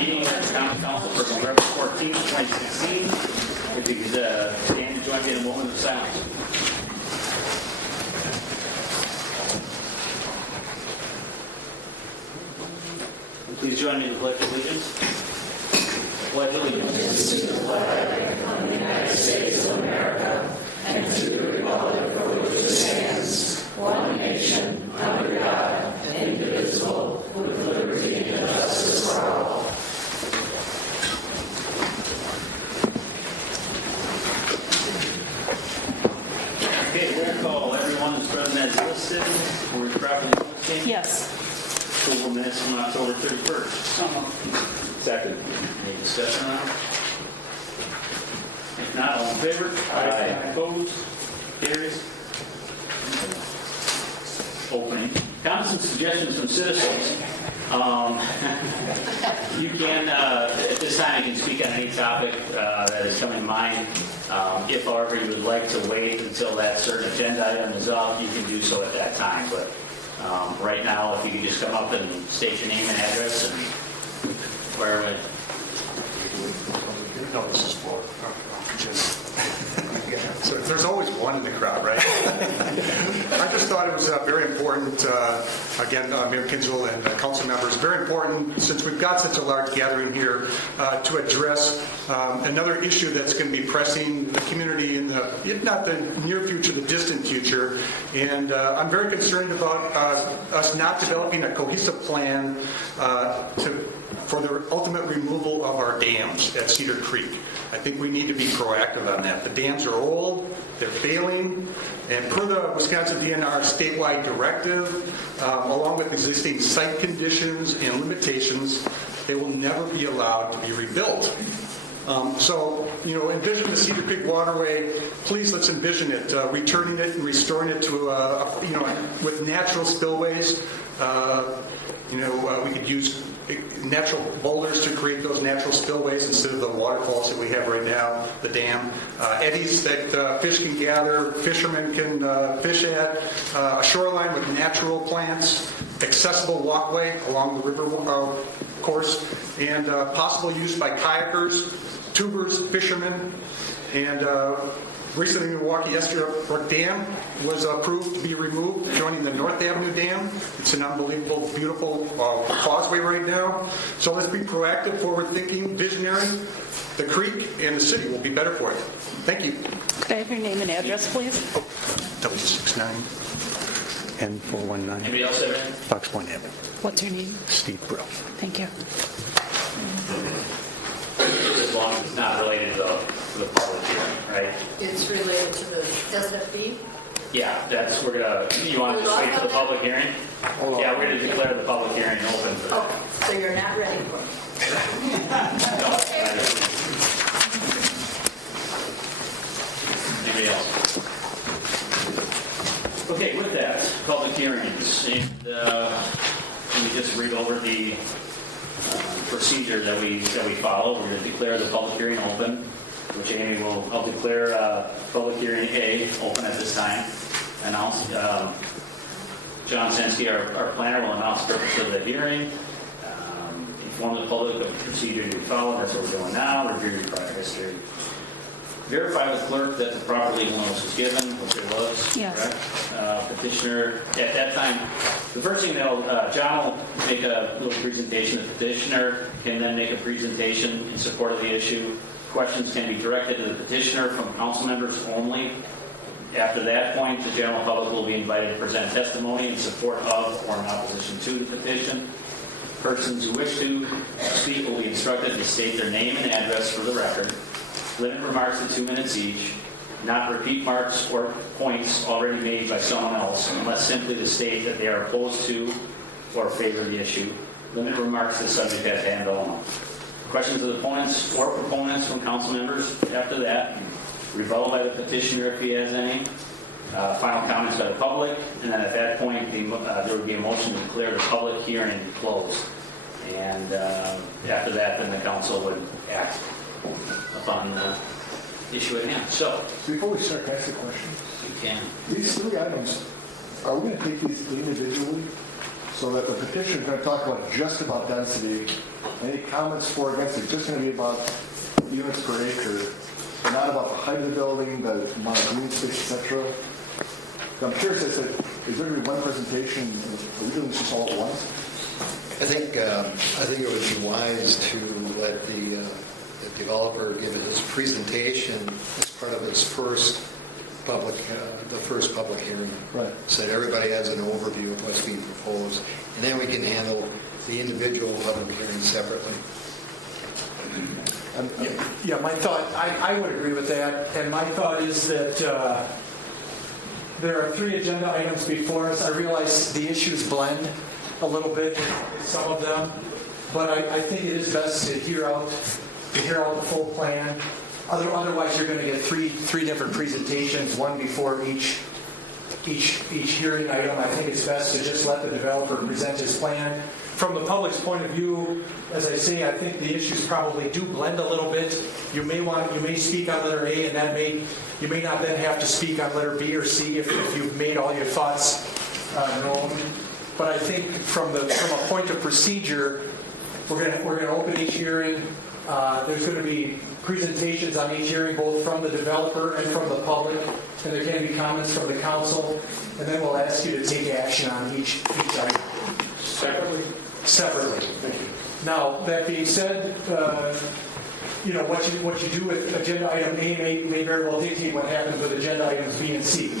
meeting of the Common Council for November 14, 2016. If you could stand and join me in a moment of silence. Please join me in the Pledge of Allegiance. Pledge allegiance to the flag of the United States of America and to the republic for which it stands, one nation, under God, indivisible, with liberty and justice for all. Okay, roll call. Everyone is present as listed. Were we properly listed? Yes. Approval minutes from October 31st. Second. Any discussion on it? If not, all in favor? Aye. Opposed? Carries. Opening. Comments and suggestions from citizens. You can, at this time, you can speak on any topic that is coming to mind. If, however, you would like to wait until that certain agenda item is up, you can do so at that time. But right now, if you could just come up and state your name and address and where it. No, this is for So there's always one in the crowd, right? I just thought it was very important, again, Mayor Kinzel and council members, very important, since we've got such a large gathering here, to address another issue that's going to be pressing the community in the, if not the near future, the distant future. And I'm very concerned about us not developing a cohesive plan for the ultimate removal of our dams at Cedar Creek. I think we need to be proactive on that. The dams are old, they're failing, and per the Wisconsin DNR statewide directive, along with existing site conditions and limitations, they will never be allowed to be rebuilt. So, envision the Cedar Creek waterway. Please, let's envision it, returning it and restoring it to, with natural spillways. We could use natural boulders to create those natural spillways instead of the waterfalls that we have right now, the dam. Eddies that fish can gather, fishermen can fish at, a shoreline with natural plants, accessible walkway along the river course, and possible use by kayakers, tubers, fishermen, and recently, Milwaukee Estabrook Dam was approved to be removed, joining the North Avenue Dam. It's an unbelievable, beautiful causeway right now. So let's be proactive, forward-thinking, visionary. The creek and the city will be better for it. Thank you. Could I have your name and address, please? W69 and 419. Anybody else have anything? Fox Point Avenue. What's your name? Steve Brill. Thank you. As long as it's not related to the public hearing, right? It's related to the SFB? Yeah, you want to just wait for the public hearing? Yeah, we're going to declare the public hearing open for that. Okay, so you're not ready for it? No, not yet. Anybody else? Okay, with that, public hearings. And let me just read over the procedure that we follow. We're going to declare the public hearing open, which Amy I'll declare public hearing A open at this time. Announce, John Sensky, our planner, will announce the purpose of the hearing, inform the public of the procedure to be followed. That's what we're doing now. Review your prior history. Verify with clerk that the proper legal notice was given, which it was. Yes. Correct? Petitioner, at that time, the first thing John will make a little presentation. The petitioner can then make a presentation in support of the issue. Questions can be directed to the petitioner from council members only. After that point, the general public will be invited to present testimony in support of or in opposition to the petition. Persons who wish to speak will be instructed to state their name and address for the record. Limit remarks to 2 minutes each. Not repeat marks or points already made by someone else, unless simply to state that they are opposed to or favor the issue. Limit remarks to the subject at hand alone. Questions of the opponents or proponents from council members after that. Rebuttal by the petitioner if he has any. Final comments by the public. And then at that point, there would be a motion to declare the public hearing closed. And after that, then the council would act upon the issue at hand. So, before we start, can I ask a question? you can. These three items, are we going to take these individually so that the petitioner is going to talk about just about density Any comments for or against? It's just going to be about units per acre, and not about the height of the building, the amount of green space, etc. I'm curious, is there going to be one presentation? Are we doing this just all at once? I think it would be wise to let the developer give his presentation as part of his first public hearing. Right. So that everybody has an overview of what's being proposed, and then we can handle the individual public hearings separately. Yeah, my thought, I would agree with that, and my thought is that there are 3 agenda items before us. I realize the issues blend a little bit, some of them, but I think it is best to hear out the full plan. Otherwise, you're going to get three different presentations, one before each hearing item. I think it's best to just let the developer present his plan. From the public's point of view, as I say, I think the issues probably do blend a little bit. You may speak on letter A, and you may not then have to speak on letter B or C if you've made all your thoughts known. But I think from a point of procedure, we're going to open each hearing. There's going to be presentations on each hearing, both from the developer and from the public, and there can be comments from the council, and then we'll ask you to take action on each item. Separately. Thank you. Now, that being said, what you do with agenda item A may very well dictate what happens with agenda items B and C,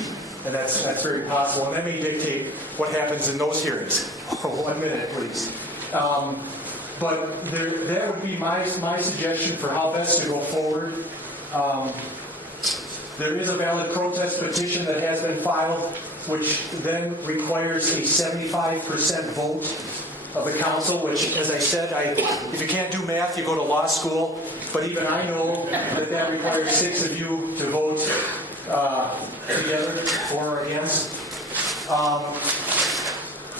and that's very possible, and that may dictate what happens in those hearings. 1 minute, please. But that would be my suggestion for how best to go forward. There is a valid protest petition that has been filed, which then requires a 75% vote of the council, which, as I said, if you can't do math, you go to law school. But even I know that requires 6 of you to vote together, for or against.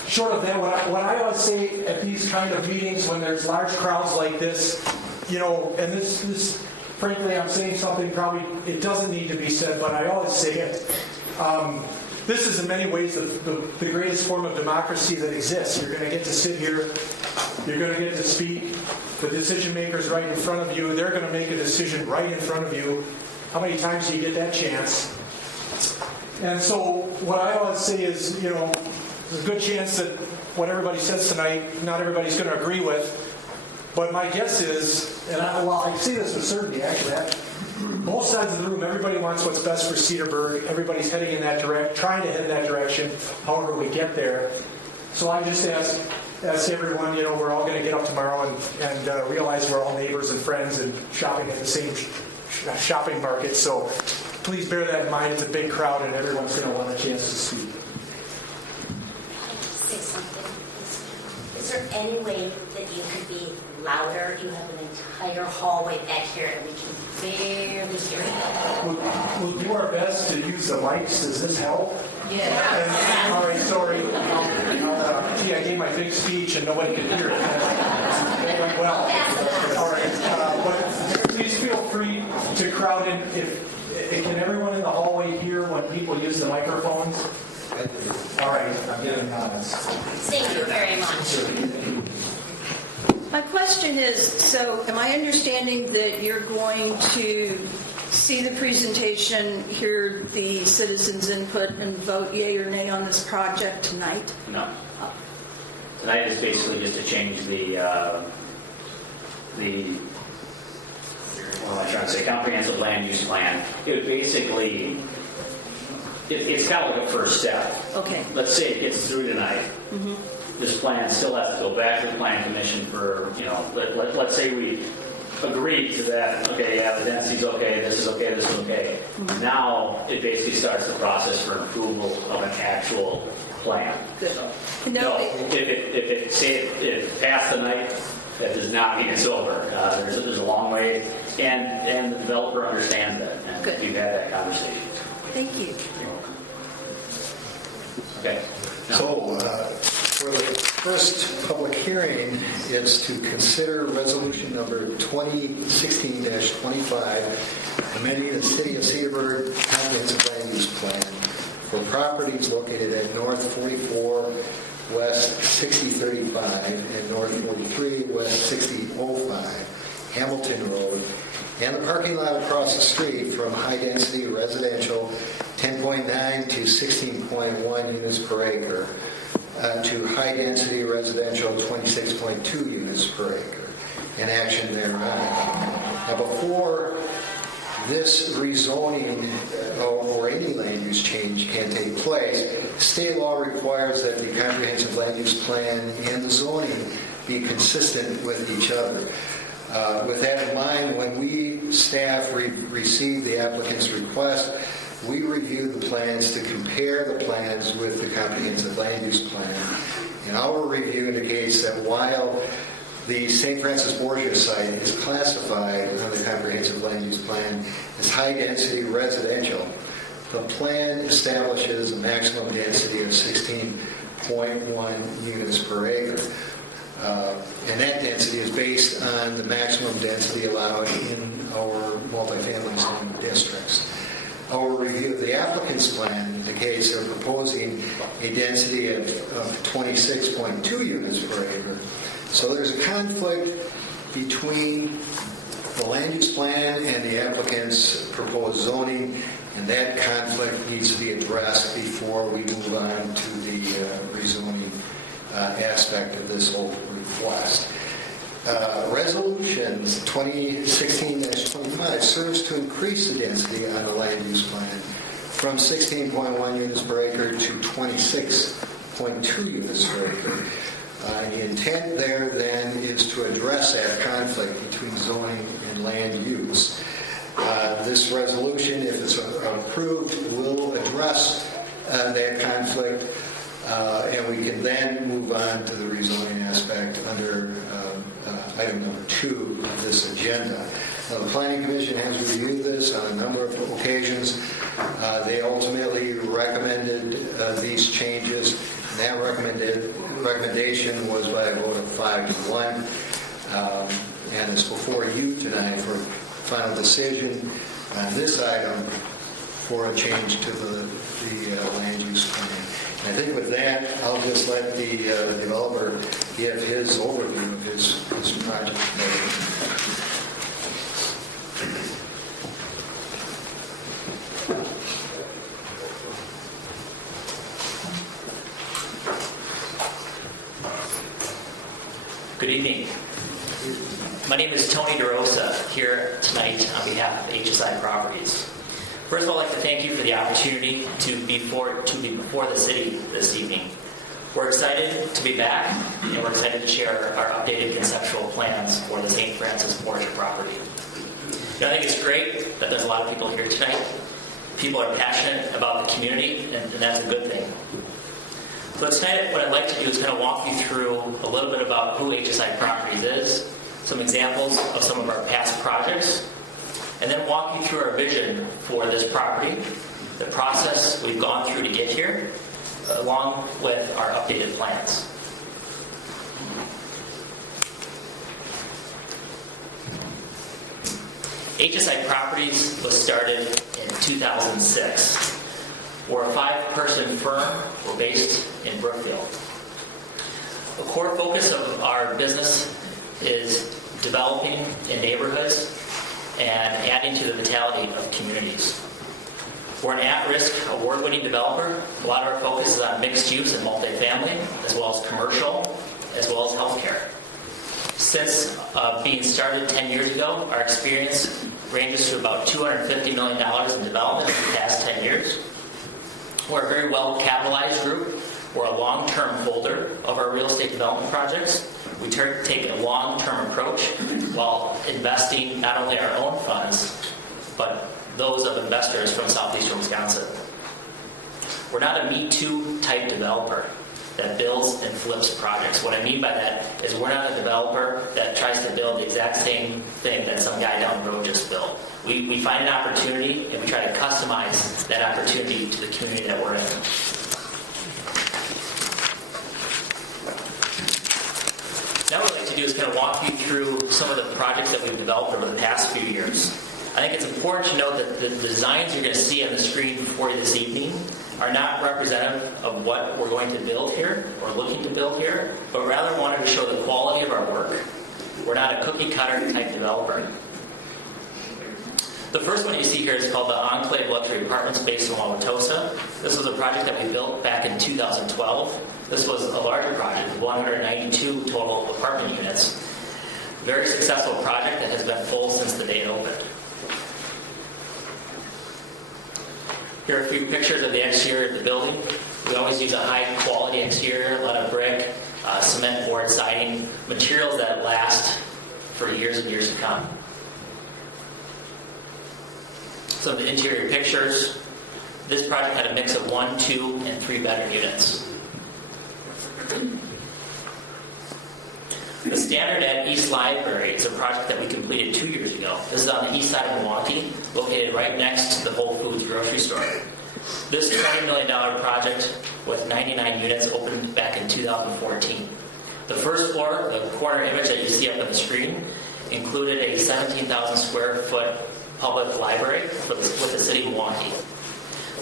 Short of that, what I always say at these kind of meetings when there's large crowds like this, and this frankly, I'm saying something probably it doesn't need to be said, but I always say it. This is in many ways the greatest form of democracy that exists. You're going to get to sit here. You're going to get to speak. The decision maker's right in front of you. They're going to make a decision right in front of you. How many times do you get that chance? And so what I always say is, there's a good chance that what everybody says tonight, not everybody's going to agree with. But my guess is, and I say this with certainty, actually, both sides of the room, everybody wants what's best for Cedarburg. Everybody's heading in that direction, trying to head in that direction, however we get there. So I just ask everyone, we're all going to get up tomorrow and realize we're all neighbors and friends and shopping at the same shopping market. So please bear that in mind. It's a big crowd and everyone's going to want a chance to speak. Say something. Is there any way that you could be louder? You have an entire hallway back here and we can barely hear you. We'll do our best to use the mics. Does this help? Yeah. All right, sorry. I gave my big speech and nobody could hear it. It went well. All right. But please feel free to crowd in. Can everyone in the hallway hear when people use the microphones? All right. I'm getting nods. Thank you very much. My question is, so am I understanding that you're going to see the presentation, hear the citizens' input, and vote yea or nay on this project tonight? No. Tonight is basically just to change the what am I trying to say, comprehensive land use plan. It would basically, it's kind of like a first step. Okay. Let's say it gets through tonight. Mm-hmm. This plan still has to go back to the plan commission for, let's say we agreed to that, okay, yeah, the density's okay, this is okay, this is okay. Mm-hmm. Now it basically starts the process for approval of an actual plan. Good. So, no, if it passed tonight, that does not mean it's over. There's a long way, and the developer understands that, and Good. we've had that conversation. Thank you. Okay. So, for the first public hearing, it's to consider resolution number 2016-25, amending the City of Cedarburg Comprehensive Land Use Plan for properties located at North 44 west 6035, and north 43, west 6005, Hamilton Road, and the parking lot across the street from high-density residential 10.9 to 16.1 units per acre to high-density residential 26.2 units per acre, and action thereon. Now, before this rezoning or any land use change can take place, state law requires that the comprehensive land use plan and the zoning be consistent with each other. With that in mind, when we staff receive the applicant's request, we review the plans to compare the plans with the comprehensive land use plan. And our review indicates that while the St. Francis Borgia site is classified on the comprehensive land use plan as high-density residential, the plan establishes a maximum density of 16.1 units per acre. And that density is based on the maximum density allowed in our multifamily zoning districts. Our review of the applicant's plan indicates they're proposing a density of 26.2 units per acre. So there's a conflict between the land use plan and the applicant's proposed zoning, and that conflict needs to be addressed before we move on to the rezoning aspect of this whole request. Resolutions 2016-25 serves to increase the density on the land use plan from 16.1 units per acre to 26.2 units per acre. The intent there then is to address that conflict between zoning and land use. This resolution, if it's approved, will address that conflict, and we can then move on to the rezoning aspect under item number 2 of this agenda. Now, the Planning Commission has reviewed this on a number of occasions. They ultimately recommended these changes. That recommendation was by a vote of 5-1, and it's before you tonight for final decision on this item for a change to the land use plan. And I think with that, I'll just let the developer give his overview of his project. Good evening. My name is Tony DeRosa, here tonight on behalf of HSI Properties. First of all, I'd like to thank you for the opportunity to be before the city this evening. We're excited to be back, and we're excited to share our updated conceptual plans for the St. Francis Borgia property. I think it's great that there's a lot of people here tonight. People are passionate about the community, and that's a good thing. So tonight, what I'd like to do is kind of walk you through a little bit about who HSI Properties is, some examples of some of our past projects, and then walk you through our vision for this property, the process we've gone through to get here, along with our updated plans. HSI Properties was started in 2006. We're a 5-person firm. We're based in Brookfield. The core focus of our business is developing in neighborhoods and adding to the vitality of communities. We're an at-risk, award-winning developer. A lot of our focus is on mixed use and multifamily, as well as commercial, as well as healthcare. Since being started 10 years ago, our experience ranges to about $250 million in development in the past 10 years. We're a very well-capitalized group. We're a long-term holder of our real estate development projects. We take a long-term approach while investing not only our own funds, but those of investors from southeastern Wisconsin. We're not a me-too type developer that builds and flips projects. What I mean by that is we're not a developer that tries to build the exact same thing that some guy down the road just built. We find an opportunity and we try to customize that opportunity to the community that we're in. Now what I'd like to do is kind of walk you through some of the projects that we've developed over the past few years. I think it's important to note that the designs you're going to see on the screen before you this evening are not representative of what we're going to build here or looking to build here, but rather wanted to show the quality of our work. We're not a cookie-cutter type developer. The first one you see here is called the Enclave Luxury Apartments based in Wauwatosa. This was a project that we built back in 2012. This was a larger project, 192 total apartment units. Very successful project that has been full since the day it opened. Here are a few pictures of the exterior of the building. We always use a high-quality exterior, a lot of brick, cement board siding, materials that last for years and years to come. Some of the interior pictures. This project had a mix of 1, 2, and 3 bedroom units. The Standard at East Library is a project that we completed 2 years ago. This is on the east side of Milwaukee, located right next to the Whole Foods grocery store. This $20 million project with 99 units opened back in 2014. The first floor, the corner image that you see up on the screen, included a 17,000 square foot public library with the city of Milwaukee.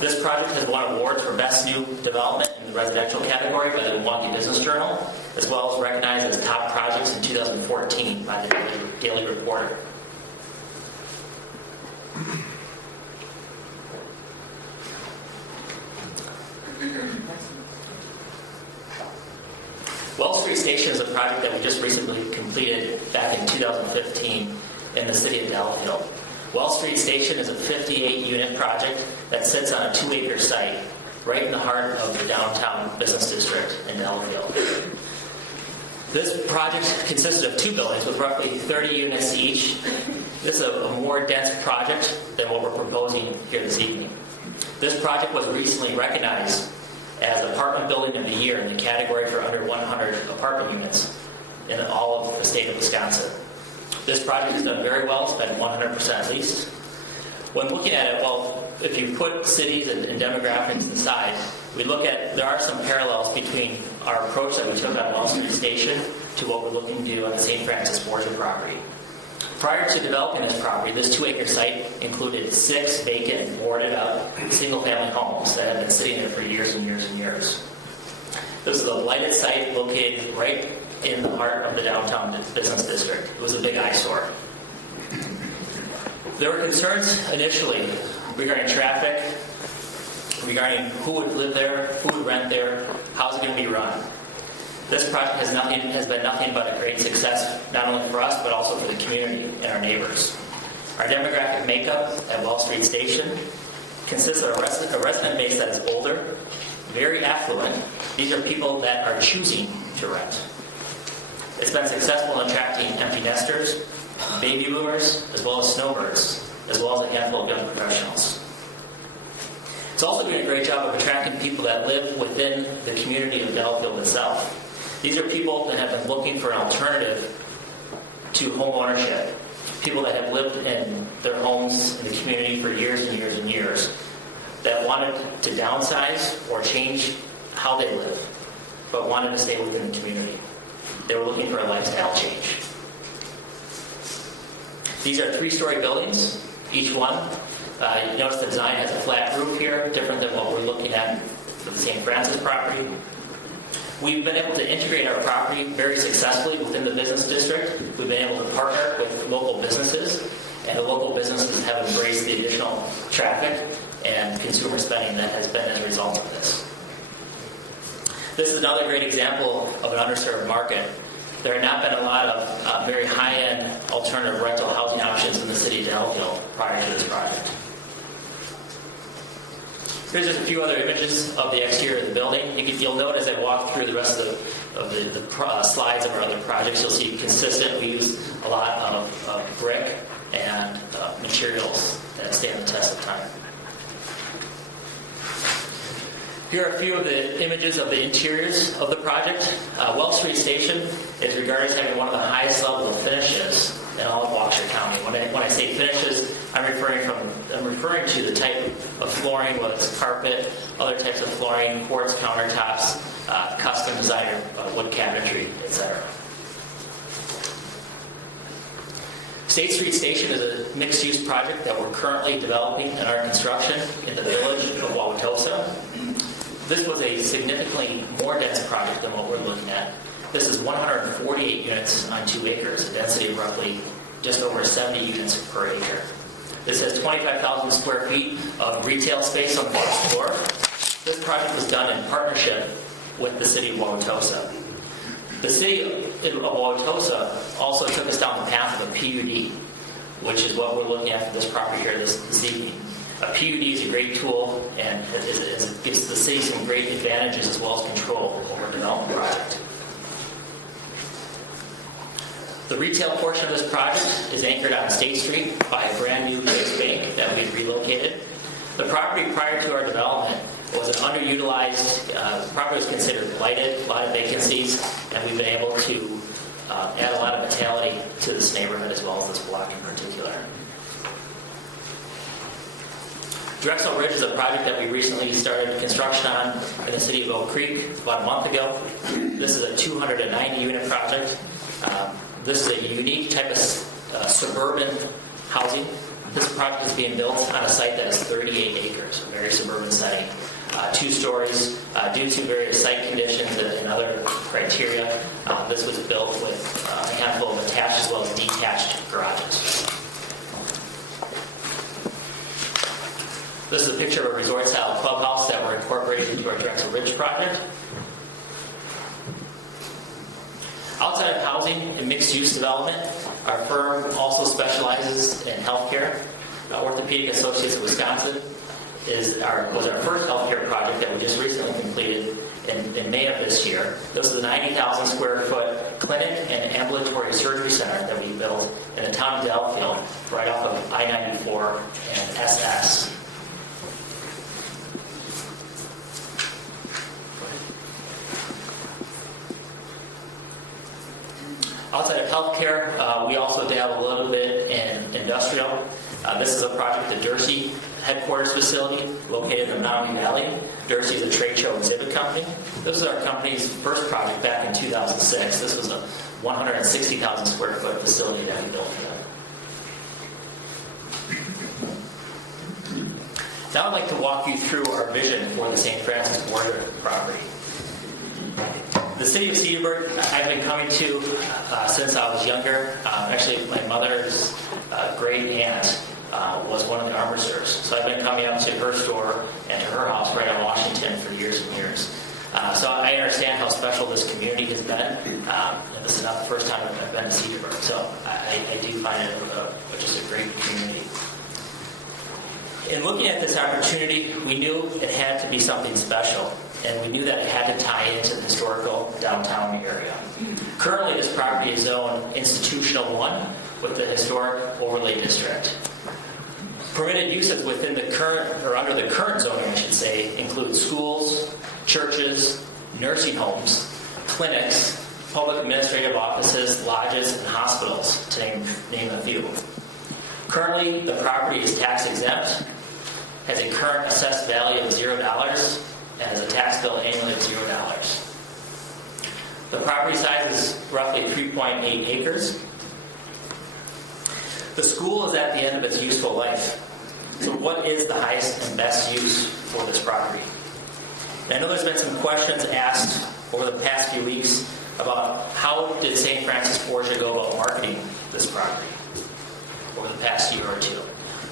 This project has won awards for Best New Development in the residential category by the Milwaukee Business Journal, as well as recognized as top projects in 2014 by the Daily Reporter. Well Street Station is a project that we just recently completed back in 2015 in the city of Delafield. Well Street Station is a 58-unit project that sits on a 2-acre site right in the heart of the downtown business district in Delafield. This project consisted of 2 buildings with roughly 30 units each. This is a more dense project than what we're proposing here this evening. This project was recently recognized as Apartment Building of the Year in the category for under 100 apartment units in all of the state of Wisconsin. This project has done very well. It's been 100% leased. When looking at it, well, if you put cities and demographics aside, we look at, there are some parallels between our approach that we took on Wall Street Station to what we're looking to do on the St. Francis Borgia property. Prior to developing this property, this 2-acre site included 6 vacant, boarded up, single-family homes that had been sitting there for years and years and years. This is a blighted site located right in the heart of the downtown business district. It was a big eyesore. There were concerns initially regarding traffic, regarding who would live there, who would rent there, how's it going to be run. This project has been nothing but a great success, not only for us, but also for the community and our neighbors. Our demographic makeup at Wall Street Station consists of a resident base that is older, very affluent. These are people that are choosing to rent. It's been successful in attracting empty nesters, baby boomers, as well as snowbirds, as well as a handful of young professionals. It's also doing a great job of attracting people that live within the community of Delafield itself. These are people that have been looking for an alternative to home ownership, people that have lived in their homes in the community for years and years and years, that wanted to downsize or change how they live, but wanted to stay within the community. They were looking for a lifestyle change. These are 3-story buildings, each one. You notice the design has a flat roof here, different than what we're looking at for the St. Francis property. We've been able to integrate our property very successfully within the business district. We've been able to partner with local businesses, and the local businesses have embraced the additional traffic and consumer spending that has been as a result of this. This is another great example of an underserved market. There have not been a lot of very high-end alternative rental housing options in the city of Delafield prior to this project. Here's just a few other images of the exterior of the building. You'll note as I walk through the rest of the slides of our other projects, you'll see consistent. We use a lot of brick and materials that stand the test of time. Here are a few of the images of the interiors of the project. Well Street Station is regarded as having one of the highest level of finishes in all of Waukesha County. When I say finishes, I'm referring to the type of flooring, whether it's carpet, other types of flooring, quartz countertops, custom designer wood cabinetry, etc. State Street Station is a mixed-use project that we're currently developing in our construction in the village of Wauwatosa. This was a significantly more dense project than what we're looking at. This is 148 units on 2 acres, a density of roughly just over 70 units per acre. This has 25,000 square feet of retail space on the first floor. This project was done in partnership with the city of Wauwatosa. The city of Wauwatosa also took us down the path of a PUD, which is what we're looking at for this property here this evening. A PUD is a great tool and it gives the city some great advantages as well as control over a development project. The retail portion of this project is anchored on State Street by a brand new Chase Bank that we've relocated. The property prior to our development was an underutilized, the property was considered blighted, a lot of vacancies, and we've been able to add a lot of vitality to this neighborhood as well as this block in particular. Drexel Ridge is a project that we recently started construction on in the city of Oak Creek about a month ago. This is a 290-unit project. This is a unique type of suburban housing. This project is being built on a site that is 38 acres, a very suburban setting. 2 stories. Due to various site conditions and other criteria, this was built with a handful of attached as well as detached garages. This is a picture of a resort-style clubhouse that we're incorporating into our Drexel Ridge project. Outside of housing and mixed-use development, our firm also specializes in healthcare. Orthopedic Associates of Wisconsin was our first healthcare project that we just recently completed in May of this year. This is a 90,000 square foot clinic and ambulatory surgery center that we built in the town of Delafield, right off of I-94 and SS. Outside of healthcare, we also dabble a little bit in industrial. This is a project at Dursey headquarters facility located in the Maumee Valley. Dursey is a trade show exhibit company. This was our company's first project back in 2006. This was a 160,000 square foot facility that we built for them. Now I'd like to walk you through our vision for the St. Francis Borgia property. The city of Cedarburg, I've been coming to since I was younger. Actually, my mother's great aunt was one of the armor reserves. So I've been coming up to her store and to her house right on Washington for years and years. So I understand how special this community has been. And this is not the first time I've been to Cedarburg. So I do find it just a great community. In looking at this opportunity, we knew it had to be something special. And we knew that it had to tie into the historical downtown area. Currently, this property is zoned Institutional 1 with the Historic Overlay District. Permitted uses within the current, or under the current zoning, I should say, include schools, churches, nursing homes, clinics, public administrative offices, lodges, and hospitals, to name a few. Currently, the property is tax exempt, has a current assessed value of $0, and has a tax bill annually of $0. The property size is roughly 3.8 acres. The school is at the end of its useful life. So what is the highest and best use for this property? And I know there's been some questions asked over the past few weeks about how did St. Francis Borgia go about marketing this property over the past year or two.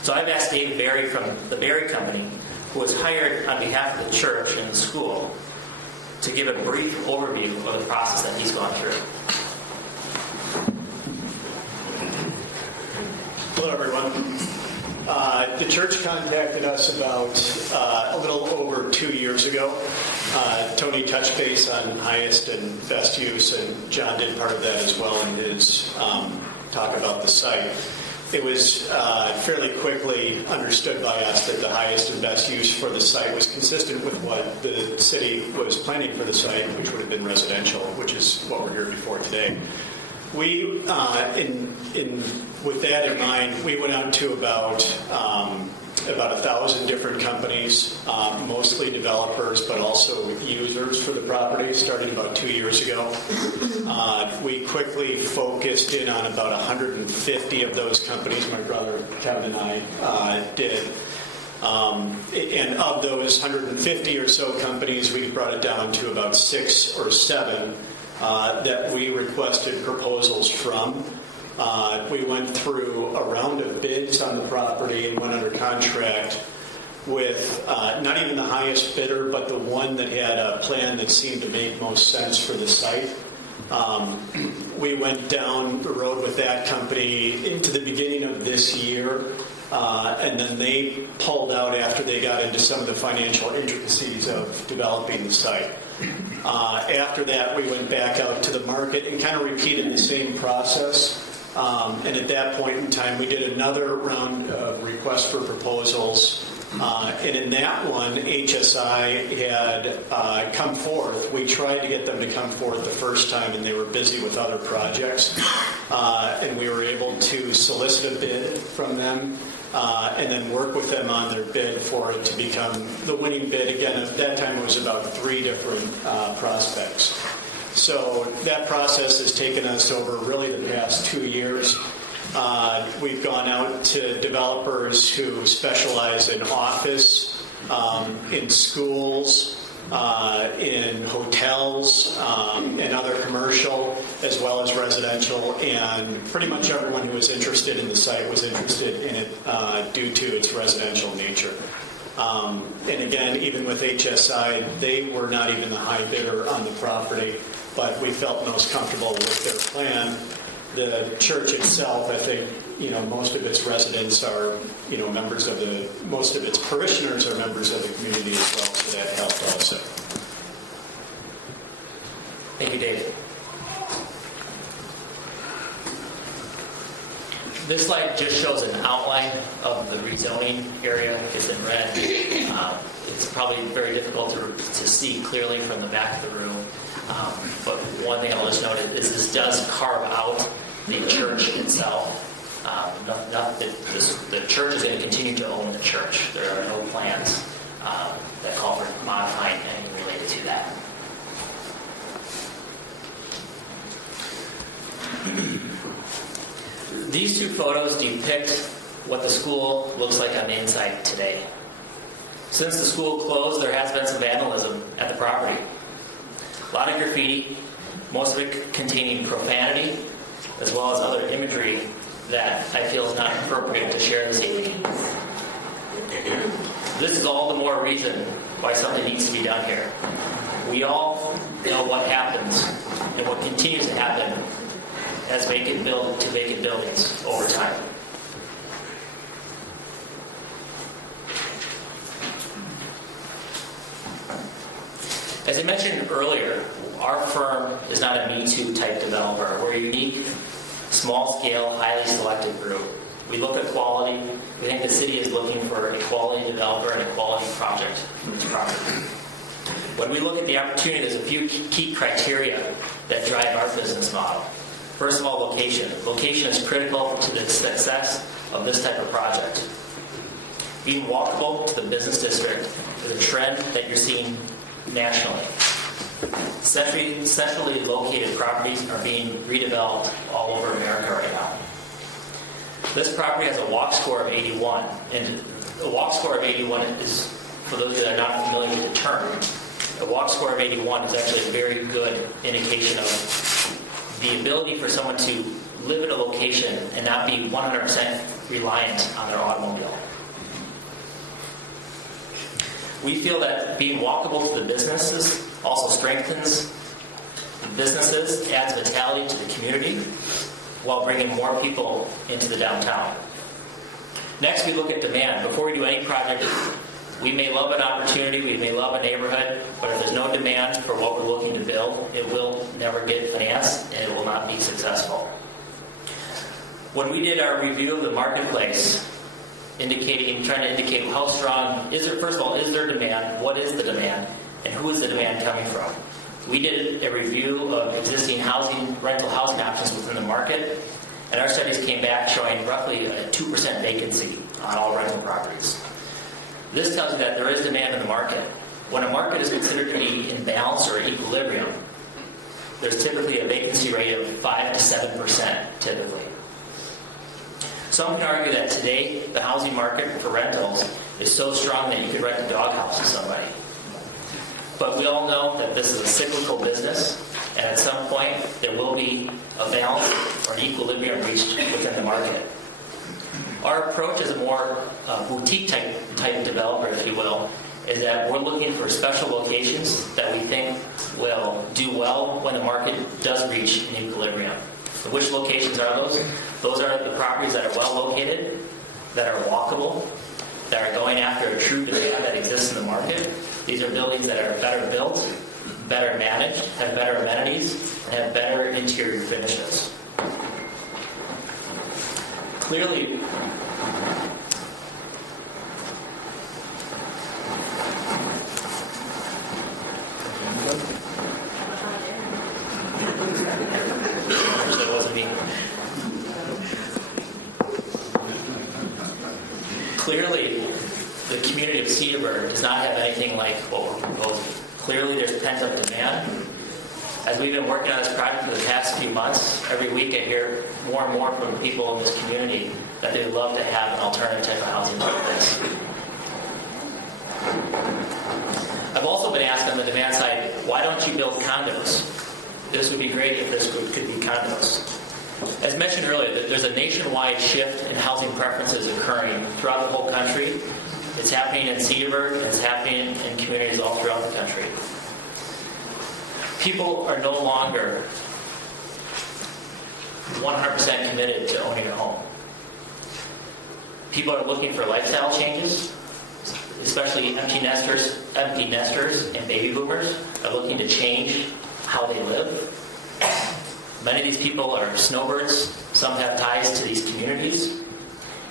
So I've asked Dave Berry from the Berry Company, who was hired on behalf of the church and the school, to give a brief overview of the process that he's gone through. Hello, everyone. The church contacted us about a little over 2 years ago. Tony touched base on highest and best use, and John did part of that as well in his talk about the site. It was fairly quickly understood by us that the highest and best use for the site was consistent with what the city was planning for the site, which would have been residential, which is what we're here before today. We, with that in mind, we went out to about 1,000 different companies, mostly developers, but also users for the property, starting about 2 years ago. We quickly focused in on about 150 of those companies. My brother Kevin and I did. And of those 150 or so companies, we brought it down to about 6 or 7 that we requested proposals from. We went through a round of bids on the property and went under contract with not even the highest bidder, but the one that had a plan that seemed to make most sense for the site. We went down the road with that company into the beginning of this year, and then they pulled out after they got into some of the financial intricacies of developing the site. After that, we went back out to the market and kind of repeated the same process. And at that point in time, we did another round of requests for proposals. And in that one, HSI had come forth. We tried to get them to come forth the first time, and they were busy with other projects. And we were able to solicit a bid from them and then work with them on their bid for it to become the winning bid. Again, at that time, it was about 3 different prospects. So that process has taken us over really the past 2 years. We've gone out to developers who specialize in office, in schools, in hotels, and other commercial, as well as residential, and pretty much everyone who was interested in the site was interested in it due to its residential nature. And again, even with HSI, they were not even the high bidder on the property, but we felt most comfortable with their plan. The church itself, I think, most of its residents are, members of most of its parishioners are members of the community as well, so that helped also. Thank you, Dave. This slide just shows an outline of the rezoning area. It's in red. It's probably very difficult to see clearly from the back of the room. But one thing I'll just note is this does carve out the church itself. The church is going to continue to own the church. There are no plans that call for modifying anything related to that. These 2 photos depict what the school looks like on the inside today. Since the school closed, there has been some vandalism at the property. A lot of graffiti, most of it containing profanity, as well as other imagery that I feel is not appropriate to share this evening. This is all the more reason why something needs to be done here. We all know what happens and what continues to happen as vacant buildings over time. As I mentioned earlier, our firm is not a Me Too type developer. We're a unique, small-scale, highly selective group. We look at quality. We think the city is looking for a quality developer and a quality project for this property. When we look at the opportunity, there's a few key criteria that drive our business model. First of all, location. Location is critical to the success of this type of project. Being walkable to the business district is a trend that you're seeing nationally. Centrally located properties are being redeveloped all over America right now. This property has a walk score of 81, and a walk score of 81 is, for those that are not familiar with the term, a walk score of 81 is actually a very good indication of the ability for someone to live at a location and not be 100% reliant on their automobile. We feel that being walkable to the businesses also strengthens the businesses, adds vitality to the community, while bringing more people into the downtown. Next, we look at demand. Before we do any project, we may love an opportunity, we may love a neighborhood, but if there's no demand for what we're looking to build, it will never get financed and it will not be successful. When we did our review of the marketplace, trying to indicate how strong is there, first of all, is there demand, what is the demand, and who is the demand coming from? We did a review of existing rental housing options within the market, and our studies came back showing roughly a 2% vacancy on all rental properties. This tells you that there is demand in the market. When a market is considered to be in balance or equilibrium, there's typically a vacancy rate of 5 to 7% typically. Some can argue that today the housing market for rentals is so strong that you could rent a doghouse to somebody. But we all know that this is a cyclical business, and at some point there will be a balance or an equilibrium reached within the market. Our approach as a more boutique type developer, if you will, is that we're looking for special locations that we think will do well when the market does reach an equilibrium. And which locations are those? Those are the properties that are well located, that are walkable, that are going after a true demand that exists in the market. These are buildings that are better built, better managed, have better amenities, and have better interior finishes. Clearly, that wasn't me. Clearly, the community of Cedarburg does not have anything like what we're proposing. Clearly, there's pent-up demand. As we've been working on this project for the past few months, every week I hear more and more from people in this community that they would love to have an alternative type of housing like this. I've also been asked on the demand side, why don't you build condos? This would be great if this could be condos. As mentioned earlier, there's a nationwide shift in housing preferences occurring throughout the whole country. It's happening in Cedarburg, and it's happening in communities all throughout the country. People are no longer 100% committed to owning a home. People are looking for lifestyle changes, especially empty nesters and baby boomers are looking to change how they live. Many of these people are snowbirds. Some have ties to these communities,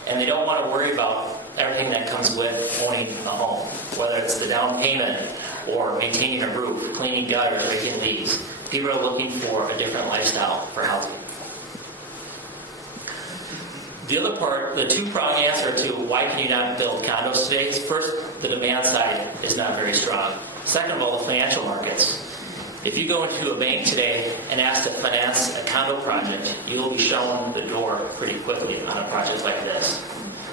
and they don't want to worry about everything that comes with owning a home, whether it's the down payment or maintaining a roof, cleaning gutters, raking leaves. People are looking for a different lifestyle for housing. The other part, the two-pronged answer to why can you not build condos today is first, the demand side is not very strong. Second of all, the financial markets. If you go into a bank today and ask to finance a condo project, you will be shown the door pretty quickly on a project like this.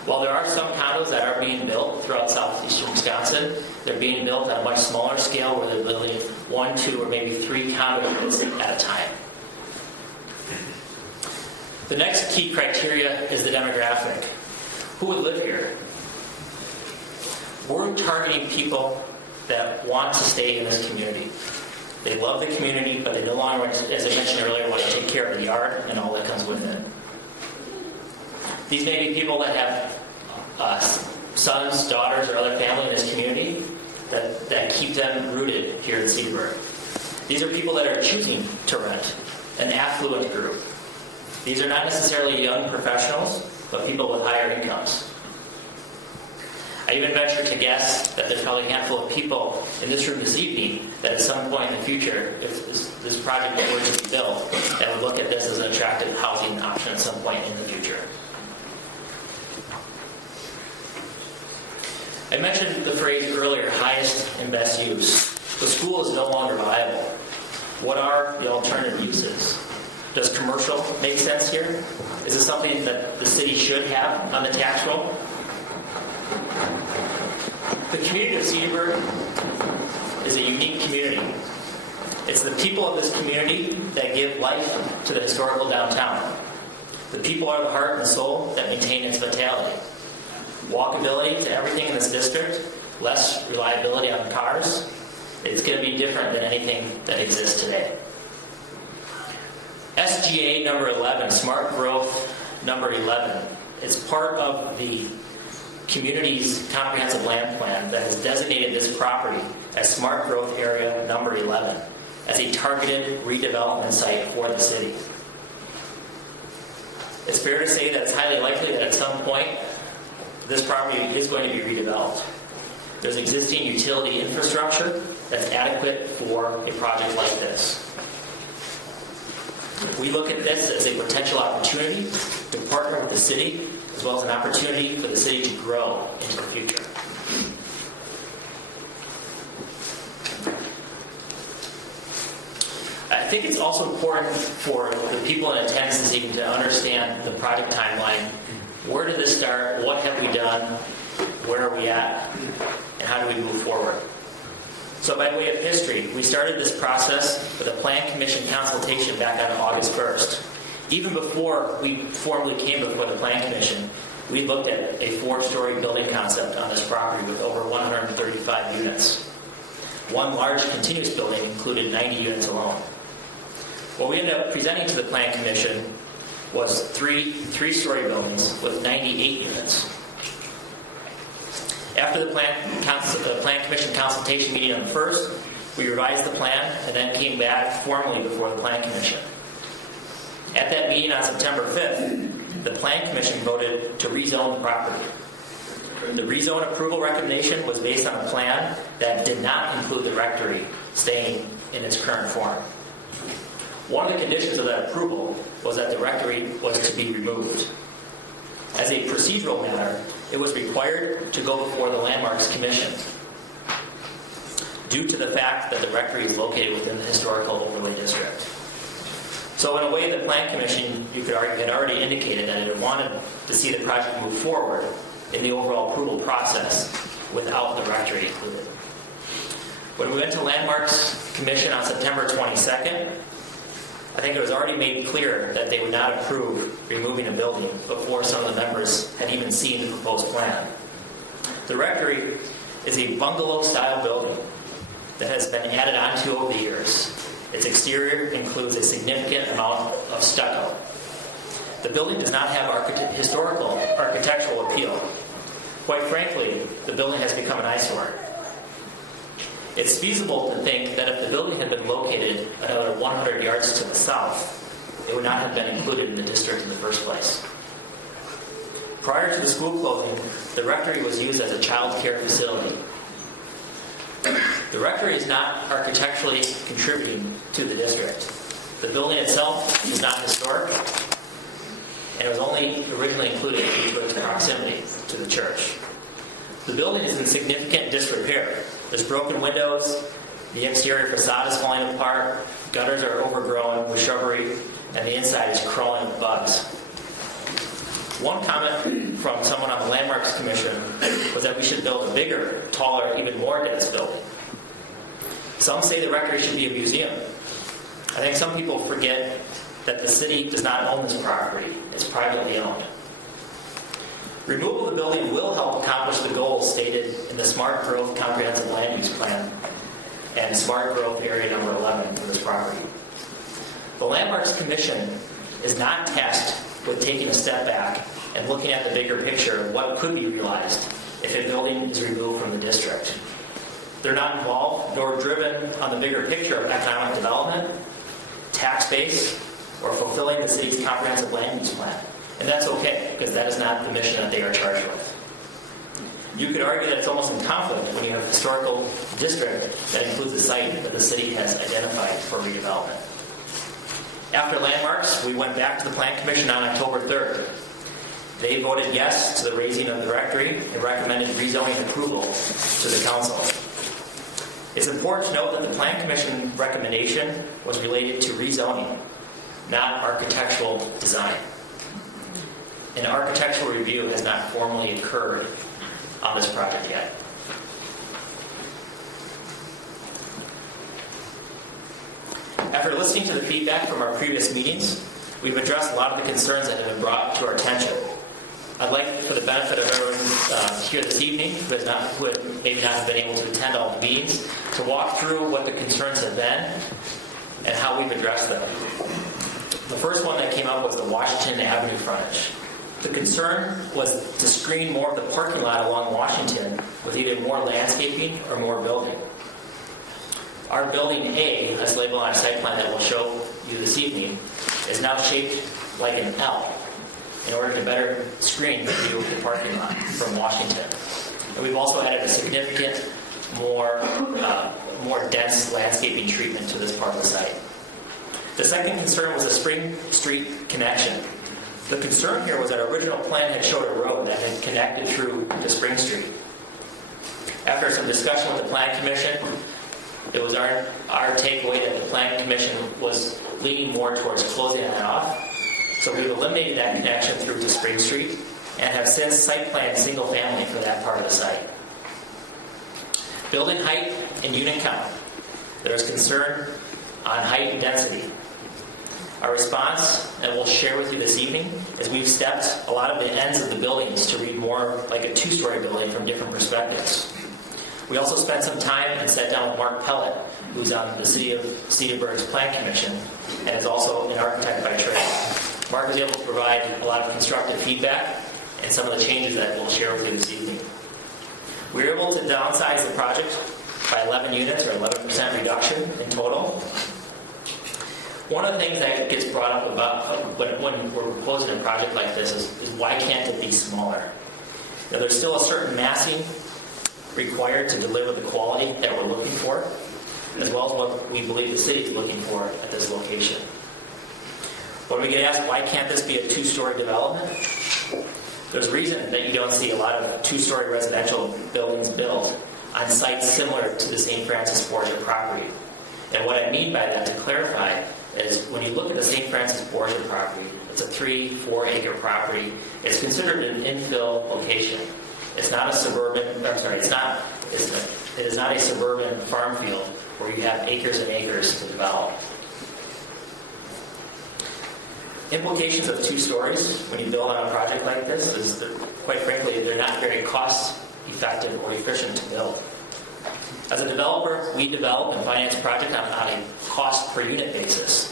While there are some condos that are being built throughout southeastern Wisconsin, they're being built at a much smaller scale where they're building 1, 2, or maybe 3 condo units at a time. The next key criteria is the demographic. Who would live here? We're targeting people that want to stay in this community. They love the community, but they no longer, as I mentioned earlier, want to take care of the yard and all that comes with it. These may be people that have sons, daughters, or other family in this community that keep them rooted here in Cedarburg. These are people that are choosing to rent, an affluent group. These are not necessarily young professionals, but people with higher incomes. I even venture to guess that there's probably a handful of people in this room this evening that at some point in the future, if this project were to be built, that would look at this as an attractive housing option at some point in the future. I mentioned the phrase earlier, highest and best use. The school is no longer viable. What are the alternative uses? Does commercial make sense here? Is this something that the city should have on the tax roll? The community of Cedarburg is a unique community. It's the people of this community that give life to the historical downtown. The people are the heart and soul that maintain its vitality. Walkability to everything in this district, less reliability on cars. It's going to be different than anything that exists today. SGA number 11, Smart Growth number 11, is part of the community's comprehensive land plan that has designated this property as Smart Growth Area number 11 as a targeted redevelopment site for the city. It's fair to say that it's highly likely that at some point this property is going to be redeveloped. There's existing utility infrastructure that's adequate for a project like this. We look at this as a potential opportunity to partner with the city, as well as an opportunity for the city to grow into the future. I think it's also important for the people in attendance this evening to understand the project timeline Where did this start? What have we done? Where are we at? And how do we move forward? So by way of history, we started this process with a Plan Commission consultation back on August 1st. Even before we formally came before the Plan Commission, we looked at a 4-story building concept on this property with over 135 units. One large continuous building included 90 units alone. What we ended up presenting to the Plan Commission was three-story buildings with 98 units. After the Plan Commission consultation meeting on the 1st, we revised the plan and then came back formally before the Plan Commission. At that meeting on September 5th, the Plan Commission voted to rezone the property. The rezone approval recommendation was based on a plan that did not include the rectory staying in its current form. One of the conditions of that approval was that the rectory was to be removed. As a procedural matter, it was required to go before the Landmarks Commission due to the fact that the rectory is located within the Historical Overlay District. So in a way, the Plan Commission, you could argue, had already indicated that it wanted to see the project move forward in the overall approval process without the rectory included. When we went to Landmarks Commission on September 22nd, I think it was already made clear that they would not approve removing a building before some of the members had even seen the proposed plan. The rectory is a bungalow-style building that has been added onto over the years. Its exterior includes a significant amount of stucco. The building does not have historical architectural appeal. Quite frankly, the building has become an eyesore. It's feasible to think that if the building had been located another 100 yards to the south, it would not have been included in the district in the first place. Prior to the school closing, the rectory was used as a child care facility. The rectory is not architecturally contributing to the district. The building itself is not historic, and it was only originally included due to its proximity to the church. The building is in significant disrepair. There's broken windows, the exterior facade is falling apart, gutters are overgrown with shrubbery, and the inside is crawling with bugs. One comment from someone on the Landmarks Commission was that we should build a bigger, taller, even more dense building. Some say the rectory should be a museum. I think some people forget that the city does not own this property. It's privately owned. Removal of the building will help accomplish the goals stated in the Smart Growth Comprehensive Land Use Plan and Smart Growth Area number 11 for this property. The Landmarks Commission is not tasked with taking a step back and looking at the bigger picture of what could be realized if a building is removed from the district. They're not involved nor driven on the bigger picture of economic development, tax base, or fulfilling the city's comprehensive land use plan. And that's okay, because that is not the mission that they are charged with. You could argue that it's almost in conflict when you have a historical district that includes a site that the city has identified for redevelopment. After Landmarks, we went back to the Plan Commission on October 3rd. They voted yes to the raising of the rectory and recommended rezoning approval to the council. It's important to note that the Plan Commission recommendation was related to rezoning, not architectural design. An architectural review has not formally occurred on this project yet. After listening to the feedback from our previous meetings, we've addressed a lot of the concerns that have been brought to our attention. I'd like, for the benefit of everyone here this evening who had maybe not been able to attend all the meetings, to walk through what the concerns have been and how we've addressed them. The first one that came up was the Washington Avenue frontage. The concern was to screen more of the parking lot along Washington with either more landscaping or more building. Our building A, as labeled on a site plan that we'll show you this evening, is now shaped like an L in order to better screen the view of the parking lot from Washington. And we've also added a significant, more dense landscaping treatment to this part of the site. The second concern was the Spring Street connection. The concern here was that our original plan had showed a road that had connected through to Spring Street. After some discussion with the Plan Commission, it was our takeaway that the Plan Commission was leaning more towards closing that off. So we've eliminated that connection through to Spring Street and have since site planned single family for that part of the site. Building height and unit count. There's concern on height and density. Our response that we'll share with you this evening is we've stepped a lot of the ends of the buildings to read more like a two-story building from different perspectives. We also spent some time and sat down with Mark Pellet, who's on the City of Cedarburg's Plan Commission and is also an architect by trade. Mark was able to provide a lot of constructive feedback and some of the changes that we'll share with you this evening. We were able to downsize the project by 11 units, or 11% reduction in total. One of the things that gets brought up about when we're proposing a project like this is why can't it be smaller? Now, there's still a certain massing required to deliver the quality that we're looking for, as well as what we believe the city is looking for at this location. When we get asked, why can't this be a two-story development? There's a reason that you don't see a lot of two-story residential buildings built on sites similar to the St. Francis Borgia property. And what I mean by that, to clarify, is when you look at the St. Francis Borgia property, it's a 3-4 acre property. It's considered an infill location. It's not a suburban, it is not a suburban farm field where you have acres and acres to develop. Implications of 2 stories when you build on a project like this is that, quite frankly, they're not very cost effective or efficient to build. As a developer, we develop and finance projects on a cost per unit basis.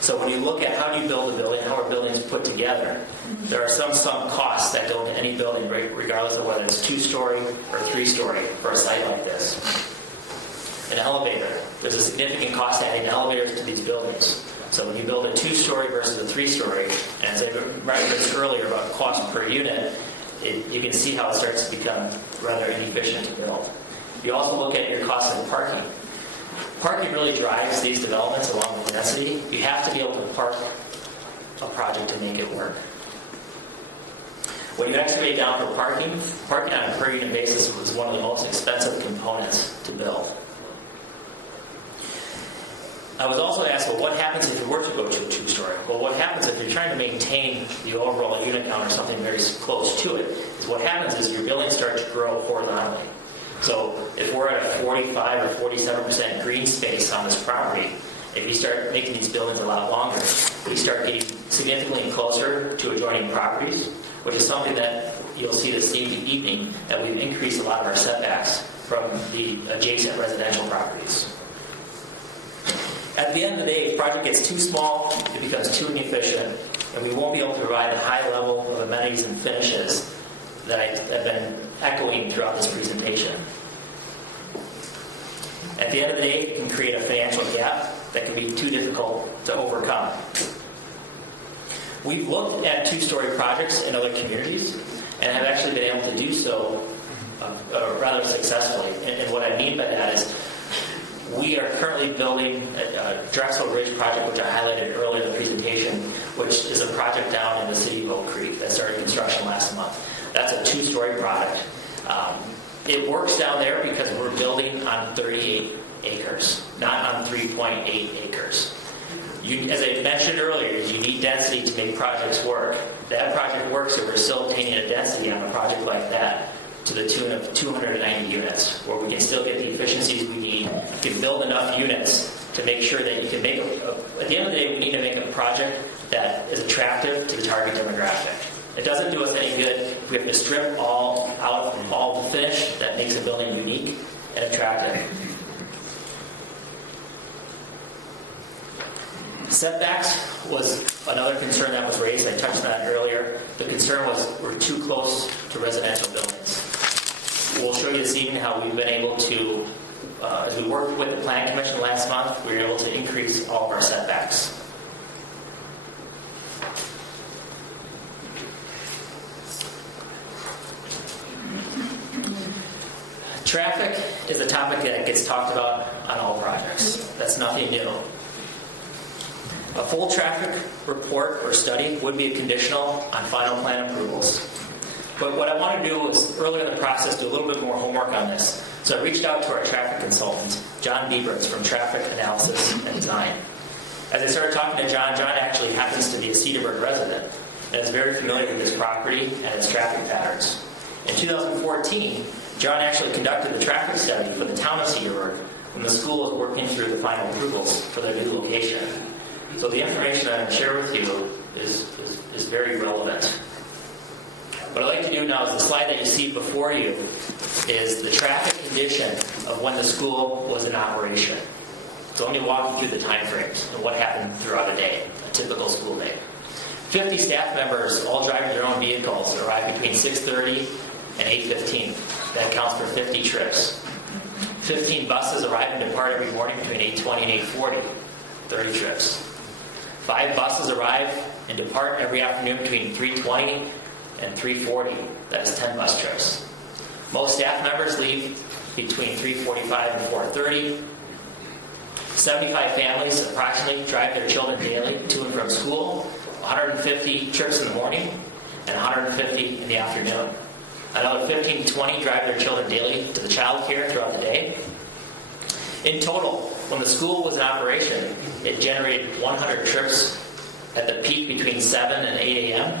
So when you look at how do you build a building, how are buildings put together, there are some sunk costs that go into any building, regardless of whether it's 2-story or 3-story for a site like this. An elevator. There's a significant cost adding elevators to these buildings. So when you build a 2-story versus a 3-story, and as I referenced earlier about cost per unit, you can see how it starts to become rather inefficient to build. You also look at your cost of parking. Parking really drives these developments along with density. You have to be able to park a project to make it work. When you excavate down for parking on a per unit basis was one of the most expensive components to build. I was also asked, well, what happens if you were to go to a 2-story? Well, what happens if you're trying to maintain the overall unit count or something very close to it, is what happens is your buildings start to grow horizontally. So if we're at a 45 or 47% green space on this property, if you start making these buildings a lot longer, we start getting significantly closer to adjoining properties, which is something that you'll see this evening, that we've increased a lot of our setbacks from the adjacent residential properties. At the end of the day, if the project gets too small, it becomes too inefficient, and we won't be able to provide a high level of amenities and finishes that I've been echoing throughout this presentation. At the end of the day, it can create a financial gap that can be too difficult to overcome. We've looked at 2-story projects in other communities and have actually been able to do so rather successfully. And what I mean by that is we are currently building a Drexel Ridge project, which I highlighted earlier in the presentation, which is a project down in the city of Oak Creek that started construction last month. That's a 2-story product. It works down there because we're building on 38 acres, not on 3.8 acres. As I mentioned earlier, you need density to make projects work. That project works if we're still obtaining a density on a project like that to the tune of 290 units, where we can still get the efficiencies we need. We can build enough units to make sure that you can make, at the end of the day, we need to make a project that is attractive to the target demographic. It doesn't do us any good if we have to strip all the finish that makes a building unique and attractive. Setbacks was another concern that was raised. I touched on it earlier. The concern was we're too close to residential buildings. We'll show you this evening how we've been able to, as we worked with the Plan Commission last month, we were able to increase all of our setbacks. Traffic is a topic that gets talked about on all projects. That's nothing new. A full traffic report or study would be a conditional on final plan approvals. But what I want to do is, earlier in the process, do a little bit more homework on this. So I reached out to our traffic consultant, John Bieberts from Traffic Analysis and Design. As I started talking to John actually happens to be a Cedarburg resident. and is very familiar with this property and its traffic patterns. In 2014, John actually conducted the traffic study for the town of Cedarburg when the school was working through the final approvals for their new location. So the information I'm going to share with you is very relevant. What I'd like to do now is the slide that you see before you is the traffic condition of when the school was in operation. So let me walk you through the time frames and what happened throughout a day, a typical school day. 50 staff members, all driving their own vehicles, arrive between 6:30 and 8:15. That accounts for 50 trips. 15 buses arrive and depart every morning between 8:20 and 8:40, 30 trips. 5 buses arrive and depart every afternoon between 3:20 and 3:40. That is 10 bus trips. Most staff members leave between 3:45 and 4:30. 75 families approximately drive their children daily to and from school, 150 trips in the morning and 150 in the afternoon. Another 15 to 20 drive their children daily to the child care throughout the day. In total, when the school was in operation, it generated 100 trips at the peak between 7 and 8 a.m.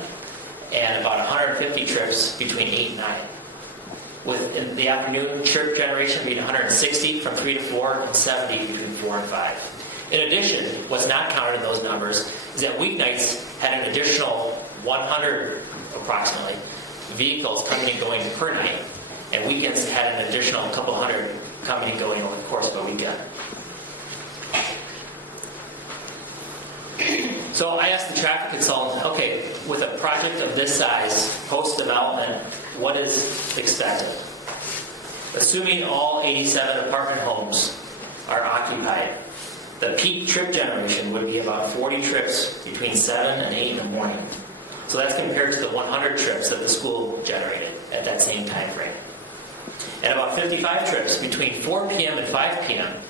and about 150 trips between 8 and 9. With in the afternoon, trip generation being 160 from 3 to 4 and 70 between 4 and 5. In addition, what's not counted in those numbers is that weeknights had an additional 100 approximately vehicles coming and going per night, and weekends had an additional couple hundred coming and going over the course of a weekend. So I asked the traffic consultant, okay, with a project of this size, post-development, what is expected? Assuming all 87 apartment homes are occupied, the peak trip generation would be about 40 trips between 7 and 8 in the morning. So that's compared to the 100 trips that the school generated at that same time frame. And about 55 trips between 4 p.m. and 5 p.m.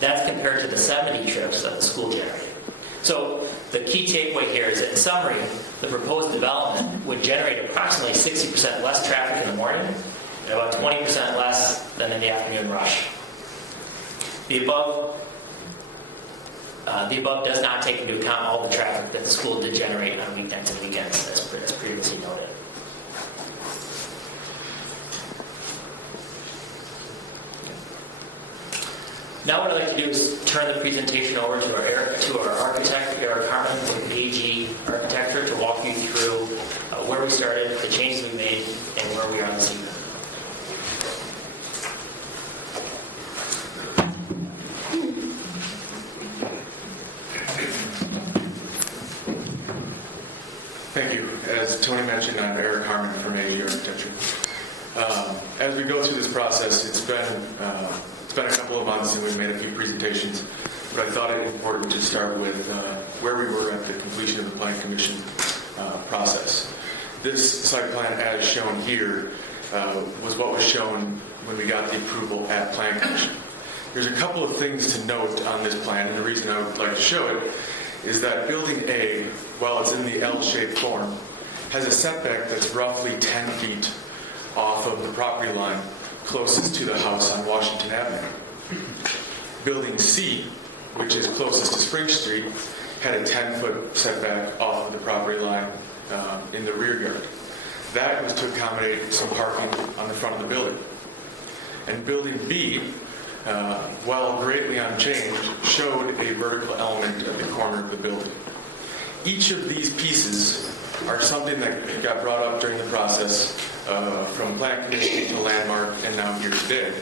That's compared to the 70 trips that the school generated. So the key takeaway here is that in summary, the proposed development would generate approximately 60% less traffic in the morning and about 20% less than in the afternoon rush. The above does not take into account all the traffic that the school did generate on weekends and weekends, as previously noted. Now what I'd like to do is turn the presentation over to our architect, Eric Harmon with AG Architecture, to walk you through where we started, the changes we made, and where we are this evening. Thank you. As Tony mentioned, I'm Eric Harmon from AG Architecture. As we go through this process, it's been a couple of months and we've made a few presentations, but I thought it important to start with where we were at the completion of the Plan Commission process. This site plan, as shown here, was what was shown when we got the approval at Plan Commission. There's a couple of things to note on this plan, and the reason I would like to show it is that Building A, while it's in the L-shaped form, has a setback that's roughly 10 feet off of the property line closest to the house on Washington Avenue. Building C, which is closest to Spring Street, had a 10-foot setback off of the property line in the rear yard. That was to accommodate some parking on the front of the building. And Building B, while greatly unchanged, showed a vertical element at the corner of the building. Each of these pieces are something that got brought up during the process from Plan Commission to Landmark and now here today.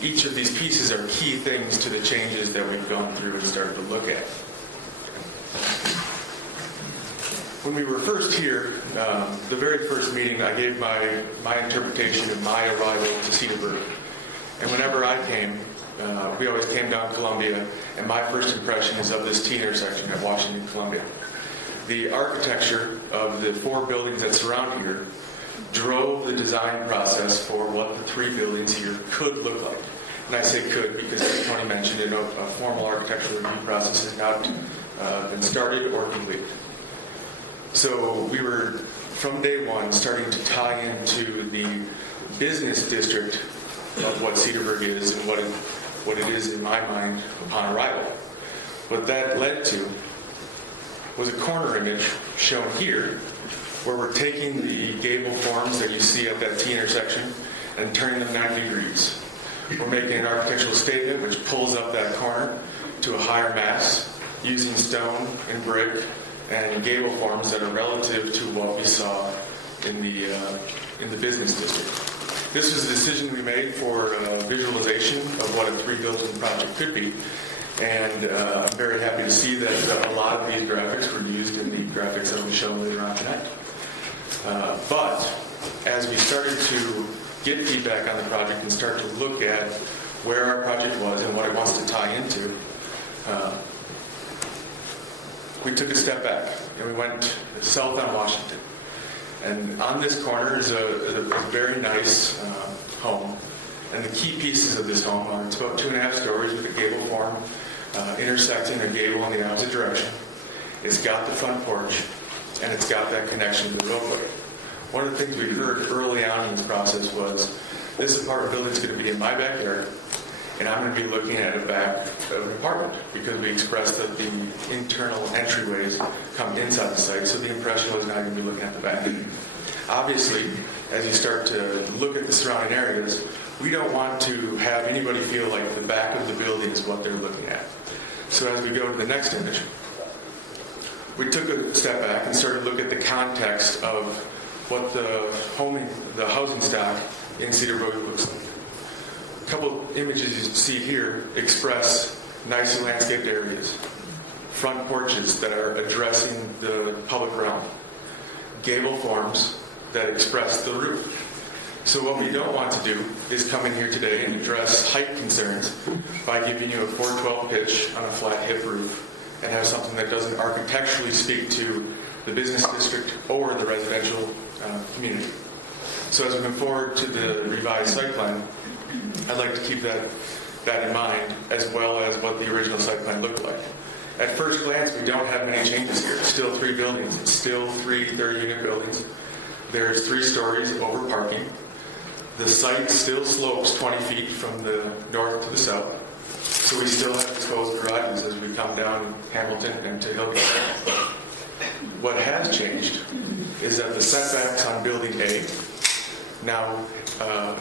Each of these pieces are key things to the changes that we've gone through and started to look at. When we were first here, the very first meeting, I gave my interpretation of my arrival to Cedarburg. And whenever I came, we always came down Columbia, and my first impression is of this T intersection at Washington Columbia. The architecture of the 4 buildings that surround here drove the design process for what the 3 buildings here could look like. And I say could because, as Tony mentioned, a formal architectural review process has not been started or completed. So we were, from day one, starting to tie into the business district of what Cedarburg is and what it is in my mind upon arrival. What that led to was a corner image shown here, where we're taking the gable forms that you see at that T intersection and turning them 90 degrees. We're making an architectural statement which pulls up that corner to a higher mass using stone and brick and gable forms that are relative to what we saw in the business district. This was a decision we made for visualization of what a 3-building project could be. And I'm very happy to see that a lot of these graphics were used in the graphics that will show later on tonight. But as we started to get feedback on the project and start to look at where our project was and what it wants to tie into, we took a step back and we went south on Washington. And on this corner is a very nice home. And the key pieces of this home are it's about 2.5 stories with a gable form intersecting a gable in the opposite direction. It's got the front porch, and it's got that connection to the roadway. One of the things we heard early on in this process was, this apartment building is going to be in my backyard, and I'm going to be looking at a back of an apartment, because we expressed that the internal entryways come inside the site, so the impression was not going to be looking at the back. Obviously, as you start to look at the surrounding areas, we don't want to have anybody feel like the back of the building is what they're looking at. So as we go to the next image, we took a step back and started to look at the context of what the housing stock in Cedarburg looks like. A couple images you see here express nicely landscaped areas, front porches that are addressing the public realm, gable forms that express the roof. So what we don't want to do is come in here today and address height concerns by giving you a 412 pitch on a flat hip roof and have something that doesn't architecturally speak to the business district or the residential community. So as we move forward to the revised site plan, I'd like to keep that in mind, as well as what the original site plan looked like. At first glance, we don't have many changes here. It's still 3 buildings. It's still 3 30-unit buildings. There's 3 stories over parking. The site still slopes 20 feet from the north to the south. So we still have exposed garages as we come down Hamilton and to Hillgate. What has changed is that the setbacks on Building A now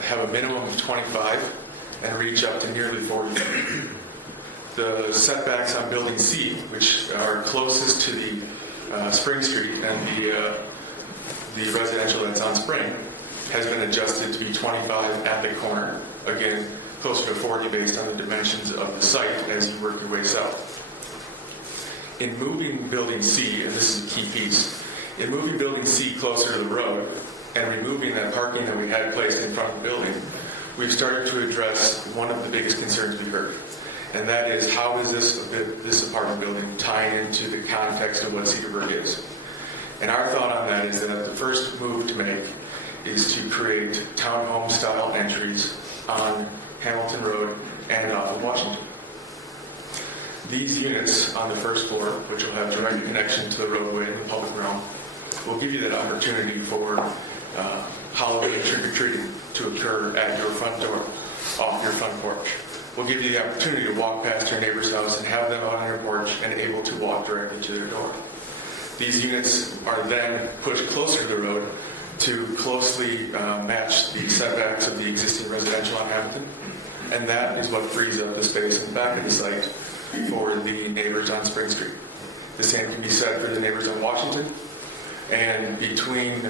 have a minimum of 25 and reach up to nearly 40 feet. The setbacks on Building C, which are closest to the Spring Street and the residential that's on Spring, has been adjusted to be 25 at the corner. Again, closer to 40 based on the dimensions of the site as you work your way south. In moving Building C, and this is a key piece, in moving Building C closer to the road and removing that parking that we had placed in front of the building, we've started to address one of the biggest concerns we heard. And that is, how is this apartment building tying into the context of what Cedarburg is? And our thought on that is that the first move to make is to create townhome-style entries on Hamilton Road and off of Washington. These units on the first floor, which will have direct connection to the roadway and the public realm, will give you that opportunity for Halloween trick-or-treating to occur at your front door, off your front porch. We'll give you the opportunity to walk past your neighbor's house and have them out on your porch and able to walk directly to their door. These units are then pushed closer to the road to closely match the setbacks of the existing residential on Hamilton, and that is what frees up the space in the back of the site for the neighbors on Spring Street. The same can be said for the neighbors on Washington, and between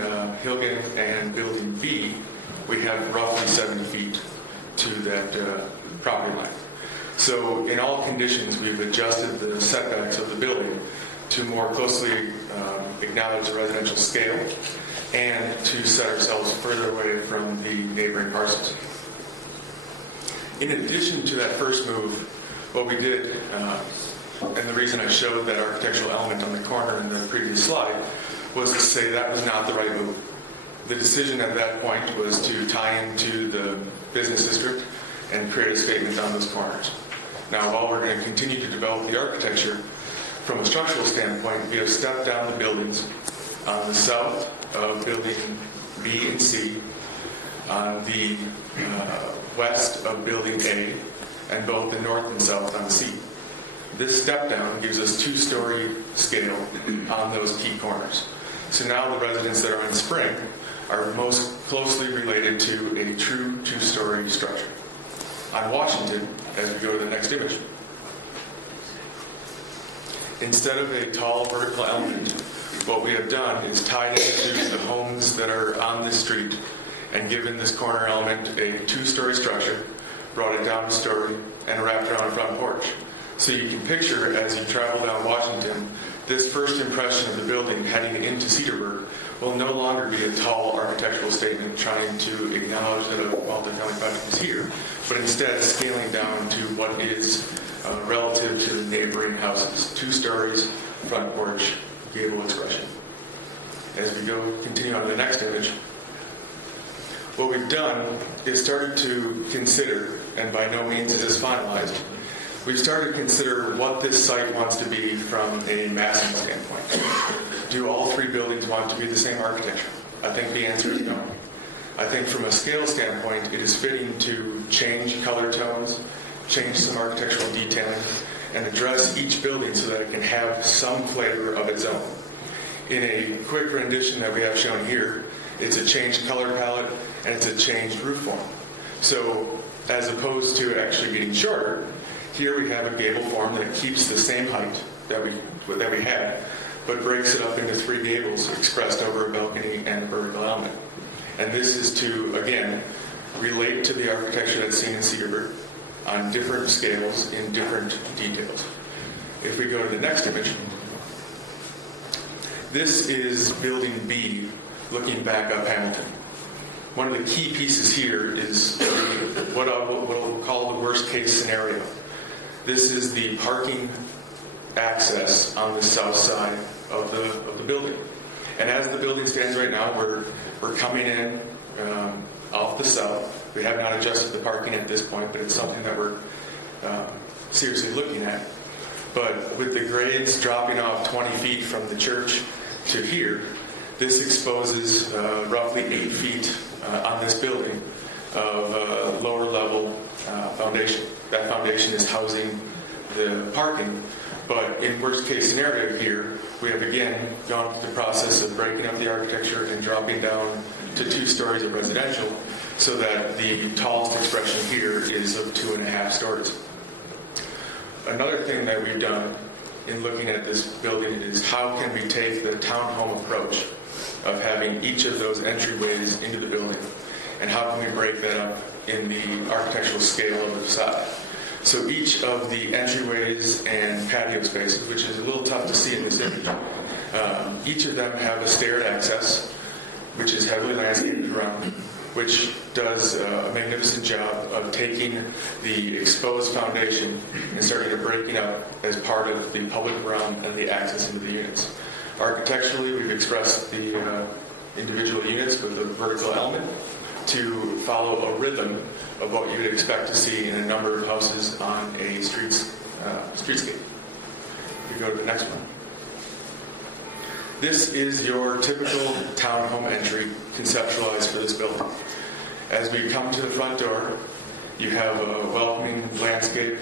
Hillgate and Building B, we have roughly 70 feet to that property line. So in all conditions, we've adjusted the setbacks of the building to more closely acknowledge the residential scale and to set ourselves further away from the neighboring parcels. In addition to that first move, what we did, and the reason I showed that architectural element on the corner in the previous slide, was to say that was not the right move. The decision at that point was to tie into the business district and create a statement on those corners. Now, while we're going to continue to develop the architecture, from a structural standpoint, we have stepped down the buildings on the south of Building B and C, on the west of Building A, and both the north and south on C. This step down gives us 2-story scale on those key corners. So now the residents that are in Spring are most closely related to a true 2-story structure. On Washington, as we go to the next image, instead of a tall vertical element, what we have done is tied into the homes that are on this street and given this corner element a 2-story structure, brought it down a story, and wrapped around a front porch. So you can picture, as you travel down Washington, this first impression of the building heading into Cedarburg will no longer be a tall architectural statement trying to acknowledge that a multifamily project is here, but instead scaling down to what is relative to the neighboring houses. 2 stories, front porch, gable expression. As we continue on to the next image, what we've done is started to consider, and by no means is this finalized, we've started to consider what this site wants to be from a massing standpoint. Do all 3 buildings want to be the same architecture? I think the answer is no. I think from a scale standpoint, it is fitting to change color tones, change some architectural detailing, and address each building so that it can have some flavor of its own. In a quick rendition that we have shown here, it's a changed color palette and it's a changed roof form. So as opposed to actually getting shorter, here we have a gable form that keeps the same height that we had, but breaks it up into 3 gables expressed over a balcony and a vertical element. And this is to, again, relate to the architecture that's seen in Cedarburg on different scales in different details. If we go to the next image, this is building B looking back up Hamilton. One of the key pieces here is what I'll call the worst case scenario. This is the parking access on the south side of the building. And as the building stands right now, we're coming in off the south. We have not adjusted the parking at this point, but it's something that we're seriously looking at. But with the grades dropping off 20 feet from the church to here, this exposes roughly 8 feet on this building of lower level foundation. That foundation is housing the parking. But in worst case scenario here, we have again gone through the process of breaking up the architecture and dropping down to 2 stories of residential so that the tallest expression here is of 2.5 stories. Another thing that we've done in looking at this building is how can we take the townhome approach of having each of those entryways into the building, and how can we break that up in the architectural scale of the facade. So each of the entryways and patio spaces, which is a little tough to see in this image, each of them have a staired access, which is heavily landscaped around, which does a magnificent job of taking the exposed foundation and starting to break it up as part of the public realm and the access into the units. Architecturally, we've expressed the individual units with a vertical element to follow a rhythm of what you would expect to see in a number of houses on a streetscape. You go to the next one. This is your typical townhome entry conceptualized for this building. As we come to the front door, you have a welcoming landscape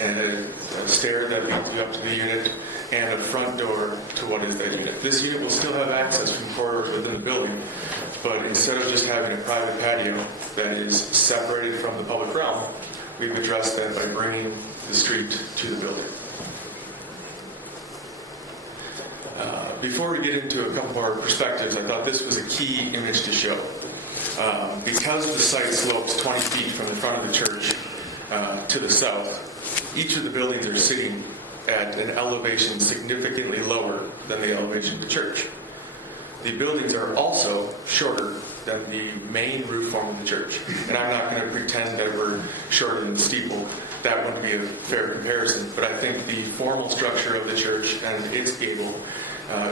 and a stair that leads you up to the unit and a front door to what is that unit. This unit will still have access from corridors within the building, but instead of just having a private patio that is separated from the public realm, we've addressed that by bringing the street to the building. Before we get into a couple more perspectives, I thought this was a key image to show. Because the site slopes 20 feet from the front of the church to the south, each of the buildings are sitting at an elevation significantly lower than the elevation of the church. The buildings are also shorter than the main roof form of the church. And I'm not going to pretend that we're shorter than the steeple. That wouldn't be a fair comparison. But I think the formal structure of the church and its gable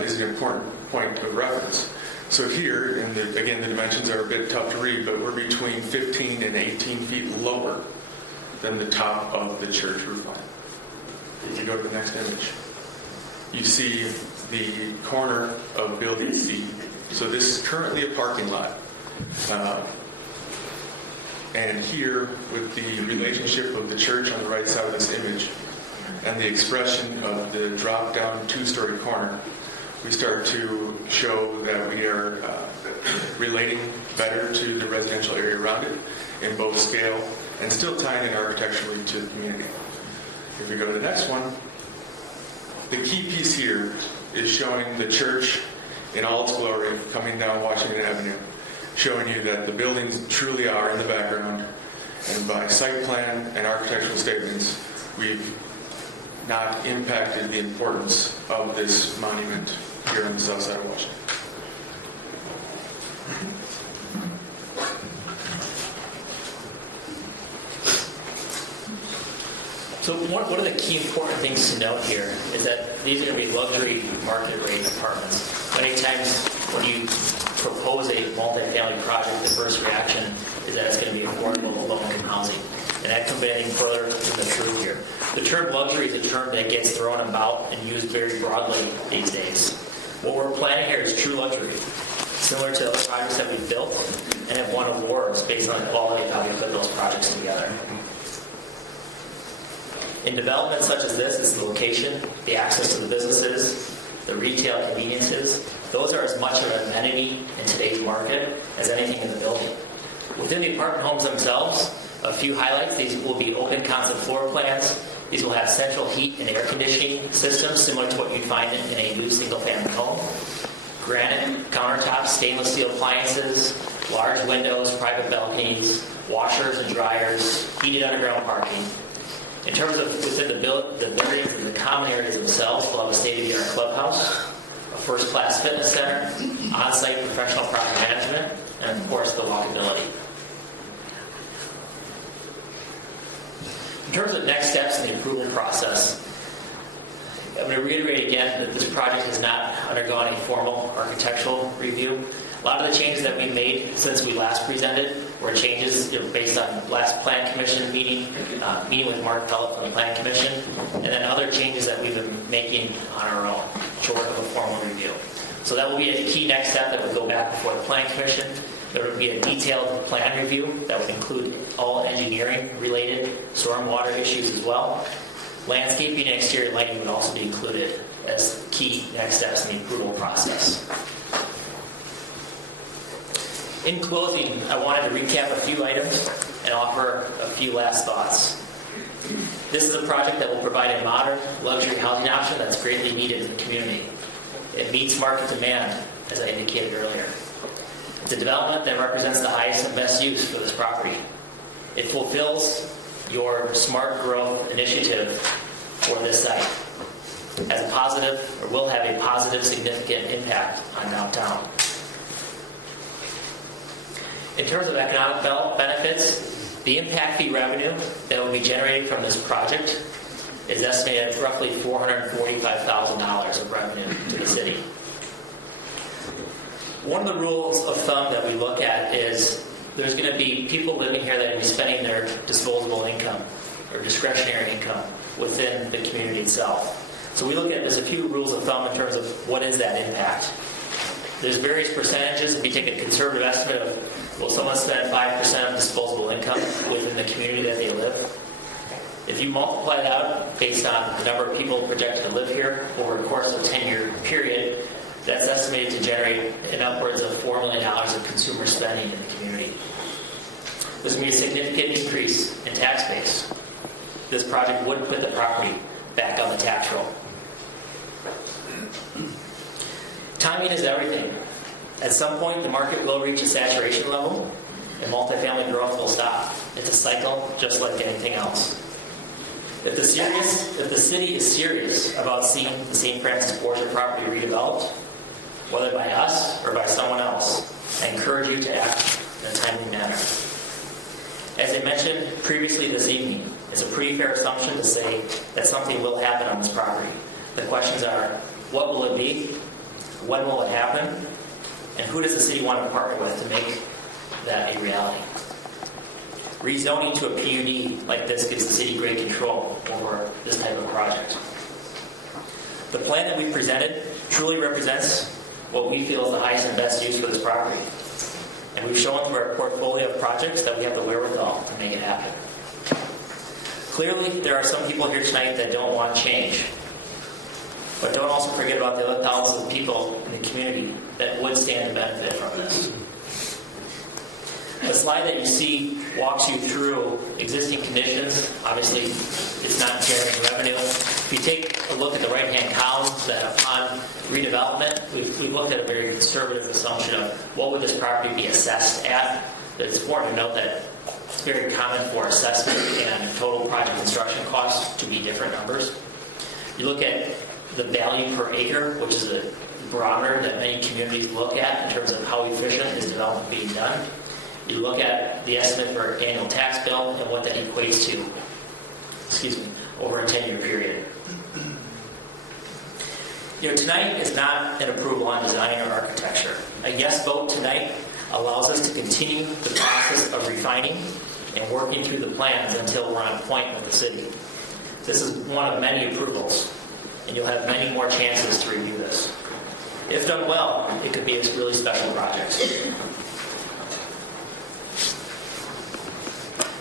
is an important point of reference. So here, and again, the dimensions are a bit tough to read, but we're between 15 and 18 feet lower than the top of the church roof line. If you go to the next image, you see the corner of building C. So this is currently a parking lot. And here, with the relationship of the church on the right side of this image, and the expression of the drop-down two-story corner, we start to show that we are relating better to the residential area around it in both scale and still tying in architecturally to the community. If we go to the next one, the key piece here is showing the church in all its glory coming down Washington Avenue, showing you that the buildings truly are in the background, and by site plan and architectural statements, we've not impacted the importance of this monument here on the south side of Washington. So one of the key important things to note here is that these are going to be luxury market rate apartments. Many times when you propose a multifamily project, the first reaction is that it's going to be affordable low-income housing. And that couldn't be anything further from the truth here. The term luxury is a term that gets thrown about and used very broadly these days. What we're planning here is true luxury, similar to other projects that we've built and have won awards based on the quality of how we put those projects together. In development such as this, it's the location, the access to the businesses, the retail conveniences. Those are as much of an amenity in today's market as anything in the building. Within the apartment homes themselves, a few highlights. These will be open concept floor plans. These will have central heat and air conditioning systems similar to what you'd find in a new single-family home. Granite countertops, stainless steel appliances, large windows, private balconies, washers and dryers, heated underground parking. In terms of within the buildings and the common areas themselves, we'll have a state-of-the-art clubhouse, a first-class fitness center, on-site professional property management, and of course the walkability. In terms of next steps in the approval process, I'm going to reiterate again that this project has not undergone a formal architectural review. A lot of the changes that we've made since we last presented were changes based on last Plan Commission meeting with Mark Pellett from the Plan Commission, and then other changes that we've been making on our own, short of a formal review. So that will be a key next step that would go back before the Plan Commission. There would be a detailed plan review that would include all engineering-related stormwater issues as well. Landscaping and exterior lighting would also be included as key next steps in the approval process. In closing, I wanted to recap a few items and offer a few last thoughts. This is a project that will provide a modern, luxury housing option that's greatly needed in the community. It meets market demand, as I indicated earlier. It's a development that represents the highest and best use for this property. It fulfills your smart growth initiative for this site as a positive, or will have a positive, significant impact on downtown. In terms of economic benefits, the impact fee revenue that will be generated from this project is estimated at roughly $445,000 of revenue to the city. One of the rules of thumb that we look at is there's going to be people living here that will be spending their disposable income or discretionary income within the community itself. So we look at there's a few rules of thumb in terms of what is that impact. There's various percentages. If you take a conservative estimate of, will someone spend 5% of disposable income within the community that they live? If you multiply that out based on the number of people projected to live here over the course of a 10-year period, that's estimated to generate in upwards of $4 million of consumer spending in the community. This would be a significant increase in tax base. This project would put the property back on the tax roll. Timing is everything. At some point, the market will reach a saturation level, and multifamily growth will stop. It's a cycle just like anything else. If the city is serious about seeing the St. Francis Borgia property redeveloped, whether by us or by someone else, I encourage you to act in a timely manner. As I mentioned previously this evening, it's a pretty fair assumption to say that something will happen on this property. The questions are, what will it be? When will it happen? And who does the city want to partner with to make that a reality? Rezoning to a PUD like this gives the city great control over this type of project. The plan that we presented truly represents what we feel is the highest and best use for this property. And we've shown through our portfolio of projects that we have the wherewithal to make it happen. Clearly, there are some people here tonight that don't want change. But don't also forget about the other thousands of people in the community that would stand to benefit from this. The slide that you see walks you through existing conditions. Obviously, it's not generating revenue. If you take a look at the right-hand column, that upon redevelopment, we've looked at a very conservative assumption of what would this property be assessed at. But it's important to note that it's very common for assessment and total project construction costs to be different numbers. You look at the value per acre, which is a barometer that many communities look at in terms of how efficient is development being done. You look at the estimate for annual tax bill and what that equates to, over a 10-year period. Tonight is not an approval on design or architecture. A yes vote tonight allows us to continue the process of refining and working through the plans until we're on point with the city. This is one of many approvals, and you'll have many more chances to review this. If done well, it could be a really special project.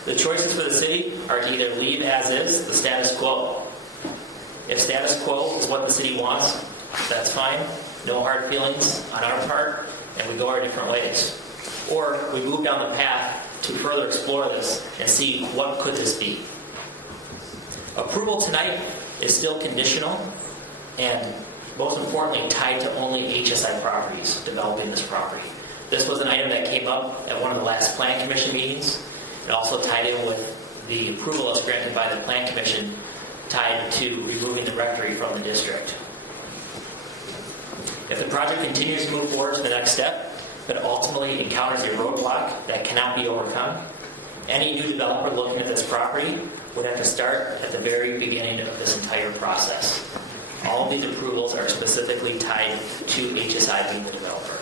The choices for the city are to either leave as is, the status quo. If status quo is what the city wants, that's fine. No hard feelings on our part, and we go our different ways. Or we move down the path to further explore this and see what could this be. Approval tonight is still conditional and, most importantly, tied to only HSI properties developing this property. This was an item that came up at one of the last Plan Commission meetings. It also tied in with the approval that's granted by the Plan Commission tied to removing the rectory from the district. If the project continues to move forward to the next step, but ultimately encounters a roadblock that cannot be overcome, any new developer looking at this property would have to start at the very beginning of this entire process. All of these approvals are specifically tied to HSI being the developer.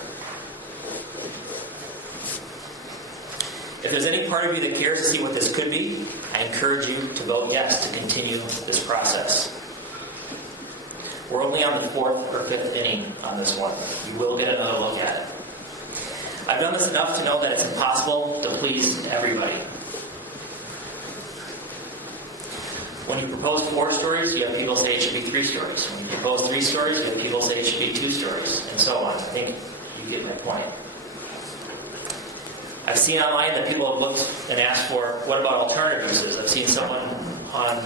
If there's any part of you that cares to see what this could be, I encourage you to vote yes to continue this process. We're only on the 4th or 5th inning on this one. You will get another look at it. I've done this enough to know that it's impossible to please everybody. When you propose 4 stories, you have people say it should be 3 stories. When you propose 3 stories, you have people say it should be 2 stories, and so on. I think you get my point. I've seen online that people have looked and asked for, what about alternative uses? I've seen someone on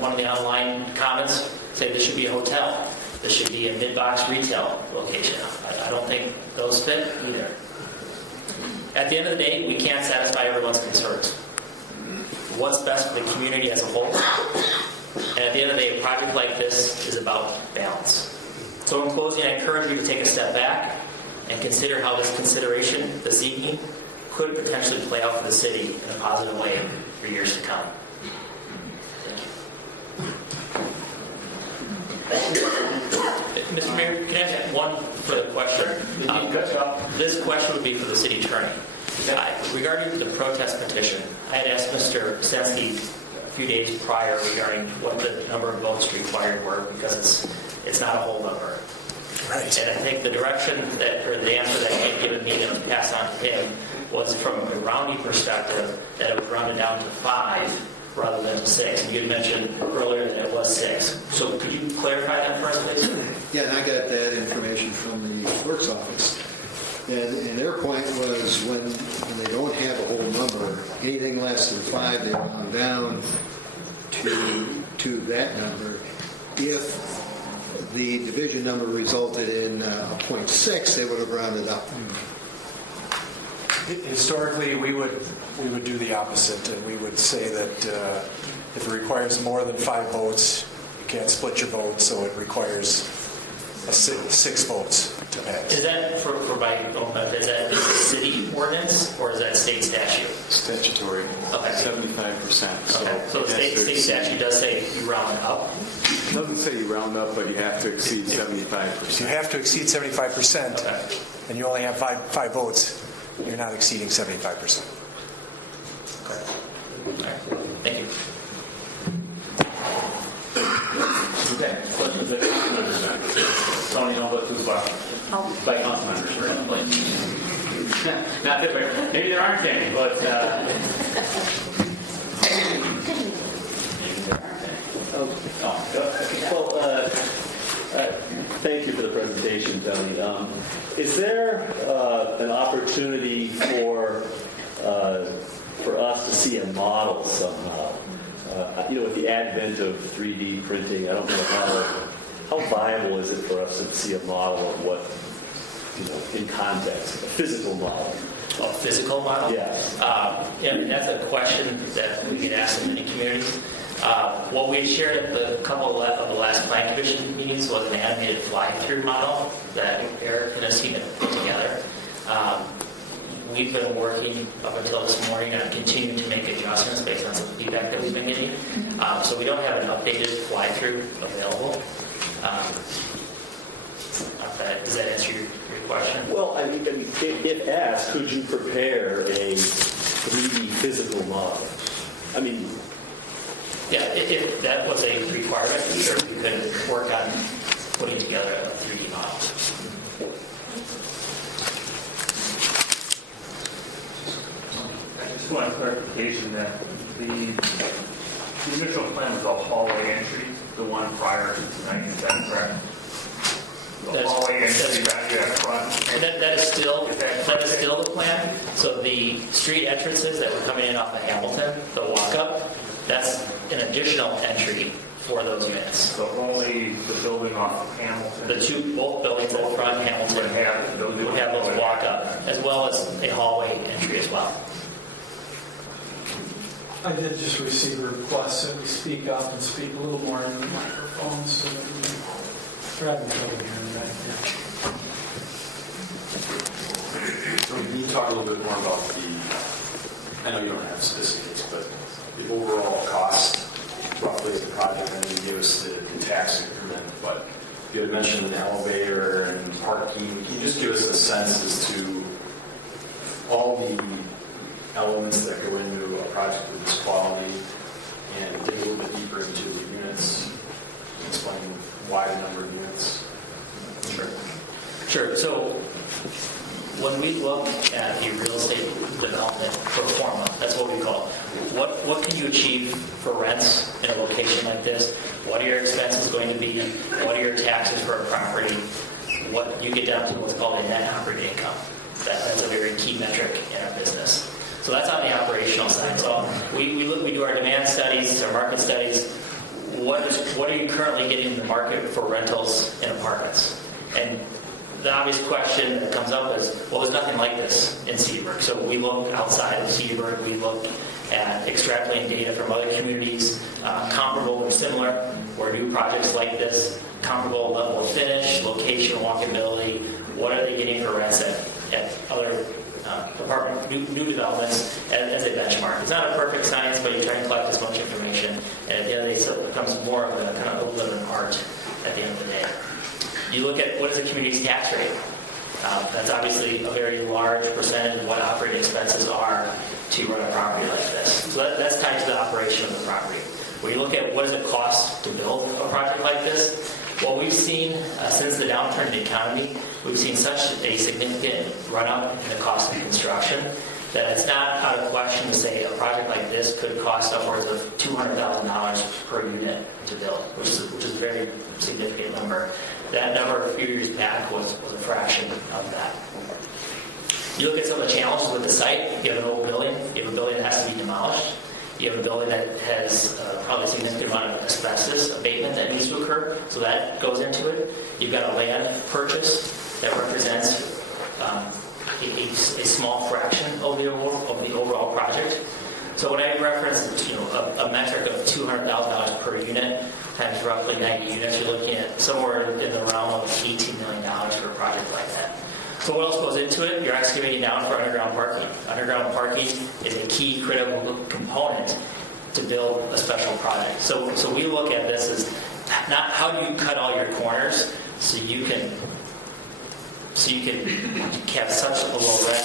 one of the online comments say this should be a hotel. This should be a mid-box retail location. I don't think those fit either. At the end of the day, we can't satisfy everyone's concerns. What's best for the community as a whole? And at the end of the day, a project like this is about balance. So in closing, I encourage you to take a step back and consider how this consideration this evening could potentially play out for the city in a positive way for years to come. Mr. Mayor, can I ask one further question? This question would be for the city attorney. Regarding the protest petition, I had asked Mr. Stensky a few days prior regarding what the number of votes required were, because it's not a whole number. Right. And I think the direction or the answer that he had given me that was passed on to him was from a rounding perspective that it would round it down to 5 rather than to 6. And you had mentioned earlier that it was 6. So could you clarify that for us, please? Yeah, and I got that information from the clerk's office. And their point was when they don't have a whole number, anything less than 5, they round down to that number. If the division number resulted in a 0.6, they would have rounded up. Historically, we would do the opposite, and we would say that if it requires more than 5 votes, you can't split your vote, so it requires 6 votes to pass. Is that is that city ordinance or is that state statute? Statutory. Okay. 75%. Okay. So the state statute does say you round up. It doesn't say you round up, but you have to exceed 75%. You have to exceed 75%, Okay. and you only have 5 votes. You're not exceeding 75%. Okay. All right. Thank you. Okay, questions by council members then? Tony, don't go too far. By council members, please. Not that maybe there aren't any, but Thank you for the presentation, Tony. Is there an opportunity for us to see a model somehow? With the advent of 3D printing, I don't know how viable is it for us to see a model of what, in context, a physical model? A physical model? Yeah. That's a question that we get asked in many communities. What we shared at a couple of the last Plan Commission meetings was an animated fly-through model that Eric and his team had put together. We've been working up until this morning on continuing to make adjustments based on some feedback that we've been getting. So we don't have an updated fly-through available. Does that answer your question? Well, if asked, could you prepare a 3D physical model? Yeah, if that was a requirement, sure, we could work on putting together a 3D model. I just want clarification that the initial plan was a hallway entry, the one prior to tonight, is that correct? The hallway entry back to that front. That is still the plan. So the street entrances that were coming in off of Hamilton, the walk-up, that's an additional entry for those units. So only the building off of Hamilton? Both buildings in front of Hamilton would have those walk-up, as well as a hallway entry as well. I did just receive a request that we speak up and speak a little more in the microphone so that we're having trouble hearing right now. So can you talk a little bit more about I know you don't have specifics, but the overall cost roughly of the project? And you gave us the tax increment, but you had mentioned an elevator and parking. Can you just give us a sense as to all the elements that go into a project of this quality and dig a little bit deeper into the units, explain why the number of units? Sure. So when we look at a real estate development pro forma, that's what we call it. What can you achieve for rents in a location like this? What are your expenses going to be? What are your taxes for a property? What you get down to what's called a net operating income. That's a very key metric in our business. So that's on the operational side. So we do our demand studies, our market studies. What are you currently getting in the market for rentals in apartments? And the obvious question that comes up is, well, there's nothing like this in Cedarburg. So we look outside of Cedarburg. We look at extrapolating data from other communities, comparable or similar, or new projects like this, comparable level of finish, location, walkability. What are they getting for rents at other apartment new developments as a benchmark? It's not a perfect science, but you try and collect as much information. And at the end of the day, so it becomes more of a kind of a little bit of an art at the end of the day. You look at what is the community's tax rate. That's obviously a very large percentage of what operating expenses are to run a property like this. So that's tied to the operation of the property. When you look at what does it cost to build a project like this, what we've seen since the downturn in the economy, we've seen such a significant run-up in the cost of construction that it's not out of question to say a project like this could cost upwards of $200,000 per unit to build, which is a very significant number. That number a few years back was a fraction of that. You look at some of the challenges with the site. You have an old building. You have a building that has to be demolished. You have a building that has probably a significant amount of asbestos abatement that needs to occur, so that goes into it. You've got a land purchase that represents a small fraction of the overall project. So when I reference a metric of $200,000 per unit times roughly 90 units, you're looking at somewhere in the realm of $18 million for a project like that. So what else goes into it? You're excavating down for underground parking. Underground parking is a key critical component to build a special project. So we look at this as not how do you cut all your corners so you can have such a low rent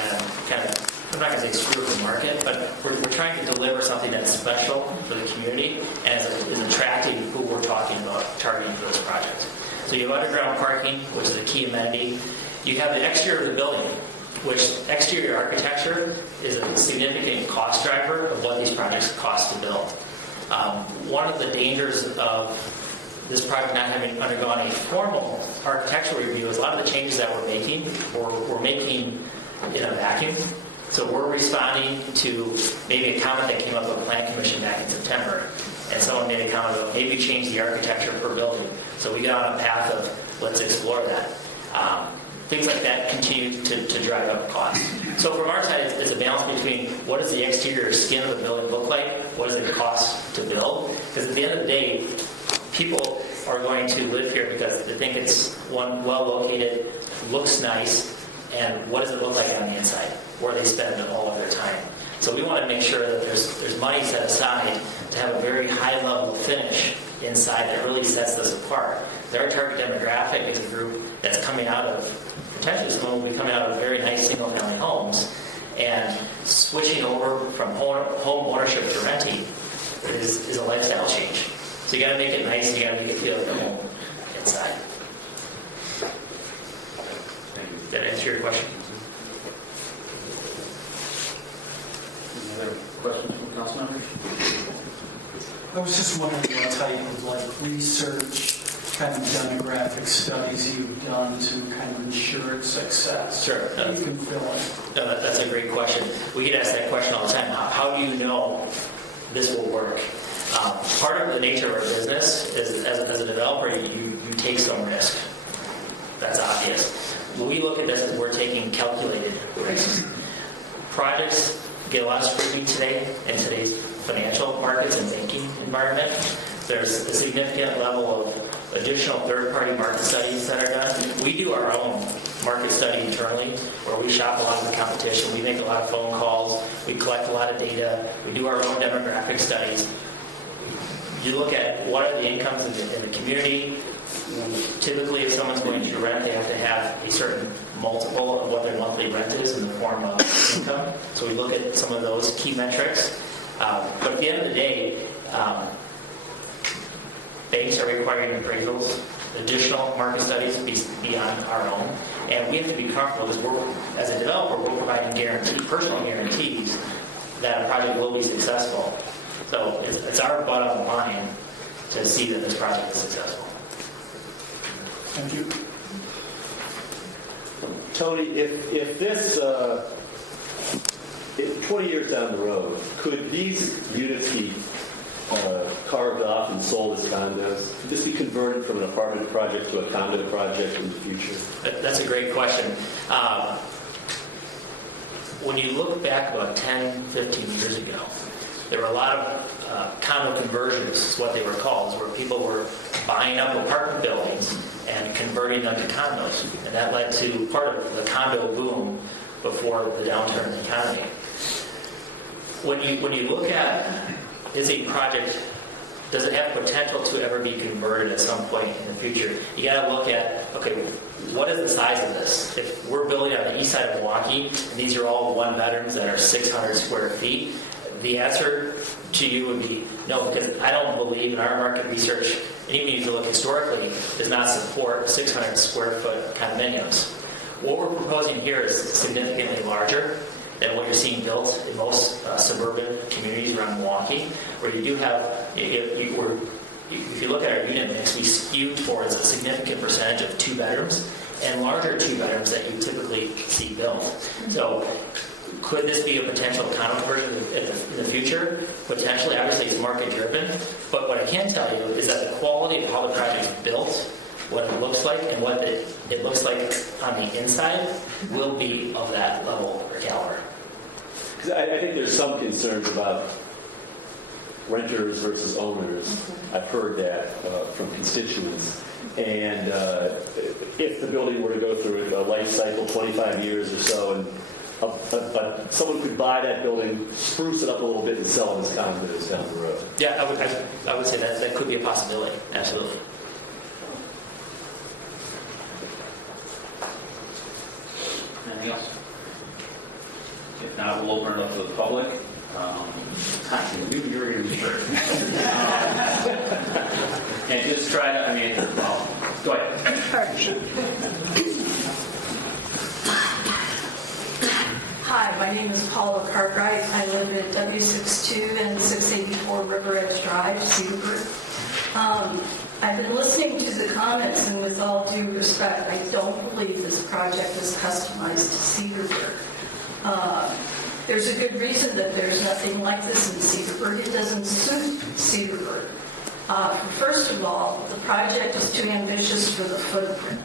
and kind of, I'm not going to say screw the market, but we're trying to deliver something that's special for the community and is attracting who we're talking about targeting for this project. So you have underground parking, which is a key amenity. You have the exterior of the building, which exterior architecture is a significant cost driver of what these projects cost to build. One of the dangers of this project not having undergone a formal architectural review is a lot of the changes that we're making in a vacuum. So we're responding to maybe a comment that came up at the Plan Commission back in September. And someone made a comment about maybe change the architecture per building. So we got on a path of let's explore that. Things like that continue to drive up costs. So from our side, it's a balance between what does the exterior skin of the building look like, what does it cost to build? Because at the end of the day, people are going to live here because they think it's one well located, looks nice, and what does it look like on the inside, where they spend all of their time. So we want to make sure that there's money set aside to have a very high level of finish inside that really sets this apart. Our target demographic is a group that's coming out of, potentially someone will be coming out of very nice single family homes, and switching over from home ownership to renting is a lifestyle change. So you got to make it nice, you got to make it feel like a home inside. Did that answer your question? Any other questions from council members? I was just wondering what type of research, kind of demographic studies you've done to kind of ensure its success. Sure. You can fill in. No, that's a great question. We get asked that question all the time. How do you know this will work? Part of the nature of our business is, as a developer, you take some risk. That's obvious. When we look at this, we're taking calculated risks. Projects get a lot of scrutiny today in today's financial markets and banking environment. There's a significant level of additional third-party market studies that are done. We do our own market study internally, where we shop a lot of the competition. We make a lot of phone calls. We collect a lot of data. We do our own demographic studies. You look at what are the incomes in the community. Typically, if someone's going to rent, they have to have a certain multiple of what their monthly rent is in the form of income. So we look at some of those key metrics. But at the end of the day, banks are requiring appraisals, additional market studies beyond our own, and we have to be comfortable because as a developer, we're providing personal guarantees that a project will be successful. So it's our bottom line to see that this project is successful. Thank you. Tony, if this, 20 years down the road, could these units be carved off and sold as condos? Could this be converted from an apartment project to a condo project in the future? That's a great question. When you look back about 10, 15 years ago, there were a lot of condo conversions, is what they were called, where people were buying up apartment buildings and converting them to condos. And that led to part of the condo boom before the downturn in the economy. When you look at, is a project, does it have potential to ever be converted at some point in the future? You got to look at, okay, what is the size of this? If we're building on the east side of Milwaukee, and these are all one bedrooms that are 600 square feet, the answer to you would be no, because I don't believe in our market research, and even if you look historically, does not support 600 square foot condominiums. What we're proposing here is significantly larger than what you're seeing built in most suburban communities around Milwaukee, where you do have, if you look at our unit mix, we skew towards a significant percentage of 2 bedrooms and larger 2 bedrooms that you typically see built. So could this be a potential condo conversion in the future? Potentially. Obviously, it's market driven. But what I can tell you is that the quality of how the project is built, what it looks like, and what it looks like on the inside will be of that level or caliber. Because I think there's some concerns about renters versus owners. I've heard that from constituents. And if the building were to go through a life cycle, 25 years or so, and someone could buy that building, spruce it up a little bit, and sell it as condos down the road. Yeah, I would say that could be a possibility. Absolutely. Anything else? If not, we'll open it up to the public. You're going to be first. And just try to, go ahead. Hi, my My name is Paula Cartwright. I live at W62 and 684 River Edge Drive, Cedarburg. I've been listening to the comments, and with all due respect, I don't believe this project is customized to Cedarburg. There's a good reason that there's nothing like this in Cedarburg. It doesn't suit Cedarburg. First of all, the project is too ambitious for the footprint.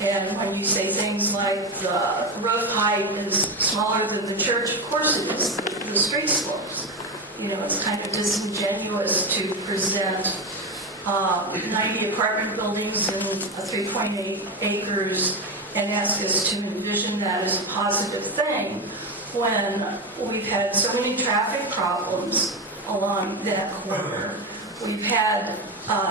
And when you say things like the roof height is smaller than the church, of course it is, the street slopes. It's kind of disingenuous to present 90 apartment buildings in 3.8 acres and ask us to envision that as a positive thing when we've had so many traffic problems along that corner. We've had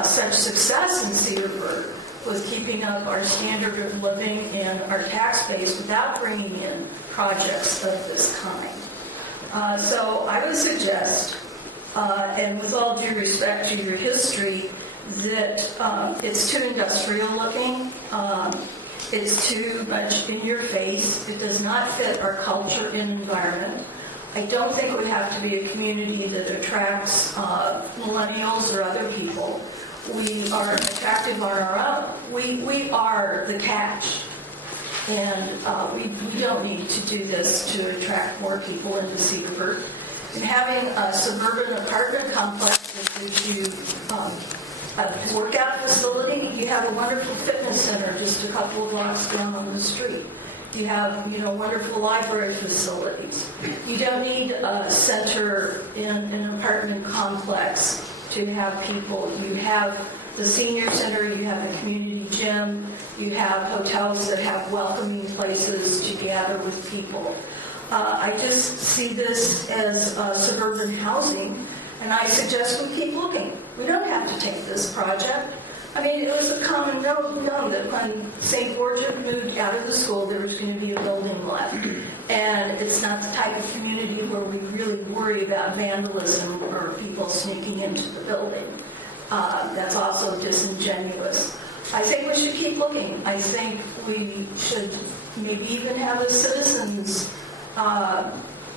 such success in Cedarburg with keeping up our standard of living and our tax base without bringing in projects of this kind. So I would suggest, and with all due respect to your history, that it's too industrial looking. It's too much in your face. It does not fit our culture and environment. I don't think it would have to be a community that attracts millennials or other people. We are attractive on our own. We are the catch. And we don't need to do this to attract more people into Cedarburg. And having a suburban apartment complex that gives you a workout facility, you have a wonderful fitness center just a couple of blocks down on the street. You have, wonderful library facilities. You don't need a center in an apartment complex to have people. You have the senior center, you have the community gym, you have hotels that have welcoming places to gather with people. I just see this as suburban housing, and I suggest we keep looking. We don't have to take this project. I mean, it was a common known that when St. Borgia moved out of the school, there was going to be a building left. And it's not the type of community where we really worry about vandalism or people sneaking into the building. That's also disingenuous. I think we should keep looking. I think we should maybe even have the citizens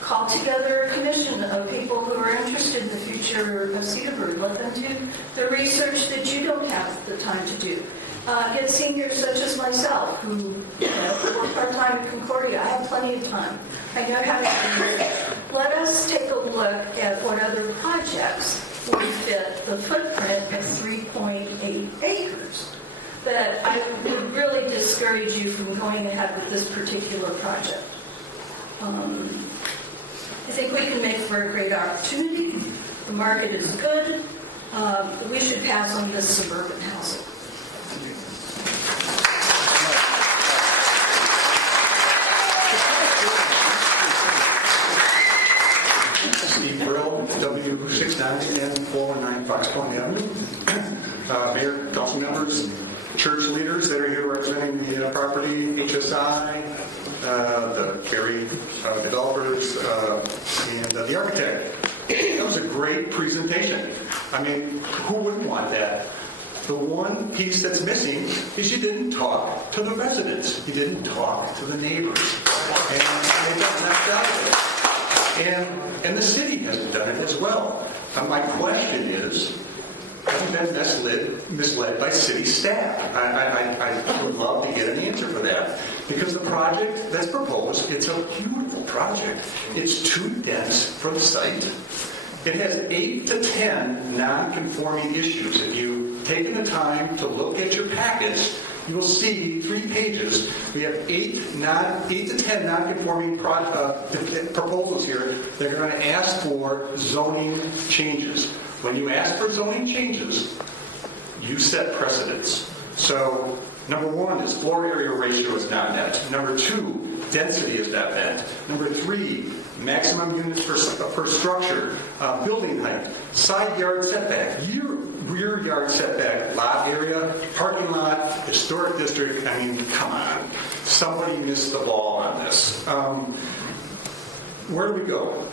call together a commission of people who are interested in the future of Cedarburg. Let them do the research that you don't have the time to do. Get seniors such as myself who work part-time at Concordia. I have plenty of time. I know how to do it. Let us take a look at what other projects would fit the footprint of 3.8 acres. But I would really discourage you from going ahead with this particular project. I think we can make for a great opportunity. The market is good. We should pass on this suburban housing. Steve Brill, W69 and 419 Fox Point Avenue. Mayor, council members, church leaders that are here representing the property, HSI, the Cary developers, and the architect. That was a great presentation. I mean, who wouldn't want that? The one piece that's missing is you didn't talk to the residents. You didn't talk to the neighbors. And they got left out of it. And the city hasn't done it as well. My question is, have you been misled by city staff? I would love to get an answer for that. Because the project that's proposed, it's a beautiful project. It's too dense for the site. It has 8 to 10 non-conforming issues. If you've taken the time to look at your packets, you will see 3 pages. We have 8 to 10 non-conforming proposals here that are going to ask for zoning changes. When you ask for zoning changes, you set precedents. So, number 1 is floor area ratio is not met. Number 2, density is not met. Number 3, maximum units per structure, building height, side yard setback, rear yard setback, lot area, parking lot, historic district. I mean, come on. Somebody missed the ball on this. Where do we go?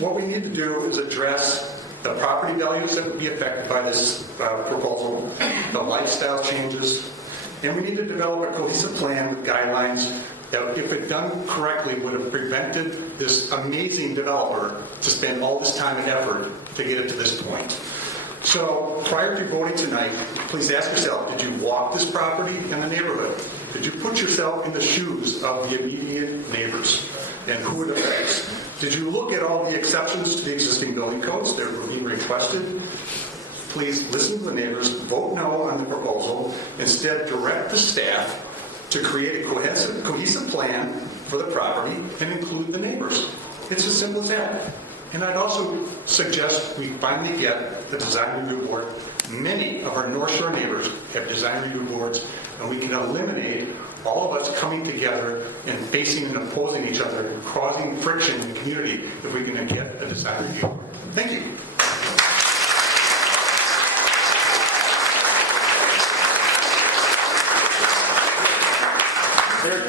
What we need to do is address the property values that would be affected by this proposal, the lifestyle changes, and we need to develop a cohesive plan with guidelines if it done correctly, would have prevented this amazing developer to spend all this time and effort to get it to this point. So prior to voting tonight, please ask yourself, did you walk this property in the neighborhood? Did you put yourself in the shoes of the immediate neighbors? And who it affects? Did you look at all the exceptions to the existing building codes that were being requested? Please listen to the neighbors, vote no on the proposal, instead direct the staff to create a cohesive plan for the property and include the neighbors. It's as simple as that. And I'd also suggest we finally get the design review board. Many of our North Shore neighbors have design review boards, and we can eliminate all of us coming together and facing and opposing each other and causing friction in the community if we can get a design review board. Thank you.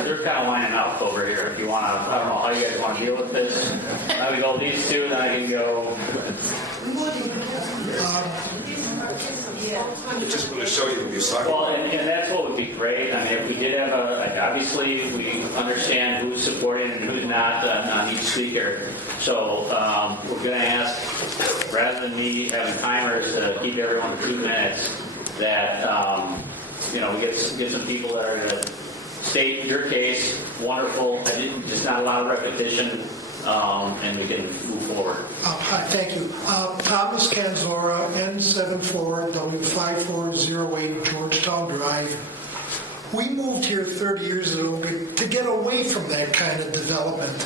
They're kind of lining up over here. If you want to, I don't know how you guys want to deal with this. I would go these two, then I can go. Just want to show you what you're talking Well, and that's what would be great. I mean, if we did have obviously we understand who's supporting and who's not on each speaker. So we're going to ask, rather than me having timers to keep everyone to 2 minutes, that we get some people that are going to state your case. Wonderful. Just not a lot of repetition, and we can move forward. Hi, thank you. Thomas Canzora, N74W5408 Georgetown Drive. We moved here 30 years ago to get away from that kind of development.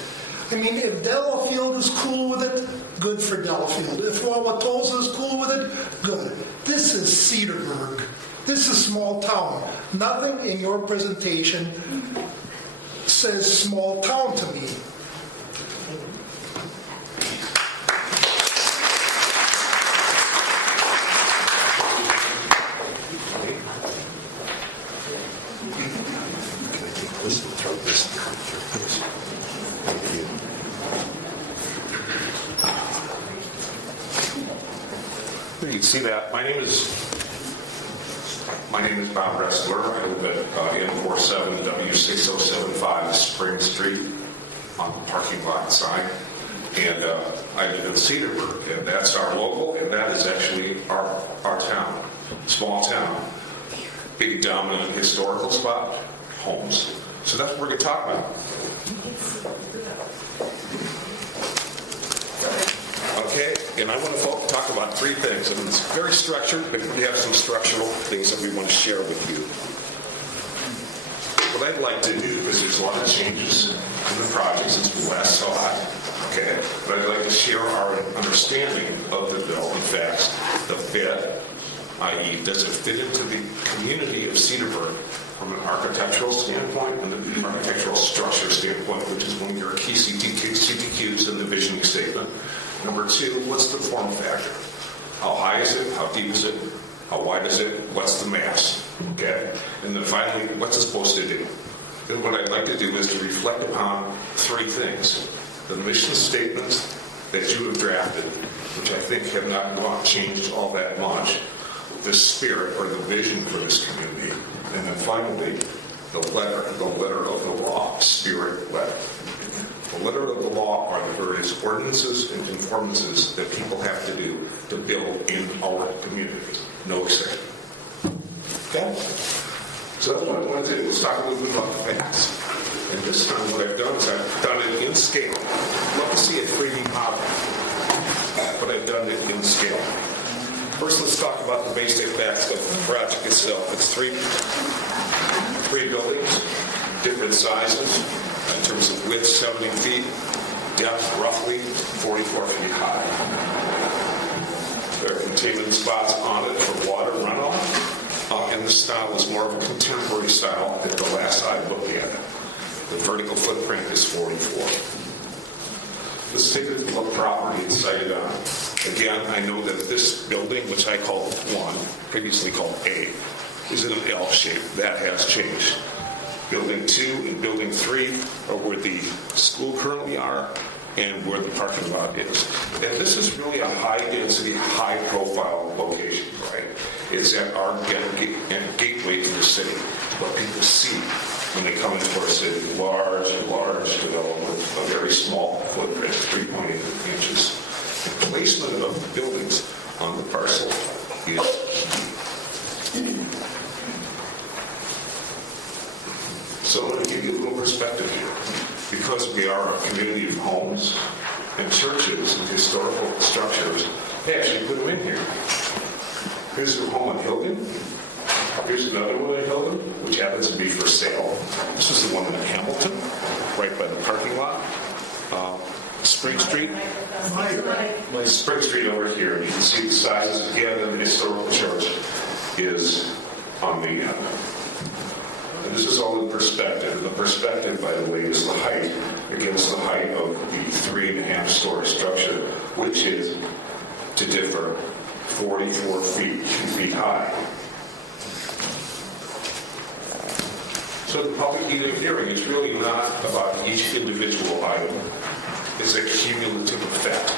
I mean, if Delafield is cool with it, good for Delafield. If Wauwatosa is cool with it, good. This is Cedarburg. This is small town. Nothing in your presentation says small town to me. You can see that. My name is Bob Ressler. I live at N47W6075 Spring Street on the parking lot side. And I live in Cedarburg, and that's our local, and that is actually our town. Small town. Big dominant historical spot, homes. So that's what we're going to talk about. Okay, and I want to talk about 3 things. And it's very structured, but we have some structural things that we want to share with you. What I'd like to do is there's a lot of changes in the project since we last saw it. Okay, but I'd like to share our understanding of the development facts, the fit, i.e., does it fit into the community of Cedarburg from an architectural standpoint and the architectural structure standpoint, which is one of your key CTQs in the visioning statement. Number 2, what's the form factor? How high is it? How deep is it? How wide is it? What's the mass? Okay? And then finally, what's it supposed to do? And what I'd like to do is to reflect upon 3 things. The mission statements that you have drafted, which I think have not changed all that much, the spirit or the vision for this community, and then finally, the letter of the law, spirit letter. The letter of the law are the various ordinances and conformances that people have to do to build in our community. No exception. Okay? So that's what I want to do. Let's talk a little bit about the facts. And this time what I've done is I've done it in scale. I'd love to see a 3D model, but I've done it in scale. First, let's talk about the basic facts of the project itself. It's three buildings, different sizes. In terms of width, 70 feet, depth roughly 44 feet high. There are containment spots on it for water runoff, and the style is more of a contemporary style than the last I looked at it. The vertical footprint is 44. Let's take a look at the property it's sited on. Again, I know that this building, which I called 1, previously called A, is in an L shape. That has changed. Building 2 and Building 3 are where the school currently are and where the parking lot is. And this is really a high-density, high-profile location, right? It's at our gateway to the city, what people see when they come into our city. Large development, a very small footprint, 3.8 inches. The placement of buildings on the parcel is key. So I'm going to give you a little perspective here. Because we are a community of homes and churches and historical structures, they actually put them in here. Here's their home on Hilton. Here's another one in Hilton, which happens to be for sale. This is the one in Hamilton, right by the parking lot. Spring Street. Spring Street over here. You can see the sizes again, and the historical church is on the end. And this is all in perspective. And the perspective, by the way, is the height against the height of the 3.5-story structure, which is, to differ, 44 feet, 2 feet high. So the public hearing is really not about each individual item. It's a cumulative effect.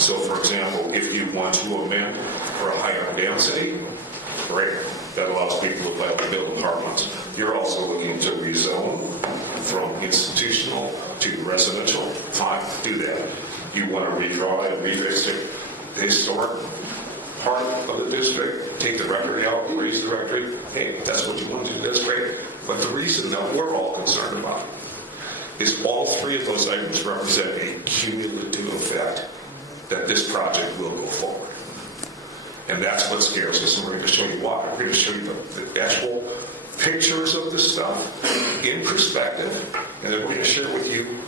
So, for example, if you want to amend for a higher density, great. That allows people to build apartments. You're also looking to rezone from institutional to residential. Fine, do that. You want to redraw and redistrict the historic part of the district, take the rectory out, raise the rectory. Hey, that's what you want to do. That's great. But the reason that we're all concerned about is all three of those items represent a cumulative effect that this project will go forward. And that's what scares us, and we're going to show you why. We're going to show you the actual pictures of this stuff in perspective, and then we're going to share with you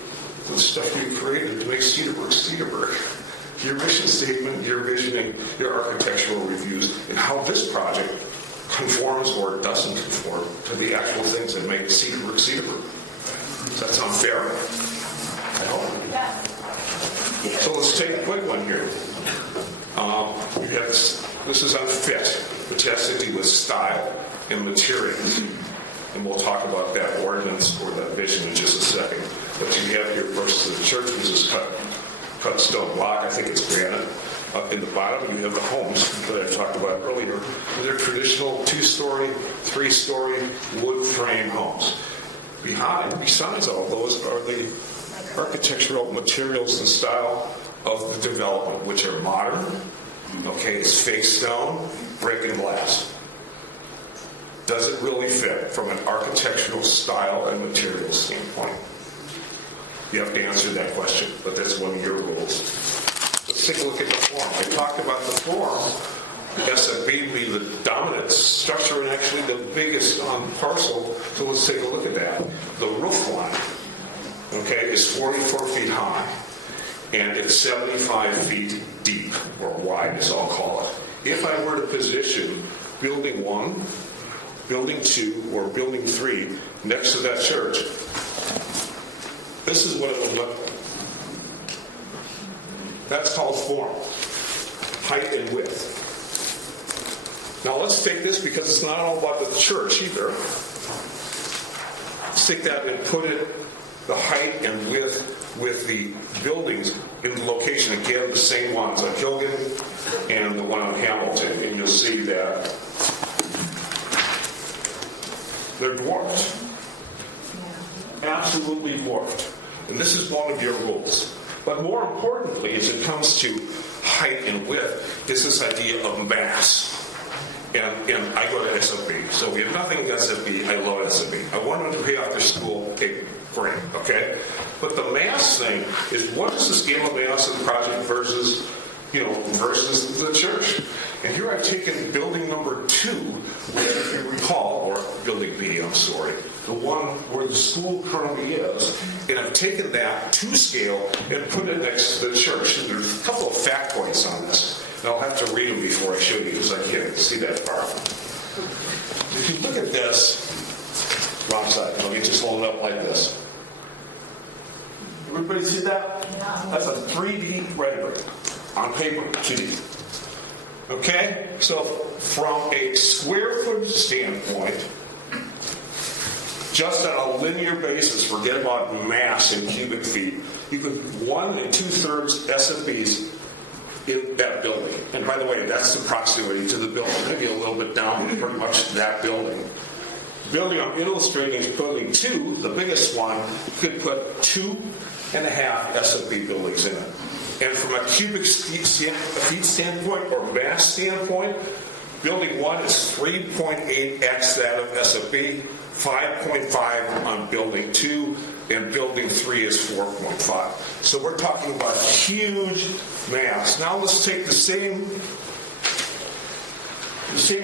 the stuff you created to make Cedarburg Cedarburg. Your mission statement, your visioning, your architectural reviews, and how this project conforms or doesn't conform to the actual things that make Cedarburg Cedarburg. Does that sound fair? I hope. So let's take a quick one here. This is on fit, which has to do with style and materials. And we'll talk about that ordinance or that vision in just a second. But you have here versus the church, which is cut stone block. I think it's granite. Up in the bottom, you have the homes that I talked about earlier. They're traditional 2-story, 3-story wood frame homes. Besides all those are the architectural materials and style of the development, which are modern. Okay, it's fake stone, brick, and glass. Does it really fit from an architectural style and material standpoint? You have to answer that question, but that's one of your rules. Let's take a look at the form. I talked about the form. SFB being the dominant structure and actually the biggest on the parcel. So let's take a look at that. The roof line, okay, is 44 feet high, and it's 75 feet deep, or wide as I'll call it. If I were to position building 1, building 2, or building 3 next to that church, this is what it would look like. That's called form, height and width. Now let's take this, because it's not all about the church either. Let's take that and put it, the height and width with the buildings in the location. Again, the same ones, on Gilgan and the one on Hamilton. And you'll see that they're dwarfed. Absolutely dwarfed. And this is one of your rules. But more importantly, as it comes to height and width, is this idea of mass. And I go to SFB, so we have nothing against SFB. I love SFB. I want them to pay off their school. Okay, great, okay? But the mass thing is, what is the scale of mass of the project versus the church? And here I've taken building number 2, which, if you recall, or building B, I'm sorry, the one where the school currently is, and I've taken that to scale and put it next to the church. And there's a couple of fact points on this. And I'll have to read them before I show you, because I can't see that far. If you look at this, wrong side, let me just hold it up like this. Everybody see that? That's a 3D rendering on paper, 2D. Okay? So from a square footage standpoint, just on a linear basis, forget about mass in cubic feet, you could 1 2/3 SFBs in that building. And by the way, that's the proximity to the building. Maybe a little bit down, pretty much that building. building I'm illustrating is building 2, the biggest one, could put 2.5 SFB buildings in it. And from a cubic feet standpoint or mass standpoint, building 1 is 3.8x that of SFB, 5.5 on building 2, and building 3 is 4.5. So we're talking about huge mass. Now let's take the same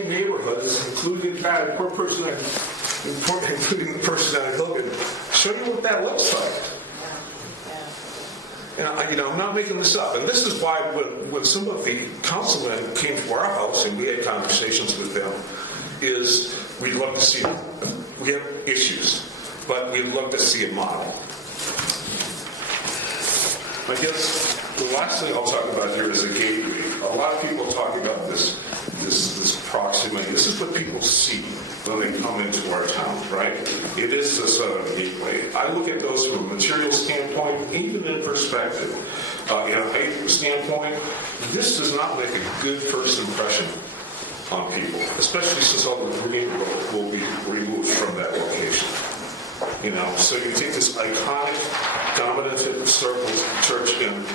neighborhoods, including the person including the person out of Hilton, show you what that looks like. And I'm not making this up. And this is why when some of the councilmen came to our house and we had conversations with them, is we'd love to see, we have issues, but we'd love to see a model. I guess the last thing I'll talk about here is a gateway. A lot of people talk about this proximity. This is what people see when they come into our town, right? It is a sort of gateway. I look at those from a material standpoint, even in perspective. In a height standpoint, this does not make a good first impression on people, especially since all the green will be removed from that location. So you take this iconic, dominant historical church and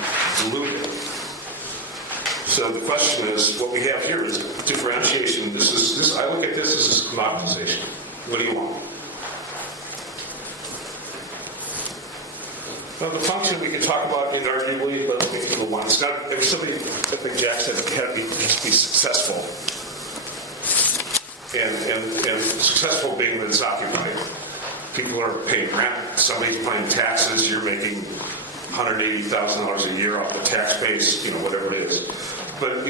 dilute it. So the question is, what we have here is differentiation. I look at this as commoditization. What do you want? Well, the function we can talk about inarguably, but I think the one. It's not. If somebody, I think Jack said, it had to be successful, and successful being that it's occupied. People are paying rent. Somebody's paying taxes. You're making $180,000 a year off the tax base. Whatever it is. But,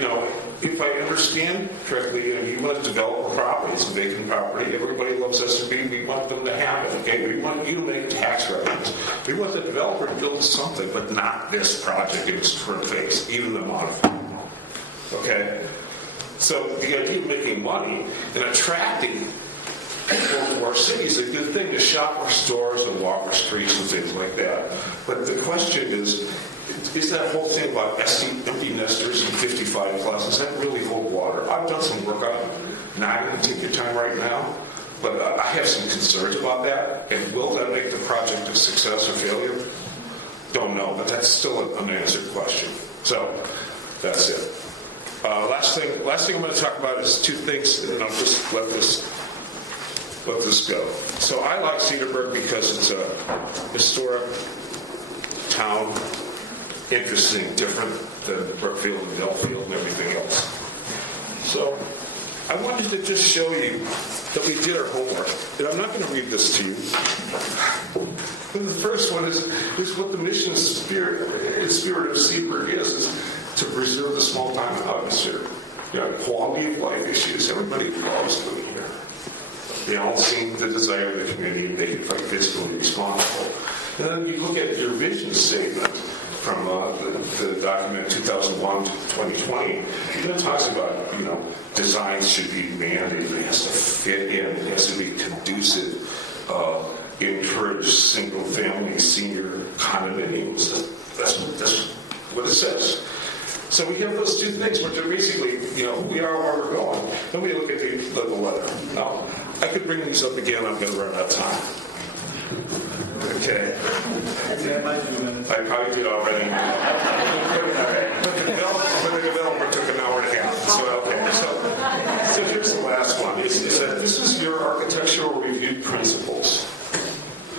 if I understand correctly, you want to develop a property. It's a vacant property. Everybody loves SFB. We want them to have it, okay? We want you to make tax revenues. We want the developer to build something, but not this project in its current phase, even the modified. Okay? So the idea of making money and attracting people to our city is a good thing, to shop our stores and walk our streets and things like that. But the question is that whole thing about empty nesters and 55 plus, does that really hold water? I've done some work on it. Not going to take your time right now, but I have some concerns about that. And will that make the project a success or failure? Don't know, but that's still an unanswered question. So that's it. Last thing I'm going to talk about is 2 things, and I'll just let this go. So I like Cedarburg because it's a historic town, interesting, different than Brookfield and Delfield and everything else. So I wanted to just show you that we did our homework. And I'm not going to read this to you. The first one is what the mission and spirit of Cedarburg is to preserve the small-town atmosphere. Quality of life issues. Everybody loves living here. They all seem to desire the community and make it fiscally responsible. And then you look at your vision statement from the document 2001 to 2020. It talks about, design should be mandated. It has to fit in. It has to be conducive. Encourage single-family senior condominiums. That's what it says. So we have those 2 things, which are basically, we are where we're going. Then we look at the letter. Now, I could bring these up again. I'm going to run out of time. Okay. I probably did already. But the developer took an hour and a half. So here's the last one. Is that this is your architectural review principles.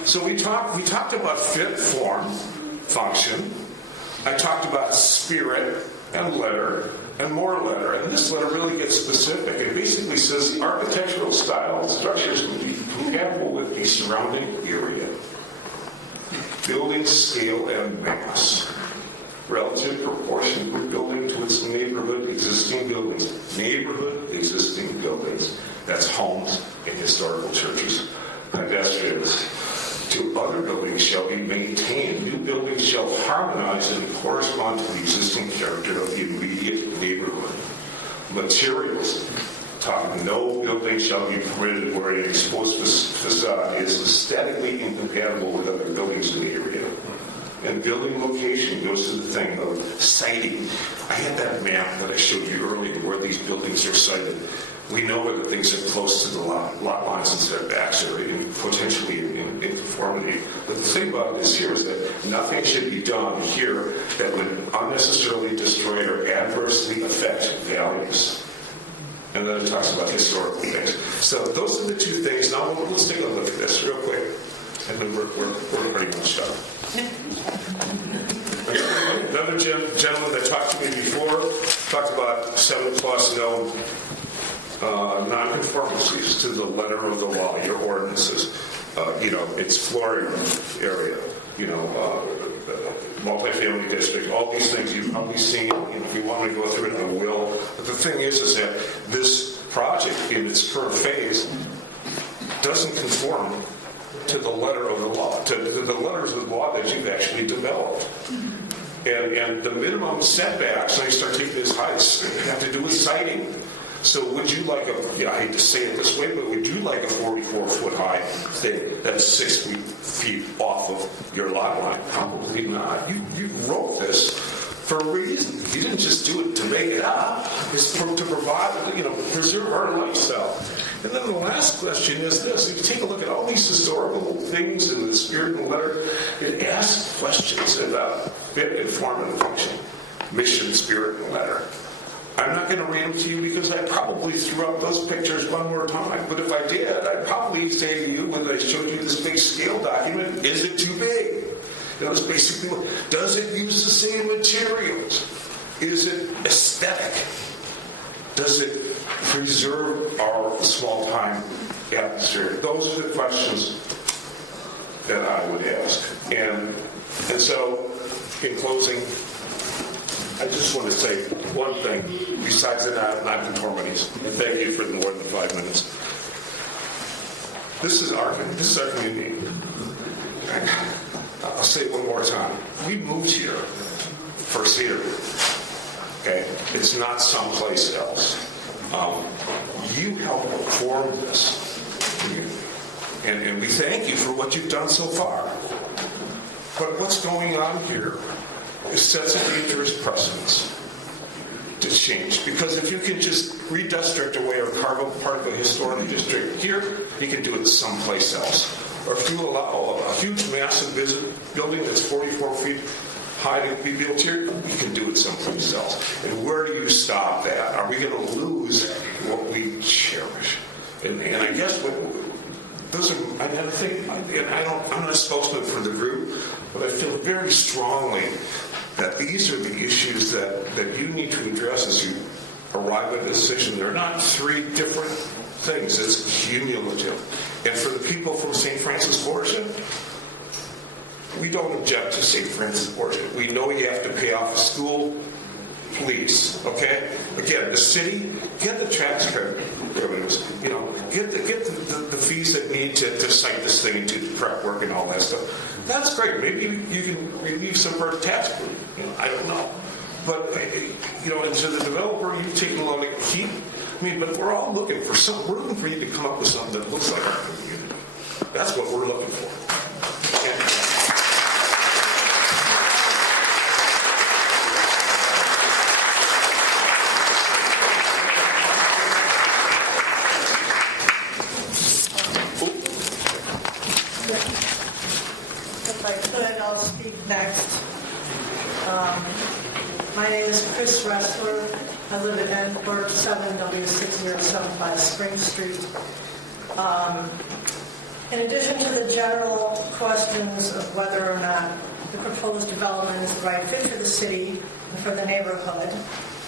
So we talked about fit, form, function. I talked about spirit and letter and more letter. And this letter really gets specific. It basically says the architectural style and structures will be compatible with the surrounding area. Building scale and mass. Relative proportion of building to its neighborhood existing buildings. Neighborhood existing buildings. That's homes and historical churches. Pedestrians. To other buildings shall be maintained. New buildings shall harmonize and correspond to the existing character of the immediate neighborhood. Materials. No building shall be permitted where an exposed facade is aesthetically incompatible with other buildings in the area. And building location goes to the thing of siting. I had that map that I showed you earlier where these buildings are sited. We know that things are close to the lot lines and setbacks or potentially in conformity. But the thing about this here is that nothing should be done here that would unnecessarily destroy or adversely affect values. And then it talks about historical things. So those are the two things. Now let's take a look at this real quick. And then we're pretty much done. Another gentleman that talked to me before talked about 7+ known non-conformancies to the letter of the law, your ordinances. It's flooring area, multifamily district, all these things you've probably seen. If you want to go through it, I will. But the thing is that this project in its current phase doesn't conform to the letter of the law, to the letters of the law that you've actually developed. And the minimum setbacks, when you start taking these heights, have to do with siting. So would you like I hate to say it this way, but would you like a 44-foot high thing that's 6 feet off of your lot line? Probably not. You wrote this for a reason. You didn't just do it to make it up. It's to provide, preserve our lifestyle. And then the last question is this. If you take a look at all these historical things in the spirit of the letter, it asks questions about fit and form and function, mission, spirit, and letter. I'm not going to read them to you because I probably threw up those pictures one more time. But if I did, I'd probably say to you when I showed you this big scale document, is it too big? It's basically, does it use the same materials? Is it aesthetic? Does it preserve our small-time atmosphere? Those are the questions that I would ask. And so, in closing, I just want to say one thing besides the non-conformities, and thank you for more than 5 minutes. This is our community. I'll say it one more time. We moved here for Cedarburg. Okay, it's not someplace else. You helped form this, and we thank you for what you've done so far. But what's going on here sets a dangerous precedence to change. Because if you can just redistrict away or carve up part of a historic district here, you can do it someplace else. Or if you allow a huge, massive building that's 44 feet high to be built here, you can do it someplace else. And where do you stop that? Are we going to lose what we cherish? And I guess those are, I think, I'm not a spokesman for the group, but I feel very strongly that these are the issues that you need to address as you arrive at a decision. They're not three different things. It's cumulative. And for the people from St. Francis Borgia, we don't object to St. Francis Borgia. We know you have to pay off a school. Please, okay? Again, the city, get the tax revenues, get the fees that need to cite this thing and do prep work and all that stuff. That's great. Maybe you can relieve some of our tax burden. I don't know. But, and to the developer, you take a lot of heat. But we're all looking for something. We're looking for you to come up with something that looks like our community. That's what we're looking for. If I could, I'll speak next. My name is Chris Ressler. I live in Edinburgh, 7W6075 Spring Street. In addition to the general questions of whether or not the proposed development is the right fit for the city and for the neighborhood,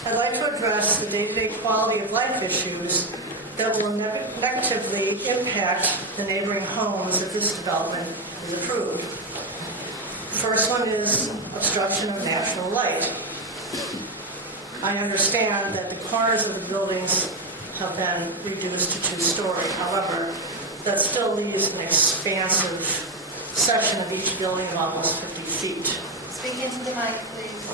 I'd like to address the day-to-day quality of life issues that will negatively impact the neighboring homes if this development is approved. The first one is obstruction of natural light. I understand that the corners of the buildings have been reduced to 2-story. However, that still leaves an expansive section of each building of almost 50 feet. Speak into the mic, please.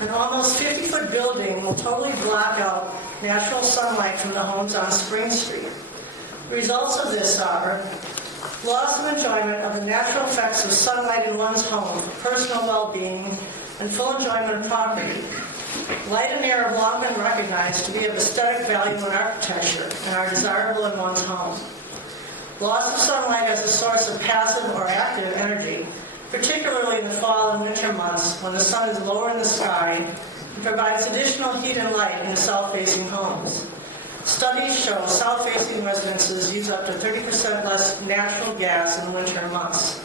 An almost 50-foot building will totally block out natural sunlight from the homes on Spring Street. Results of this are loss of enjoyment of the natural effects of sunlight in one's home for personal well-being and full enjoyment of property, Light and air have long been recognized to be of aesthetic value in architecture and are desirable in one's home. Loss of sunlight as a source of passive or active energy, particularly in the fall and winter months when the sun is lower in the sky, provides additional heat and light in the south-facing homes. Studies show south-facing residences use up to 30% less natural gas in the winter months.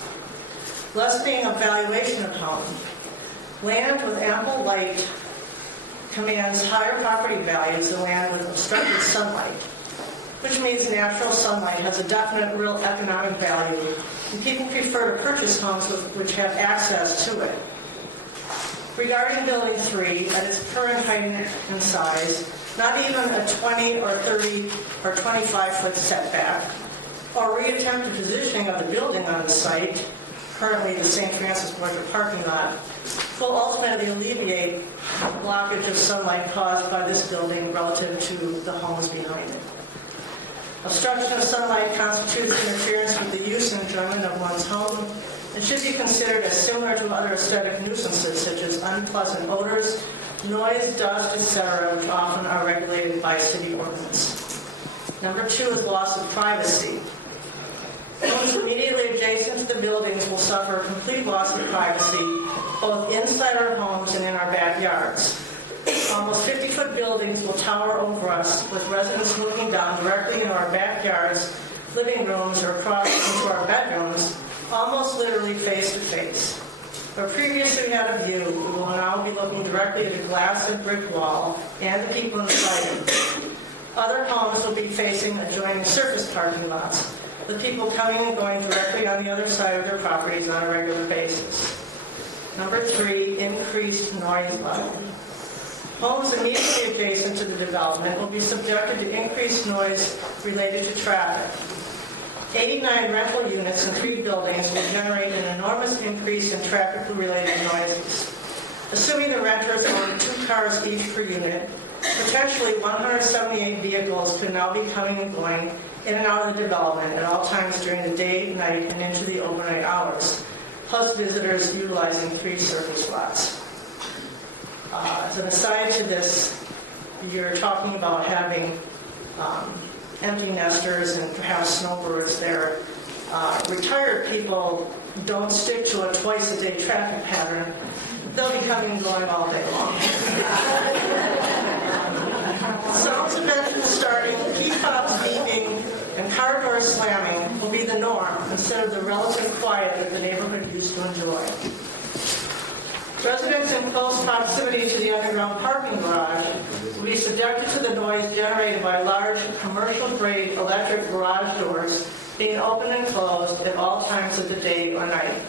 Lessening of valuation of home. Land with ample light commands higher property values than land with obstructed sunlight, which means natural sunlight has a definite real economic value, and people prefer to purchase homes which have access to it. Regarding Building 3, at its current height and size, not even a 20 or 30 or 25-foot setback, or reattempted positioning of the building on the site, currently the St. Francis Borgia parking lot, will ultimately alleviate the blockage of sunlight caused by this building relative to the homes behind it. Obstruction of sunlight constitutes interference with the use and enjoyment of one's home and should be considered as similar to other aesthetic nuisances such as unpleasant odors, noise, dust, etc., which often are regulated by city ordinance. Number 2 is loss of privacy. Homes immediately adjacent to the buildings will suffer a complete loss of privacy, both inside our homes and in our backyards. Almost 50-foot buildings will tower over us, with residents looking down directly into our backyards, living rooms, or across into our bedrooms, almost literally face to face. Where previously we had a view, we will now be looking directly at a glass and brick wall and the people inside it. Other homes will be facing adjoining surface parking lots, with people coming and going directly on the other side of their properties on a regular basis. Number 3, increased noise level. Homes immediately adjacent to the development will be subjected to increased noise related to traffic. 89 rental units in 3 buildings will generate an enormous increase in traffic-related noises. Assuming the renters own 2 cars each per unit, potentially 178 vehicles could now be coming and going in and out of the development at all times during the day, night, and into the overnight hours, plus visitors utilizing 3 surface lots. As an aside to this, you're talking about having empty nesters and perhaps snowbirds there. Retired people don't stick to a twice-a-day traffic pattern. They'll be coming and going all day long. Sounds of engines starting, key fobs beeping, and car doors slamming will be the norm instead of the relative quiet that the neighborhood used to enjoy. Residents in close proximity to the underground parking garage will be subjected to the noise generated by large commercial-grade electric garage doors being opened and closed at all times of the day or night.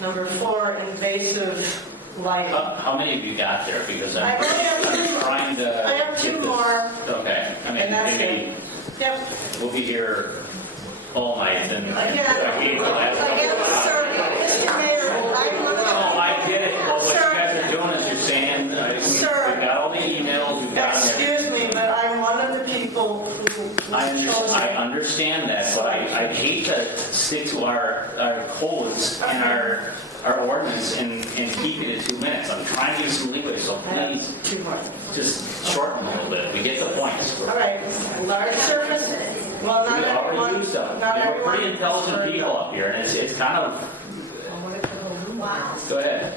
Number 4, invasive lighting. How many have you got there? Because I I'm really have trying to... I have 2 more. Okay. I mean, And that's maybe Yep. we'll be here all night and... I get it. Well, what you guys are doing is you're saying, we've got all the emails, we've got... Excuse me, but I'm one of the people who I understand that, but I hate to stick to our codes and our ordinance and keep it at 2 minutes. I'm trying to give some leeway, so please just shorten a little bit. We get the points. All right, large surface. Well, not We everyone. already used them. We're pretty intelligent people up here, and it's kind of... Go ahead.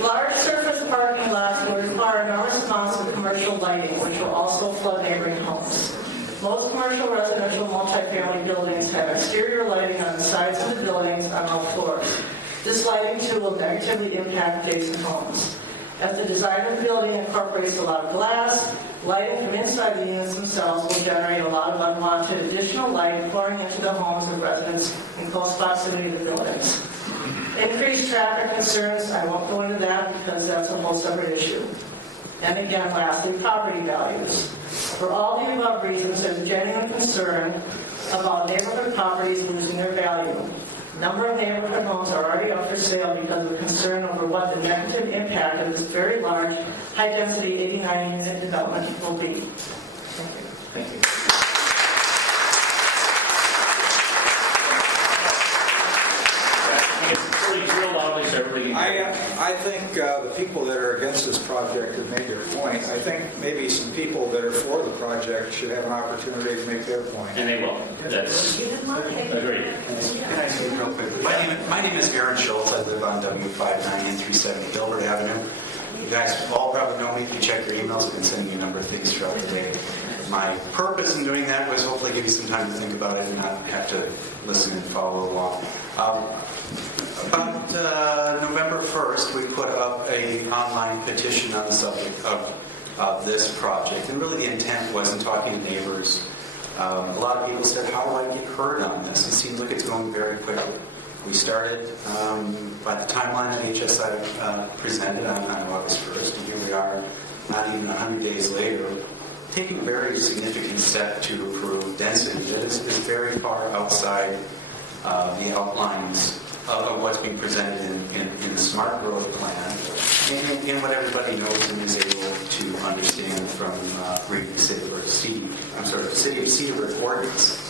Large surface parking lots will require enormous amounts of commercial lighting, which will also flood neighboring homes. Most commercial residential multifamily buildings have exterior lighting on the sides of the buildings on all floors. This lighting, too, will negatively impact adjacent homes. As the design of the building incorporates a lot of glass, lighting from inside the units themselves will generate a lot of unwanted additional light pouring into the homes of residents in close proximity to the buildings. Increased traffic concerns, I won't go into that because that's a whole separate issue. And again, lastly, property values. For all the above reasons, there's a genuine concern about neighborhood properties losing their value. A number of neighborhood homes are already up for sale because of concern over what the negative impact of this very large, high-density 89-unit development will be. Thank you. Thank you. I think the people that are against this project have made their point. I think maybe some people that are for the project should have an opportunity to make their point. And they will. That's agreed. Can I say real quick? My name is Aaron Schultz. I live on W59 and 370 Gilbert Avenue. You guys all probably know me. If you check your emails, I can send you a number of things throughout the day. My purpose in doing that was hopefully give you some time to think about it and not have to listen and follow along. About November 1st, we put up an online petition on the subject of this project. And really the intent was in talking to neighbors. A lot of people said, how do I get heard on this? It seems like it's going very quickly. We started by the timeline that HSI presented on August 1st, and here we are, not even 100 days later, taking a very significant step to approve density that is very far outside the outlines of what's being presented in the smart growth plan and what everybody knows and is able to understand from reading the City of Cedarburg ordinance.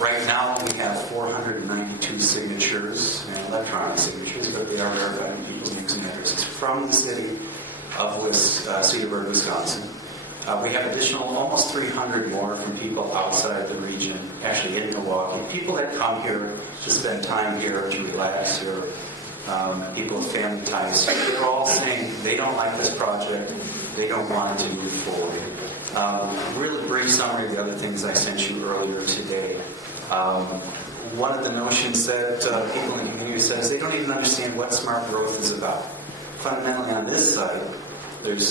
Right now we have 492 signatures, electronic signatures, but they are verified people using addresses from the city of Cedarburg, Wisconsin. We have additional almost 300 more from people outside the region, actually in Milwaukee. People that come here to spend time here, to relax here, people with family ties. They're all saying they don't like this project, they don't want it to move forward. Really brief summary of the other things I sent you earlier today. One of the notions that people in the community says they don't even understand what smart growth is about. Fundamentally on this site, there's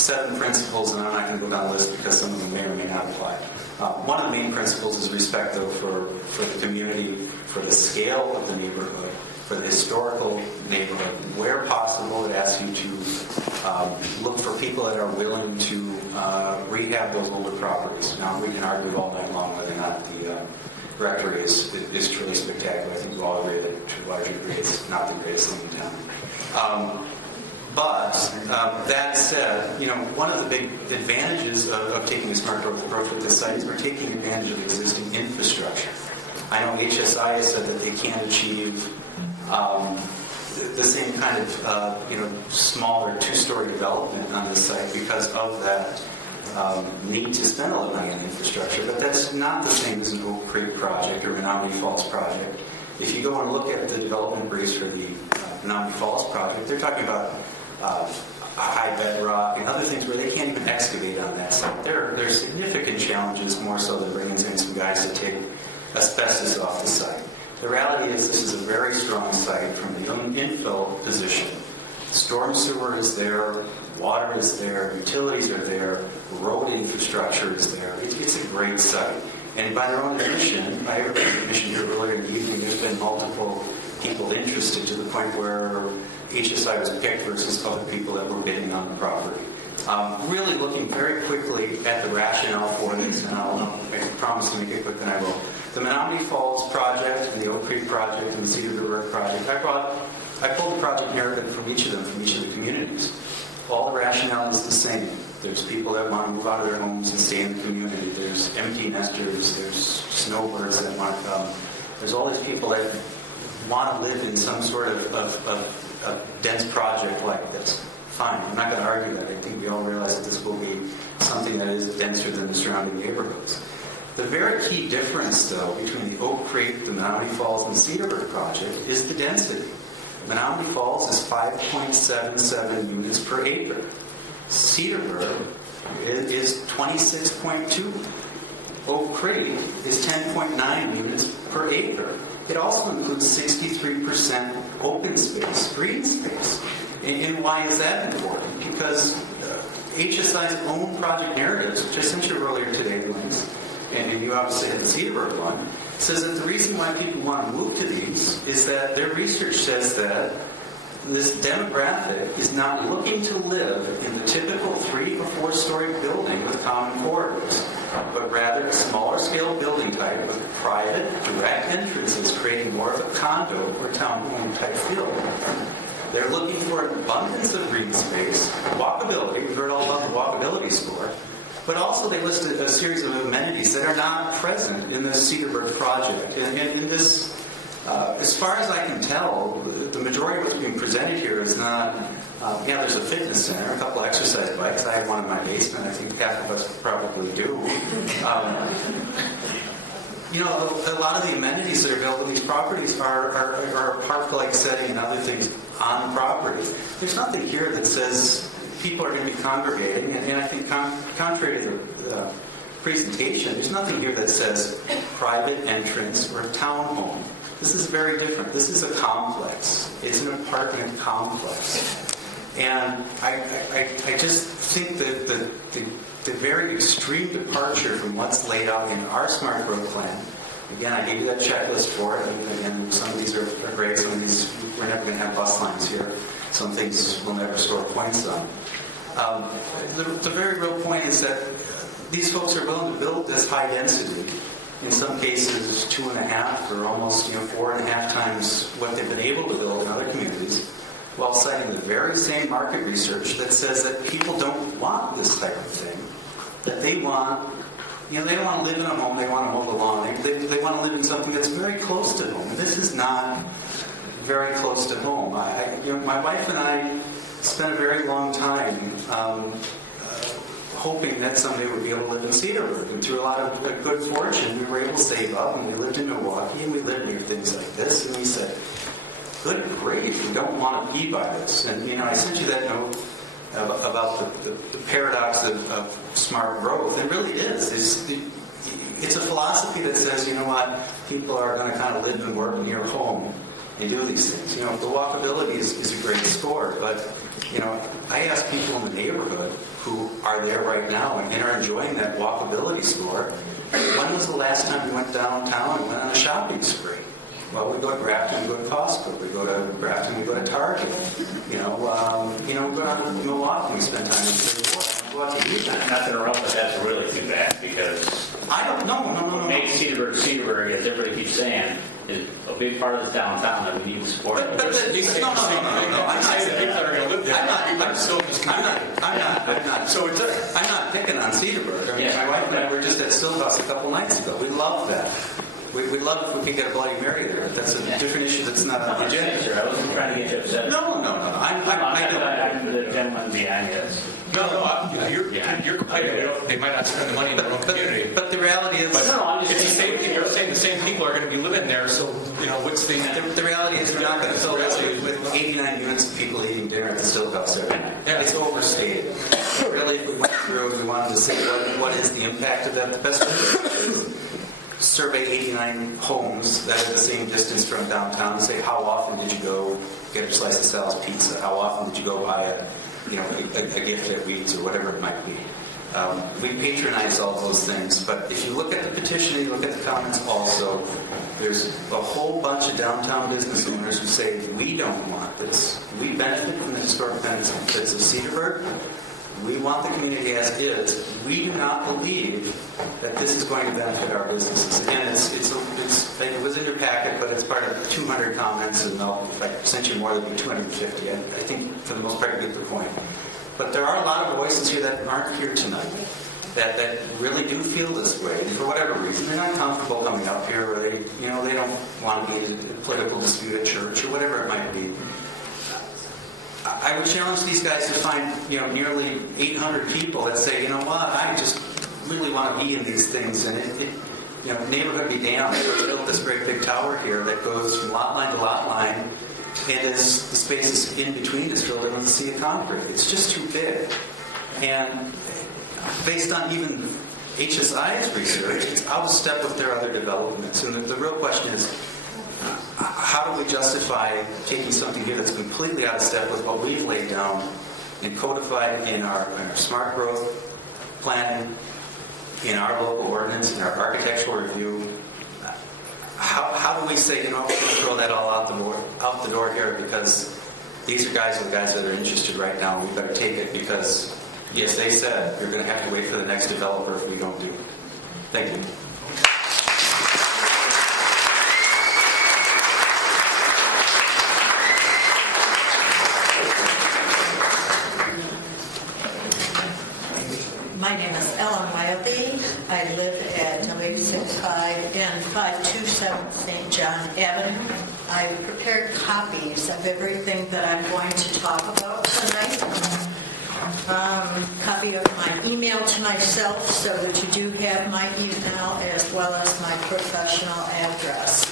7 principles, and I'm not going to go down the list because some of them may or may not apply. One of the main principles is respect, though, for the community, for the scale of the neighborhood, for the historical neighborhood. Where possible, it asks you to look for people that are willing to rehab those older properties. Now, we can argue all night long whether or not the rectory is truly spectacular. I think we all agree that to a large degree it's not the greatest thing in town. But that said, one of the big advantages of taking a smart growth approach with this site is we're taking advantage of existing infrastructure. I know HSI has said that they can't achieve the same kind of smaller 2-story development on this site because of that need to spend a lot of money on infrastructure. But that's not the same as an Oak Creek project or Menominee Falls project. If you go and look at the development briefs for the Menominee Falls project, they're talking about high bedrock and other things where they can't even excavate on that site. There are significant challenges, more so than bringing in some guys to take asbestos off the site. The reality is this is a very strong site from the infill position. Storm sewer is there, water is there, utilities are there, road infrastructure is there. It's a great site. And by their own admission, by everybody's admission here earlier in the evening, there's been multiple people interested to the point where HSI was picked versus other people that were bidding on the property. Really looking very quickly at the rationale for this, and I promise to make it quick, and I will. The Menominee Falls project, and the Oak Creek project, and the Cedarburg project, I pulled the project narrative from each of them, from each of the communities. All the rationale is the same. There's people that want to move out of their homes and stay in the community. There's empty nesters. There's snowbirds that want to come. There's all these people that want to live in some sort of dense project like this. Fine, I'm not going to argue that. I think we all realize that this will be something that is denser than the surrounding neighborhoods. The very key difference, though, between the Oak Creek, the Menominee Falls, and Cedarburg project is the density. Menominee Falls is 5.77 units per acre. Cedarburg is 26.2. Oak Creek is 10.9 units per acre. It also includes 63% open space, green space. And why is that important? Because HSI's own project narratives, which I sent you earlier today, Lynn, and you obviously had the Cedarburg one, says that the reason why people want to move to these is that their research says that this demographic is not looking to live in the typical 3 or 4-story building with common corridors, but rather a smaller scale building type with private, direct entrances, creating more of a condo or townhome type feel. They're looking for an abundance of green space, walkability, we've heard all about the walkability score, but also they listed a series of amenities that are not present in the Cedarburg project. And this As far as I can tell, the majority of what's being presented here is not, there's a fitness center, a couple exercise bikes. I have one in my basement. I think half of us probably do. A lot of the amenities that are available in these properties are a park-like setting and other things on property. There's nothing here that says people are going to be congregating, and I think contrary to the presentation, there's nothing here that says private entrance or townhome. This is very different. This is a complex. It's an apartment complex. And I just think that the very extreme departure from what's laid out in our smart growth plan, again, I gave you that checklist for it, and some of these are great, some of these, we're never going to have bus lines here. Some things we'll never score points on. The very real point is that these folks are willing to build this high density, in some cases 2.5 or almost 4.5 times what they've been able to build in other communities, while citing the very same market research that says that people don't want this type of thing, that they want, they don't want to live in a home, they want to mow the lawn, they want to live in something that's very close to home. This is not very close to home. My wife and I spent a very long time hoping that someday we'd be able to live in Cedarburg. And through a lot of good fortune, we were able to save up, and we lived in Milwaukee, and we lived near things like this. And we said, good grief, we don't want to be by this. And, I sent you that note about the paradox of smart growth. It really is. It's a philosophy that says, people are going to kind of live and work near home and do these things. The walkability is a great score, but, I ask people in the neighborhood who are there right now and are enjoying that walkability score, when was the last time you went downtown and went on a shopping spree? Well, we go to Grafton, we go to Costco. We go to Grafton, we go to Target. We go out to Milwaukee, we spend time in the Ward. We go out to Utah. Not to interrupt, but that's really too bad, because No. What makes Cedarburg, as everybody keeps saying, is a big part of this downtown that we need to support. No. I'm not picking on Cedarburg. My wife and I were just at Stillhouse a couple nights ago. We love that. We'd love if we could get a Bloody Mary there. That's a different issue that's not on the agenda. I wasn't trying to get you upset. No. I'm the gentleman behind this. You're complaining they might not spend the money in their own community. But the reality is, it's the same. You're saying the same people are going to be living there. So what's the? The reality is, we're not going to fill this with 89 units of people eating dinner at the Stillhouse area. It's overstated. Really, if we went through and we wanted to say what is the impact of that, the best way is survey 89 homes that are the same distance from downtown and say, how often did you go get a slice of Sal's Pizza? How often did you go buy a gift at Weeds or whatever it might be? We patronize all those things, but if you look at the petition and you look at the comments also, there's a whole bunch of downtown business owners who say, we don't want this. We benefit from the historic benefits of Cedarburg. We want the community as is. We do not believe that this is going to benefit our businesses. Again, it was in your packet, but it's part of 200 comments, and if I sent you more, it'd be 250. I think, for the most part, you get the point. But there are a lot of voices here that aren't here tonight that really do feel this way, and for whatever reason, they're not comfortable coming up here, or they don't want to be in a political dispute at church, or whatever it might be. I would challenge these guys to find, nearly 800 people that say, I just really want to be in these things, and neighborhood be damned. We built this great big tower here that goes from lot line to lot line, and as the spaces in between is filled in with a sea of concrete. It's just too big. And based on even HSI's research, it's out of step with their other developments. And the real question is, how do we justify taking something here that's completely out of step with what we've laid down and codified in our smart growth planning, in our local ordinance, in our architectural review? How do we say, we're going to throw that all out the door here because these are the guys that are interested right now, and we better take it because, yes, they said you're going to have to wait for the next developer if we don't do it. Thank you. My name is Ellen Weil. Riley. I live at 865 and 527 St. John Avenue. I've prepared copies of everything that I'm going to talk about tonight. Copy of my email to myself so that you do have my email as well as my professional address.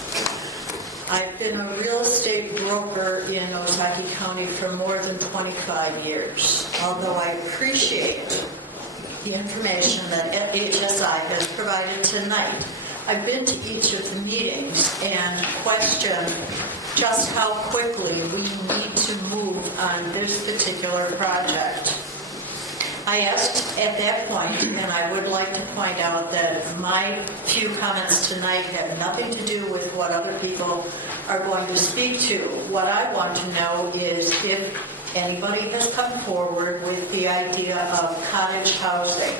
I've been a real estate broker in Ozaukee County for more than 25 years. Although I appreciate the information that HSI has provided tonight, I've been to each of the meetings and questioned just how quickly we need to move on this particular project. I asked at that point, and I would like to point out that my few comments tonight have nothing to do with what other people are going to speak to. What I want to know is if anybody has come forward with the idea of cottage housing.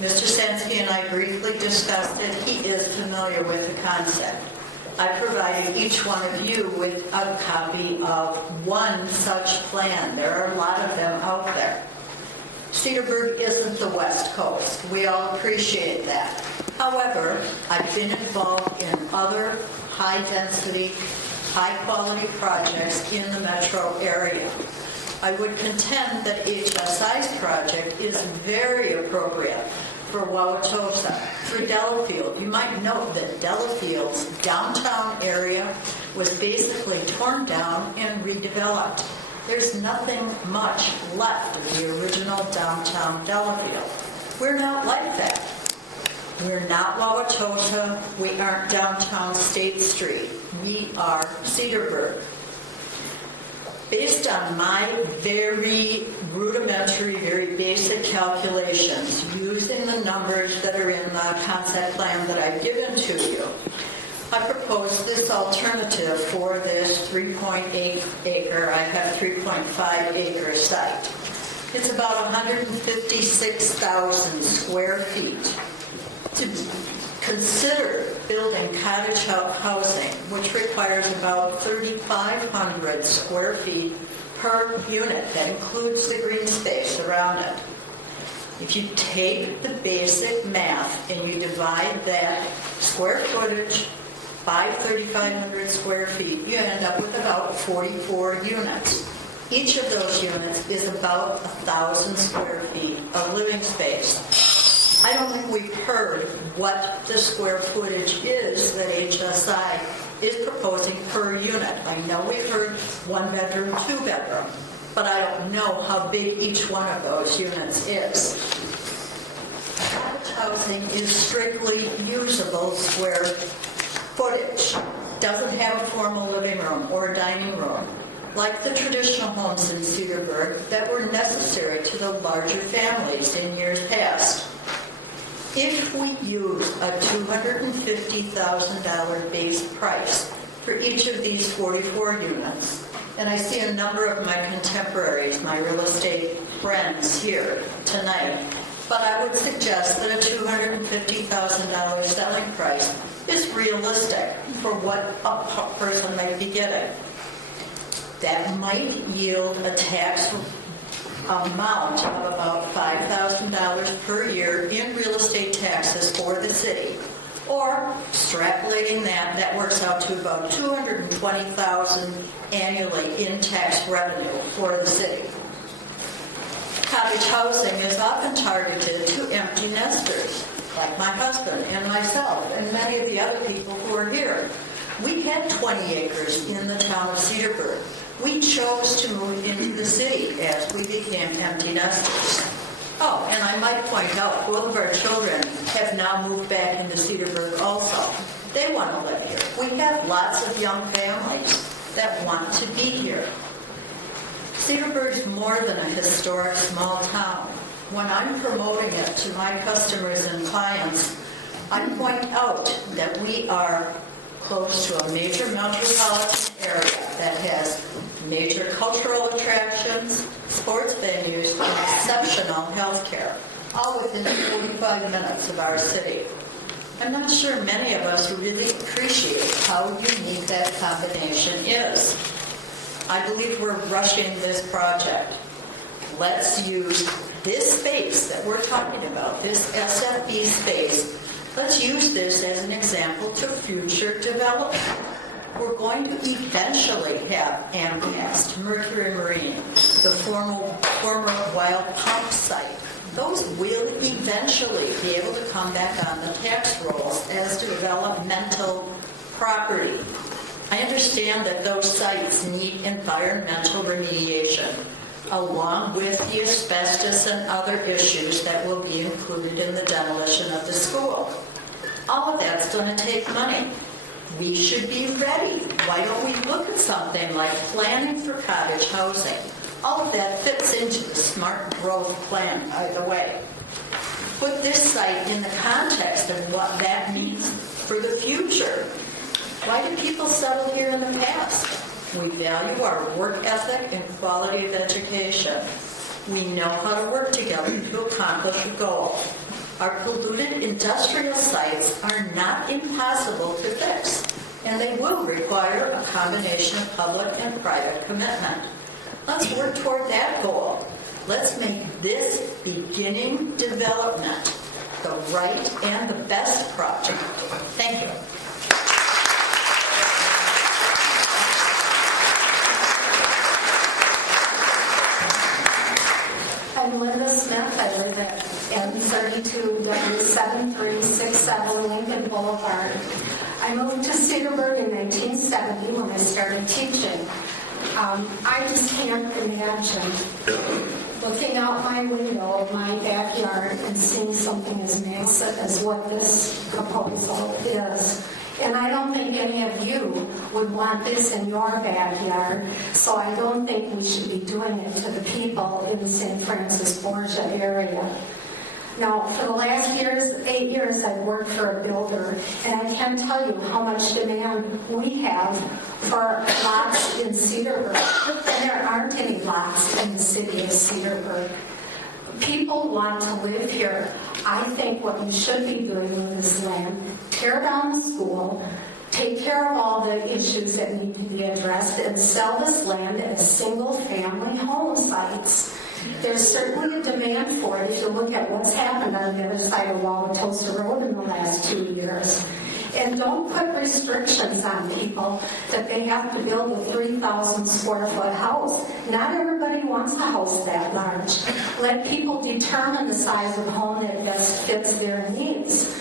Mr. Sansky and I briefly discussed it. He is familiar with the concept. I provided each one of you with a copy of one such plan. There are a lot of them out there. Cedarburg isn't the West Coast. We all appreciate that. However, I've been involved in other high-density, high-quality projects in the metro area. I would contend that HSI's project is very appropriate for Wauwatosa, for Delafield. You might note that Delafield's downtown area was basically torn down and redeveloped. There's nothing much left of the original downtown Delafield. We're not like that. We're not Wauwatosa. We aren't downtown State Street. We are Cedarburg. Based on my very rudimentary, very basic calculations, using the numbers that are in the concept plan that I've given to you, I propose this alternative for this 3.8 acre, I have 3.5 acre site. It's about 156,000 square feet. To consider building cottage housing, which requires about 3,500 square feet per unit. That includes the green space around it. If you take the basic math and you divide that square footage by 3,500 square feet, you end up with about 44 units. Each of those units is about 1,000 square feet of living space. I don't think we've heard what the square footage is that HSI is proposing per unit. I know we've heard 1 bedroom, 2 bedroom, but I don't know how big each one of those units is. Cottage housing is strictly usable square footage. Doesn't have a formal living room or dining room, like the traditional homes in Cedarburg that were necessary to the larger families in years past. If we use a $250,000 base price for each of these 44 units, and I see a number of my contemporaries, my real estate friends here tonight, but I would suggest that a $250,000 selling price is realistic for what a person might be getting. That might yield a tax amount of about $5,000 per year in real estate taxes for the city. Or extrapolating that, that works out to about $220,000 annually in tax revenue for the city. Cottage housing is often targeted to empty nesters, like my husband and myself and many of the other people who are here. We had 20 acres in the town of Cedarburg. We chose to move into the city as we became empty nesters. Oh, and I might point out, both of our children have now moved back into Cedarburg also. They want to live here. We have lots of young families that want to be here. Cedarburg is more than a historic small town. When I'm promoting it to my customers and clients, I point out that we are close to a major metropolitan area that has major cultural attractions, sports venues, and exceptional health care, all within 45 minutes of our city. I'm not sure many of us really appreciate how unique that combination is. I believe we're rushing this project. let's use this space that we're talking about, this SFB space, let's use this as an example to future development. We're going to eventually have Amcast, Mercury Marine, the former Wild Pump site. Those will eventually be able to come back on the tax rolls as developmental property. I understand that those sites need environmental remediation, along with the asbestos and other issues that will be included in the demolition of the school. All of that's going to take money. We should be ready. Why don't we look at something like planning for cottage housing? All of that fits into the smart growth plan, by the way. Put this site in the context of what that means for the future. Why do people settle here in the past? We value our work ethic and quality of education. We know how to work together to accomplish a goal. Our polluted industrial sites are not impossible to fix, and they will require a combination of public and private commitment. Let's work toward that goal. Let's make this beginning development the right and the best project. Thank you. I'm Linda Smith. I live at M32W7367 Lincoln Boulevard. I moved to Cedarburg in 1970 when I started teaching. I just can't imagine looking out my window of my backyard and seeing something as massive as what this proposal is. And I don't think any of you would want this in your backyard, so I don't think we should be doing it to the people in the St. Francis Borgia area. Now, for the last 8 years, I've worked for a builder, and I can't tell you how much demand we have for lots in Cedarburg. And there aren't any lots in the city of Cedarburg. People want to live here. I think what we should be doing with this land, tear down the school, take care of all the issues that need to be addressed, and sell this land as single-family home sites. There's certainly a demand for it if you look at what's happened on the other side of Wauwatosa Road in the last 2 years. And don't put restrictions on people that they have to build a 3,000 square foot house. Not everybody wants a house that large. Let people determine the size of home that best fits their needs.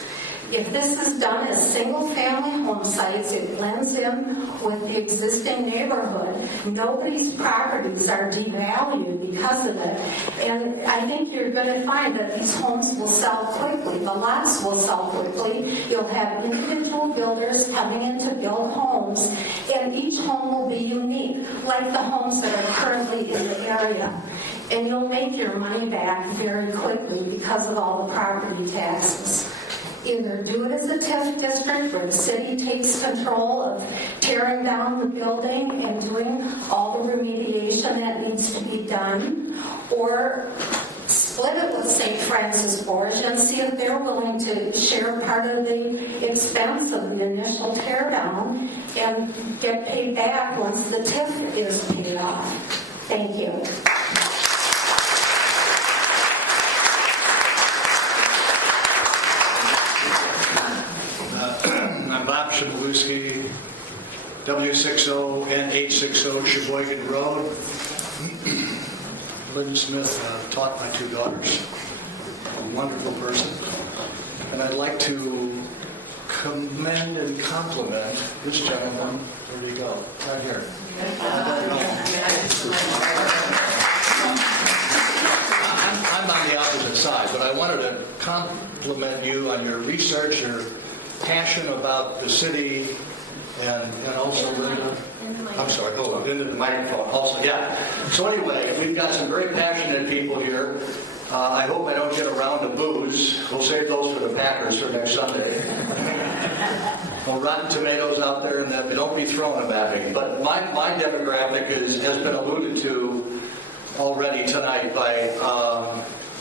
If this is done as single-family home sites, it blends in with the existing neighborhood. Nobody's properties are devalued because of it. And I think you're going to find that these homes will sell quickly. The lots will sell quickly. You'll have individual builders coming in to build homes, and each home will be unique, like the homes that are currently in the area. And you'll make your money back very quickly because of all the property taxes. Either do it as a TIF district where the city takes control of tearing down the building and doing all the remediation that needs to be done, or split it with St. Francis Borgia and see if they're willing to share part of the expense of the initial tear down and get paid back once the TIF is paid off. Thank you. I'm Bob Shibalewski, W60 and 860 Sheboygan Road. Linda Smith taught my two daughters. A wonderful person. And I'd like to commend and compliment this gentleman. Where do you go? Right here. I'm on the opposite side, but I wanted to compliment you on your research, your passion about the city, and also Linda. I'm sorry, hold on, into the microphone also, yeah. So anyway, we've got some very passionate people here. I hope I don't get a round of booze. We'll save those for the Packers for next Sunday. Well, rotten tomatoes out there, and that don't be throwing them at me. But my demographic has been alluded to already tonight by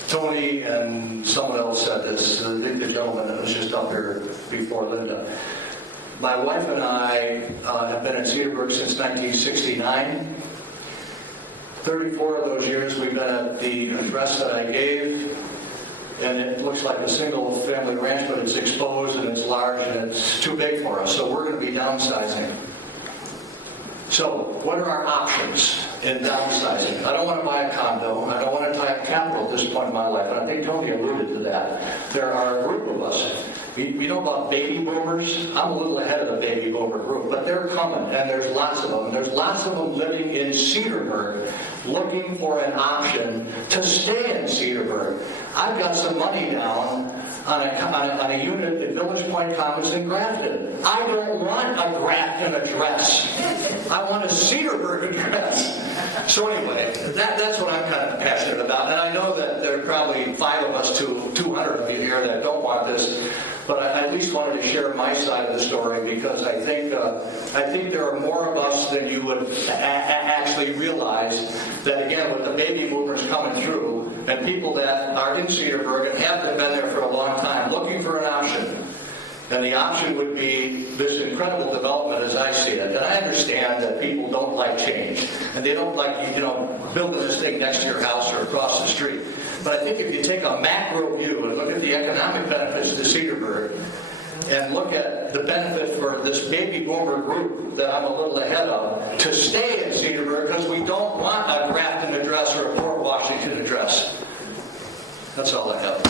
Tony and someone else said this, the gentleman that was just up here before Linda. My wife and I have been in Cedarburg since 1969. 34 of those years we've been at the address that I gave, and it looks like a single-family ranch, but it's exposed and it's large and it's too big for us, so we're going to be downsizing. So what are our options in downsizing? I don't want to buy a condo. I don't want to tie up capital at this point in my life, and I think Tony alluded to that. There are a group of us. We know about baby boomers. I'm a little ahead of the baby boomer group, but they're coming, and there's lots of them. There's lots of them living in Cedarburg, looking for an option to stay in Cedarburg. I've got some money down on a unit at Village Point Commons in Grafton. I don't want a Grafton address. I want a Cedarburg address. So anyway, that's what I'm kind of passionate about. And I know that there are probably 5 of us to 200 of you here that don't want this. But I at least wanted to share my side of the story because I think there are more of us than you would actually realize that, again, with the baby boomers coming through and people that are in Cedarburg and have been there for a long time looking for an option. And the option would be this incredible development as I see it. And I understand that people don't like change. And they don't like, building this thing next to your house or across the street. But I think if you take a macro view and look at the economic benefits to Cedarburg and look at the benefit for this baby boomer group that I'm a little ahead of to stay in Cedarburg because we don't want a Grafton address or a Port Washington address. That's all I have.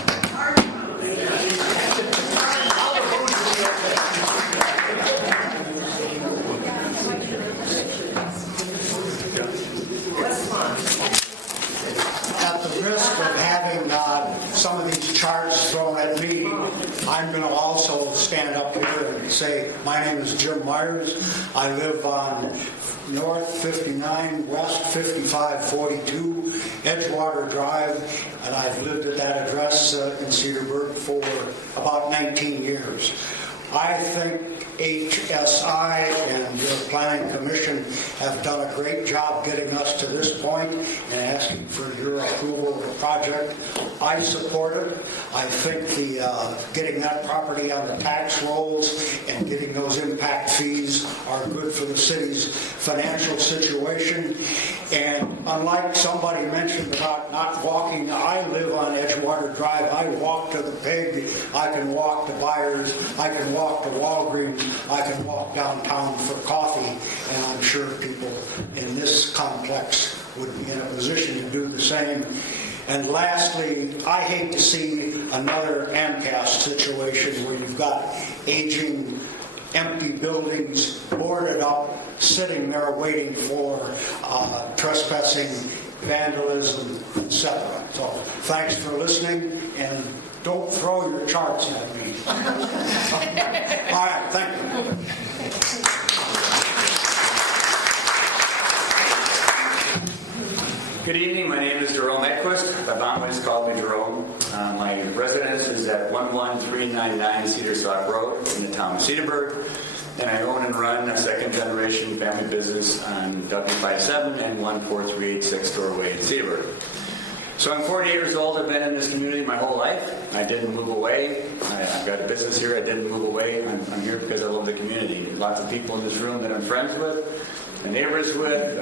At the risk of having some of these charts thrown at me, I'm going to also stand up here and say, my name is Jim Myers. I live on North 59, West 5542, Edgewater Drive, and I've lived at that address in Cedarburg for about 19 years. I think HSI and your Planning Commission have done a great job getting us to this point and asking for your approval of the project. I support it. I think getting that property on the tax rolls and getting those impact fees are good for the city's financial situation. And unlike somebody mentioned about not walking, I live on Edgewater Drive. I walk to the Pig. I can walk to Byers. I can walk to Walgreens. I can walk downtown for coffee, and I'm sure people in this complex would be in a position to do the same. And lastly, I hate to see another AMCAS situation where you've got aging, empty buildings, boarded up, sitting there waiting for trespassing, vandalism, etc. So thanks for listening, and don't throw your charts at me. All right, thank you. Good evening, my name is Jerome Edquist. I've always called me Jerome. My residence is at 11399 Cedar Sock Road in the town of Cedarburg, and I own and run a second-generation family business on W57 and 14386 Doorway in Cedarburg. So I'm 48 years old. I've been in this community my whole life. I didn't move away. I've got a business here. I didn't move away. I'm here because I love the community. Lots of people in this room that I'm friends with, and neighbors with,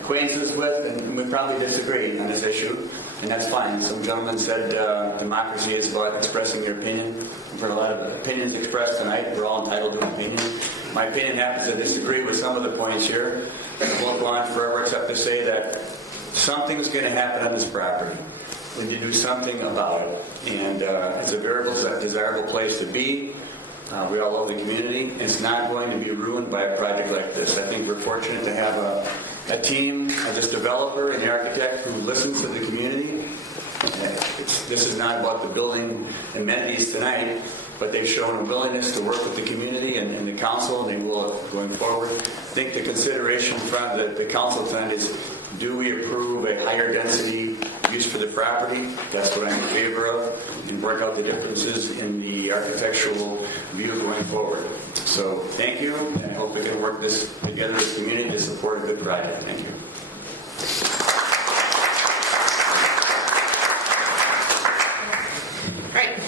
acquaintances with, and we probably disagree on this issue, and that's fine. Some gentleman said democracy is about expressing your opinion. I've heard a lot of opinions expressed tonight. We're all entitled to an opinion. My opinion happens to disagree with some of the points here. I won't go on forever except to say that something's going to happen on this property. We need to do something about it. And it's a very desirable place to be. We all love the community. It's not going to be ruined by a project like this. I think we're fortunate to have a team, this developer and the architect who listens to the community. This is not about the building amenities tonight, but they've shown a willingness to work with the community and the council, and they will going forward. I think the consideration from the council tonight is, do we approve a higher density use for the property? That's what I'm in favor of, and work out the differences in the architectural view going forward. So thank you, and I hope we can work this together as a community to support a good project. Thank you. Right.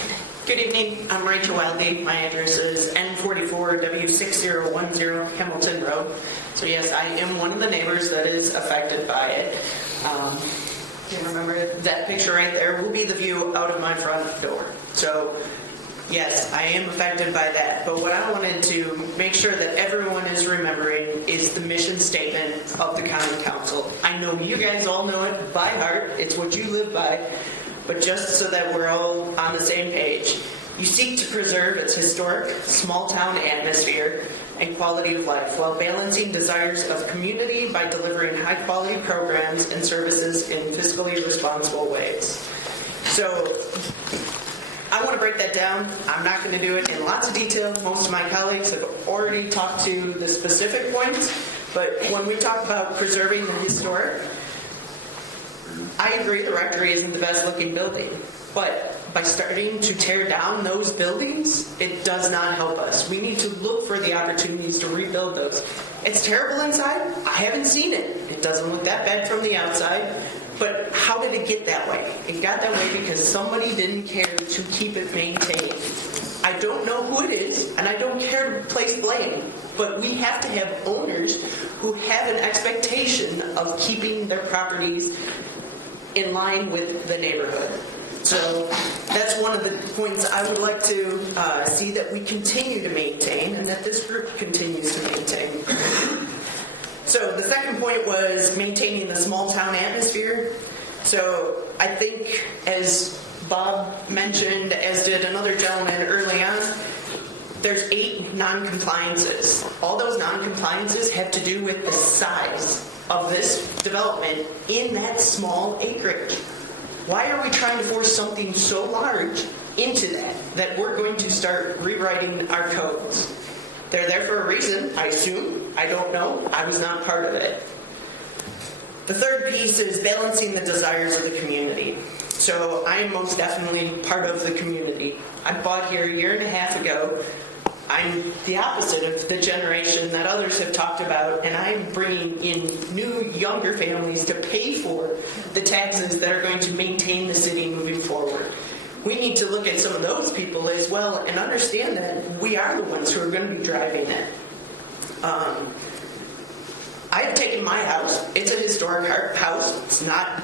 Good evening. I'm Rachel Wildby. My address is N44W6010 Hamilton Road. So yes, I am one of the neighbors that is affected by it. Can't remember that picture right there, will be the view out of my front door. So yes, I am affected by that. But what I wanted to make sure that everyone is remembering is the mission statement of the county council. I know you guys all know it by heart. It's what you live by. But just so that we're all on the same page, you seek to preserve its historic, small-town atmosphere and quality of life while balancing desires of community by delivering high-quality programs and services in fiscally responsible ways. So I want to break that down. I'm not going to do it in lots of detail. Most of my colleagues have already talked to the specific points, but when we talk about preserving the historic, I agree the rectory isn't the best looking building, but by starting to tear down those buildings, it does not help us. We need to look for the opportunities to rebuild those. It's terrible inside. I haven't seen it. It doesn't look that bad from the outside. But how did it get that way? It got that way because somebody didn't care to keep it maintained. I don't know who it is, and I don't care to place blame, but we have to have owners who have an expectation of keeping their properties in line with the neighborhood. So that's one of the points I would like to see that we continue to maintain and that this group continues to maintain. So the second point was maintaining the small town atmosphere. So I think, as Bob mentioned, as did another gentleman early on, there's 8 non-compliances. All those non-compliances have to do with the size of this development in that small acreage. Why are we trying to force something so large into that we're going to start rewriting our codes? They're there for a reason, I assume. I don't know. I was not part of it. The third piece is balancing the desires of the community. So I am most definitely part of the community. I bought here a year and a half ago. I'm the opposite of the generation that others have talked about, and I'm bringing in new, younger families to pay for the taxes that are going to maintain the city moving forward. We need to look at some of those people as well and understand that we are the ones who are going to be driving it. I have taken my house. It's a historic house. It's not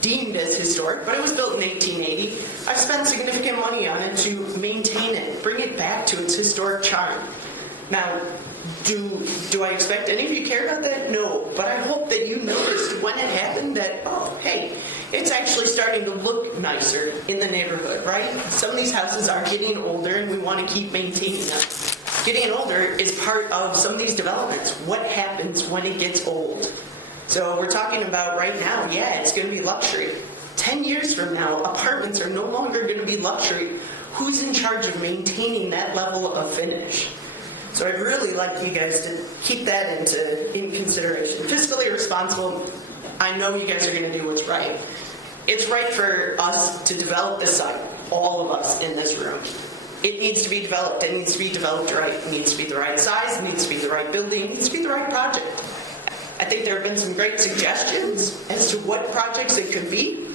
deemed as historic, but it was built in 1880. I've spent significant money on it to maintain it, bring it back to its historic charm. Now, do I expect any of you care about that? No, but I hope that you noticed when it happened that, oh, hey, it's actually starting to look nicer in the neighborhood, right? Some of these houses are getting older and we want to keep maintaining them. Getting older is part of some of these developments. What happens when it gets old? So we're talking about right now, yeah, it's going to be luxury. 10 years from now, apartments are no longer going to be luxury. Who's in charge of maintaining that level of finish? So I'd really like you guys to keep that in consideration. Fiscally responsible, I know you guys are going to do what's right. It's right for us to develop this site, all of us in this room. It needs to be developed. It needs to be developed right. It needs to be the right size. It needs to be the right building. It needs to be the right project. I think there have been some great suggestions as to what projects it could be.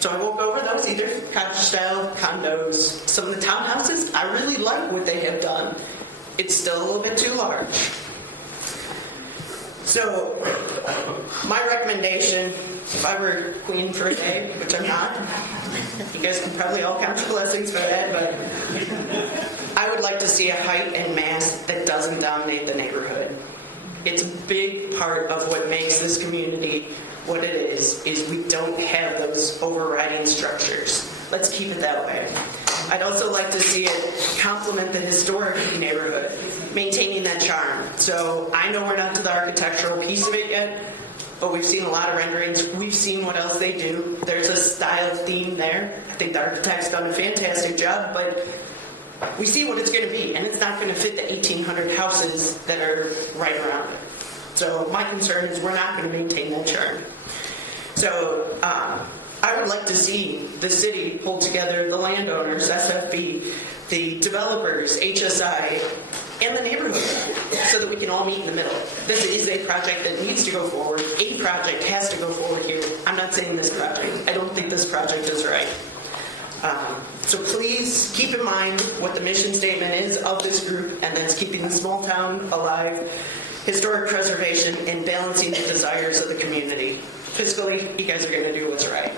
So I won't go over those either. Cottage-style condos, some of the townhouses, I really like what they have done. It's still a little bit too large. So my recommendation, if I were queen for a day, which I'm not, you guys can probably all count your blessings for that, but I would like to see a height and mass that doesn't dominate the neighborhood. It's a big part of what makes this community what it is we don't have those overriding structures. Let's keep it that way. I'd also like to see it complement the historic neighborhood, maintaining that charm. So I know we're not to the architectural piece of it yet, but we've seen a lot of renderings. We've seen what else they do. There's a style theme there. I think the architect's done a fantastic job, but we see what it's going to be, and it's not going to fit the 1,800 houses that are right around it. So my concern is we're not going to maintain that charm. So I would like to see the city pull together the landowners, SFB, the developers, HSI, and the neighborhood so that we can all meet in the middle. This is a project that needs to go forward. A project has to go forward here. I'm not saying this project. I don't think this project is right. So please keep in mind what the mission statement is of this group, and that's keeping the small town alive historic preservation, and balancing the desires of the community. Fiscally, you guys are going to do what's right.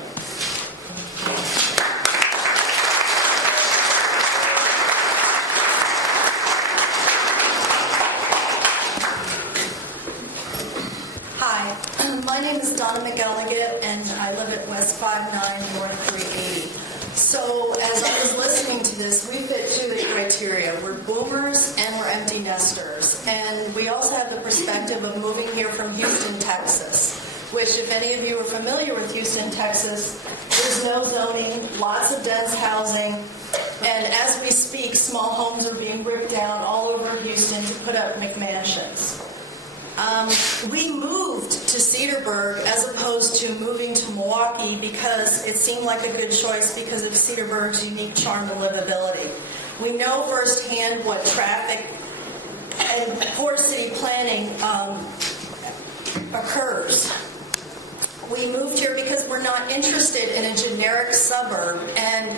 Hi, my name is Donna McElligott, and I live at West 59 North 380. So as I was listening to this, we fit two of the criteria. We're boomers and we're empty nesters. And we also have the perspective of moving here from Houston, Texas, which if any of you are familiar with Houston, Texas, there's no zoning, lots of dense housing, and as we speak, small homes are being ripped down all over Houston to put up McMansions. We moved to Cedarburg as opposed to moving to Milwaukee because it seemed like a good choice because of Cedarburg's unique charm and livability. We know firsthand what traffic and poor city planning occurs. We moved here because we're not interested in a generic suburb, and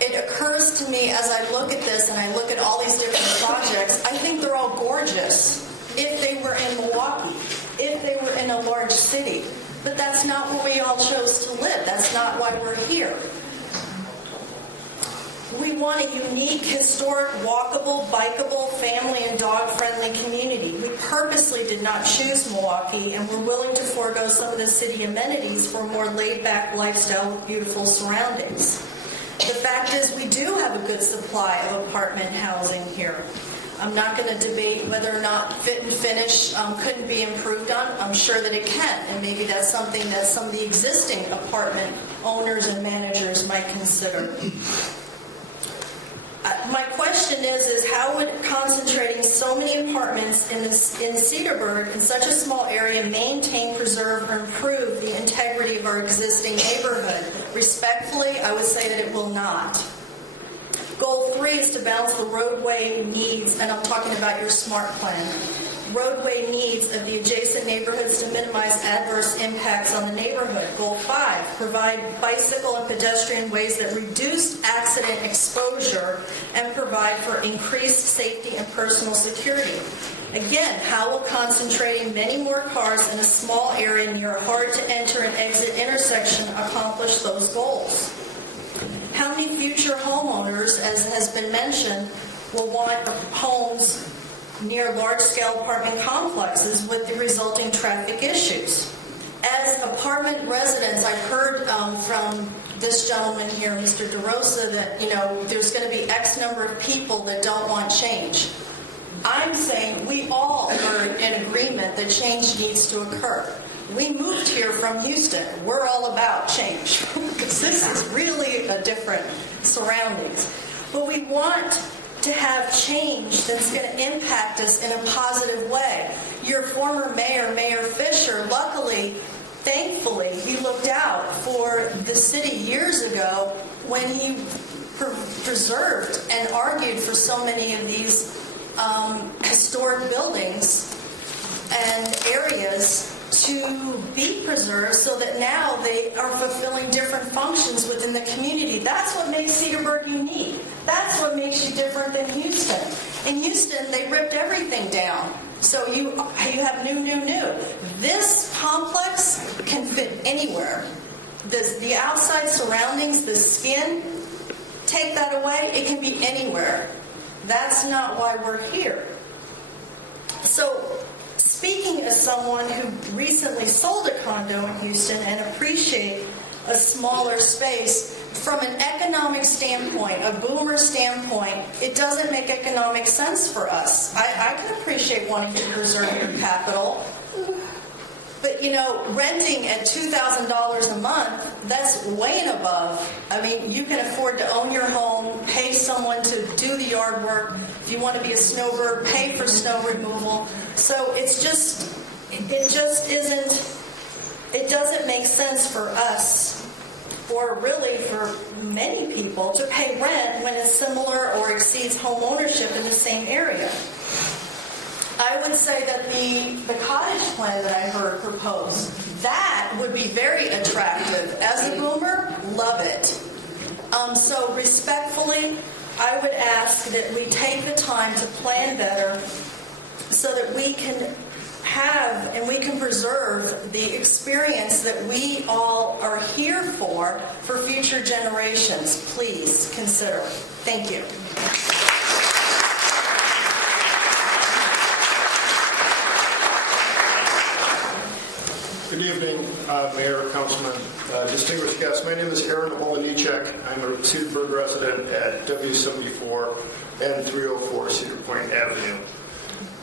it occurs to me as I look at this and I look at all these different projects, I think they're all gorgeous if they were in Milwaukee, if they were in a large city. But that's not where we all chose to live. That's not why we're here. We want a unique, historic, walkable, bikeable, family and dog-friendly community. We purposely did not choose Milwaukee, and we're willing to forego some of the city amenities for a more laid-back lifestyle with beautiful surroundings. The fact is we do have a good supply of apartment housing here. I'm not going to debate whether or not fit and finish couldn't be improved on. I'm sure that it can, and maybe that's something that some of the existing apartment owners and managers might consider. My question is how would concentrating so many apartments in Cedarburg in such a small area maintain, preserve, or improve the integrity of our existing neighborhood? Respectfully, I would say that it will not. Goal 3 is to balance the roadway needs, and I'm talking about your SMART plan, roadway needs of the adjacent neighborhoods to minimize adverse impacts on the neighborhood. Goal 5, provide bicycle and pedestrian ways that reduce accident exposure and provide for increased safety and personal security. Again, how will concentrating many more cars in a small area near a hard-to-enter and exit intersection accomplish those goals? How many future homeowners, as has been mentioned, will want homes near large-scale apartment complexes with the resulting traffic issues? As apartment residents, I've heard from this gentleman here, Mr. DeRosa, that there's going to be X number of people that don't want change. I'm saying we all are in agreement that change needs to occur. We moved here from Houston. We're all about change because this is really a different surroundings. But we want to have change that's going to impact us in a positive way. Your former mayor, Mayor Fisher, luckily, thankfully, he looked out for the city years ago when he preserved and argued for so many of these historic buildings and areas to be preserved so that now they are fulfilling different functions within the community. That's what makes Cedarburg unique. That's what makes you different than Houston. In Houston, they ripped everything down. So you have new. This complex can fit anywhere. The outside surroundings, the skin, take that away, it can be anywhere. That's not why we're here. So, speaking as someone who recently sold a condo in Houston and appreciate a smaller space, from an economic standpoint, a boomer standpoint, it doesn't make economic sense for us. I can appreciate wanting to preserve your capital, but renting at $2,000 a month, that's way and above. I mean, you can afford to own your home, pay someone to do the yard work. If you want to be a snowbird, pay for snow removal. So it just isn't, it doesn't make sense for us, or really for many people, to pay rent when it's similar or exceeds home ownership in the same area. I would say that the cottage plan that I heard proposed, that would be very attractive. As a boomer, love it. So respectfully, I would ask that we take the time to plan better so that we can have and we can preserve the experience that we all are here for future generations. Please consider. Thank you. Good evening, Mayor, Councilman, distinguished guests. My name is Aaron Olenichek. I'm a Cedarburg resident at W74 and 304 Cedar Point Avenue.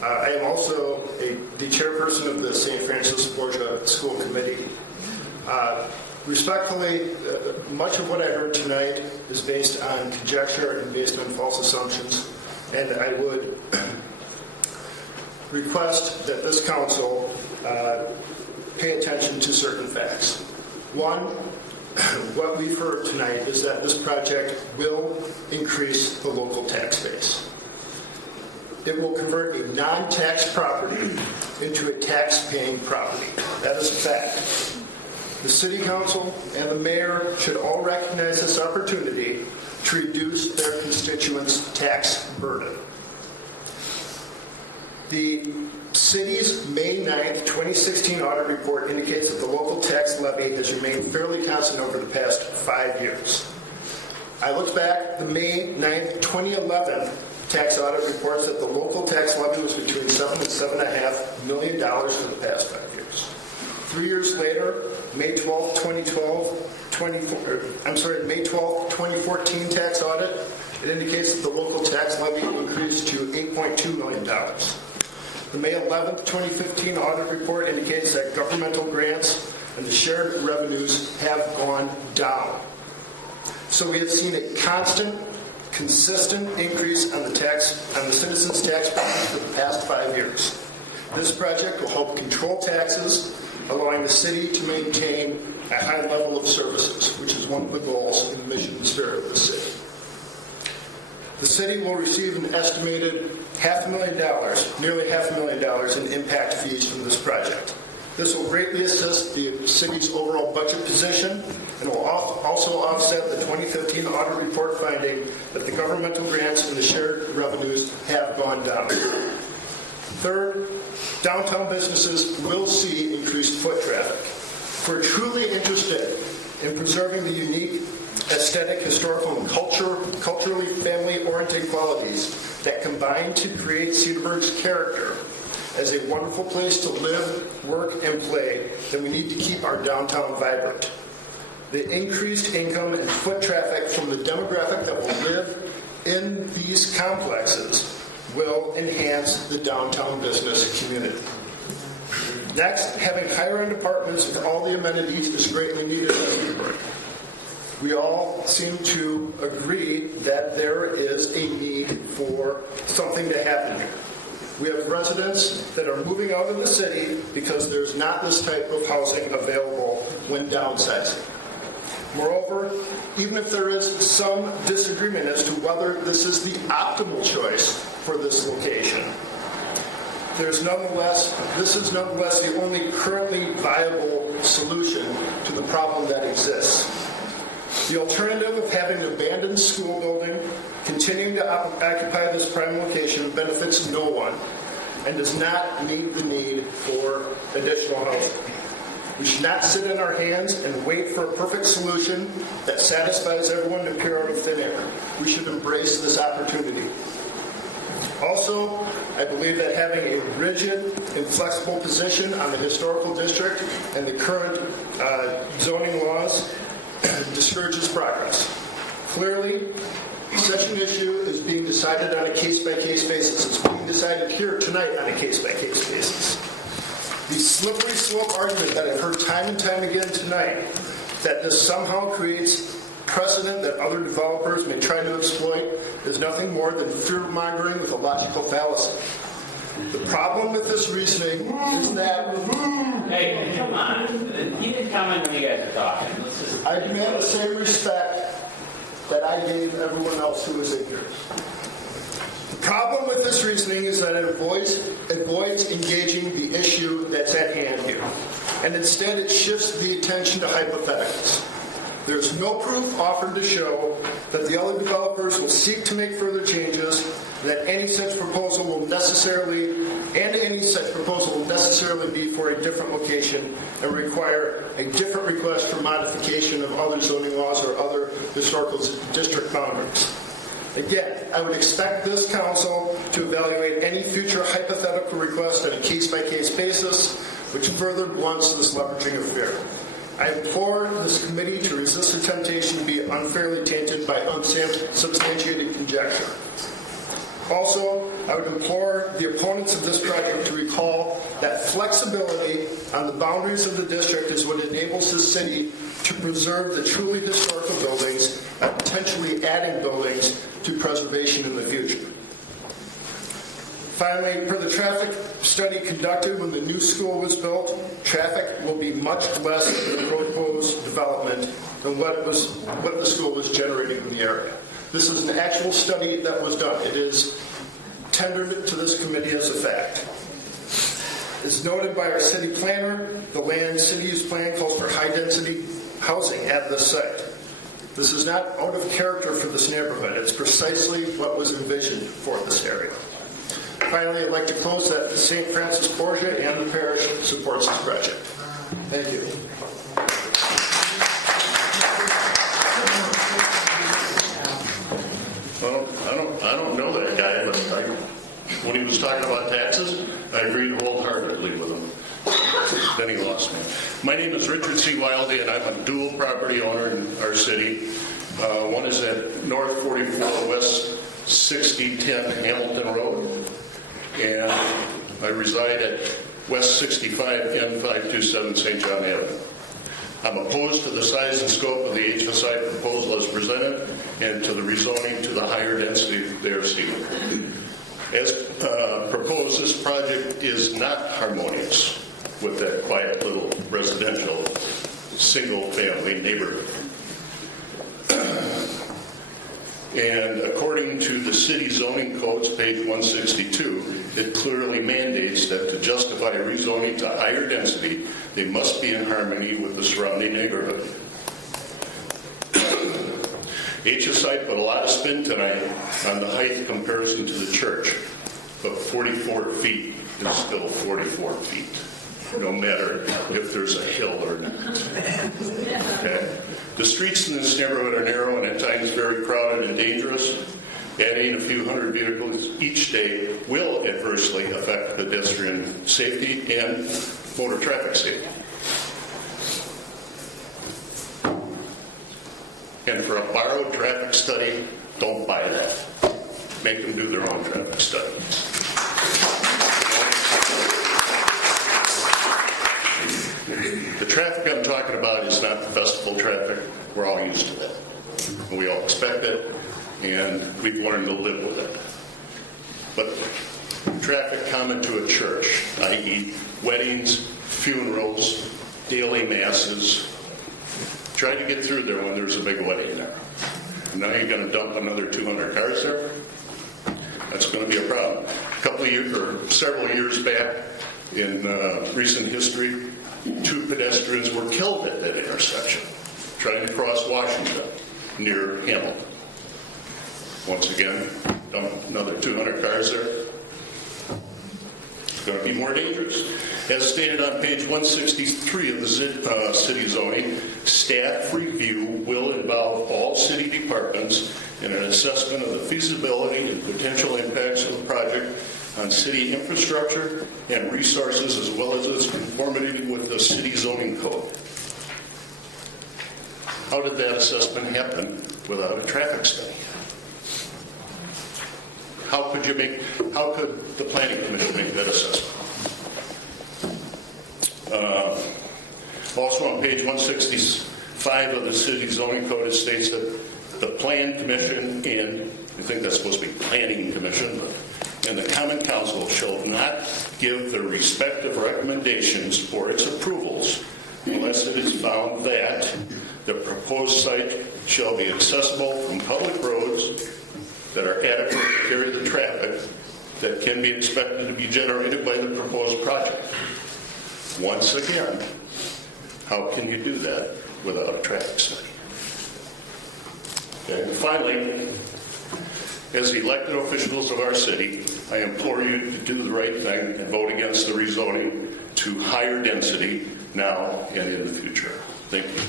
I am also the chairperson of the St. Francis Borgia School Committee. Respectfully, much of what I heard tonight is based on conjecture and based on false assumptions, and I would request that this council pay attention to certain facts. One, what we've heard tonight is that this project will increase the local tax base. It will convert a non-tax property into a tax-paying property. That is a fact. The City Council and the Mayor should all recognize this opportunity to reduce their constituents' tax burden. The City's May 9th, 2016 audit report indicates that the local tax levy has remained fairly constant over the past 5 years. I looked back, the May 9th, 2011 tax audit reports that the local tax levy was between $7 and $7.5 million for the past 5 years. 3 years later, May 12th, 2014 tax audit, it indicates that the local tax levy increased to $8.2 million. The May 11th, 2015 audit report indicates that governmental grants and the shared revenues have gone down. So we have seen a constant, consistent increase on the citizens' tax payments for the past 5 years. This project will help control taxes, allowing the city to maintain a high level of services, which is one of the goals and the mission and spirit of the city. The city will receive an estimated $500,000, nearly $500,000 in impact fees from this project. This will greatly assist the city's overall budget position and will also offset the 2015 audit report finding that the governmental grants and the shared revenues have gone down. Third, downtown businesses will see increased foot traffic. If we're truly interested in preserving the unique aesthetic, historical, and culturally family-oriented qualities that combine to create Cedarburg's character as a wonderful place to live, work, and play, then we need to keep our downtown vibrant. The increased income and foot traffic from the demographic that will live in these complexes will enhance the downtown business community. Next, having higher-end apartments with all the amenities is greatly needed in Cedarburg. We all seem to agree that there is a need for something to happen here. We have residents that are moving out of the city because there's not this type of housing available when downsizing. Moreover, even if there is some disagreement as to whether this is the optimal choice for this location, this is nonetheless the only currently viable solution to the problem that exists. The alternative of having an abandoned school building continuing to occupy this prime location benefits no one and does not meet the need for additional housing. We should not sit in our hands and wait for a perfect solution that satisfies everyone to appear out of thin air. We should embrace this opportunity. Also, I believe that having a rigid and flexible position on the historical district and the current zoning laws discourages progress. Clearly, such an issue is being decided on a case-by-case basis. It's being decided here tonight on a case-by-case basis. The slippery slope argument that I've heard time and time again tonight, that this somehow creates precedent that other developers may try to exploit, is nothing more than fear-mongering with a logical fallacy. The problem with this reasoning is that... Hey, come on. You can comment when you guys are talking. I demand the same respect that I gave everyone else who was ignorant. The problem with this reasoning is that it avoids engaging the issue that's at hand here. And instead it shifts the attention to hypotheticals. There's no proof offered to show that the other developers will seek to make further changes, that any such proposal will necessarily be for a different location and require a different request for modification of other zoning laws or other historical district boundaries. Again, I would expect this council to evaluate any future hypothetical request on a case-by-case basis, which further blunts this leveraging affair. I implore this committee to resist the temptation to be unfairly tainted by unsubstantiated conjecture. Also, I would implore the opponents of this project to recall that flexibility on the boundaries of the district is what enables this city to preserve the truly historical buildings and potentially adding buildings to preservation in the future. Finally, per the traffic study conducted when the new school was built, traffic will be much less in the proposed development than what the school was generating in the area. This is an actual study that was done. It is tendered to this committee as a fact. As noted by our city planner, the land city use plan calls for high-density housing at this site. This is not out of character for this neighborhood. It's precisely what was envisioned for this area. Finally, I'd like to close that St. Francis Borgia and the parish supports this project. Thank you. Well, I don't know that guy, but when he was talking about taxes, I agreed wholeheartedly with him. Then he lost me. My name is Richard C. Wildy, and I'm a dual property owner in our city. One is at North 44 West 6010 Hamilton Road, and I reside at West 65 N527 St. John Avenue. I'm opposed to the size and scope of the HSI proposal as presented and to the rezoning to the higher density they are seeking. As proposed, this project is not harmonious with that quiet little residential single-family neighborhood. And according to the city zoning codes, page 162, it clearly mandates that to justify rezoning to higher density, they must be in harmony with the surrounding neighborhood. HSI put a lot of spin tonight on the height comparison to the church, but 44 feet is still 44 feet, no matter if there's a hill or not. Okay? The streets in this neighborhood are narrow and at times very crowded and dangerous. Adding a few hundred vehicles each day will adversely affect pedestrian safety and motor traffic safety. And for a borrowed traffic study, don't buy that. Make them do their own traffic study. The traffic I'm talking about is not the festival traffic. We're all used to that. And we all expect it, and we've learned to live with it. But traffic common to a church, i.e. weddings, funerals, daily masses, try to get through there when there's a big wedding there. And now you're going to dump another 200 cars there? That's going to be a problem. A couple of years, or several years back in recent history, 2 pedestrians were killed at that intersection trying to cross Washington near Hamilton. Once again, dump another 200 cars there. It's going to be more dangerous. As stated on page 163 of the city zoning, staff review will involve all city departments in an assessment of the feasibility and potential impacts of the project on city infrastructure and resources, as well as its conformity with the city zoning code. How did that assessment happen without a traffic study? How could the planning commission make that assessment? Also on page 165 of the city zoning code, it states that the plan commission, and I think that's supposed to be planning commission, and the common council shall not give their respective recommendations or its approvals unless it is found that the proposed site shall be accessible from public roads that are adequate to carry the traffic that can be expected to be generated by the proposed project. Once again, how can you do that without a traffic study? Okay. And finally, as elected officials of our city, I implore you to do the right thing and vote against the rezoning to higher density now and in the future. Thank you.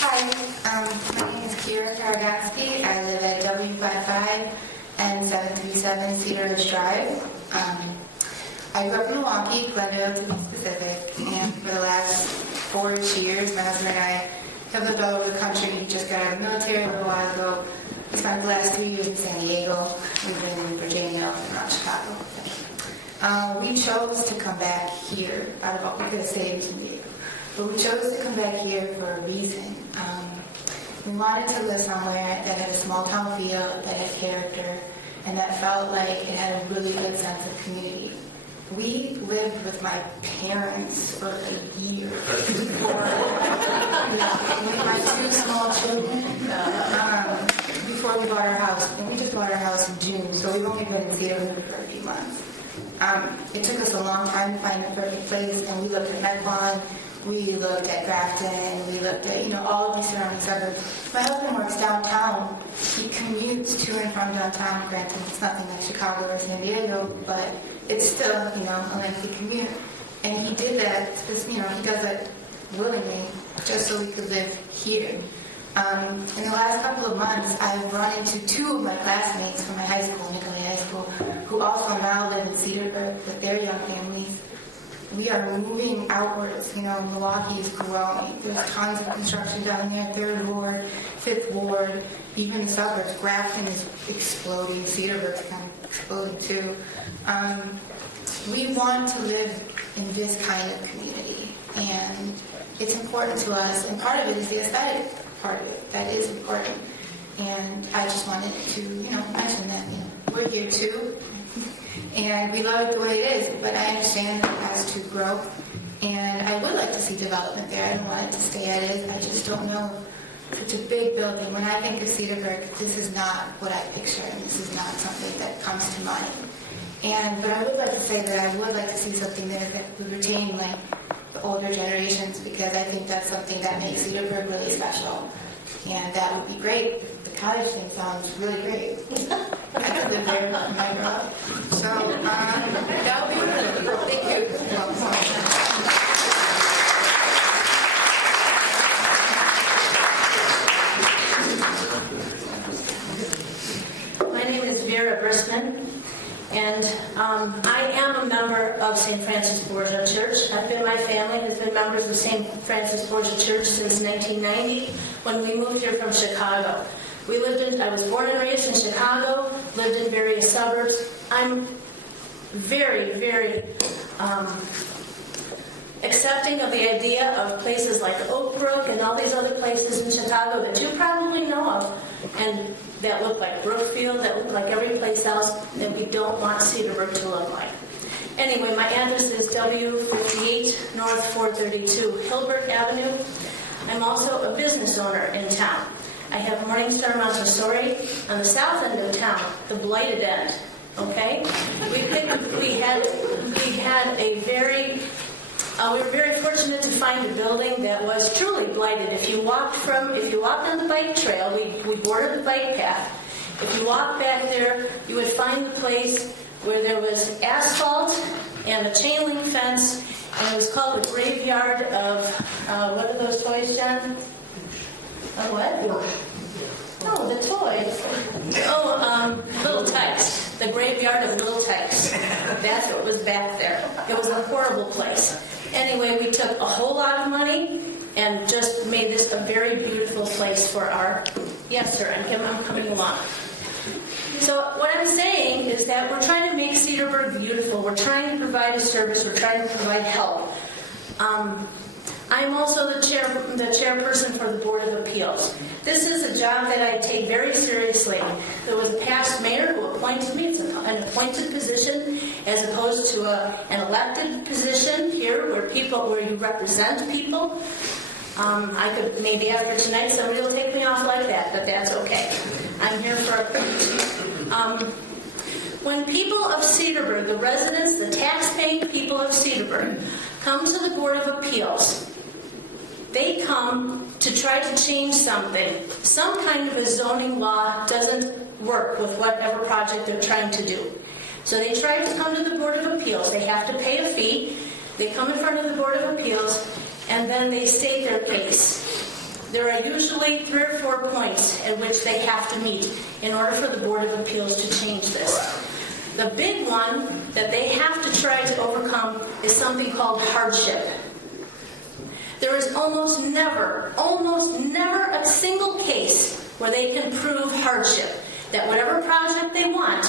Hi, my name is Kira Karagatsky. I live at W55 and 737 Cedar Ridge Drive. I grew up in Milwaukee, Glendale to be specific, and for the last 4 years, my husband and I have lived all over the country. We just got out of the military a little while ago. We spent the last 3 years in San Diego. We've been in Virginia and around Chicago. We chose to come back here. Out of all, we could have stayed in San Diego, but we chose to come back here for a reason. We wanted to live somewhere that had a small town feel, that had character, and that felt like it had a really good sense of community. We lived with my parents for a year before, with my 2 small children, before we bought our house. And we just bought our house in June, so we've only been in Cedarburg for a few months. It took us a long time to find the perfect place, and we looked at Mequon, we looked at Grafton, we looked at, all of these surrounding suburbs. My husband works downtown. He commutes to and from downtown. Granted, it's nothing like Chicago or San Diego, but it's still, a lengthy commute. And he did that, because, he does it willingly, just so we could live here. In the last couple of months, I've run into 2 of my classmates from my high school, Nicolay High School, who also now live in Cedarburg with their young families. We are moving outwards. Milwaukee is growing. There's tons of construction down there, 3rd Ward, 5th Ward, even the suburbs. Grafton is exploding. Cedarburg's kind of exploding too. We want to live in this kind of community, and it's important to us, and part of it is the aesthetic part of it. That is important. And I just wanted to, mention that, we're here too. And we love it the way it is, but I understand that it has to grow. And I would like to see development there. I don't want it to stay as is. I just don't know. Such a big building. When I think of Cedarburg, this is not what I picture, and this is not something that comes to mind. But I would like to say that I would like to see something there that would retain like the older generations, because I think that's something that makes Cedarburg really special. And that would be great. The cottage thing sounds really great. I could live there when I grow up. So that would be good. Thank you. My name is Vera Bristman, and I am a member of St. Francis Borgia Church. My family has been members of St. Francis Borgia Church since 1990, when we moved here from Chicago. I was born and raised in Chicago, lived in various suburbs. I'm very, very accepting of the idea of places like Oak Brook and all these other places in Chicago that you probably know of, and that look like Brookfield, that look like every place else that we don't want Cedarburg to look like. Anyway, my address is W58 North 432 Hilbert Avenue. I'm also a business owner in town. I have Morningstar Montessori on the south end of town, the blighted end. Okay, we were very fortunate to find a building that was truly blighted. If you walked on the bike trail, we bordered the bike path. If you walked back there, you would find the place where there was asphalt and a chain link fence, and it was called the graveyard of what are those toys, John? What? No, the toys. Little Tykes. The graveyard of Little Tykes. That's what was back there. It was a horrible place. Anyway, we took a whole lot of money and just made this a very beautiful place for our... Yes, sir, I'm coming along. So what I'm saying is that we're trying to make Cedarburg beautiful. We're trying to provide a service. We're trying to provide help. I'm also the chairperson for the Board of Appeals. This is a job that I take very seriously. There was a past mayor who appointed me. It's an appointed position as opposed to an elected position here where you represent people. I could, maybe after tonight, somebody will take me off like that, but that's okay. I'm here for a purpose. When people of Cedarburg, the residents, the tax-paying people of Cedarburg, come to the Board of Appeals, they come to try to change something. Some kind of a zoning law doesn't work with whatever project they're trying to do. So they try to come to the Board of Appeals. They have to pay a fee. They come in front of the Board of Appeals, and then they state their case. There are usually 3 or 4 points at which they have to meet in order for the Board of Appeals to change this. The big one that they have to try to overcome is something called hardship. There is almost never a single case where they can prove hardship, that whatever project they want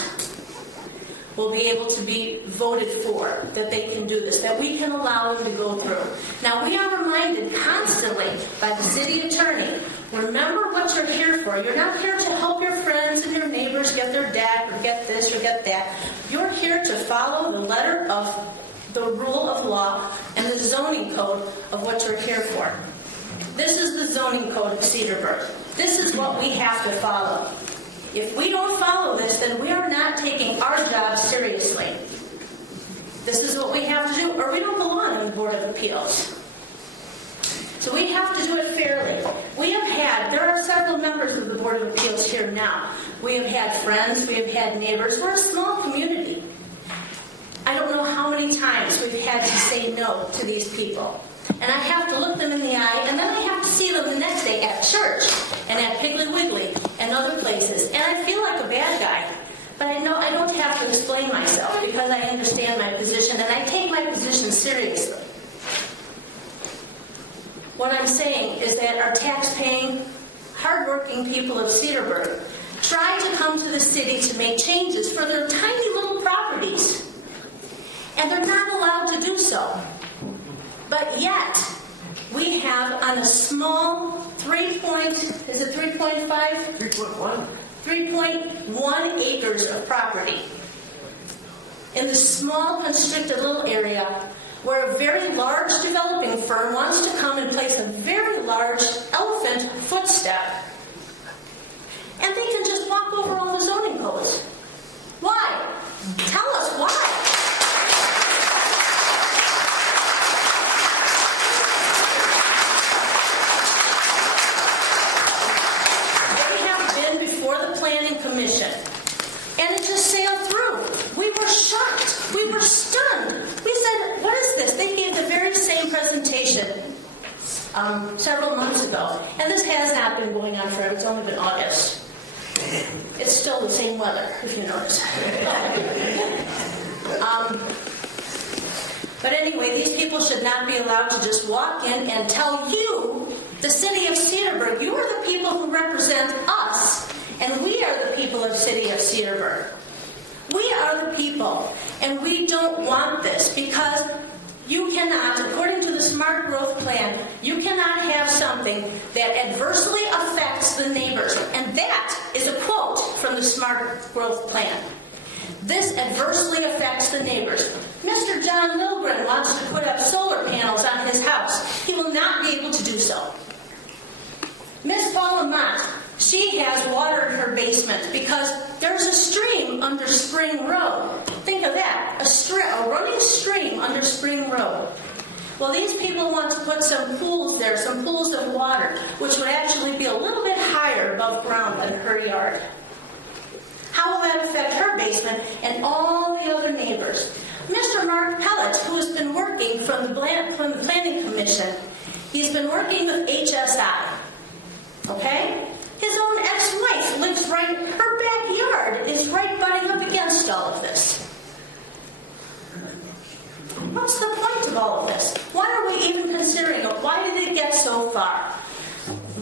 will be able to be voted for, that they can do this, that we can allow them to go through. Now, we are reminded constantly by the city attorney, remember what you're here for. You're not here to help your friends and your neighbors get their deck or get this or get that. You're here to follow the letter of the rule of law and the zoning code of what you're here for. This is the zoning code of Cedarburg. This is what we have to follow. If we don't follow this, then we are not taking our job seriously. This is what we have to do, or we don't belong on the Board of Appeals. So we have to do it fairly. There are several members of the Board of Appeals here now. We have had friends, we have had neighbors. We're a small community. I don't know how many times we've had to say no to these people. And I have to look them in the eye, and then I have to see them the next day at church and at Piggly Wiggly and other places. And I feel like a bad guy. But I know I don't have to explain myself because I understand my position, and I take my position seriously. What I'm saying is that our tax-paying, hardworking people of Cedarburg try to come to the city to make changes for their tiny little properties. And they're not allowed to do so. But yet, we have on a small 3.1 acres of property in the small constricted little area where a very large developing firm wants to come and place a very large elephant footstep. And they can just walk over all the zoning codes. Why? Tell us why. Commission, and it just sailed through. We were shocked. We were stunned. We said, what is this? They gave the very same presentation several months ago, and this has not been going on forever. It's only been August. It's still the same weather, if you notice. But anyway, these people should not be allowed to just walk in and tell you, the city of Cedarburg, you are the people who represent us. And we are the people of the city of Cedarburg. We are the people, and we don't want this because you cannot, according to the Smart Growth Plan, you cannot have something that adversely affects the neighbors. And that is a quote from the Smart Growth Plan. This adversely affects the neighbors. Mr. John Milgren wants to put up solar panels on his house. He will not be able to do so. Miss Paula Mott, she has water in her basement because there's a stream under Spring Road. Think of that, a running stream under Spring Road. Well, these people want to put some pools there, some pools of water, which would actually be a little bit higher above ground than her yard. How will that affect her basement and all the other neighbors? Mr. Mark Pellet, who has been working from the Planning Commission, he's been working with HSI. Okay? His own ex-wife lives right, her backyard is right butting up against all of this. What's the point of all of this? Why are we even considering it? Why did it get so far?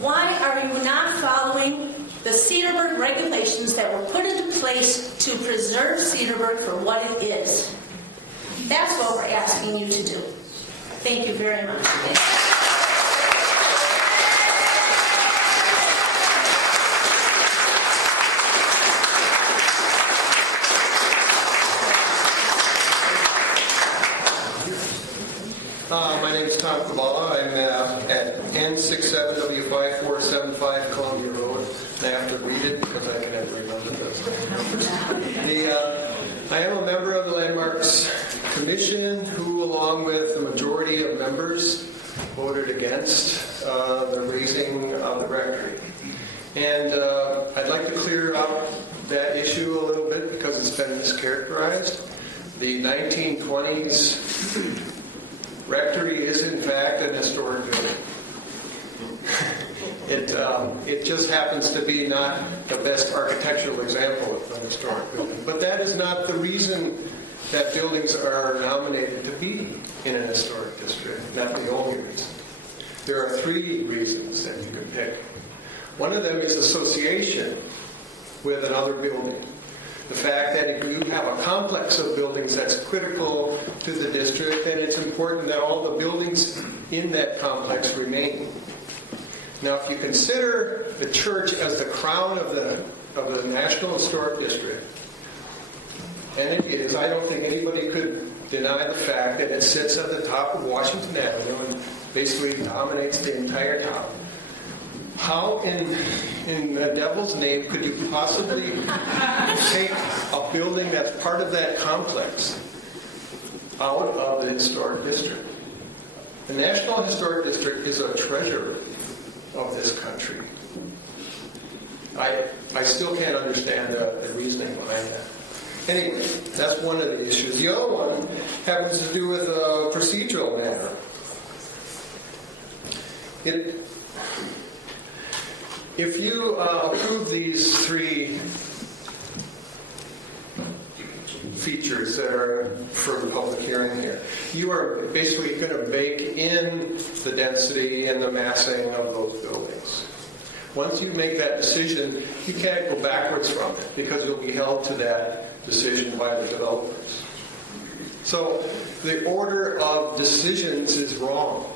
Why are you not following the Cedarburg regulations that were put into place to preserve Cedarburg for what it is? That's what we're asking you to do. Thank you very much. My name is Tom Kabala. I'm at N67W5475 Columbia Road. I have to read it because I can never remember those numbers. I am a member of the Landmarks Commission who, along with the majority of members, voted against the raising of the rectory. And I'd like to clear up that issue a little bit because it's been mischaracterized. The 1920s rectory is in fact an historic building. It just happens to be not the best architectural example of an historic building. But that is not the reason that buildings are nominated to be in an historic district, not the only reason. There are three reasons that you can pick. One of them is association with another building. The fact that if you have a complex of buildings that's critical to the district, then it's important that all the buildings in that complex remain. Now, if you consider the church as the crown of the National Historic District, and it is, I don't think anybody could deny the fact that it sits at the top of Washington Avenue and basically dominates the entire town. How in the devil's name could you possibly take a building that's part of that complex out of the historic district? The National Historic District is a treasure of this country. I still can't understand the reasoning behind that. Anyway, that's one of the issues. The other one happens to do with a procedural matter. If you approve these three features that are for the public hearing here, you are basically going to bake in the density and the massing of those buildings. Once you make that decision, you can't go backwards from it because you'll be held to that decision by the developers. So the order of decisions is wrong.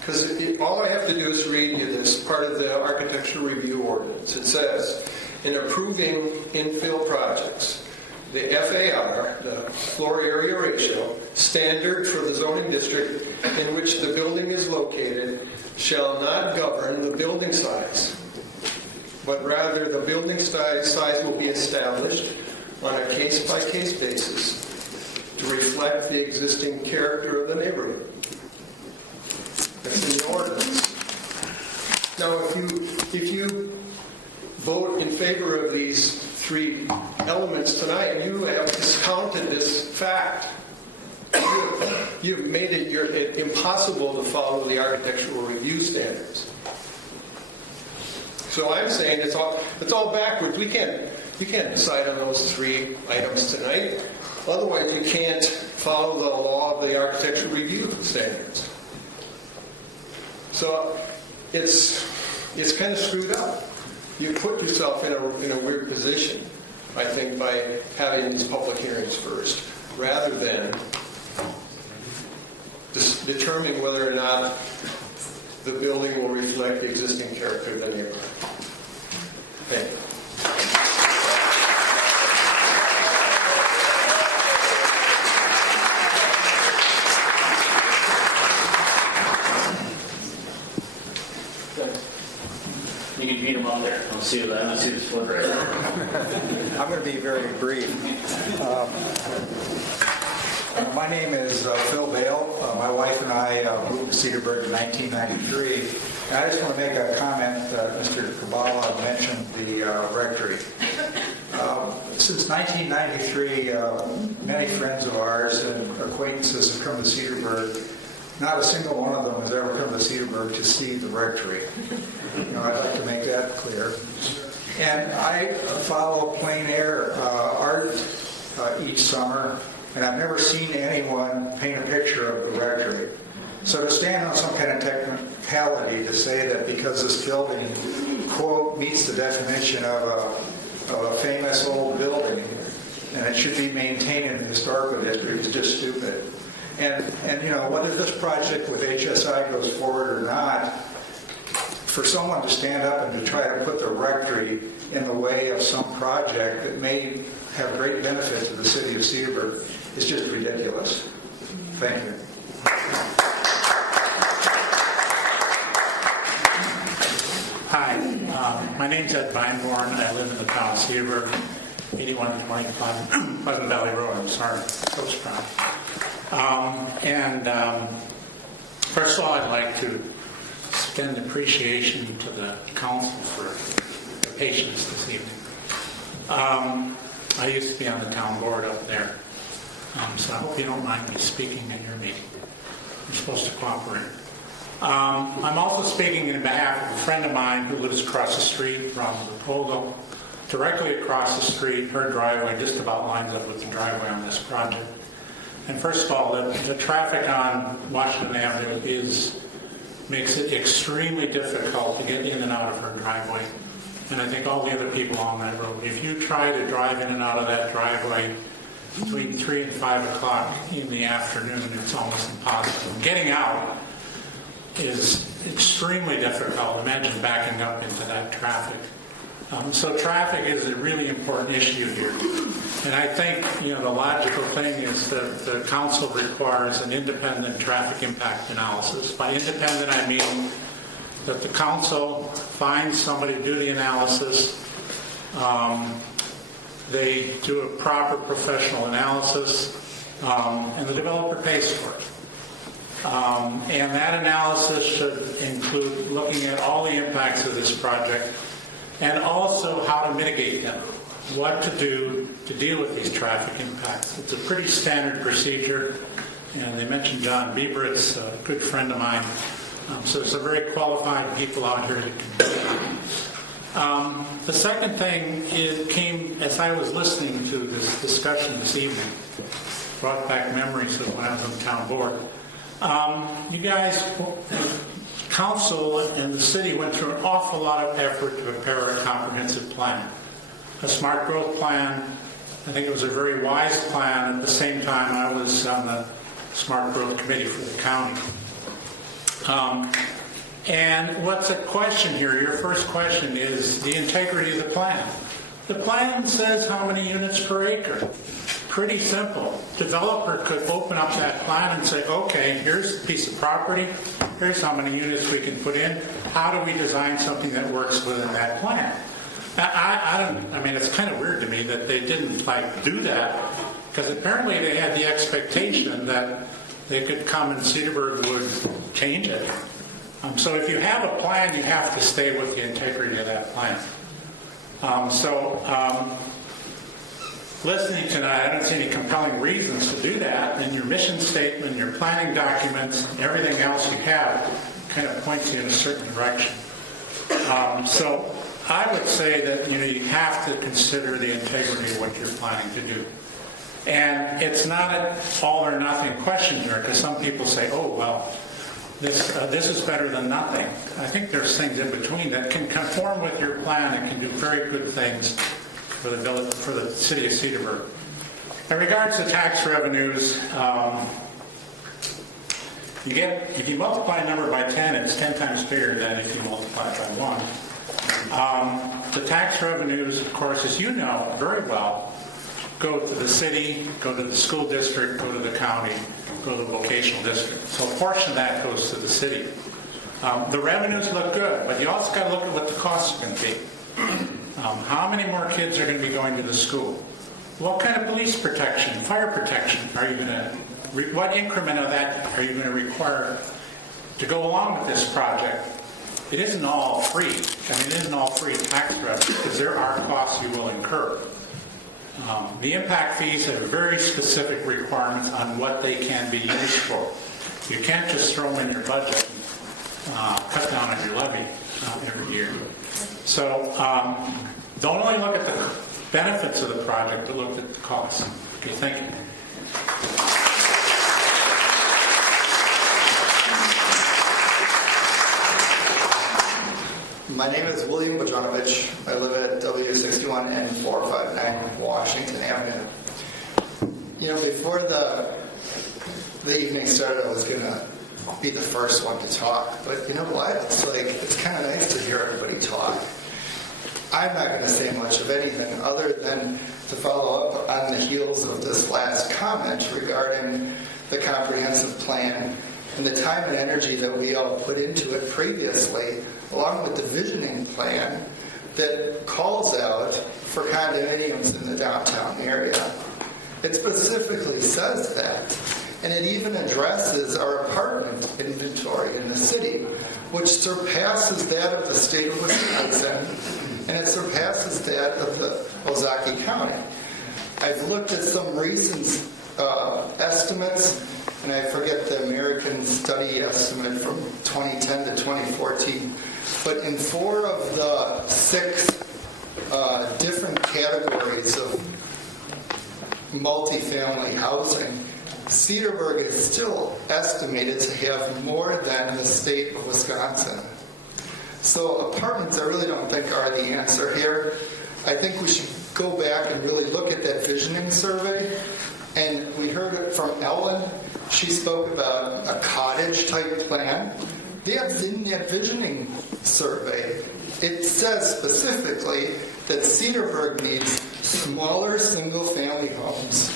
Because all I have to do is read you this part of the architectural review ordinance. It says, in approving infill projects, the FAR, the floor area ratio, standard for the zoning district in which the building is located shall not govern the building size, but rather the building size will be established on a case-by-case basis to reflect the existing character of the neighborhood. That's in the ordinance. Now, if you vote in favor of these three elements tonight, you have discounted this fact. You've made it impossible to follow the architectural review standards. So I'm saying it's all backwards. You can't decide on those three items tonight. Otherwise, you can't follow the law of the architectural review standards. So it's kind of screwed up. You put yourself in a weird position, I think, by having these public hearings first, rather than determining whether or not the building will reflect the existing character of the neighborhood. Thank you. You can beat them up there. I don't see the split right there. I'm going to be very brief. My name is Phil Bale. My wife and I moved to Cedarburg in 1993. And I just want to make a comment. Mr. Kabbalah mentioned the rectory. Since 1993, many friends of ours and acquaintances have come to Cedarburg. Not a single one of them has ever come to Cedarburg to see the rectory. I'd like to make that clear. And I follow plein air art each summer, and I've never seen anyone paint a picture of the rectory. So to stand on some kind of technicality to say that because this building, quote, meets the definition of a famous old building and it should be maintained in the historical district is just stupid. And whether this project with HSI goes forward or not, for someone to stand up and to try to put the rectory in the way of some project that may have great benefit to the city of Cedarburg is just ridiculous. Thank you. Hi, my name's Ed Feinborn. I live in the town of Cedarburg. 8125 Pleasant Valley Road, I'm sorry, Coast first of all, I'd like to extend appreciation to the council for the patience this evening. I used to be on the town board up there, so I hope you don't mind me speaking at your meeting. You're supposed to cooperate. I'm also speaking in behalf of a friend of mine who lives across the street from Leopoldo. Directly across the street, her driveway just about lines up with the driveway on this project. And first of all, the traffic on Washington Avenue makes it extremely difficult to get in and out of her driveway. And I think all the other people on that road, if you try to drive in and out of that driveway between 3 and 5 o'clock in the afternoon, it's almost impossible. Getting out is extremely difficult. Imagine backing up into that traffic. So traffic is a really important issue here. And I think, the logical thing is that the council requires an independent traffic impact analysis. By independent, I mean that the council finds somebody to do the analysis. They do a proper professional analysis, and the developer pays for it. And that analysis should include looking at all the impacts of this project and also how to mitigate them, what to do to deal with these traffic impacts. It's a pretty standard procedure, and they mentioned John Bieberitz, a good friend of mine. So there's some very qualified people out here that can do that. The second thing came as I was listening to this discussion this evening, brought back memories of when I was on the town board. You guys, council and the city went through an awful lot of effort to prepare a comprehensive plan. A smart growth plan. I think it was a very wise plan. At the same time, I was on the smart growth committee for the county. And what's at question here, your first question, is the integrity of the plan. The plan says how many units per acre. Pretty simple. Developer could open up that plan and say, okay, here's a piece of property, here's how many units we can put in, how do we design something that works within that plan? I mean, it's kind of weird to me that they didn't do that, because apparently they had the expectation that they could come and Cedarburg would change it. So if you have a plan, you have to stay with the integrity of that plan. Listening tonight, I don't see any compelling reasons to do that, and your mission statement, your planning documents, everything else you have kind of points you in a certain direction. So I would say that you have to consider the integrity of what you're planning to do. And it's not an all or nothing question here, because some people say, oh, well, this is better than nothing. I think there's things in between that can conform with your plan and can do very good things for the village, for the city of Cedarburg. In regards to tax revenues, if you multiply a number by 10, it's 10 times bigger than if you multiply it by 1. The tax revenues, of course, as you know very well, go to the city, go to the school district, go to the county, go to the vocational district. So a portion of that goes to the city. The revenues look good, but you also got to look at what the costs are going to be. How many more kids are going to be going to the school? What kind of police protection, fire protection are you going to, what increment of that are you going to require to go along with this project? It isn't all free. It isn't all free tax revenue, because there are costs you will incur. The impact fees have very specific requirements on what they can be used for. You can't just throw them in your budget and cut down on your levy every year. So don't only look at the benefits of the project, but look at the costs. Okay, thank you. My name is William Bojanovich. I live at W61 and 459 Washington Avenue. Before the evening started, I was going to be the first one to talk, but you know what? It's kind of nice to hear everybody talk. I'm not going to say much of anything other than to follow up on the heels of this last comment regarding the comprehensive plan and the time and energy that we all put into it previously, along with the visioning plan that calls out for condominiums in the downtown area. It specifically says that. And it even addresses our apartment inventory in the city, which surpasses that of the state of Wisconsin, and it surpasses that of the Ozaukee County. I've looked at some recent estimates, and I forget the American study estimate from 2010 to 2014, but in 4 of the 6 different categories of multifamily housing, Cedarburg is still estimated to have more than the state of Wisconsin. So apartments I really don't think are the answer here. I think we should go back and really look at that visioning survey. And we heard it from Ellen. She spoke about a cottage type plan. That's in that visioning survey. It says specifically that Cedarburg needs smaller single family homes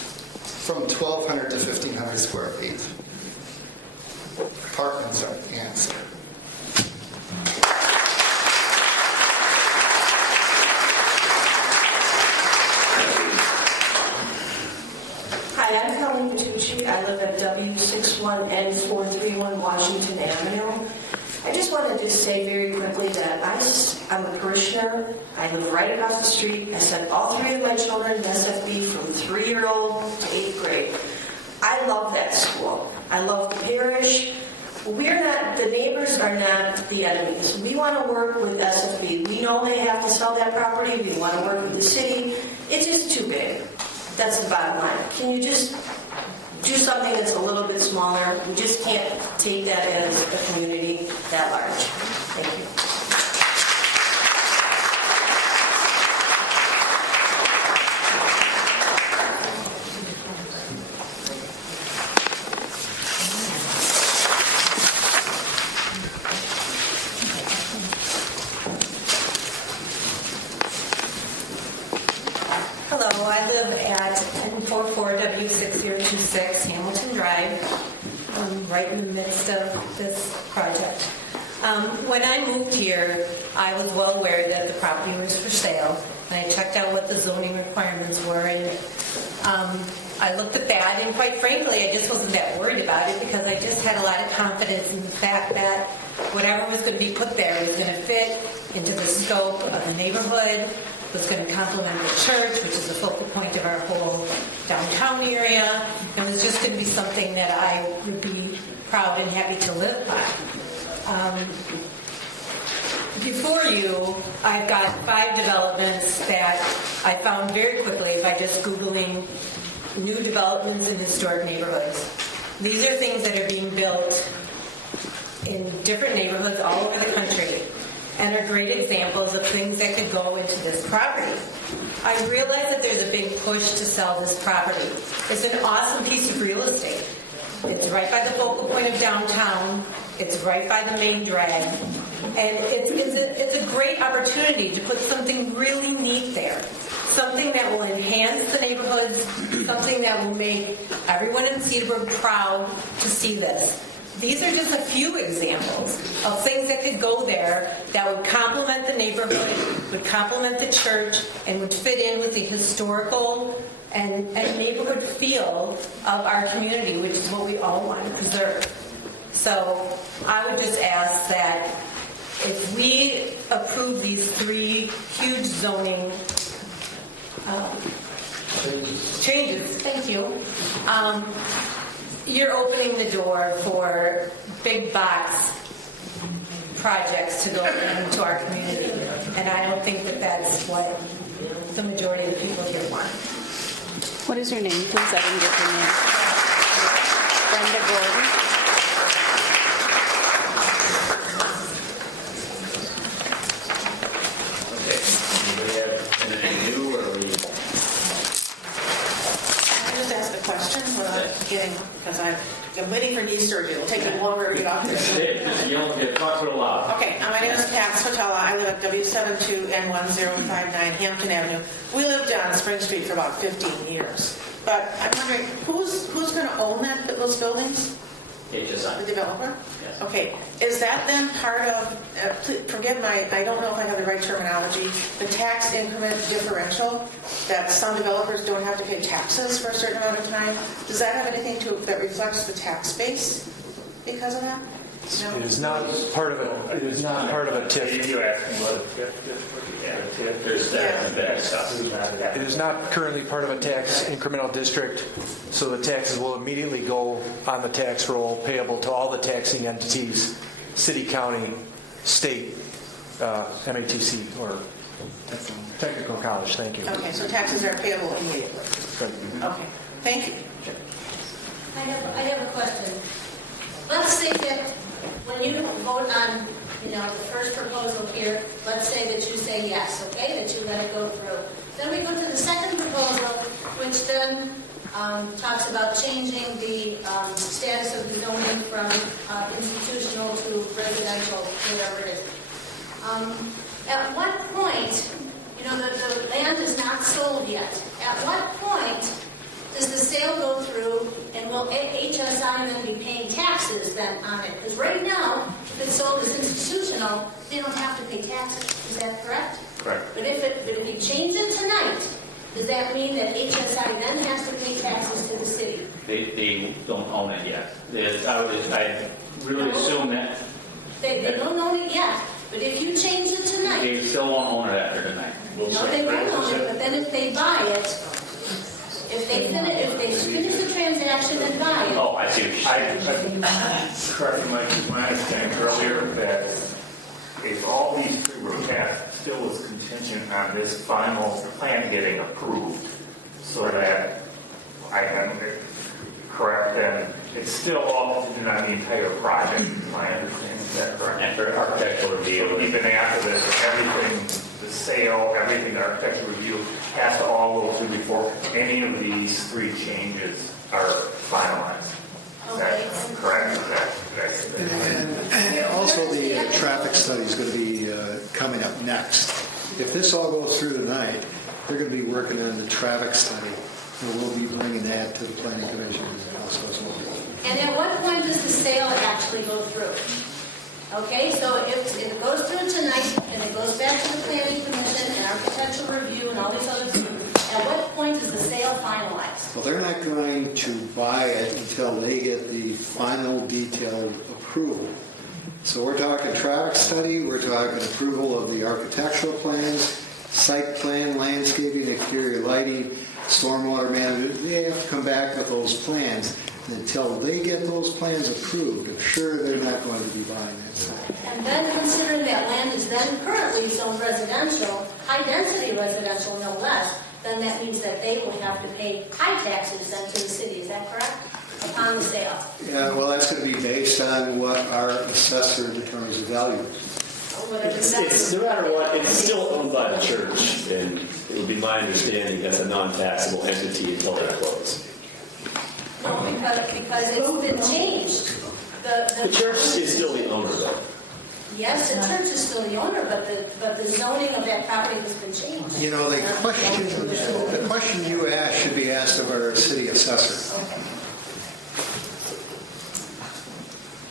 from 1,200 to 1,500 square feet. Apartments are the answer. Hi, I'm Colleen Tucci. I live at W61N431 Washington Avenue. I just wanted to say very quickly that I'm a parishioner. I live right across the street. I sent all 3 of my children in SFB from 3-year-old to 8th grade. I love that school. I love the parish. The neighbors are not the enemies. We want to work with SFB. We know they have to sell that property. We want to work with the city. It's just too big. That's the bottom line. Can you just do something that's a little bit smaller? We just can't take that as a community that large. Thank you. Hello, I live at 1044W6026 Hamilton Drive, right in the midst of this project. When I moved here, I was well aware that the property was for sale, and I checked out what the zoning requirements were, and I looked at that, and quite frankly, I just wasn't that worried about it because I just had a lot of confidence in the fact that whatever was going to be put there was going to fit into the scope of the neighborhood, was going to complement the church, which is the focal point of our whole downtown area. It was just going to be something that I would be proud and happy to live by. Before you, I've got 5 developments that I found very quickly by just Googling new developments in historic neighborhoods. These are things that are being built in different neighborhoods all over the country, and are great examples of things that could go into this property. I realize that there's a big push to sell this property. It's an awesome piece of real estate. It's right by the focal point of downtown. It's right by the main drag. And it's a great opportunity to put something really neat there. Something that will enhance the neighborhoods, something that will make everyone in Cedarburg proud to see this. These are just a few examples of things that could go there that would complement the neighborhood, would complement the church, and would fit in with the historical and neighborhood feel of our community, which is what we all want to preserve. So I would just ask that if we approve these 3 huge zoning changes, thank you, you're opening the door for big box projects to go into our community. And I don't think that that's what the majority of the people here want. What is your name, please? I didn't get your name. Brenda Gordon. Okay. Anybody have anything new, or are we? Can I just ask a question without getting, because I'm waiting for knee surgery. It'll take me longer to get off this. You don't get talk real loud. Okay, my name is Pat Sotella. I live at W72N1059 Hampton Avenue. We lived on Spring Street for about 15 years. But I'm wondering, who's going to own those buildings? HSI. The developer? Yes. Okay, is that then part of, forgive my, I don't know if I have the right terminology, the tax increment differential, that some developers don't have to pay taxes for a certain amount of time? Does that have anything that reflects the tax base because of that? No? It is not part of it. It is not part of a TIF. You asked me what a TIF. There's that and that stuff. It is not currently part of a tax incremental district, so the taxes will immediately go on the tax roll payable to all the taxing entities, city, county, state, MATC, or technical college. Thank you. Okay, so taxes are payable immediately. Okay, thank you. I have a question. Let's say that when you vote on, the first proposal here, let's say that you say yes, okay, that you let it go through. Then we go to the second proposal, which then talks about changing the status of the zoning from institutional to residential, whatever it is. At what point, the land is not sold yet. At what point does the sale go through, and will HSI then be paying taxes then on it? Because right now, if it's sold as institutional, they don't have to pay taxes. Is that correct? Correct. But if you change it tonight, does that mean that HSI then has to pay taxes to the city? They don't own it yet. I really assume that They don't own it yet. But if you change it tonight, they still won't own it after tonight. no, they won't own it. But then if they buy it, if they finish the transaction and buy it. Oh, I see what you're saying. Correct, my understanding earlier that if all these three were passed, still was contingent on this final plan getting approved, so that I am correct, then it's still all contingent on the entire project, is my understanding. Is that correct? After architectural review. So even after this, everything, the sale, everything, the architectural review has to all go through before any of these three changes are finalized. Is that correct? Did I say that? And also the traffic study is going to be coming up next. If this all goes through tonight, they're going to be working on the traffic study, and we'll be bringing that to the planning commission also as well. And at what point does the sale actually go through? Okay, so if it goes through tonight and it goes back to the planning commission and architectural review and all these other things, at what point is the sale finalized? Well, they're not going to buy it until they get the final detailed approval. So we're talking traffic study, we're talking approval of the architectural plans, site plan, landscaping, exterior lighting, stormwater management. They have to come back with those plans. Until they get those plans approved, I'm sure they're not going to be buying it. And then considering that land is then currently zoned residential, high-density residential no less, then that means that they will have to pay high taxes then to the city. Is that correct? Upon the sale. Yeah, well, that's going to be based on what our assessor determines the value. It's no matter what, it's still owned by the church, and it would be my understanding that's a non-taxable entity until they close. No, because it's been changed. The church is still the owner, though. Yes, the church is still the owner, but the zoning of that property has been changed. You know, the question you asked should be asked of our city assessor.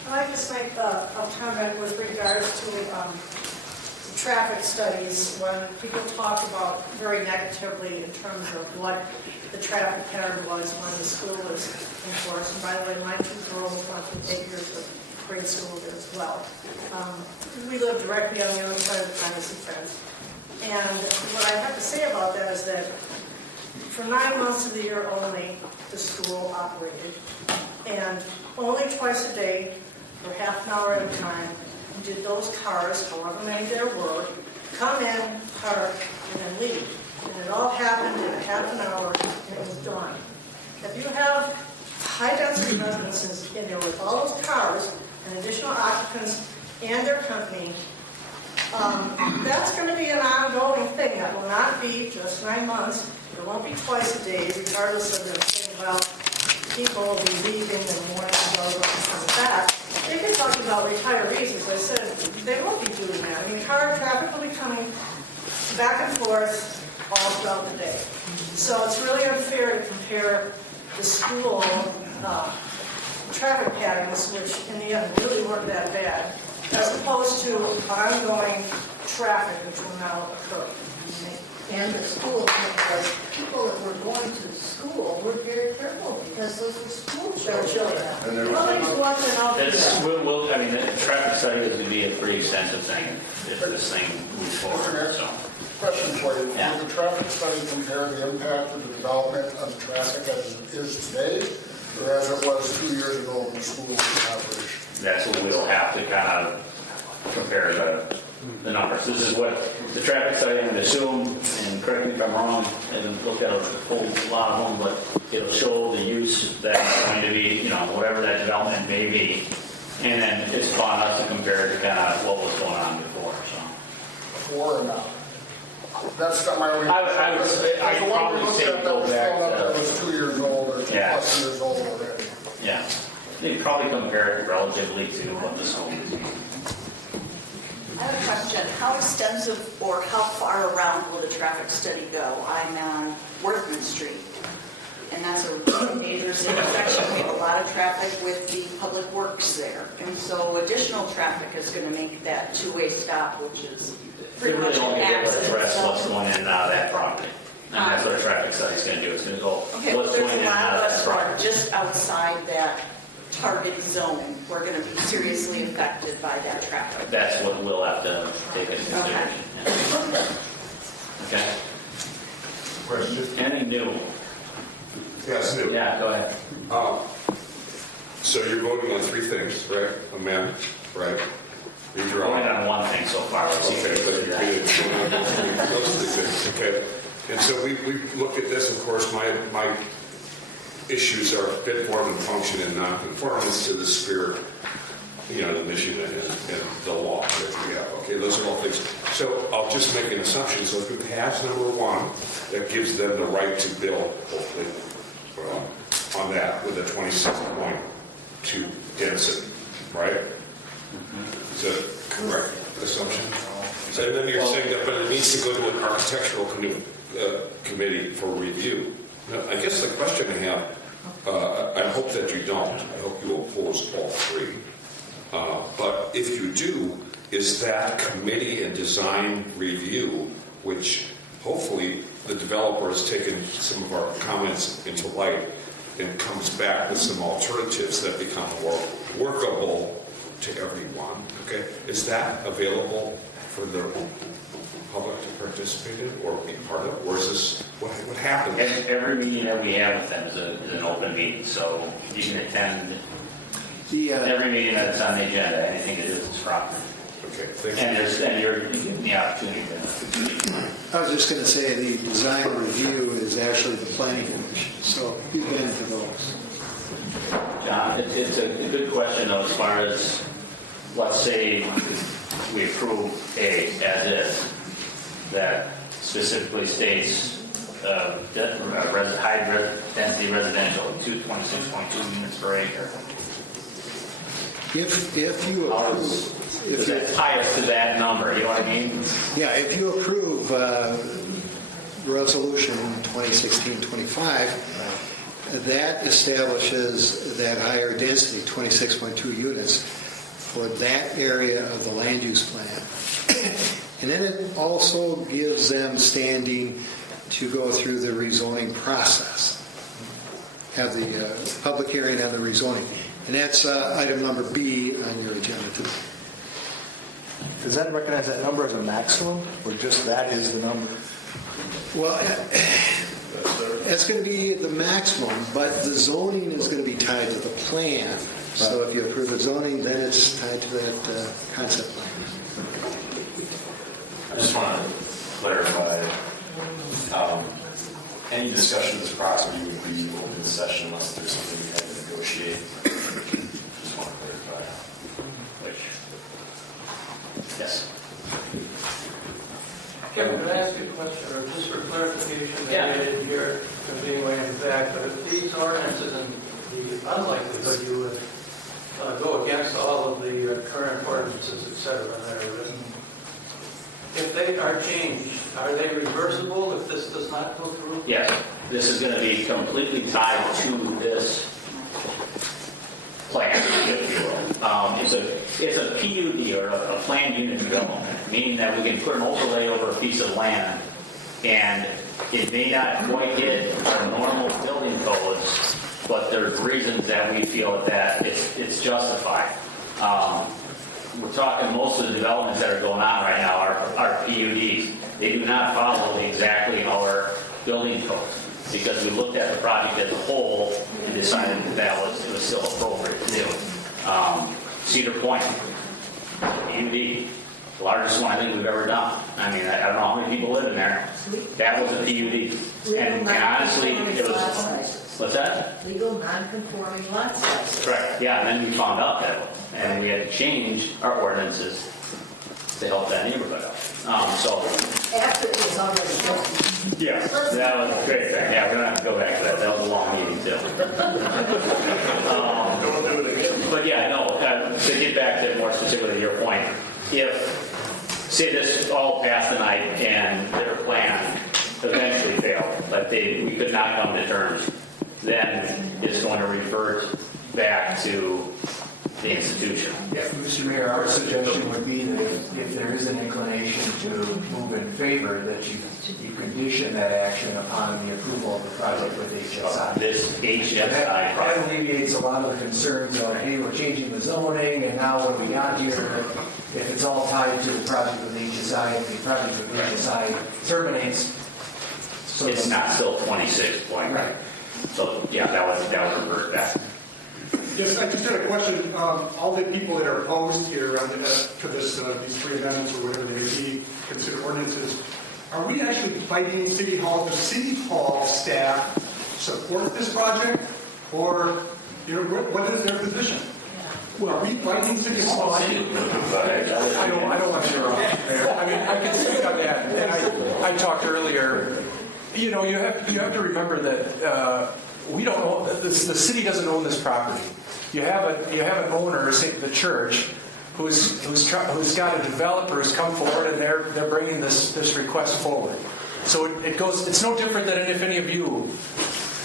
I'd like to make a comment with regards to traffic studies. When people talk about very negatively in terms of what the traffic pattern was when the school was enforced. And by the way, my two girls went through 8 years of grade school there as well. We live directly on the other side of the privacy fence. And what I have to say about that is that for 9 months of the year only, the school operated. And only twice a day, for half an hour at a time, did those cars, however many there were, come in, park, and then leave. And it all happened in a half an hour, and it was done. If you have high-density residences in there with all those cars and additional occupants and their company, that's going to be an ongoing thing. That will not be just 9 months. It won't be twice a day, regardless of the thing about people will be leaving and wanting to go and come back. They've been talking about retirees, as I said. They won't be doing that. I mean, car traffic will be coming back and forth all throughout the day. So it's really unfair to compare the school traffic patterns, which in the end really weren't that bad, as opposed to ongoing traffic which will now occur. And the schools, because people that were going to school were very careful because those were school children. Nobody's watching out for them. I mean, the traffic study is going to be a pretty extensive thing if this thing moves forward, so. Question for you. Yeah. Will the traffic study compare the impact of the development of the traffic as it is today, or as it was 2 years ago when the school was in operation? That's what we'll have to kind of compare the numbers. This is what the traffic study, I'm going to assume, and correct me if I'm wrong, I haven't looked at a whole lot of them, but it'll show the use that's going to be, whatever that development may be. And then it's upon us to compare it to kind of what was going on before, so. Before or now? That's not my only... I'd probably say go back to... That was 2 years old or 2+ years old already. Yeah. They'd probably compare it relatively to what the school is. I have a question. How extensive or how far around will the traffic study go? I'm on Worthman Street, and that's a neighbor's intersection. We have a lot of traffic with the public works there. And so additional traffic is going to make that two-way stop, which is pretty much only an get to accident. address what's going in and out of that property. And that's what a traffic study's going to do. It's going to go Okay, what's well, going there's in a and lot out of of that us who are property. just outside that target zone. We're going to be seriously affected by that traffic. That's what we'll have to take into consideration. Okay. Question? Anything new? Yes, new. Yeah, go ahead. So you're voting on three things, right? Amend, right? Redraw. Only on one thing so far. Let's see if we can do that. Those three things, okay. And so we look at this, of course, my issues are fit, form, and function and non-conformance to the spirit, the mission and the law that we have. Okay, those are all things. So I'll just make an assumption. So if we pass number one, that gives them the right to build, hopefully, on that with a 26.2 density, right? Is that correct assumption? So then you're saying that, but it needs to go to an architectural committee for review. Now, I guess the question I have, I hope that you don't. I hope you oppose all three. But if you do, is that committee and design review, which hopefully the developer has taken some of our comments into light and comes back with some alternatives that become more workable to everyone, okay? Is that available for the public to participate in or be part of? Or is this, what happens? Every meeting that we have with them is an open meeting, so you can attend every meeting that's on the agenda, anything to do with this property. Okay, thank you. And you're given the opportunity to... I was just going to say the design review is actually the planning commission, so you've been to those. John, it's a good question though, as far as, let's say we approve A as is, that specifically states high density residential, 26.2 units per acre. If you approve... If it's highest to that number, you know what I mean? Yeah, if you approve Resolution 2016-25, that establishes that higher density, 26.2 units, for that area of the land use plan. And then it also gives them standing to go through the rezoning process, have the public hearing on the rezoning. And that's item number B on your agenda too. Does that recognize that number as a maximum, or just that is the number? Well, it's going to be the maximum, but the zoning is going to be tied to the plan. So if you approve the zoning, then it's tied to that concept plan. I just want to clarify, any discussion of this property would be open session unless there's something we had to negotiate. Just want to clarify. Yes. Kevin, can I ask you a question, or just for clarification, maybe I didn't hear it from being way in the back, but if these ordinances, and the unlikelihood you would go against all of the current ordinances, et cetera, that are written, if they are changed, are they reversible if this does not go through? Yes. This is going to be completely tied to this plan, if you will. It's a PUD, or a planned unit development, meaning that we can put an overlay over a piece of land, and it may not quite hit our normal building codes, but there's reasons that we feel that it's justified. We're talking most of the developments that are going on right now are PUDs. They do not follow exactly our building codes, because we looked at the project as a whole and decided that it was still appropriate to do. Cedar Point, PUD, the largest one I think we've ever done. I mean, I don't know how many people live in there. That was a PUD. And honestly, it was... What's that? Legal non-conforming lot size. Correct, yeah, and then we found out that, and we had to change our ordinances to help that neighborhood out. After it was already built. Yeah, that was a great thing. Yeah, we don't have to go back to that. That was a long meeting, too. Don't do it again. But yeah, no, to get back to more specifically to your point, if, say this all passed tonight and their plan eventually failed, but we could not come to terms, then it's going to revert back to the institution. Yeah, Mr. Mayor, our suggestion would be that if there is an inclination to move in favor, that you condition that action upon the approval of the project with HSI. This HSI that project alleviates a lot of the concerns of, hey, we're changing the zoning, and now what we got here, if it's all tied to the project with HSI, if the project with HSI terminates, so it's not still 26 point. Right. So yeah, that was revert back. Yes, I just had a question. All the people that are opposed here to this, these three amendments or whatever they may be, considered ordinances, are we actually fighting City Hall? Does City Hall staff support this project, or what is their position? Well, are we fighting City Hall? I don't want to interrupt. I mean, I can speak on that. And I talked earlier. You have to remember that we don't own the city doesn't own this property. You have an owner, the church, who's got a developer who's come forward, and they're bringing this request forward. So it goes. It's no different than if any of you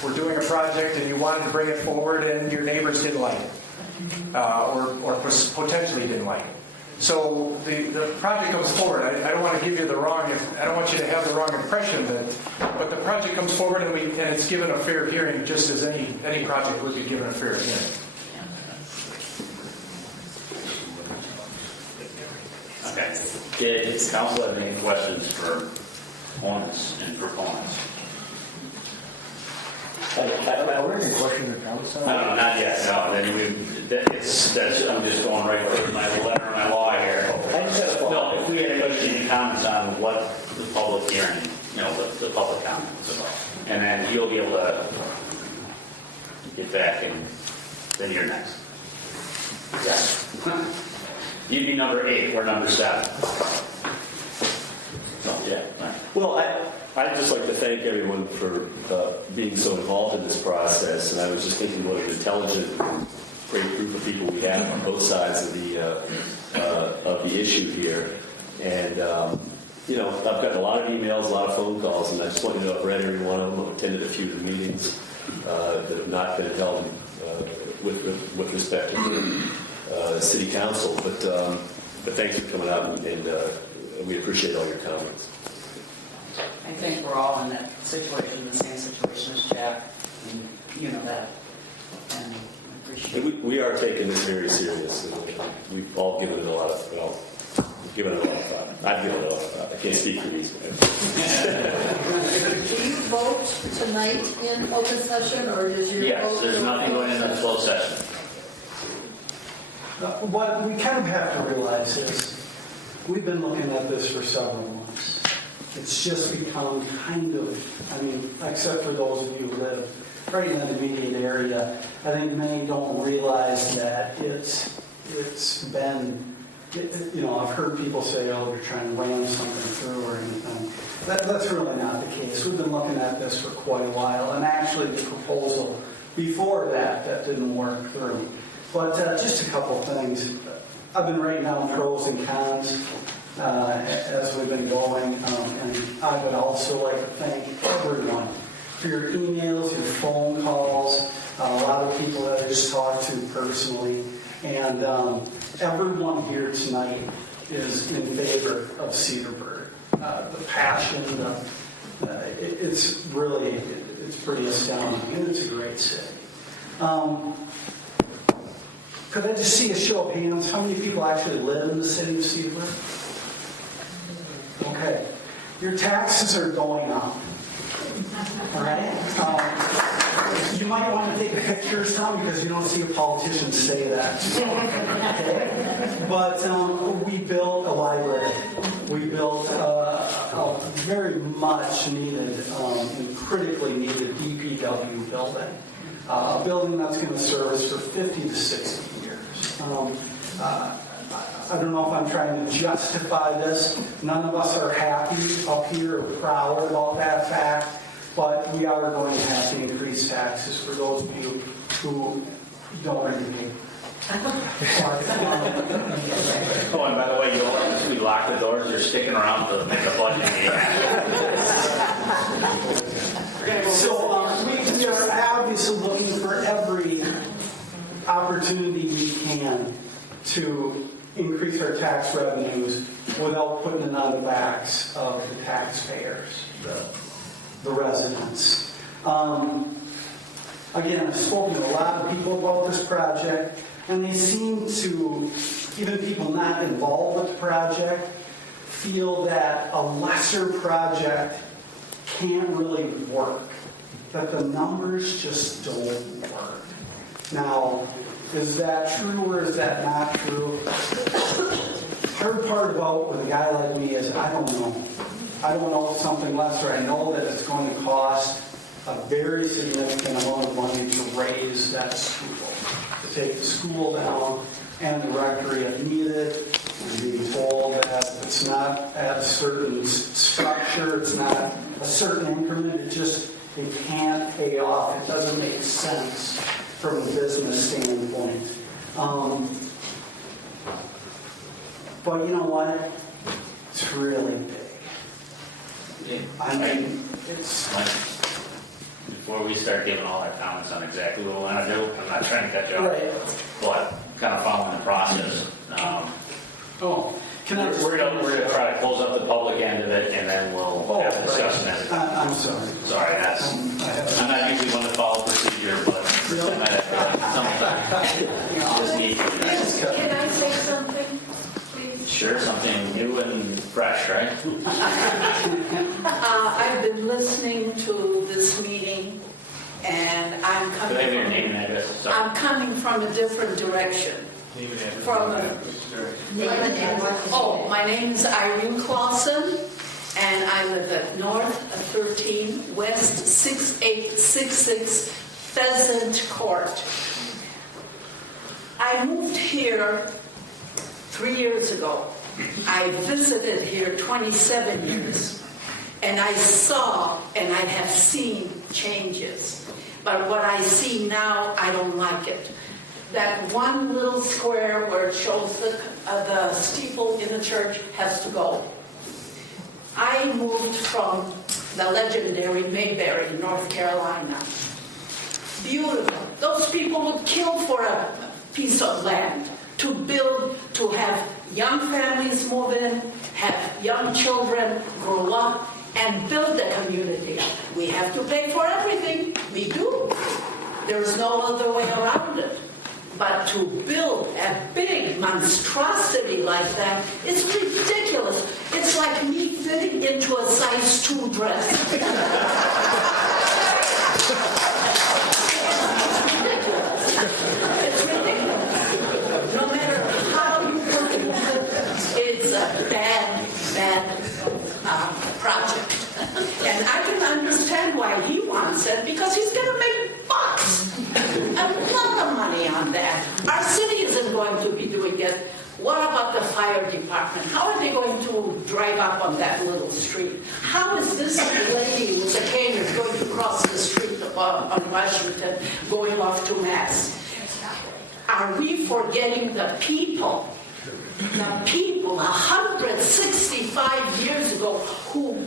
were doing a project and you wanted to bring it forward and your neighbors didn't like it, or potentially didn't like it. So the project comes forward. I don't want to give you I don't want you to have the wrong impression but the project comes forward and it's given a fair hearing, just as any project would be given a fair hearing. Okay. Did council have any questions for opponents and proponents? Are there any questions or comments? No, not yet. No, then I'm just going right to my letter of my law here. No, if we had any comments on what the public hearing, the public comment was about, and then you'll be able to get back, and then you're next. Yeah. You'd be number 8 or number 7. Oh, yeah. All right. Well, I'd just like to thank everyone for being so involved in this process, and I was just thinking what an intelligent, great group of people we have on both sides of the issue here. And I've gotten a lot of emails, a lot of phone calls, and I just want you to know I've read every one of them. I've attended a few of the meetings that have not been held with respect to the city council. But thanks for coming out, and we appreciate all your comments. I think we're all in that situation, the same situation as Jeff, and you know that. And I appreciate it. We are taking this very seriously. We've all given it a lot of thought. I've given it a lot of thought. I can't speak for these guys. Do you vote tonight in open session, or does your Yes, vote? there's nothing going in the closed session. What we kind of have to realize is we've been looking at this for several months. It's just become kind of, except for those of you who live right in the immediate area, I think many don't realize that it's been, I've heard people say, oh, you're trying to ram something through or anything. That's really not the case. We've been looking at this for quite a while, and actually the proposal before that didn't work through. But just a couple things. I've been writing down pros and cons as we've been going, and I would also like to thank everyone for your emails, your phone calls, a lot of people that are just talked to personally, and everyone here tonight is in favor of Cedarburg. The passion, it's really, it's pretty astounding, and it's a great city. Could I just see a show of hands? How many people actually live in the city of Cedarburg? Okay. Your taxes are going up. All right? You might want to take pictures, Tom, because you don't see a politician say that. Okay? But we built a library. We built a very much needed and critically needed DPW building. A building that's going to serve us for 50 to 60 years. I don't know if I'm trying to justify this. None of us are happy up here or proud about that fact, but we are going to have to increase taxes for those of you who don't really pay. Oh, and by the way, we lock the doors. You're sticking around to make a budget meeting. So we are obviously looking for every opportunity we can to increase our tax revenues without putting it on the backs of the taxpayers, the residents. Again, I've spoken to a lot of people about this project, and they seem to, even people not involved with the project, feel that a lesser project can't really work, that the numbers just don't work. Now, is that true or is that not true? Hard part about with a guy like me is I don't know. I don't know something lesser. I know that it's going to cost a very significant amount of money to raise that school, to take the school down and the rectory if needed. I'm being told that if it's not at a certain structure, it's not a certain increment, it can't pay off. It doesn't make sense from a business standpoint. But you know what? It's really big. I mean, it's... Before we start giving all our comments on exactly what we want to do, I'm not trying to cut you off, but kind of following the process. We're going to try to close up the public end of it, and then we'll have a discussion. I'm sorry. Sorry, I'm not usually one to follow procedure, but I might have to just need to. Can I say something, please? Sure, something new and fresh, right? I've been listening to this meeting, and I'm Could I have your name and address? Sorry. I'm coming from a different direction. My name is Irene Clausen, and I live at North 13, West 6866 Pheasant Court. I moved here 3 years ago. I visited here 27 years, and I saw and I have seen changes. But what I see now, I don't like it. That one little square where it shows the steeple in the church has to go. I moved from the legendary Mayberry, North Carolina. Beautiful. Those people would kill for a piece of land to build, to have young families move in, have young children grow up, and build the community. We have to pay for everything. We do. There's no other way around it. But to build a big monstrosity like that is ridiculous. It's like me fitting into a size 2 dress. It's ridiculous. No matter how you look at it, it's a bad project. And I can understand why he wants it, because he's going to make bucks. A lot of money on that. Our city isn't going to be doing it. What about the fire department? How are they going to drive up on that little street? How is this lady with the cane is going to cross the street on Washington going off to Mass? Are we forgetting the people? The people 165 years ago who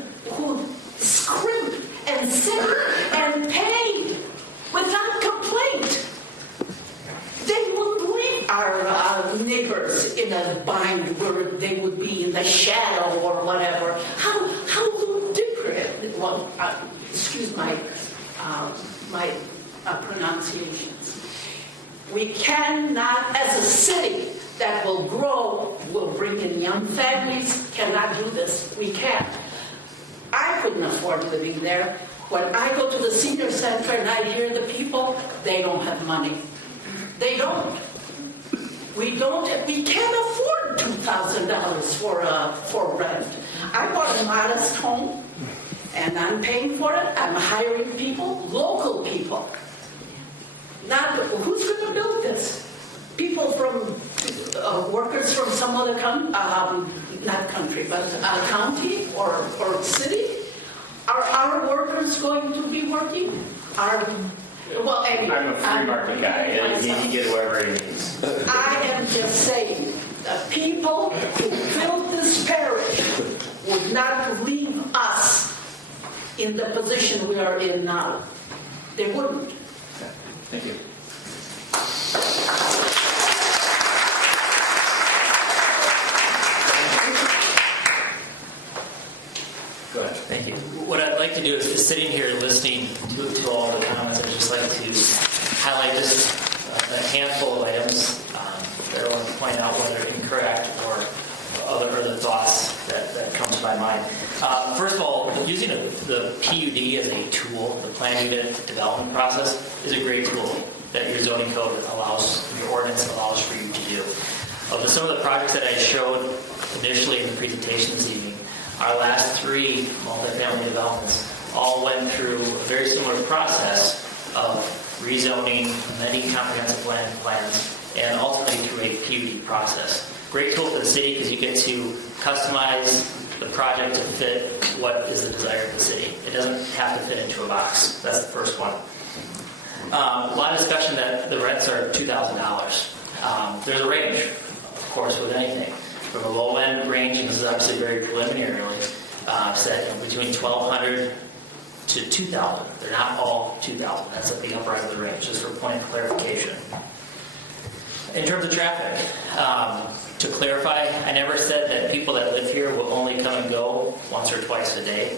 scrimped and saved and paid without complaint. this in a bind where they would be in the shadow or whatever. How ludicrous, well, excuse my pronunciations. We cannot, as a city that will grow, will bring in young families, cannot do this. We can't. I couldn't afford living there. When I go to the senior center and I hear the people, they don't have money. They don't. We can't afford $2,000 for rent. I bought a modest home, and I'm paying for it. I'm hiring people, local people. Not who's going to build this? People from workers from some other not country, but county or city. Are our workers going to be working? Well, anyway, I'm a free market guy. He can get whatever he needs. I am just saying, the people who built this parish would not leave us in the position we are in now. They wouldn't. Thank you. Go ahead. Thank you. What I'd like to do is just sitting here listening to all the comments, I'd just like to highlight just a handful of items that I want to point out whether incorrect or other thoughts that come to my mind. First of all, using the PUD as a tool, the plan unit development process, is a great tool that your zoning code allows, your ordinance allows for you to do. Some of the projects that I showed initially in the presentation this evening, our last 3 multifamily developments all went through a very similar process of rezoning, amending comprehensive plans, and ultimately through a PUD process. Great tool for the city because you get to customize the project to fit what is the desire of the city. It doesn't have to fit into a box. That's the first one. A lot of discussion that the rents are $2,000. There's a range, of course, with anything. From a low-end range, and this is obviously very preliminary, set between $1,200 to $2,000. They're not all $2,000. That's at the upper end of the range, just for point of clarification. In terms of traffic, to clarify, I never said that people that live here will only come and go once or twice a day.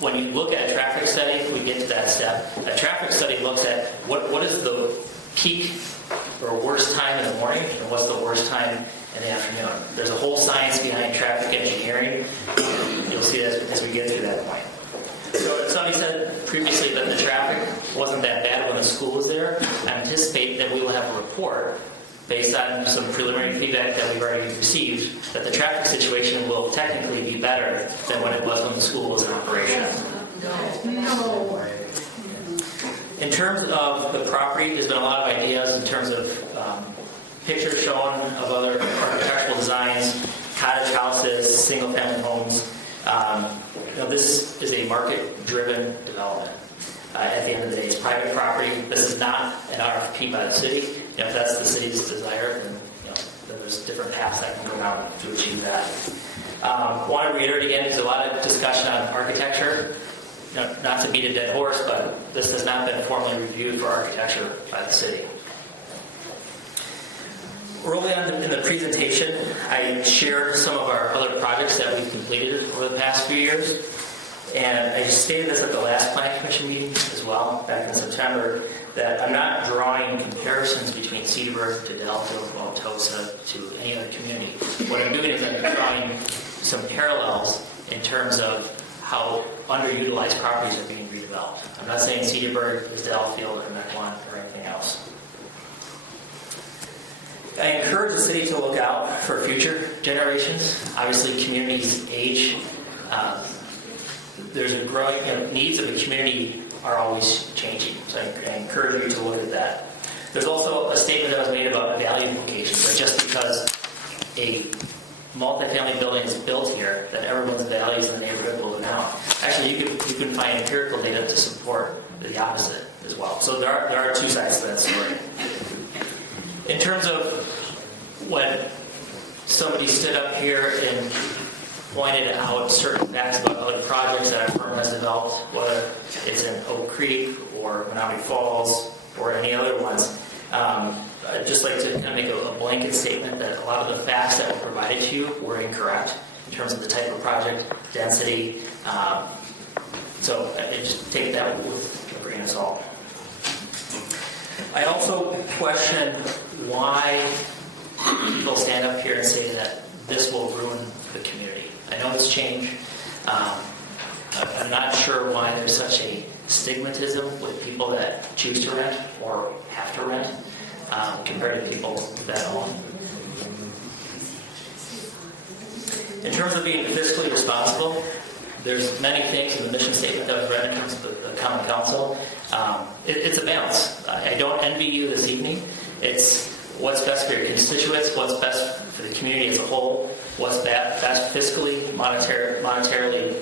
When you look at a traffic study, if we get to that step, a traffic study looks at what is the peak or worst time in the morning and what's the worst time in the afternoon. There's a whole science behind traffic engineering. You'll see that as we get through that point. So somebody said previously that the traffic wasn't that bad when the school was there. I anticipate that we will have a report based on some preliminary feedback that we've already received that the traffic situation will technically be better than when it was when the school was in operation. In terms of the property, there's been a lot of ideas in terms of pictures shown of other architectural designs, cottage houses, single-family homes. This is a market-driven development. At the end of the day, it's private property. This is not an RFP by the city. If that's the city's desire, then there's different paths that can go down to achieve that. Want to reiterate again, there's a lot of discussion on architecture. Not to beat a dead horse, but this has not been formally reviewed for architecture by the city. Early on in the presentation, I shared some of our other projects that we've completed over the past few years. And I just stated this at the last Planning Commission meeting as well, back in September, that I'm not drawing comparisons between Cedarburg to Delafield, Wauwatosa, to any other community. What I'm doing is I'm drawing some parallels in terms of how underutilized properties are being redeveloped. I'm not saying Cedarburg is Delafield or Mequon or anything else. I encourage the city to look out for future generations. Obviously, communities age. There's a growing needs of the community are always changing. So I encourage you to look at that. There's also a statement that was made about value implications. That just because a multifamily building is built here, that everyone's values in the neighborhood will go down. Actually, you can find empirical data to support the opposite as well. So there are 2 sides to that story. In terms of when somebody stood up here and pointed out certain facts about other projects that our firm has developed, whether it's in Oak Creek or Menominee Falls or any other ones, I'd just like to kind of make a blanket statement that a lot of the facts that were provided to you were incorrect in terms of the type of project, density. So I just take that with a grain of salt. I also question why people stand up here and say that this will ruin the community. I know it's change. I'm not sure why there's such a stigmatism with people that choose to rent or have to rent compared to people that own. In terms of being fiscally responsible, there's many things in the mission statement that was read in terms of the Common Council. It's a balance. I don't envy you this evening. It's what's best for your constituents, what's best for the community as a whole, what's best fiscally, monetarily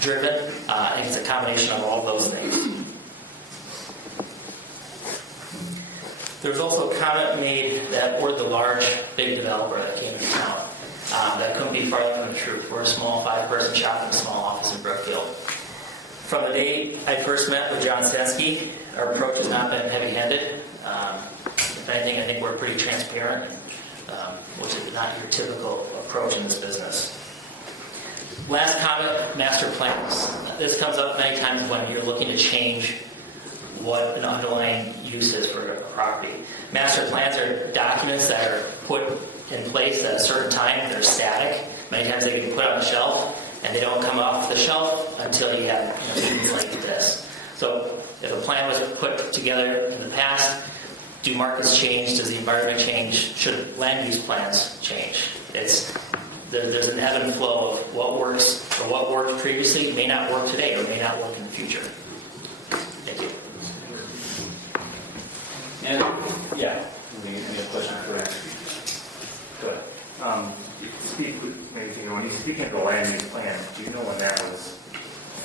driven. I think it's a combination of all of those things. There was also a comment made that we're the large, big developer that came into town. That couldn't be farther from the truth. We're a small 5-person shop in a small office in Brookfield. From the day I first met with John Sensky, our approach has not been heavy-handed. If anything, I think we're pretty transparent, which is not your typical approach in this business. Last comment, master plans. This comes up many times when you're looking to change what an underlying use is for a property. Master plans are documents that are put in place at a certain time. They're static. Many times they get put on the shelf, and they don't come off the shelf until you have things like this. So if a plan was put together in the past, do markets change? Does the environment change? Should land use plans change? There's an ebb and flow of what works or what worked previously may not work today or may not work in the future. Thank you. And, yeah, we have a question for Aaron. Go ahead. When you speak of the land use plan, do you know when that was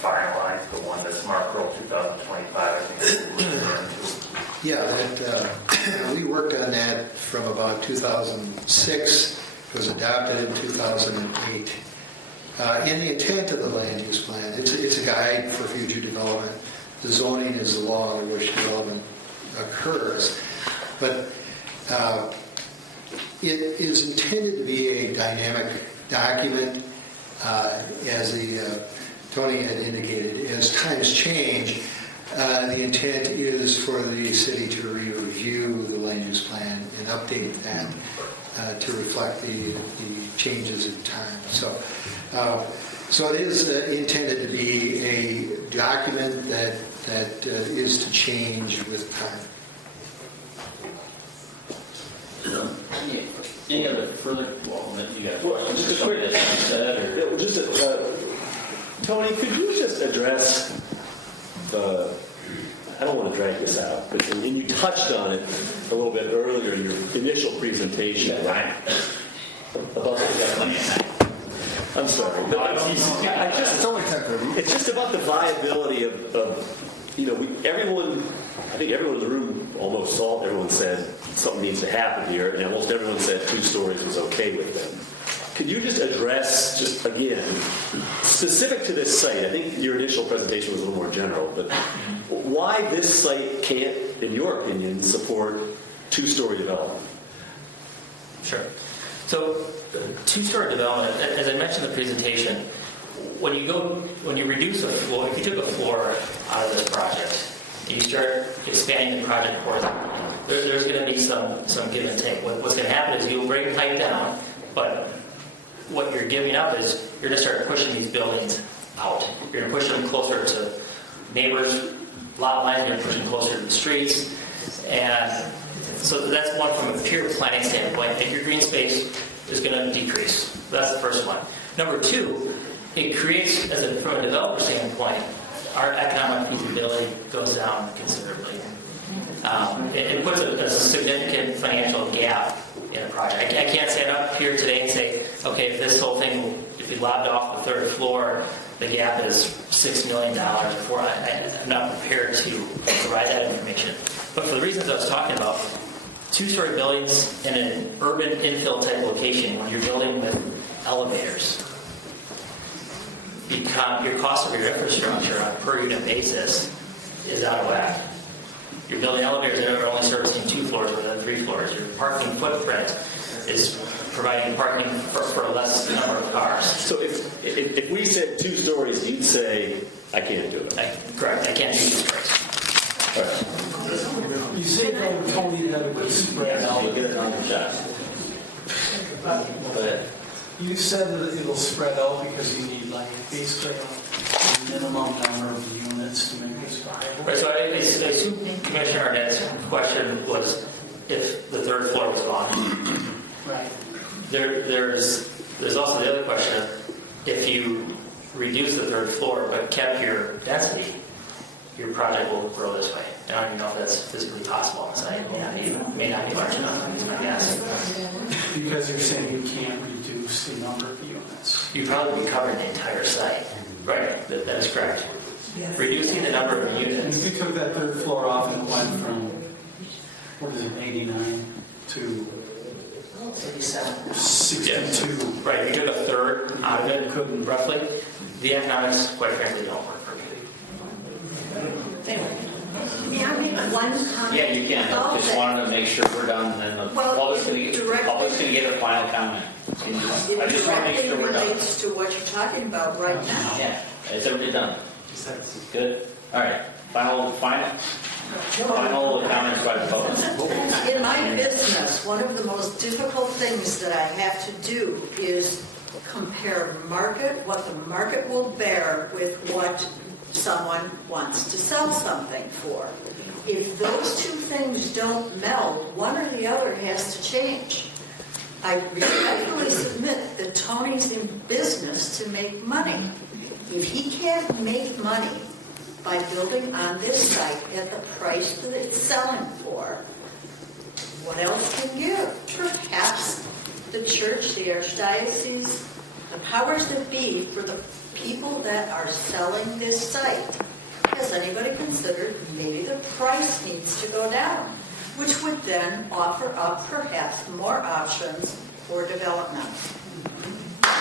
finalized, the one that's marked Earl 2025, I think? Yeah, we worked on that from about 2006. It was adopted in 2008. And the intent of the land use plan, it's a guide for future development. The zoning is the law in which development occurs. But it is intended to be a dynamic document, as Tony had indicated. As times change, the intent is for the city to review the land use plan and update that to reflect the changes in time. So it is intended to be a document that is to change with time. Any other further? Well, you guys. Just a quick. Tony, could you just address I don't want to drag this out, but and you touched on it a little bit earlier in your initial presentation. About I'm sorry. It's only 10:30. It's just about the viability of everyone. I think everyone in the room almost saw. Everyone said something needs to happen here, and almost everyone said 2 stories was okay with them. Could you just address, just again, specific to this site? I think your initial presentation was a little more general, but why this site can't, in your opinion, support 2-story development? Sure. So, 2-story development, as I mentioned in the presentation, when you reduce a floor, if you took a floor out of this project, and you start expanding the project horizontally, there's going to be some give and take. What's going to happen is you'll bring height down, but what you're giving up is you're going to start pushing these buildings out. You're going to push them closer to neighbors' lot lines, you're pushing closer to the streets, and so that's one from a pure planning standpoint. If your green space is going to decrease. That's the first one. Number 2, it creates, from a developer standpoint, our economic feasibility goes down considerably. It puts a significant financial gap in a project. I can't stand up here today and say, okay, if this whole thing, if we lobbed off the 3rd floor, the gap is $6 million. I'm not prepared to provide that information. But for the reasons I was talking about, 2-story buildings in an urban infill type location, when you're building with elevators, your cost of your infrastructure on a per unit basis is out of whack. Your building elevators that are only servicing 2 floors rather than 3 floors. Your parking footprint is providing parking for a less number of cars. So if we said 2 stories, you'd say, I can't do it. Correct, I can't do 2 stories. All right. You say though, Tony, that it was spread out. Get it on the shot. But You said that it'll spread out because you need like basically a minimum number of units to make this viable. Right, so I assume Commissioner Arnett's question was if the 3rd floor was gone. Right. There's also the other question of if you reduce the 3rd floor but kept your density, your project will grow this way. I don't even know if that's physically possible on the site. It may not be large enough, is my guess. Because you're saying you can't reduce the number of units. You'd probably be covering the entire site. Right, that is correct. Reducing the number of units. If you took that 3rd floor off and it went from, 89 to 62. Yeah. Right, if you took a 3rd out of it, roughly, the economics, quite frankly, don't work for me. Anyway. May I make one comment? Yeah, you can. I just wanted to make sure we're done, and then the public's going to get a final comment. I just want to make sure we're done. It relates to what you're talking about right now. Yeah, is everybody done? Good? All right, final comments by the public. In my business, one of the most difficult things that I have to do is compare what the market will bear with what someone wants to sell something for. If those 2 things don't meld, one or the other has to change. I respectfully submit that Tony's in business to make money. If he can't make money by building on this site at the price that it's selling for, what else can give? Perhaps the church, the archdiocese, the powers that be for the people that are selling this site. Has anybody considered maybe the price needs to go down, which would then offer up perhaps more options for development?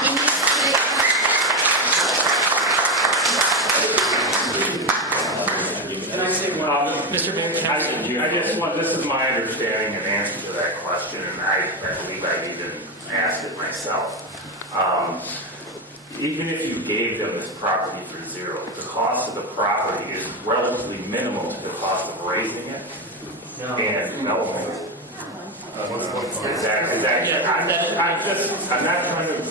He needs to make Can I say one? Mr. Mayor, can I say I just want, this is my understanding and answer to that question, and I believe I need to ask it myself. Even if you gave them this property for 0, the cost of the property is relatively minimal to the cost of raising it and developing it. I'm not trying to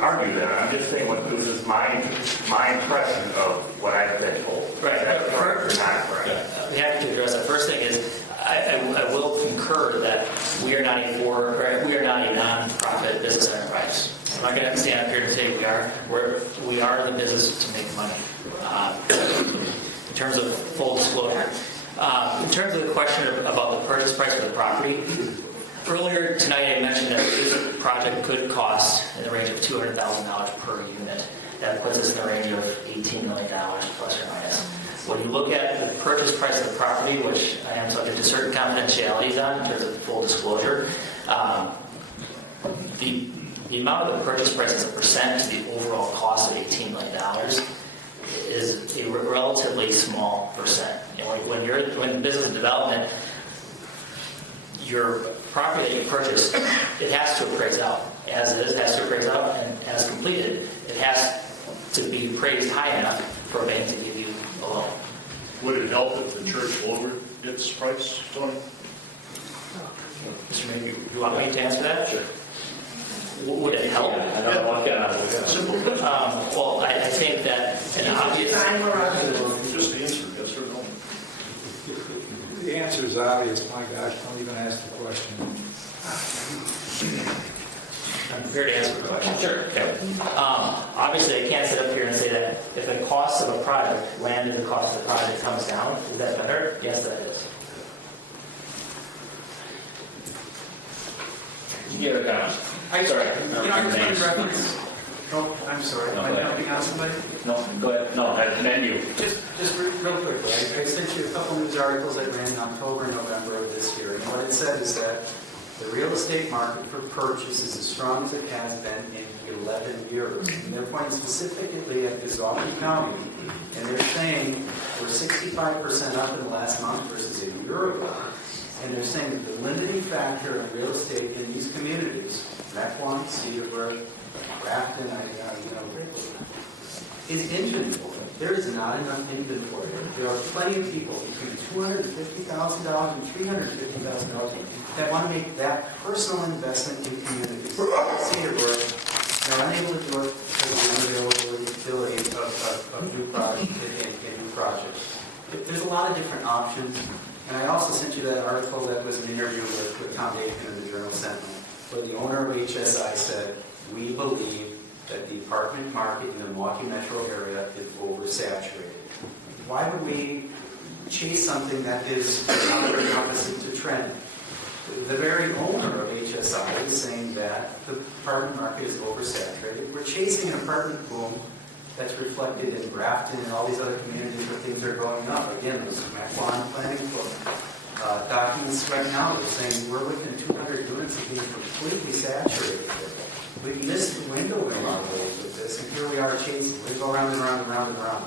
argue that. I'm just saying what this is my impression of what I've been told. Right. Is that correct or not correct? I'd be happy to address that. First thing is, I will concur that we are not a non-profit business enterprise. I'm not going to stand up here and say we are. We are in the business to make money. In terms of full disclosure, in terms of the question about the purchase price of the property, earlier tonight I mentioned that this project could cost in the range of $200,000 per unit. That puts us in the range of $18 million plus or minus. When you look at the purchase price of the property, which I am subject to certain confidentialities on in terms of full disclosure, the amount of the purchase price as a percent to the overall cost of $18 million is a relatively small percent. You know, like when you're in business development, your property that you purchase, it has to appraise out. As it is, it has to appraise out, and as completed, it has to be appraised high enough for a bank to give you a loan. Would it help if the church lowered its price, Tony? Mr. Mayor, you want me to answer that? Sure. Would it help? I don't know what kind of simple question. Well, I think that an obvious... Just answer, yes or no. The answer is obvious. My gosh, don't even ask the question. I'm prepared to answer the question. Sure. Okay. Obviously, I can't sit up here and say that if the cost of a project, land and the cost of the project comes down, is that better? Yes, that is. You give a comment. Sorry. Oh, I'm sorry. Am I jumping on somebody? No, go ahead. No, then you. Just real quickly, I sent you a couple news articles that ran in October and November of this year, and what it said is that the real estate market for purchase is as strong as it has been in 11 years. And they're pointing specifically at Cedarburg County, and they're saying we're 65% up in the last month versus a year year ago, and they're saying that the limiting factor in real estate in these communities, Mequon, Cedarburg, Grafton, is inventory. There is not enough inventory. There are plenty of people between $250,000 and $350,000 that want to make that personal investment in communities. Cedarburg, they're unable to do it because of the unavailability of new projects and new projects. There's a lot of different options. And I also sent you that article that was an interview with Tom Dakin in the Journal Sentinel, where the owner of HSI said, we believe that the apartment market in the Milwaukee metro area is oversaturated. Why would we chase something that is opposite to trend? The very owner of HSI is saying that the apartment market is oversaturated. We're chasing an apartment boom that's reflected in Grafton and all these other communities where things are going up. Again, there's Mequon planning for documents right now. They're saying we're looking at 200 units and being completely saturated. We've missed the window in a lot of ways with this, and here we are chasing. We go round and round and round and round.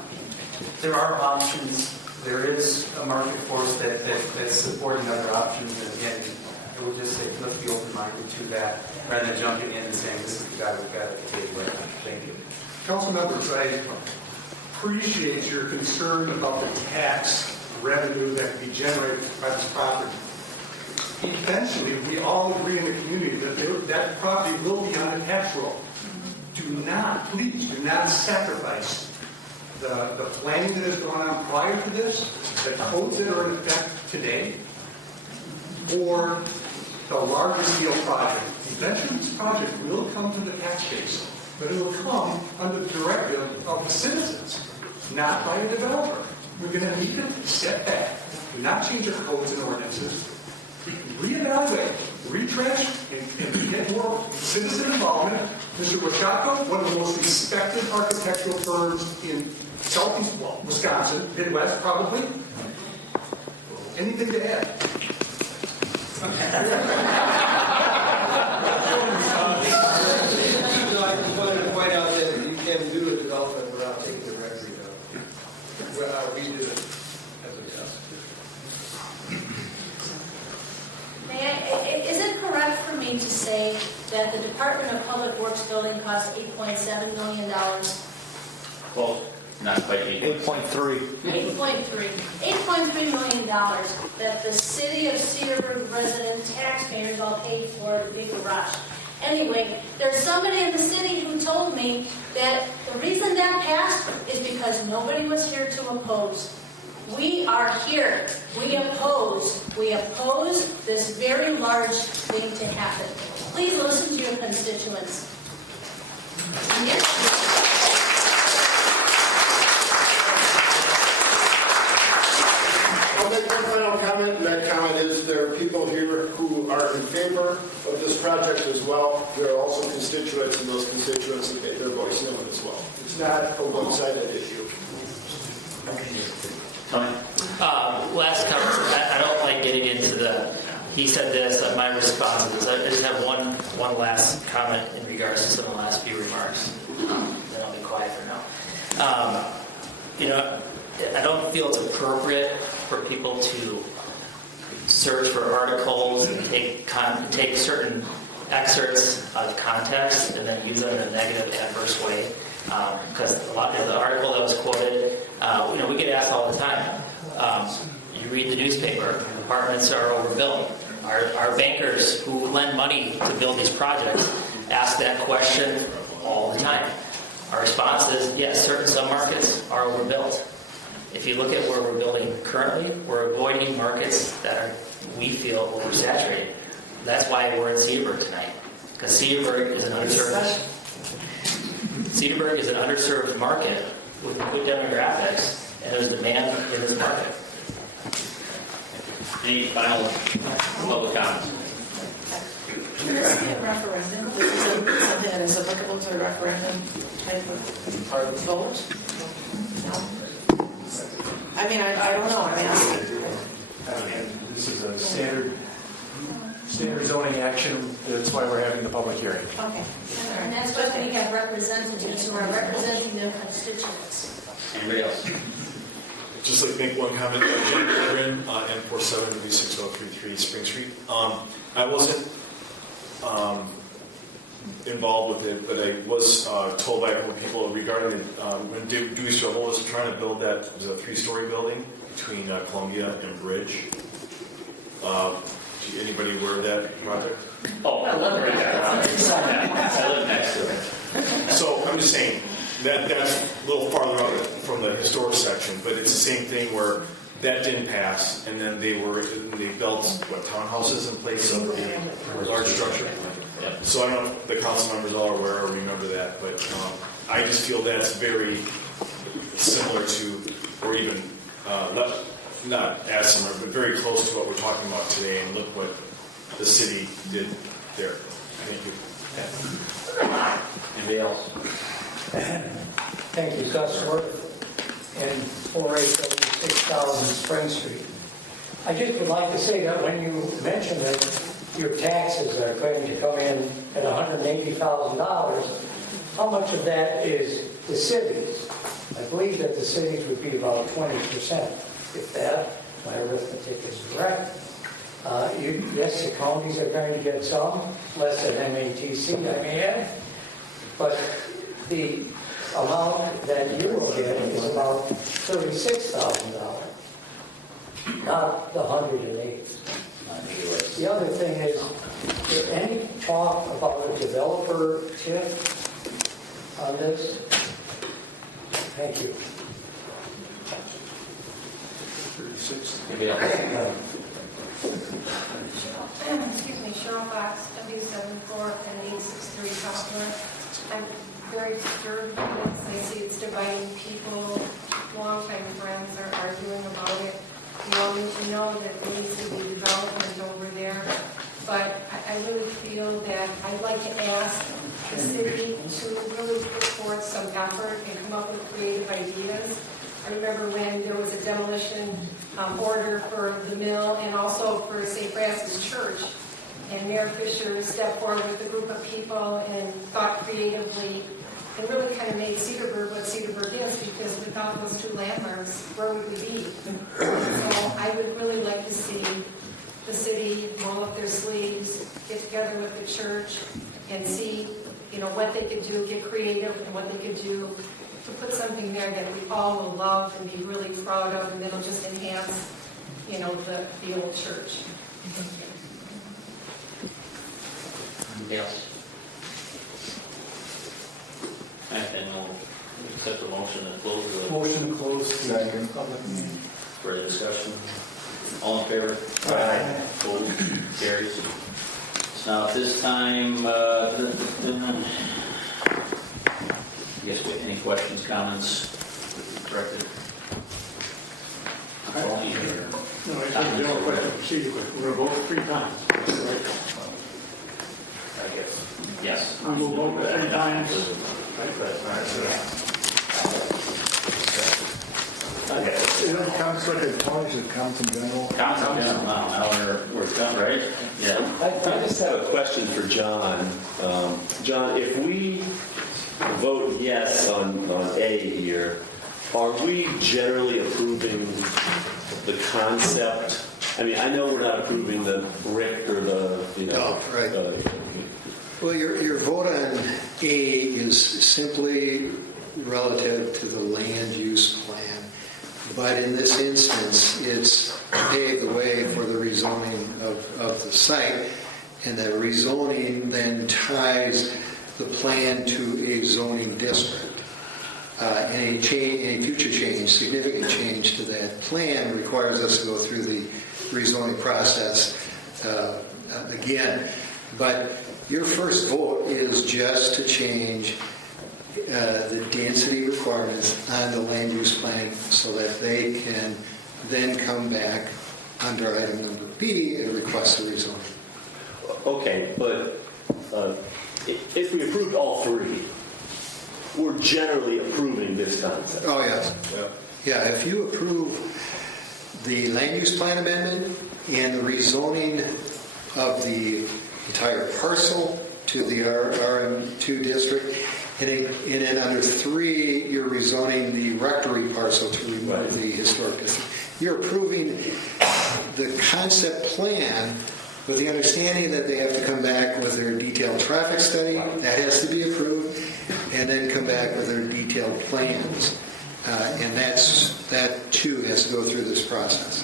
There are options. There is a market force that's supporting other options, and again, I would just say let's be open-minded to that rather than jumping in and saying this is the guy we've got at the table right now. Thank you. Council members, I appreciate your concern about the tax revenue that can be generated by this property. Eventually, we all agree in the community that that property will be on the tax roll. Please do not sacrifice the planning that has gone on prior to this, the codes that are in effect today, or the larger scale project. Eventually, this project will come to the tax base, but it will come under the directive of the citizens, not by a developer. We're going to need to step back, do not change our codes and ordinances, reevaluate, retrench, and get more citizen involvement. Mr. Wachako, one of the most respected architectural firms in Southeast, Wisconsin, Midwest probably. Anything to add? I just wanted to point out that you can do a development without taking the rectory down. Well, we did it as a test. Is it correct for me to say that the Department of Public Works building cost $8.7 million? Well, not quite 8.3. $8.3 million that the city of Cedarburg resident taxpayers all paid for the big garage. Anyway, there's somebody in the city who told me that the reason that passed is because nobody was here to oppose. We are here. We oppose this very large thing to happen. Please listen to your constituents. I'll make one final comment, and that comment is there are people here who are in favor of this project as well. There are also constituents, and those constituents have made their voice known as well. It's not a one-sided issue. Last comment. I don't like getting into the he said this, my response is I just have one last comment in regards to some of the last few remarks. Then I'll be quiet for now. I don't feel it's appropriate for people to search for articles and take certain excerpts out of context and then use them in a negative, adverse way. Because a lot of the article that was quoted, we get asked all the time. You read the newspaper, apartments are overbuilt. Our bankers who lend money to build these projects ask that question all the time. Our response is, yes, certain submarkets are overbuilt. If you look at where we're building currently, we're avoiding markets that we feel oversaturated. That's why we're in Cedarburg tonight, because Cedarburg is an underserved market with good demographics, and there's demand in this market. Any final public comments? Should there be a referendum? Something that is applicable to a referendum type of vote? No? I mean, I don't know. This is a standard zoning action. That's why we're having the public hearing. Okay. And that's why we have representatives who are representing their constituents. Anybody else? just like to make one comment. Jim Corinne, M47W6033 Spring Street. I wasn't involved with it, but I was told by a couple of people regarding when Dewey Strobel was trying to build that, it was a 3-story building between Columbia and Bridge. Anybody aware of that project? Oh, I love it. I live next to it. So I'm just saying that's a little farther out from the historic section, but it's the same thing where that didn't pass, and then they built townhouses in place of the large structure. So I don't know if the council members all are aware or remember that, but I just feel that's very similar to, or even not as similar, but very close to what we're talking about today. And look what the city did there. Thank you. Anybody else? Thank you, Gus Worth, and 4876,000 Spring Street. I just would like to say that when you mentioned that your taxes are going to come in at $180,000, how much of that is the cities? I believe that the cities would be about 20%, if that, my arithmetic is correct. Yes, the counties are going to get some, less than MATC, I may add, but the amount that you will get is about $36,000, not the 108. The other thing is there any talk about a developer tip on this? Thank you. 36. Excuse me, Cheryl Fox, W74 and 863 customer. I'm very disturbed by this. I see it's dividing people. Longtime friends are arguing about it. We all need to know that there needs to be development over there. But I really feel that I'd like to ask the city to really put forth some effort and come up with creative ideas. I remember when there was a demolition order for the mill and also for St. Francis Church. And Mayor Fisher stepped forward with a group of people and thought creatively and really kind of made Cedarburg what Cedarburg is, because without those two landmarks, where would we be? So I would really like to see the city roll up their sleeves, get together with the church, and see, what they could do, get creative, and what they could do to put something there that we all will love and be really proud of, and that'll just enhance, the old church. Yes. And then we'll accept the motion to close the... Motion to close the public meeting. Further discussion? All in favor? Aye. Opposed? Carries. So now at this time, I guess we have any questions, comments directed? Only here. No, it's a general question, procedure question. We're going to vote 3 times. I guess. Yes. We will vote 3 times. It counts like a college, it counts in general. Counts in general. Now we're done, right? Yeah. I just have a question for John. John, if we vote yes on A here, are we generally approving the concept? I mean, I know we're not approving the brick or the, No, right. Well, your vote on A is simply relative to the land use plan. But in this instance, it's paved the way for the rezoning of the site. And the rezoning then ties the plan to a zoning district. Any future change, significant change to that plan requires us to go through the rezoning process again. But your first vote is just to change the density requirements on the land use plan so that they can then come back under item number B and request the rezoning. Okay, but if we approved all 3, we're generally approving this concept. Oh, yes. Yeah, if you approve the land use plan amendment and the rezoning of the entire parcel to the RM2 district, And then under 3, you're rezoning the rectory parcel to remove the historic district. You're approving the concept plan with the understanding that they have to come back with their detailed traffic study. That has to be approved, and then come back with their detailed plans. And that too has to go through this process.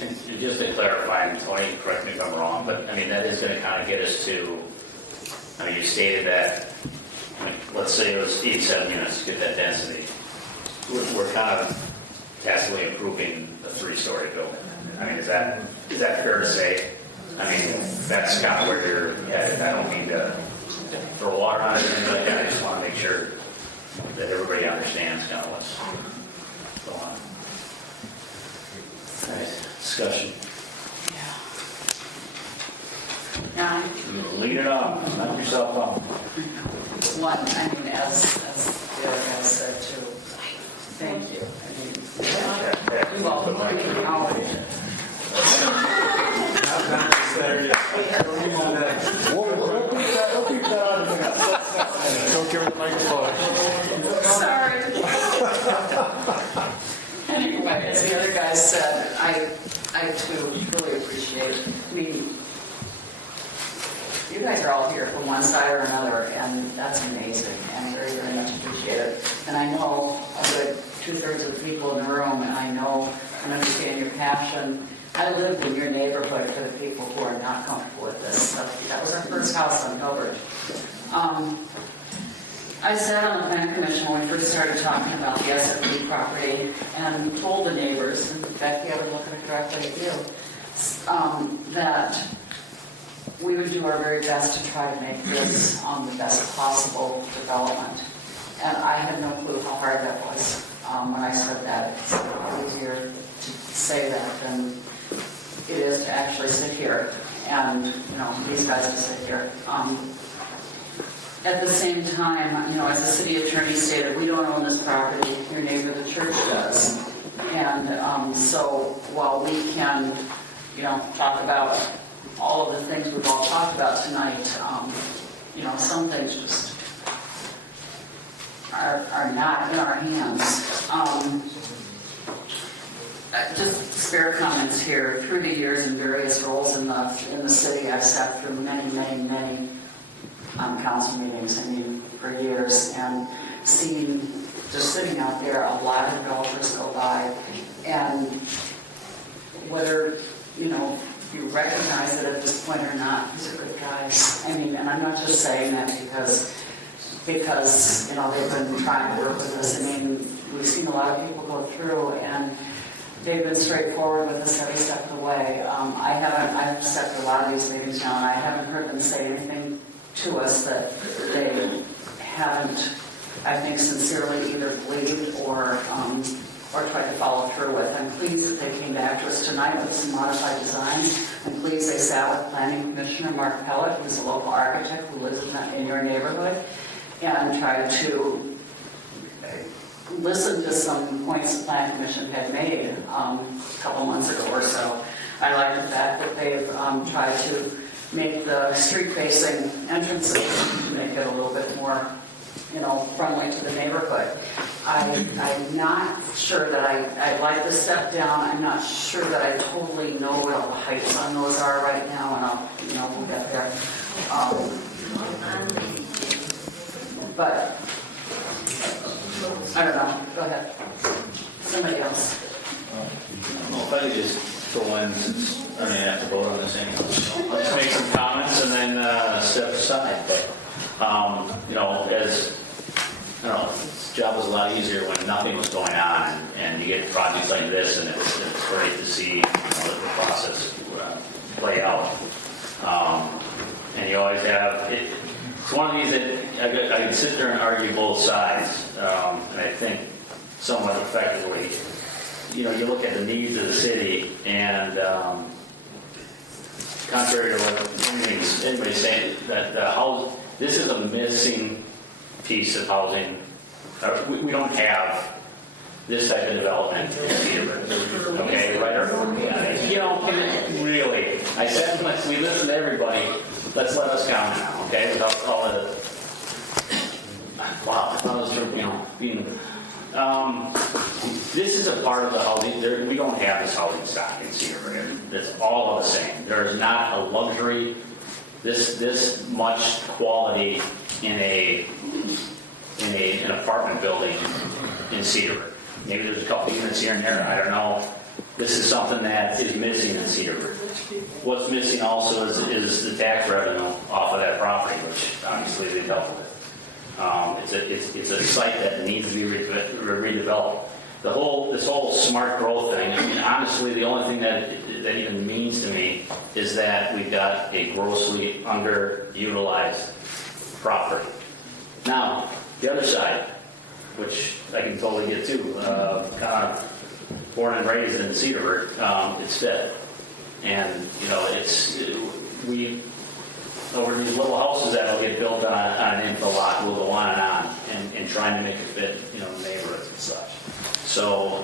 And just to clarify, and Tony, correct me if I'm wrong, but I mean, that is going to kind of get us to, I mean, you stated that, I mean, let's say it was 87 units to get that density. We're kind of tacitly improving a 3-story building. I mean, is that fair to say? I mean, that's kind of where you're headed. I don't mean to throw water on it or anything like that. I just want to make sure that everybody understands kind of what's going on. Nice discussion. Yeah. Lead it on. Knock yourself on. One, I mean, as the other guy said too, thank you. I mean, you all put my knowledge. Not just there yet. Don't give her the microphone. Sorry. Anyway, as the other guy said, I too really appreciate it. I mean, you guys are all here from one side or another, and that's amazing, and very, very much appreciated. And I know a good 2/3 of the people in the room, and I know and understand your passion. I lived in your neighborhood for the people who are not comfortable with this. That was our first house on Hilbert. I sat on the plan commission when we first started talking about the SFP property and told the neighbors, and Becky, I would look at it directly at you, that we would do our very best to try to make this the best possible development. And I had no clue how hard that was when I said that. It's a lot easier to say that than it is to actually sit here and, these guys to sit here. At the same time, as the city attorney stated, we don't own this property. Your neighbor, the church, does. And so while we can, talk about all of the things we've all talked about tonight, some things just are not in our hands. Just spare comments here. Through the years in various roles in the city, I've sat through many council meetings, for years, and seen, just sitting out there, a lot of developers go by, and whether, you recognize it at this point or not, these are good guys. And I'm not just saying that because they've been trying to work with us. We've seen a lot of people go through, and they've been straightforward with us every step of the way. I've sat through a lot of these meetings now, and I haven't heard them say anything to us that they haven't, I think, sincerely either believed or tried to follow through with. I'm pleased that they came back to us tonight with some modified designs. I'm pleased they sat with Planning Commissioner Mark Pellet, who's a local architect who lives in your neighborhood, and tried to listen to some points the Planning Commission had made a couple months ago or so. I like the fact that they've tried to make the street-facing entrances to make it a little bit more, friendly to the neighborhood. I'm not sure that I like the step down. I'm not sure that I totally know what all the heights on those are right now, and we'll get there. But I don't know. Go ahead. Somebody else. If I could just go in, since I don't have to vote on this anyhow. I'll just make some comments and then step aside. But, this job was a lot easier when nothing was going on, and you get projects like this, and it's great to see the process play out. And you always have, it's one of these that I can sit there and argue both sides, and I think somewhat effectively. You look at the needs of the city, and contrary to what anybody's saying, that this is a missing piece of housing. We don't have this type of development in Cedarburg. Okay, right? Really. I said, we listen to everybody. Let's let us count now. Okay, without all of Wow, I thought it was, being, this is a part of the housing, we don't have this housing stock in Cedarburg. It's all of the same. There is not a luxury, this much quality in an apartment building in Cedarburg. Maybe there's a couple units here and there, I don't know. This is something that is missing in Cedarburg. What's missing also is the tax revenue off of that property, which obviously they dealt with. It's a site that needs to be redeveloped. This whole smart growth thing, I mean, honestly, the only thing that even means to me is that we've got a grossly underutilized property. Now, the other side, which I can totally get to, kind of born and raised in Cedarburg, it's dead. And, we, over these little houses that'll get built on an infill lot, will go on and trying to make it fit, the neighborhoods and such. So,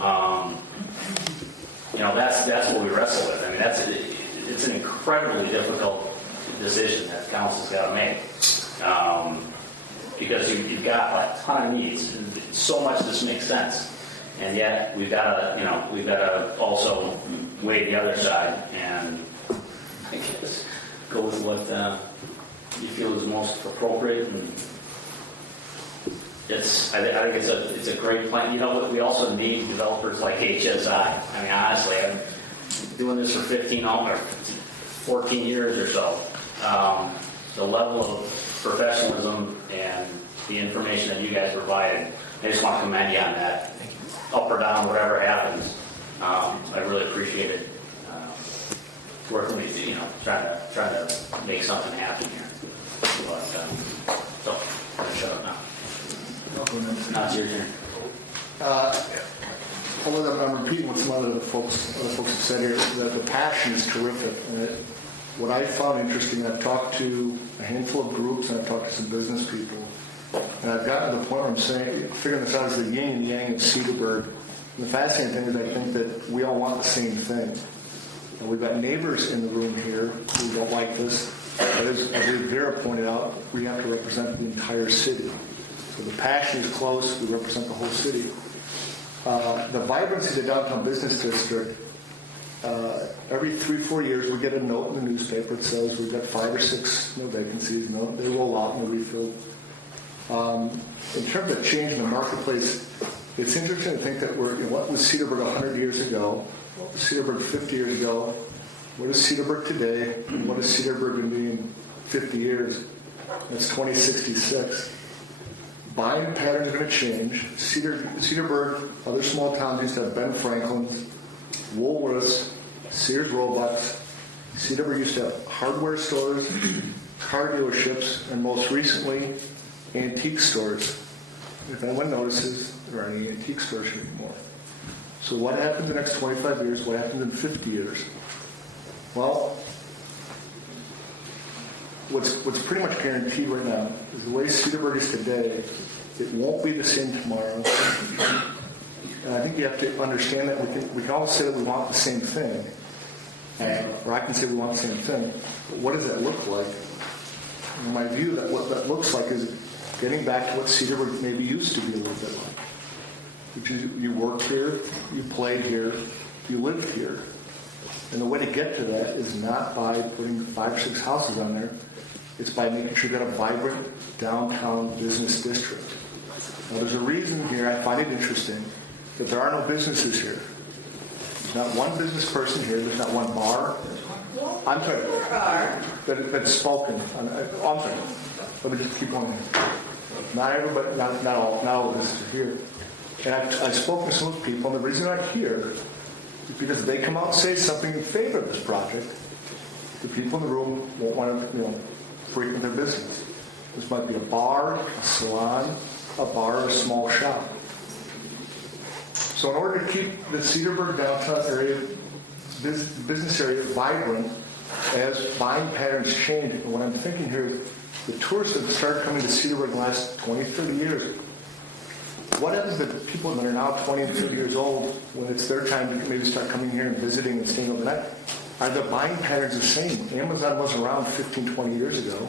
that's what we wrestle with. I mean, it's an incredibly difficult decision that council's got to make. Because you've got a ton of needs, and so much of this makes sense. And yet, we've got to also weigh the other side and, I guess, go with what you feel is most appropriate. And I think it's a great plan. We also need developers like HSI. I mean, honestly, I'm doing this for 14 years or so. The level of professionalism and the information that you guys provided, I just want to commend you on that. Up or down, whatever happens, I really appreciate it. Working with you, trying to make something happen here. But, so, I'm gonna shut up now. Now it's your turn. Although I'm repeating what some other folks have said here, that the passion is terrific. And what I found interesting, I've talked to a handful of groups and I've talked to some business people, and I've gotten to the point where I'm figuring this out as the yin and yang of Cedarburg. And the fascinating thing is I think that we all want the same thing. And we've got neighbors in the room here who don't like this. But as I believe Vera pointed out, we have to represent the entire city. So the passion is close, we represent the whole city. The vibrancy of the downtown business district, every 3-4 years we get a note in the newspaper that says we've got 5 or 6 vacancies, they roll out and they're refilled. In terms of changing the marketplace, it's interesting to think that what was Cedarburg 100 years ago, what was Cedarburg 50 years ago, what is Cedarburg today, and what is Cedarburg going to be in 50 years? That's 2066. Buying patterns are going to change. Cedarburg, other small towns used to have Ben Franklin's, Woolworths, Sears Roebucks. Cedarburg used to have hardware stores, car dealerships, and most recently, antique stores. If anyone notices, there aren't any antique stores here anymore. So what happens in the next 25 years? What happens in 50 years? Well, what's pretty much guaranteed right now is the way Cedarburg is today, it won't be the same tomorrow. And I think you have to understand that we can all say that we want the same thing. Or I can say we want the same thing. But what does that look like? In my view, that what that looks like is getting back to what Cedarburg maybe used to be a little bit like. Which is you worked here, you played here, you lived here. And the way to get to that is not by putting 5 or 6 houses on there. It's by making sure you've got a vibrant downtown business district. Now, there's a reason here, I find it interesting, that there are no businesses here. There's not one business person here. There's not one bar. I'm sorry. There are. That's spoken. I'm sorry. Let me just keep on. Not everybody, not all the businesses are here. And I've spoken to some of those people, and the reason they're not here is because they come out and say something in favor of this project. The people in the room won't want to, frequent their business. This might be a bar, a salon, a bar, or a small shop. So in order to keep the Cedarburg downtown area, business area vibrant, as buying patterns change, and what I'm thinking here is the tourists that started coming to Cedarburg the last 20, 30 years, what happens to the people that are now 20 and 30 years old when it's their time to maybe start coming here and visiting and staying overnight? Are the buying patterns the same? Amazon wasn't around 15, 20 years ago.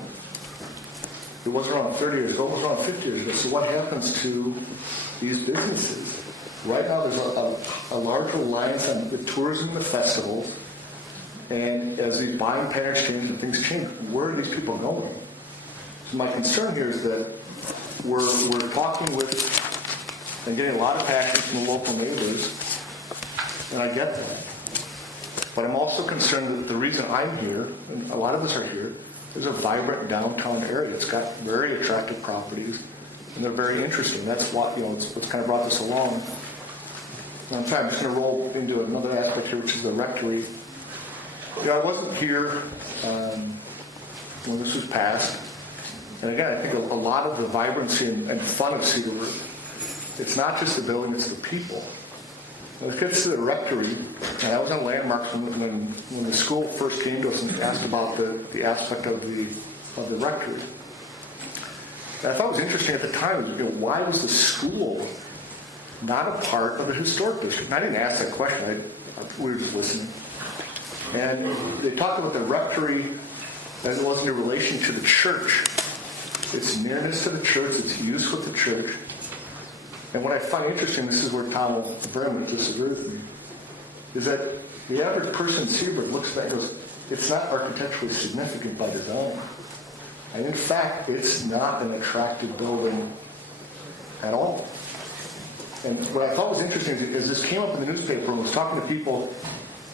It wasn't around 30 years ago, it was around 50 years ago. So what happens to these businesses? Right now, there's a large reliance on the tourism and the festivals. And as these buying patterns change and things change, where are these people going? So my concern here is that we're talking with and getting a lot of passion from the local neighbors, and I get that. But I'm also concerned that the reason I'm here, and a lot of us are here, is a vibrant downtown area. It's got very attractive properties, and they're very interesting. That's what, it's what's kind of brought this along. And I'm just going to roll into another aspect here, which is the rectory. I wasn't here when this was passed. And again, I think a lot of the vibrancy and fun of Cedarburg, it's not just the building, it's the people. When it gets to the rectory, and I was on landmarks when the school first came to us and asked about the aspect of the rectory. And I thought it was interesting at the time, why was the school not a part of the historic district? And I didn't ask that question, we were just listening. And they talked about the rectory as it was in relation to the church. Its nearness to the church, its use with the church. And what I find interesting, this is where Tom will very much disagree with me, is that the average person in Cedarburg looks at that and goes, it's not architecturally significant by design. And in fact, it's not an attractive building at all. And what I thought was interesting is this came up in the newspaper and was talking to people,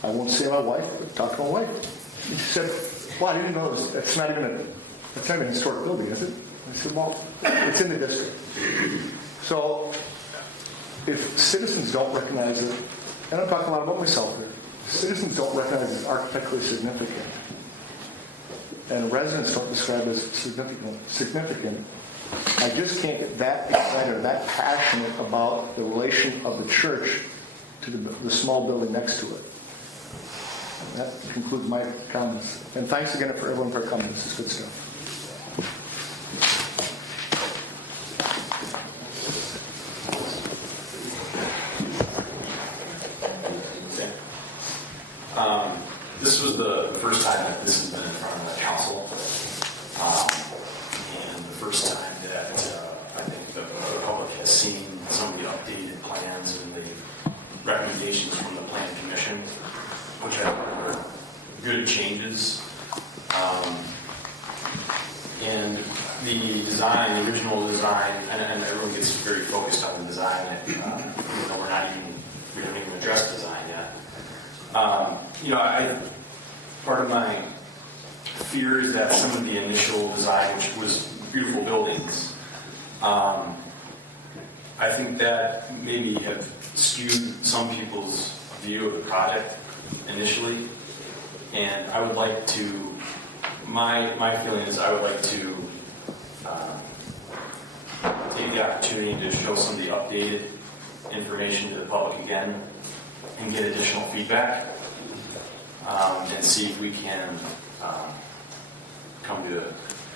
I won't say my wife, but talked to my wife. And she said, well, I didn't know it's not even a historic building, is it? I said, well, it's in the district. So if citizens don't recognize it, and I'm talking a lot about myself here, if citizens don't recognize it as architecturally significant, and residents don't describe it as significant, I just can't get that excited or that passionate about the relation of the church to the small building next to it. And that concludes my comments. And thanks again for everyone for coming. This is good stuff. This was the first time that this has been in front of the council, and the first time that I think the public has seen some of the updated plans and the recommendations from the Plan Commission, which I think were good changes. And the design, the original design, and everyone gets very focused on the design, even though we haven't even addressed design yet. Part of my fear is that some of the initial design, which was beautiful buildings, I think that maybe have skewed some people's view of the project initially. And I would like to, my feeling is I would like to take the opportunity to show some of the updated information to the public again and get additional feedback. And see if we can come to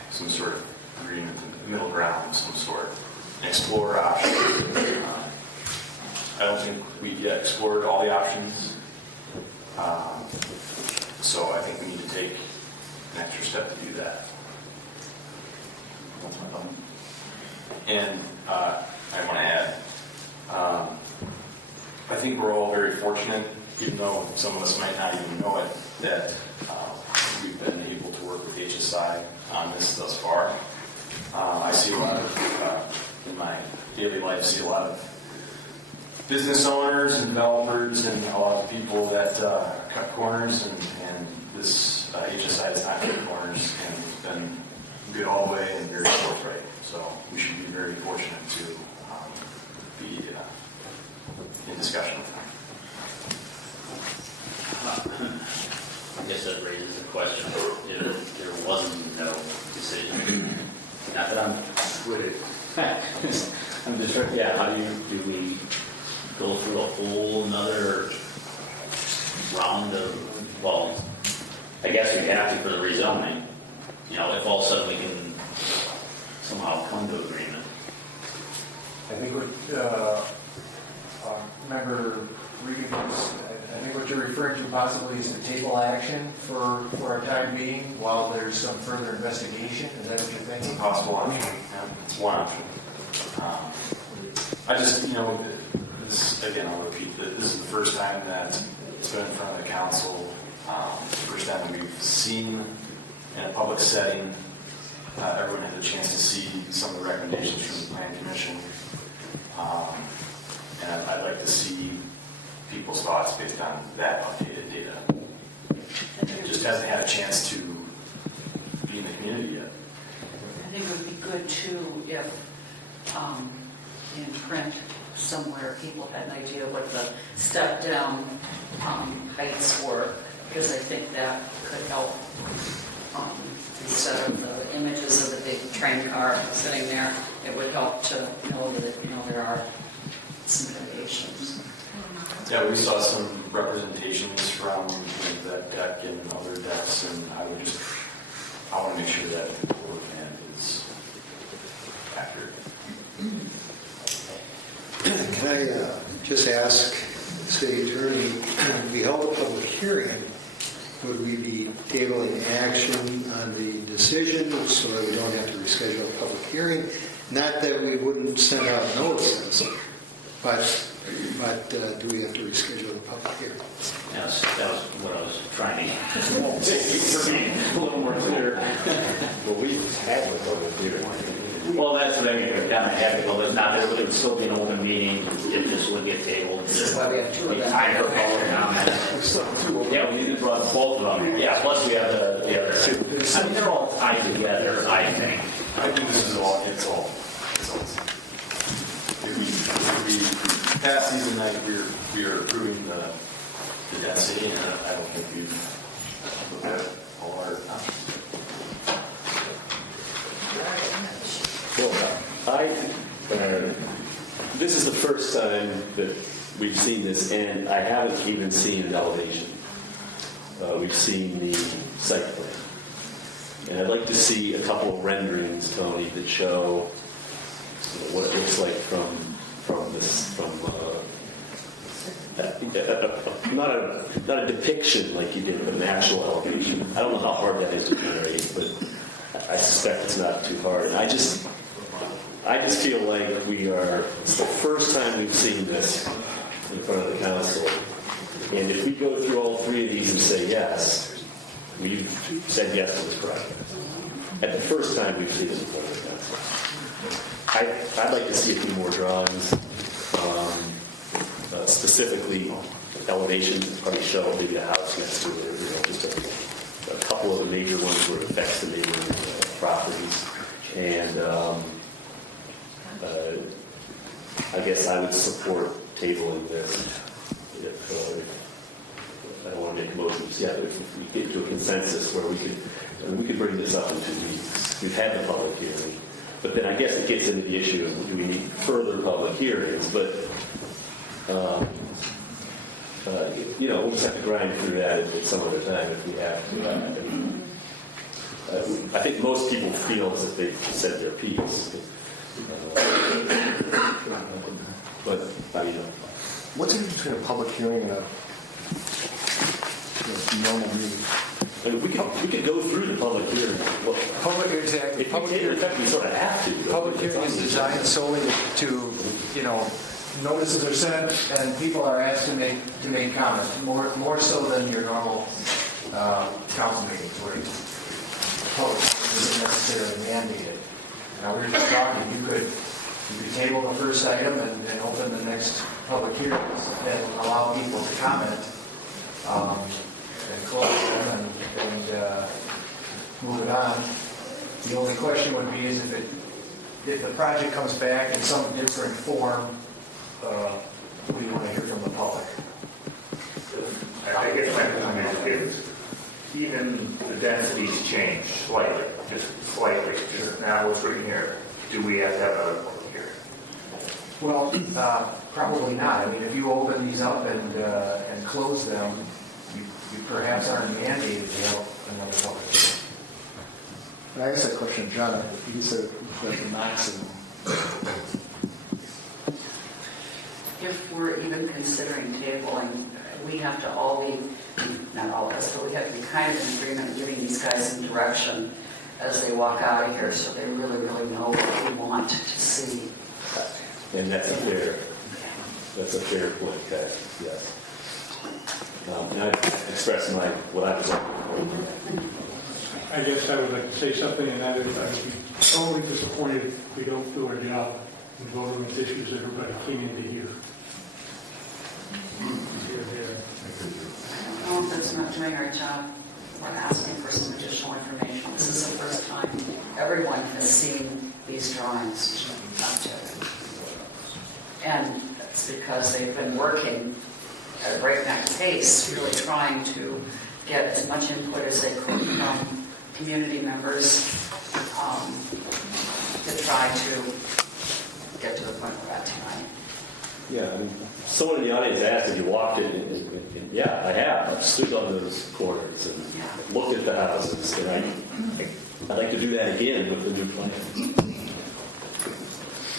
some sort of agreement, middle ground of some sort, and explore options. I don't think we've yet explored all the options, so I think we need to take an extra step to do that. And I want to add, I think we're all very fortunate, even though some of us might not even know it, that we've been able to work with HSI on this thus far. I see a lot of, in my daily life, see a lot of business owners and developers and a lot of people that cut corners, and this HSI has not cut corners and it's been good all the way and very forthright. So we should be very fortunate to be in discussion with them. I guess that raises a question. If there wasn't no decision, not that I'm with it. I'm just trying, how do we go through a whole another round of, well, I guess we have to for the rezoning. If all of a sudden we can somehow come to agreement. I think what member Regan I think what you're referring to possibly is the table action for a time being while there's some further investigation. Is that what you're thinking? Possible option. Yeah, it's one option. I just, this, again, I'll repeat that this is the first time that it's been in front of the council. First time that we've seen in a public setting. Everyone had a chance to see some of the recommendations from the Plan Commission. And I'd like to see people's thoughts based on that updated data. It just hasn't had a chance to be in the community yet. I think it would be good too if in print somewhere people had an idea what the step down heights were, because I think that could help instead of the images of the big train car sitting there. It would help to know that there are some variations. Yeah, we saw some representations from that deck and other decks, and I want to make sure that the floor plan is accurate. Can I just ask the city attorney, if we held a public hearing, would we be tabling action on the decision so that we don't have to reschedule a public hearing? Not that we wouldn't send out notices, but do we have to reschedule the public hearing? Yes, that was what I was trying to be a little more clear. Well, we had a public hearing. Well, that's what I mean, we're kind of happy, well, it's not, there would still be an open meeting, it just would get tabled. why we have two of them. Time for public comment. Yeah, we need to run both of them, yeah, plus we have the other two. I mean, they're all tied together, I think. I think this is all, it's all. If we pass these tonight, we are approving the density, and I don't think we've looked at all our options. Well, this is the first time that we've seen this, and I haven't even seen an elevation. We've seen the site plan. And I'd like to see a couple of renderings, Tony, that show what it looks like from not a depiction like you did, but an actual elevation. I don't know how hard that is to generate, but I suspect it's not too hard. And I just feel like it's the first time we've seen this in front of the council. And if we go through all three of these and say yes, we've said yes to this project. At the first time we've seen it in front of the council. I'd like to see a few more drawings, specifically elevation, probably show maybe a house next to it, just a couple of the major ones where it affects the neighboring properties. And I guess I would support tabling this if I don't want to make a motion yet, but if we get to a consensus where we could bring this up in 2 weeks. We've had the public hearing, but then I guess it gets into the issue of do we need further public hearings, but we'll just have to grind through that at some other time if we have to. I think most people feel as if they've said their piece. But, what's the difference between a public hearing and a normal meeting? I mean, we could go through the public hearing. Well, Exactly. in fact, we sort of have to. Public hearing is designed solely to notices are sent and people are asked to make comments, more so than your normal council meetings where public isn't necessarily mandated. Now, we were just talking, you could table the first item and open the next public hearing and allow people to comment and close them and move it on. The only question would be is if the project comes back in some different form, we want to hear from the public. I guess my comment is even the densities change slightly, just slightly. Just now we're sitting here, do we have to have a public hearing? Well, probably not. I mean, if you open these up and close them, you perhaps aren't mandated to have another public hearing. And I asked that question to John. He said that the maximum. If we're even considering tabling, we have to all be, not all of us, but we have to be kind of in agreement and giving these guys some direction as they walk out of here, so they really, really know what we want to see. And that's a fair point, yes. And I expressed what I was I guess I would like to say something, and that is I would be totally disappointed if we don't do our job in voting with issues that everybody came in to hear. I don't know if that's not doing our job. We're asking for some additional information. This is the first time everyone has seen these drawings. And it's because they've been working at a breakneck pace, really trying to get as much input as they could from community members to try to get to the point we're at tonight. Yeah, I mean, someone in the audience asked if you walked it, and yeah, I have. I've stood on those corners and looked at the houses, and I'd like to do that again with the new plan.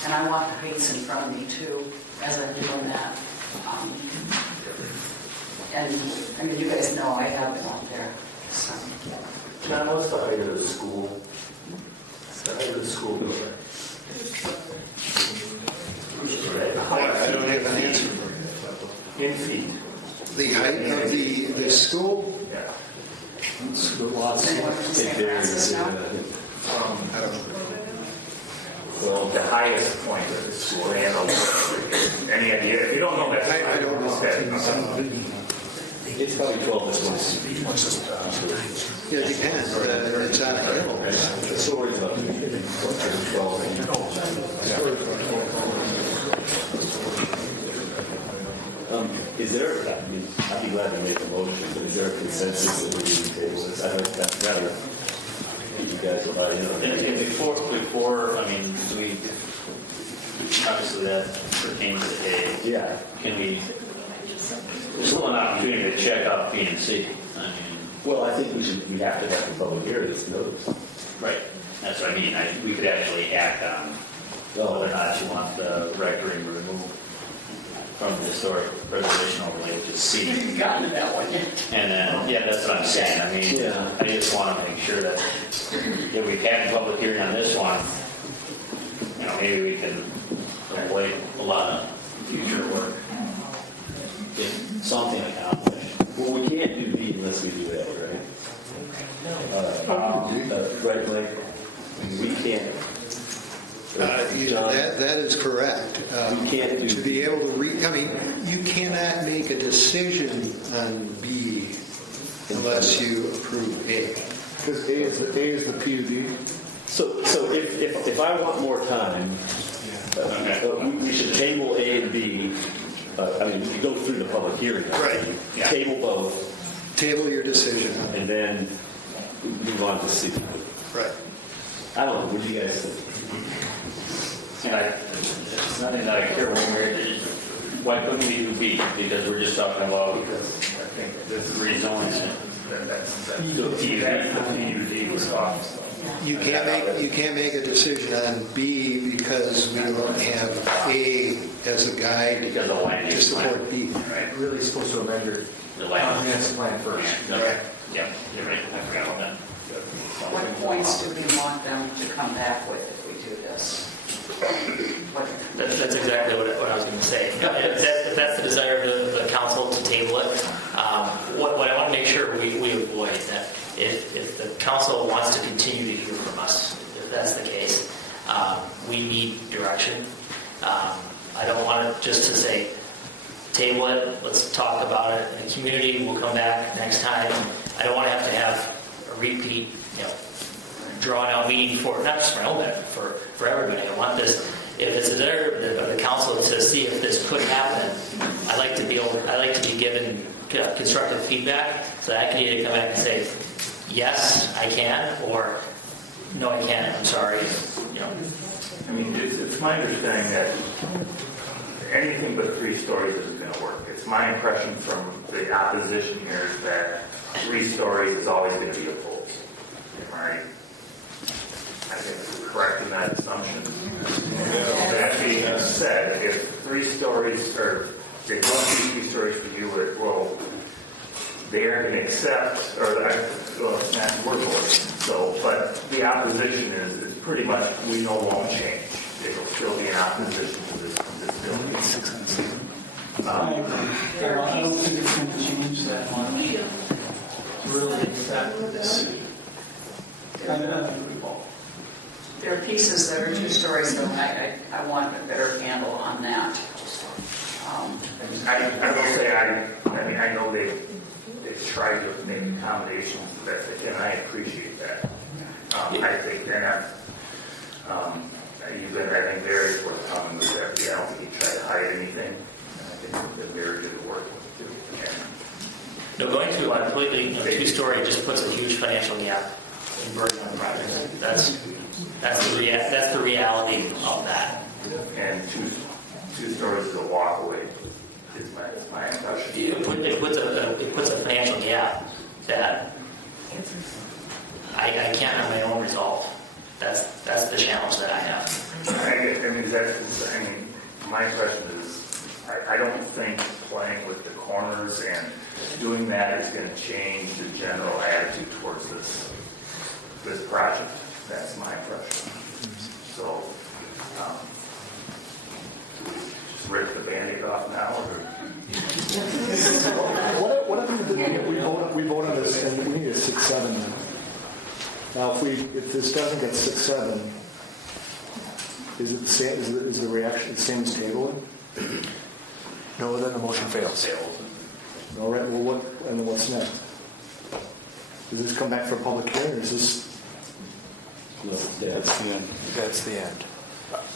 And I want the heights in front of me too, as I'm doing that. And I mean, you guys know I have been out there. So. John, what's the height of the school? The height of the school building? I don't have an answer for you. In feet. The height of the school? Yeah. I don't know. Well, the highest point of the school, any idea? If you don't know, that's I don't know. It's probably 12 to 20 feet. Yeah, it depends. It's on a hill. The story's about 12. Is there, I mean, I'd be glad to make a motion, but is there a consensus that we need to table this? I'd rather get you guys about, And before, I mean, obviously that pertains to A. Yeah. Can we, there's still an opportunity to check out B and C. I mean. Well, I think we have to have the public hearing that's noticed. Right. That's what I mean. We could actually act on whether or not you want the rectory removed from the historic preservation overlay to C. You've gotten to that one yet. And then, yeah, that's what I'm saying. I mean, I just want to make sure that if we've had a public hearing on this one, maybe we can avoid a lot of future work. Get something accomplished. Well, we can't do B unless we do A, right? Right, Mike? We can't. That is correct. You can't do to be able to you cannot make a decision on B unless you approve A. Because A is the PUD. So if I want more time, we should table A and B. I mean, we could go through the public hearing. Right. Yeah. Table both. Table your decision. And then move on to C. Right. I don't know. What do you guys think? It's nothing that I care one way. Why couldn't we do B? Because we're just talking about rezoning it. PUD was off. You can't make a decision on B because we don't have A as a guide because of land to support B. Right. Really supposed to amend your comprehensive plan first. Okay. Yeah, you're right. I forgot about that. What points do we want them to come back with if we do this? That's exactly what I was going to say. If that's the desire of the council to table it, what I want to make sure we avoid is that if the council wants to continue to hear from us, if that's the case, we need direction. I don't want it just to say, table it, let's talk about it in the community, we'll come back next time. I don't want to have a repeat, drawn out meeting for, not just my own benefit, for everybody. I want this, if it's a desire of the council to see if this could happen, I'd like to be given constructive feedback so that I can either come back and say, yes, I can, or no, I can't, I'm sorry. I mean, it's my understanding that anything but 3 stories isn't going to work. It's my impression from the opposition here is that 3 stories is always going to be opposed. Right? I think we're correct in that assumption. That being said, if 3 stories or they must be 3 stories for you, well, they aren't going to accept, or well, it's not workable. So, but the opposition is pretty much, we know won't change. It will still be in opposition to this building. I don't think it's going to change that much. Really, that There are pieces that are 2 stories, so I want a better handle on that. I will say, I mean, I know they've tried to make accommodations the best they can, and I appreciate that. I think they're not, you've been, I think, very forthcoming with that. I don't think you try to hide anything. And I think you've been very good at working with too. No, going to a completely 2-story just puts a huge financial gap in burden on the project. That's the reality of that. And two stories is a walk away. Is my impression. It puts a financial gap that I can't on my own resolve. That's the challenge that I have. I mean, my impression is, I don't think playing with the corners and doing that is going to change the general attitude towards this project. That's my impression. So, just rip the Band-Aid off now, or? What if we vote on this and we need a 6-7 now? Now, if this doesn't get 6-7, is it the same? Is the reaction the same as tabling? No, then the motion fails. All right. Well, what's next? Does this come back for a public hearing, or is this? No, that's the end. That's the end.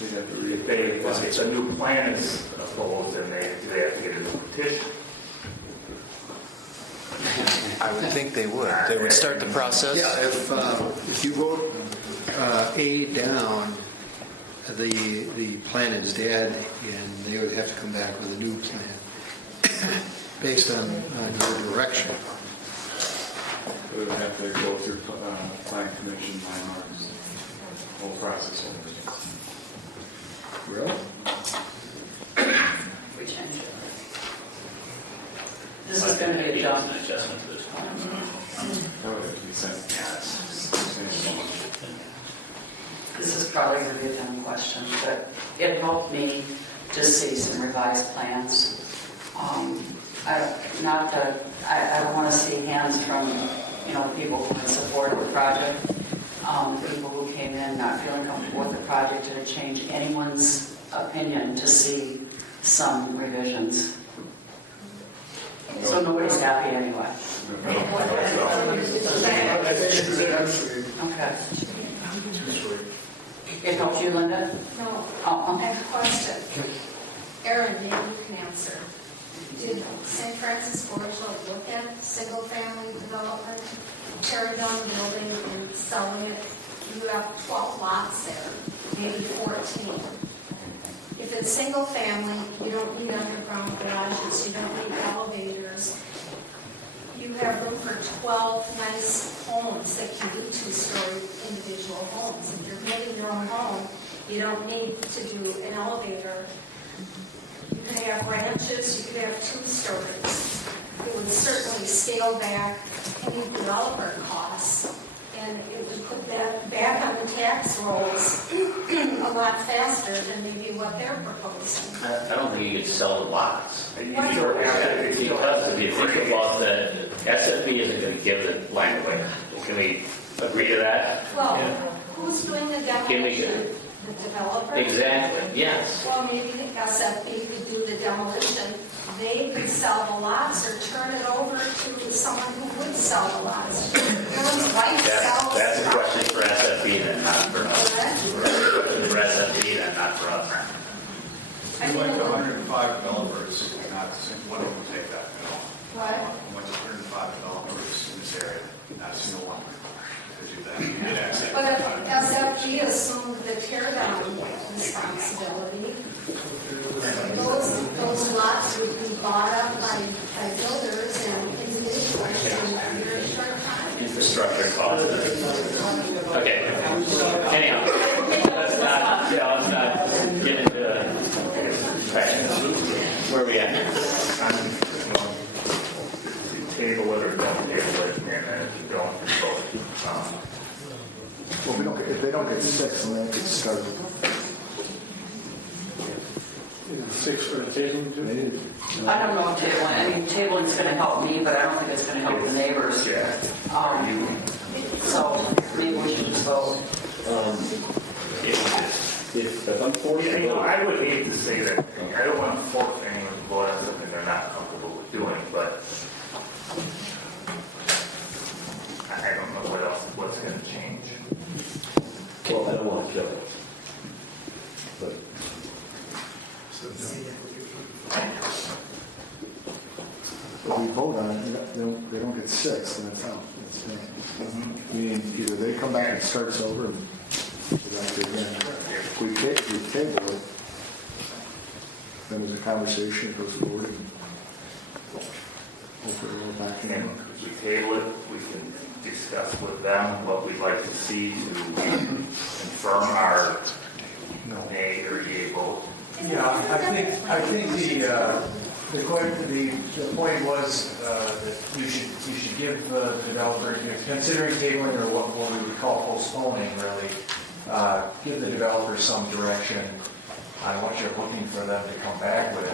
If a new plan is proposed, then they have to get a new petition. I would think they would. They would start the process. Yeah, if you vote A down, the plan is dead, and they would have to come back with a new plan based on your direction. We would have to go through plan commission, minors, whole process. Really? We change it. This is going to be adjustment to this plan. That would have to be sent. This is probably going to be a dumb question, but it helped me to see some revised plans. I don't want to see hands from people who support the project, people who came in not feeling comfortable with the project, and it changed anyone's opinion to see some revisions. So nobody's happy anyway. Okay. It helped you, Linda? No. Oh, I have a question. Aaron, maybe you can answer. Did St. Francis Borgia look at single-family development, tearing down the building and selling it? You have 12 lots there, maybe 14. If it's single-family, you don't need underground garages, you don't need elevators. You have room for 12 nice homes that can be 2-story individual homes. If you're building your own home, you don't need to do an elevator. You could have ranches, you could have 2 stories. It would certainly scale back any developer costs, and it would put that back on the tax rolls a lot faster than maybe what they're proposing. I don't think you could sell the lots. Why? Because if you think about that, SFB isn't going to give the land away. Can we agree to that? Well, who's doing the demolition? The developer? Exactly, yes. Well, maybe the SFB could do the demolition. They could sell the lots or turn it over to someone who would sell the lots. Aaron's wife sells. That's a question for SFB then, not for us. Correct? That's a question for SFB then, not for us. We went to 105 developers, not one of them will take that at all. What? We went to 105 developers in this area, not a single one could do that. We did accept But if that. SFG assumed the tear down responsibility, those lots would be bought up by builders and individuals in a very short time. Infrastructure costs. Okay. Anyhow, let's not get into where are we at? Well, if they don't get 6, then they get started. Is it 6 for the table too? I don't know if tabling's going to help me, but I don't think it's going to help the neighbors. So maybe we should just vote. If I'm forced to vote, I would hate to say that. I don't want to force anyone to vote on something they're not comfortable with doing, but I don't know what's going to change. well, I don't want to kill it. But If we vote on it, they don't get 6, then it's out. It's done. Meaning either they come back and starts over and go back to again. If we table it, then there's a conversation, it goes forward, and hopefully we'll back in. If we table it, we can discuss with them what we'd like to see to confirm our nay or yea vote. Yeah, I think the point was that you should give the developer, considering tabling or what we would call postponing, really, give the developer some direction on what you're looking for them to come back with.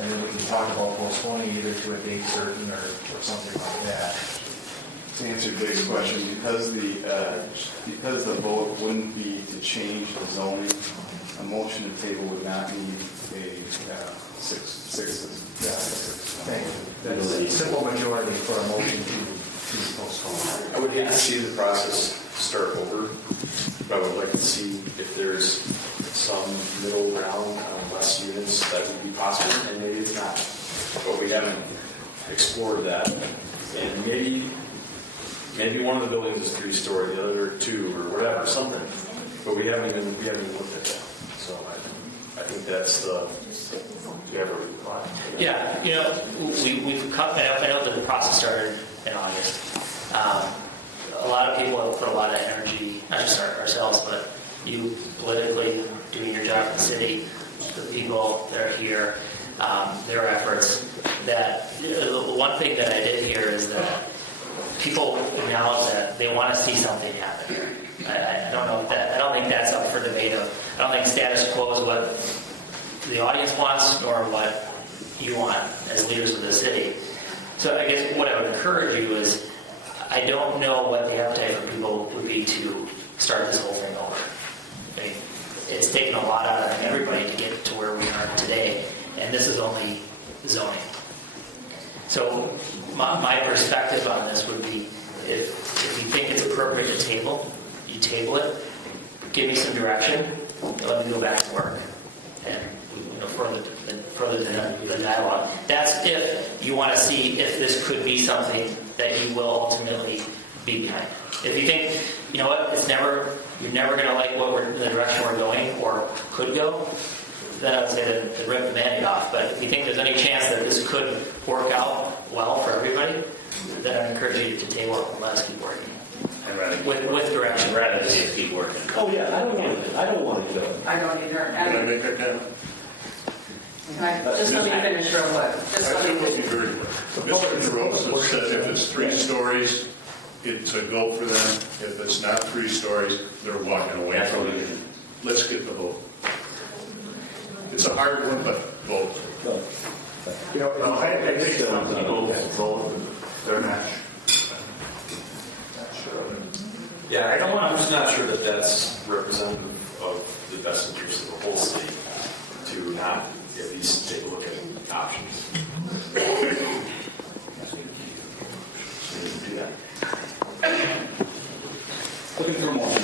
And then we can talk about postponing either to a date certain or something like that. To answer Dave's question, because the vote wouldn't be to change the zoning, a motion to table would not need a six. Thank you. That's a simple majority for a motion to postpone. I would hate to see the process start over, but I would like to see if there's some middle ground on less units that would be possible, and maybe it's not. But we haven't explored that. And maybe one of the buildings is 3-story, the other 2, or whatever, something. But we haven't even looked at that. So I think that's the. Do you have a reply? Yeah, we've come. I know that the process started in August. A lot of people have put a lot of energy, not just ourselves, but you politically doing your job in the city, the people that are here, their efforts. That one thing that I did hear is that people acknowledge that they want to see something happen here. I don't know if that. I don't think that's up for debate. I don't think status quo is what the audience wants, nor what you want as leaders of the city. So I guess what I would encourage you is, I don't know what the appetite for people would be to start this whole thing over. I mean, it's taken a lot out of everybody to get to where we are today, and this is only zoning. So my perspective on this would be, if you think it's appropriate to table, you table it, give me some direction, and let me go back to work. And further the dialogue. That's if you want to see if this could be something that you will ultimately be behind. If you think, you know what, you're never going to like the direction we're going or could go, then I would say to rip the Band-Aid off. But if you think there's any chance that this could work out well for everybody, then I'd encourage you to table it and let us keep working. With direction. I'd rather see it keep working. oh yeah, I don't want to kill it. I don't either. Can I make that comment? Just let me finish real quick. I think we'll be very quick. Mr. DeRosa said if it's 3 stories, it's a go for them. If it's not 3 stories, they're walking away from it. Let's get the vote. It's a hard one, but vote. I think that when people vote, they're not sure of it. Yeah, I'm just not sure that that's representative of the best interest of the whole city to not at least take a look at options. Do that. Looking for more.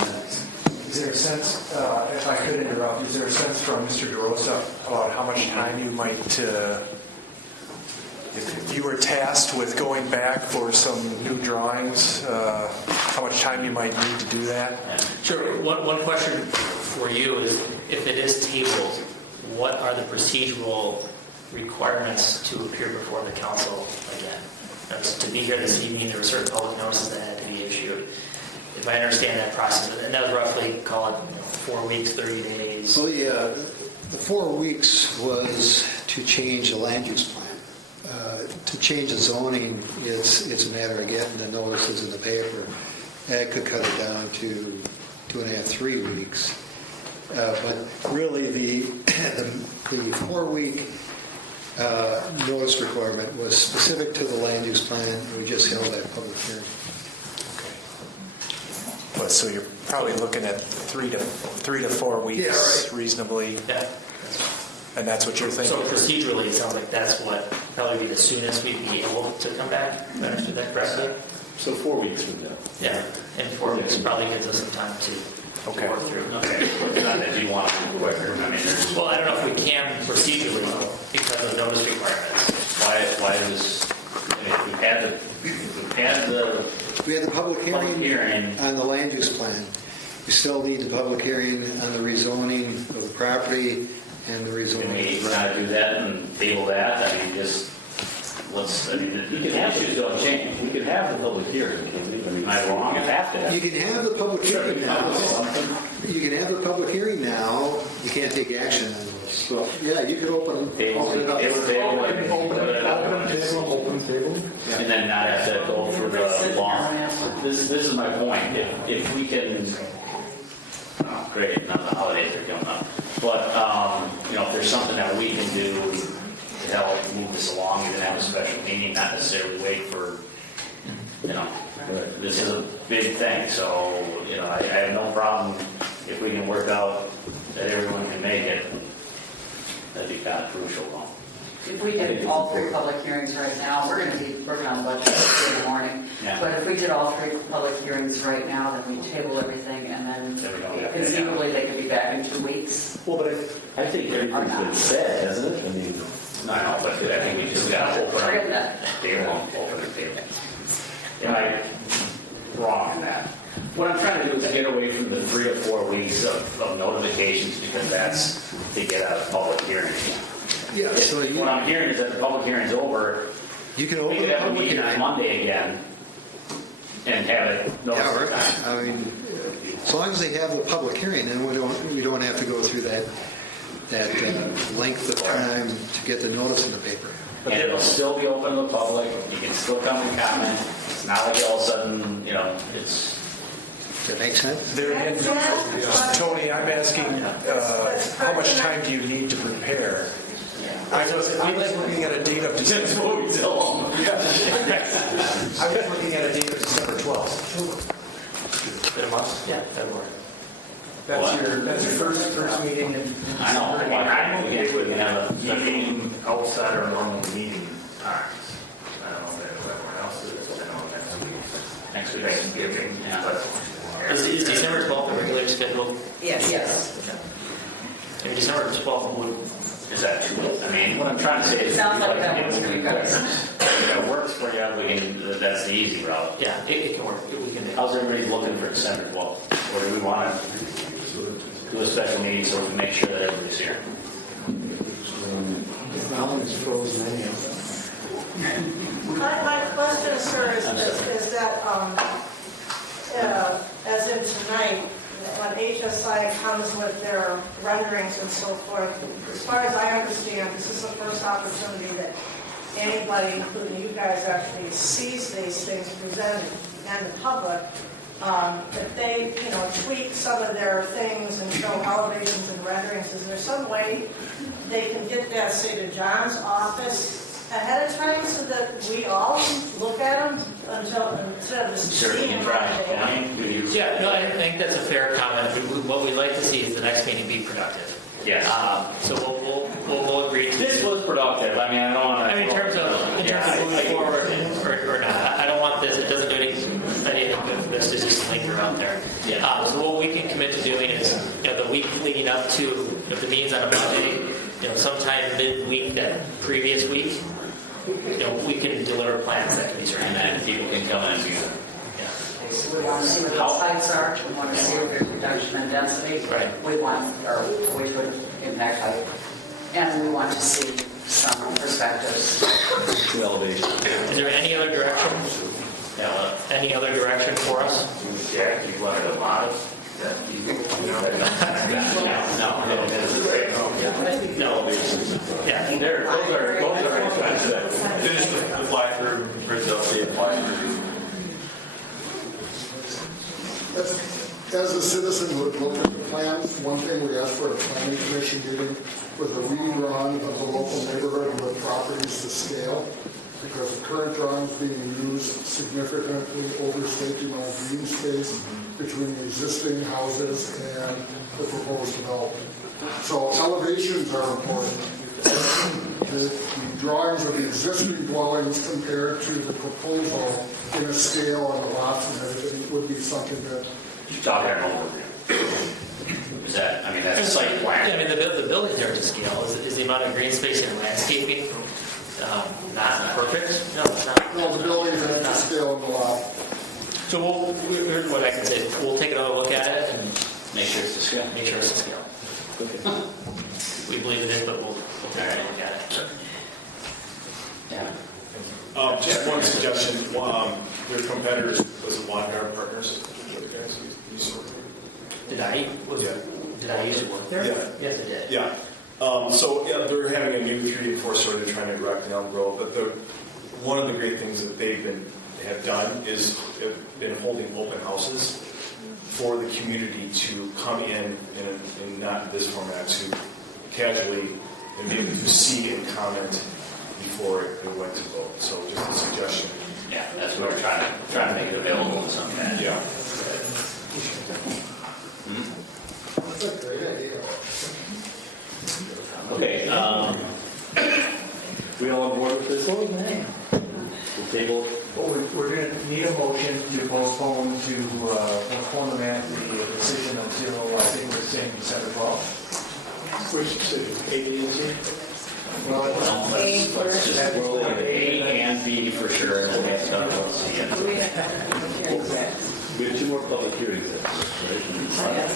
Is there a sense, if I could interrupt, is there a sense from Mr. DeRosa about how much time you might, if you were tasked with going back for some new drawings, how much time you might need to do that? Sure. One question for you is, if it is tabled, what are the procedural requirements to appear before the council again? To be here this evening, there were certain public notices that had to be issued. If I understand that process, and that was roughly, call it 4 weeks, 30 days. Well, yeah, the 4 weeks was to change the land use plan. to change the zoning, it's a matter of getting the notices in the paper. That could cut it down to 2.5, 3 weeks. But really, the 4-week notice requirement was specific to the land use plan, and we just held that public hearing. But so you're probably looking at 3 to 4 weeks, Yeah, right. reasonably, Yeah. and that's what you're thinking? So procedurally, it sounds like that's what probably be the soonest we'd be able to come back. If I understood that correctly? So 4 weeks from now. Yeah, and 4 weeks probably gives us some time to work through. Okay, not that you want to do quicker, I mean, there's, Well, I don't know if we can procedurally because of notice requirements. why is this, I mean, we've had the We had the public Public hearing hearing. on the land use plan. We still need the public hearing on the rezoning of the property and the Can rezoning. we not do that and table that? I mean, just, let's, I mean, the issues don't change. We could have the public hearing, can we? Am I wrong? You have to. You can have the public hearing now. You can have the public hearing now. You can't take action on those. So, yeah, you could open it up. Open table. And then not have to go through the long. This is my point. If we can, oh, great, now the holidays are coming up. But, if there's something that we can do to help move this along, even have a special meeting, not necessarily wait for, this is a big thing. So, I have no problem if we can work out that everyone can make it. That'd be kind of crucial. If we did all 3 public hearings right now, we're going to be working on the budget in the morning. Yeah. But if we did all 3 public hearings right now, then we table everything, and then conceivably they could be back in 2 weeks. Well, but I think everything's been said, hasn't it? I mean, No, but I think we just got to open Forget up that. the table, open the table. Am I wrong in that? What I'm trying to do is get away from the 3 or 4 weeks of notifications, because that's to get out of public hearing. Yeah, so What I'm hearing is that the public hearing's over, you can we open could the have a public meeting on hearing. Monday again and have it Yeah, noticed. right. I mean, as long as they have the public hearing, then we don't have to go through that length of time to get the notice in the paper. And it'll still be open to the public, you can still come and comment. It's not like all of a sudden, it's... Does that make sense? Tony, I'm asking, how much time do you need to prepare? I was looking at a date of December. I was looking at a date of December 12th. Been a month? Yeah, that'd work. That's your first meeting. I know. I'm okay with having a meeting outside our normal meeting times. I don't know if everyone else is, I know next week Thanksgiving, but Is December 12th a regular schedule? Yes. Maybe December 12th would. Is that true? I mean, what I'm trying to say is... Sounds like that works for you guys. If it works for you, that's the easy route. Yeah, it can work. We can do it. How's everybody looking for December 12th? Or do we want to do a special meeting so we can make sure that everybody's here? My question, sir, is that, as in tonight, when HSI comes with their renderings and so forth, as far as I understand, this is the first opportunity that anybody, including you guys, actually sees these things presented and the public, that they, tweak some of their things and show elevations and renderings. Is there some way they can get that, say, to John's office ahead of time so that we all look at them instead of just seeing them on the day? Yeah, no, I think that's a fair comment. What we'd like to see is the next meeting be productive. Yes. So we'll agree to This was productive. I mean, I don't want to... I mean, in terms of moving forward or not, I don't want this, it doesn't do anything good for this to just linger out there. Yeah. So what we can commit to doing is, the week leading up to, if the meeting's on a Monday, sometime midweek, that previous week, we can deliver plans that can be certain. And then people can come in and do that. So we want to see what the sites are, we want to see if there's reduction in density. Right. We want, or which would impact height. And we want to see some perspectives. elevation. Is there any other direction? Any other direction for us? yeah, you wanted a lot of that. No. Yeah. Those are expensive. Finish the As a citizen who had looked at the plan, one thing we asked for at a planning commission meeting was a redrawing of the local neighborhood with properties to scale, because the current drawings being used significantly overstate the amount of green space between the existing houses and the proposed development. So elevations are important. The drawings of the existing dwellings compared to the proposal in a scale on the lots and everything would be something that You're talking an overview. Is that, I mean, that's a site plan. Yeah, I mean, the buildings are to scale. Is the amount of green space and landscaping not perfect? No, it's not. Well, the buildings are to scale on the lot. So here's what I can say. We'll take another look at it and Make sure it's to scale. make sure it's to scale. We believe it is, but we'll take another look at it. Yeah. Just one suggestion. Your competitors was the Lawn Guard Partners. Did I use it work there? Yeah. Yes, it did. Yeah. So yeah, they're having a new 3 and 4 story they're trying to erect in Elm Grove. But one of the great things that have done is been holding open houses for the community to come in not in this format, to casually and be able to see and comment before it went to vote. So just a suggestion. Yeah, that's what we're trying to make it available in some fashion. Yeah. That's a great idea. Okay, we all on board with this one? The table? Well, we're going to need a motion to postpone the decision until, I think we're saying December 12th. Which decision, A, B, and C? Well, Let's just roll in A and B for sure, and then we have to talk about C. We have 2 more public hearings, right?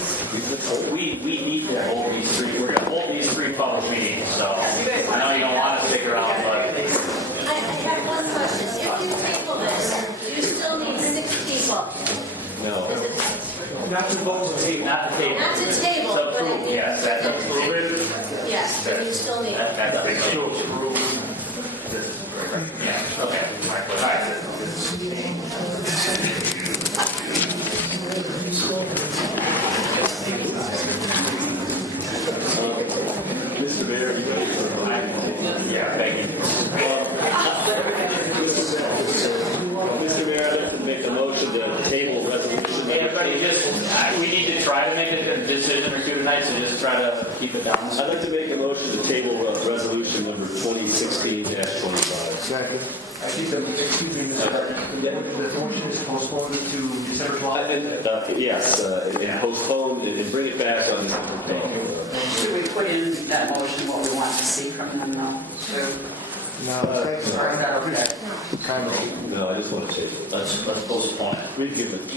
We need to hold these 3. We're going to hold these 3 public meetings, so I know you don't want to stick around, but I have one question. If you table this, you still need 6 people. No. not to vote to table. not to table. Not to table, To but approve, it- yes, that's approved. Yes, but you still need. That's a big deal. Yeah, okay. All right. Mr. Mayor, you ready for Yeah, thank you. Mr. Mayor, I'd like to make a motion to table resolution. Everybody we need to try to make a decision or 2 tonight, so just try to keep it down. I'd like to make a motion to table resolution number 2016-25. Second. Excuse me, Mr. President. The motion is postponed to December 12th? Yes, and postpone and bring it back on. Should we put in that motion what we want to see from them now? No, okay. No, I just want to table it. Let's postpone it. We give it on.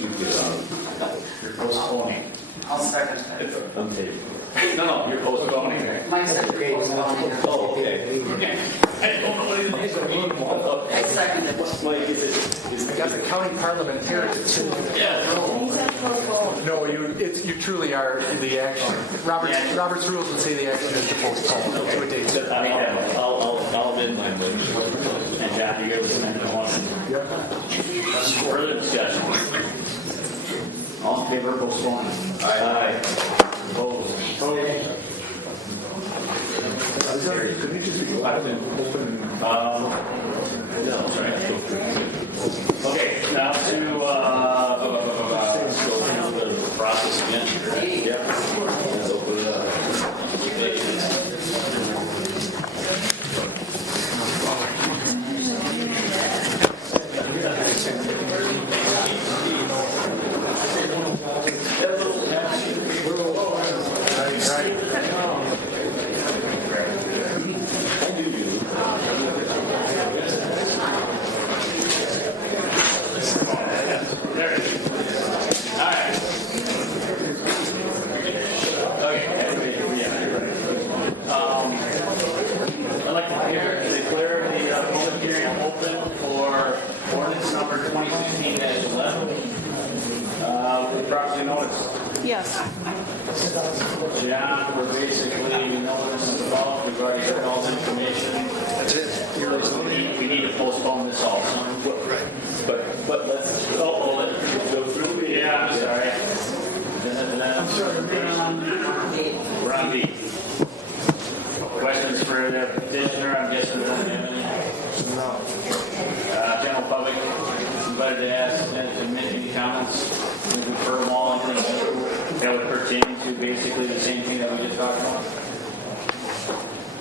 You're postponing. I'll second that. I'm tabling. No, you're postponing. Mine's at the postponing. Oh, okay. I don't know what it is. I second it. Mike, is I got the county parliamentarian too. Yeah. No, you truly are the action. Robert's rules would say the action is to postpone to a date. I'll amend my motion. And John, you give us an motion. Yep. Further discussion. All in favor of postponing? Aye. Opposed? Could we just be open? No, sorry. Okay, now to go through the process again. Yep. Let's open it up. I'd like to declare the public hearing open for ordinance number 2016-11. Properly noticed. Yes. John, we're basically notice involved. We've already heard all the information. That's it. We need to postpone this also. Right. But let's go through. Yeah, I'm sorry. We're on B. Questions for the petitioner? I'm guessing we don't have any. No. General public invited to ask and make any comments. We refer them all anything that would pertain to basically the same thing that we just talked about.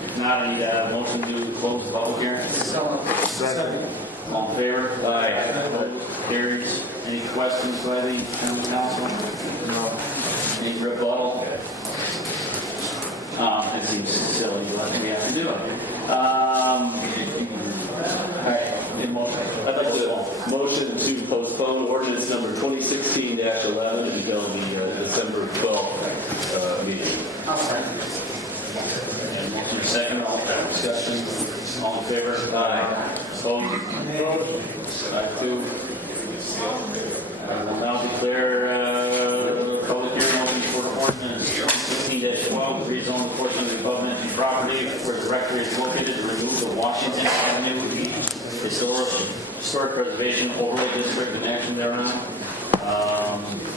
If not, I need a motion to close the public hearing. Second. All in favor? Aye. Opposed? Carries. Any questions by the county council? No. Any rebuttal? It seems silly, but we have to do it. All right. I'd like to motion to postpone ordinance number 2016-11 until the December 12th meeting. I'll second. And motion second, all discussion. All in favor? Aye. Opposed? 5-2. I will now declare public hearing open for ordinance 16-12 to rezone the portion of the above mentioned property where the rectory is located to remove the Washington Avenue Historic Preservation Overlay District in action thereon.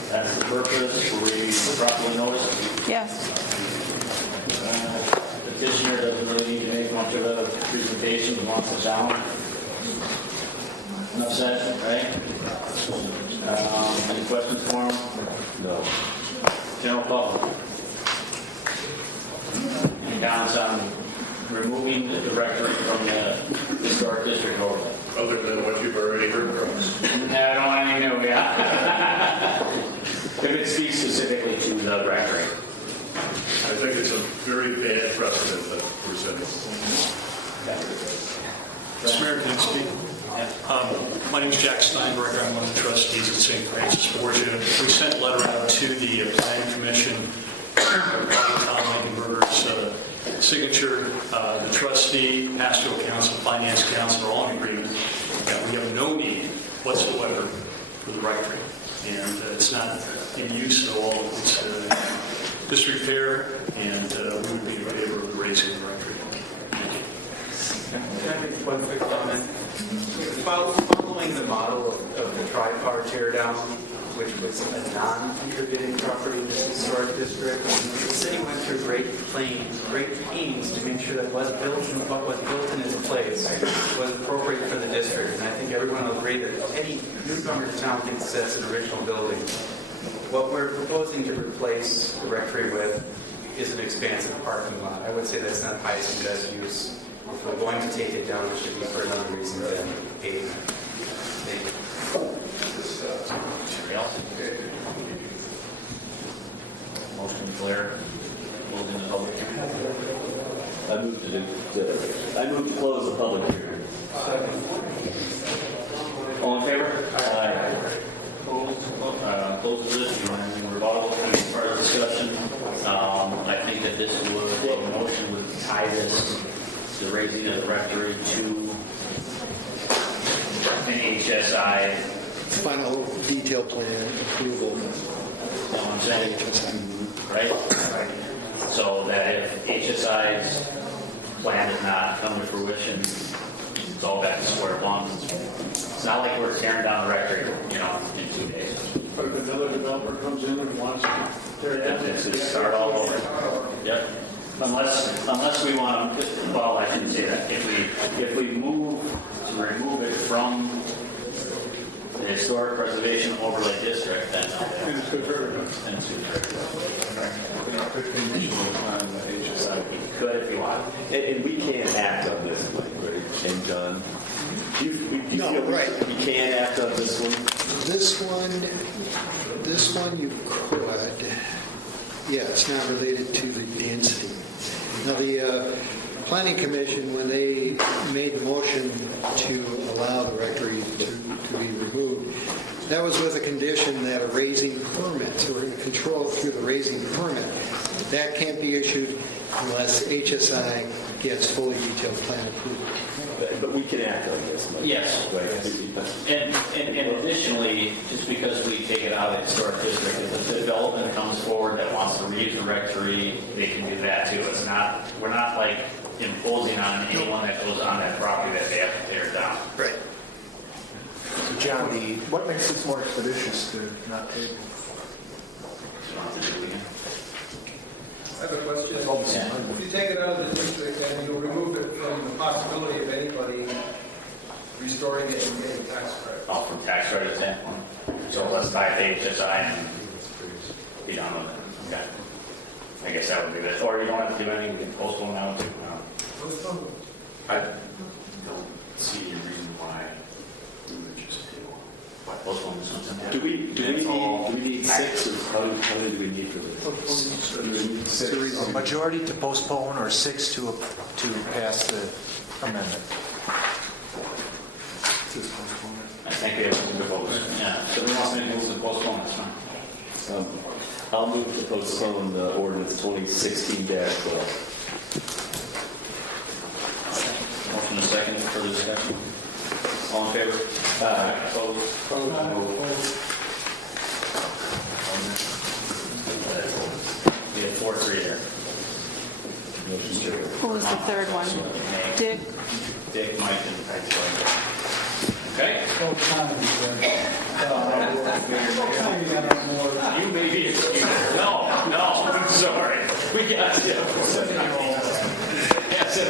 That's the purpose. Were we properly noticed? Yes. Petitioner doesn't really need to make much of a presentation. He wants it down. Enough said, right? Any questions for him? No. General public. Any comments on removing the rectory from the historic district overlay? Other than what you've already heard from us. No, I don't want any new, yeah. If it speaks specifically to the rectory. I think it's a very bad precedent that we're setting. Mr. Mayor, can I speak? My name is Jack Steinberg. I'm one of the trustees at St. Francis Borgia. We sent a letter out to the Planning Commission, Tom Lincolnberger's signature. The trustee, pastoral council, finance council are all in agreement that we have no need whatsoever for the rectory. And it's not in use at all. It's disrepair, and we would be in favor of raising the rectory. Can I make one quick comment? Following the model of the tri-car tear down, which was a non-contributing property in this historic district, the city went through great pains to make sure that what was built into place was appropriate for the district. And I think everyone will agree that any newcomer to town thinks that's an original building. What we're proposing to replace the rectory with is an expansive parking lot. I would say that's not highest and best use. If we're going to take it down, it should be for another reason than paving. Thank you. Motion clear. Closing the public hearing. I move to close the public hearing. All in favor? Aye. Opposed? Close the list. You want anything rebuttal? Any further discussion? I think that this would, a motion would tie this, the raising of the rectory to an HSI. Final detail plan approval. You know what I'm saying? Right? So that if HSI's plan does not come to fruition, it's all back to square one. It's not like we're tearing down the rectory, in 2 days. But if another developer comes in and wants to tear it down, It's just start all over. Yep. Unless we want to, well, I shouldn't say that. If we move to remove it from the historic preservation overlay district, then it's good for everyone. then it's good for everyone. HSI. You could if you want. And we can't act on this, right? And John, do you feel right. we can act on this one? This one you could. Yeah, it's not related to the density. Now, the Planning Commission, when they made the motion to allow the rectory to be removed, that was with a condition that a raising permit, so we're going to control through the raising permit. That can't be issued unless HSI gets fully detailed plan approval. But we can act on this. Yes. And additionally, just because we take it out of the historic district, if a development comes forward that wants to reuse the rectory, they can do that too. We're not like imposing on anyone that goes on that property that they have to tear down. Right. John, what makes this more expeditious to not take? Want to do it again? have a question. If you take it out of the district and you remove it from the possibility of anybody restoring it and getting tax credit. Oh, from tax credit standpoint. So let's buy HSI and be done with it. Okay. I guess that would be it. Or you don't have to do anything, we can postpone now too. I don't see any reason why we would just table. Why postpone something? Do we need 6, or how many do we need for this? A majority to postpone or 6 to pass the amendment. I think it was a good vote. Yeah. So we want to make moves to postpone, that's fine. I'll move to postpone ordinance 2016-12. Motion and second for the discussion. All in favor? Opposed? We have 4-3 there. Who was the third one? Dick? Dick, Mike, and Patty. Okay? You may be excused. No, I'm sorry. We got you. That's it.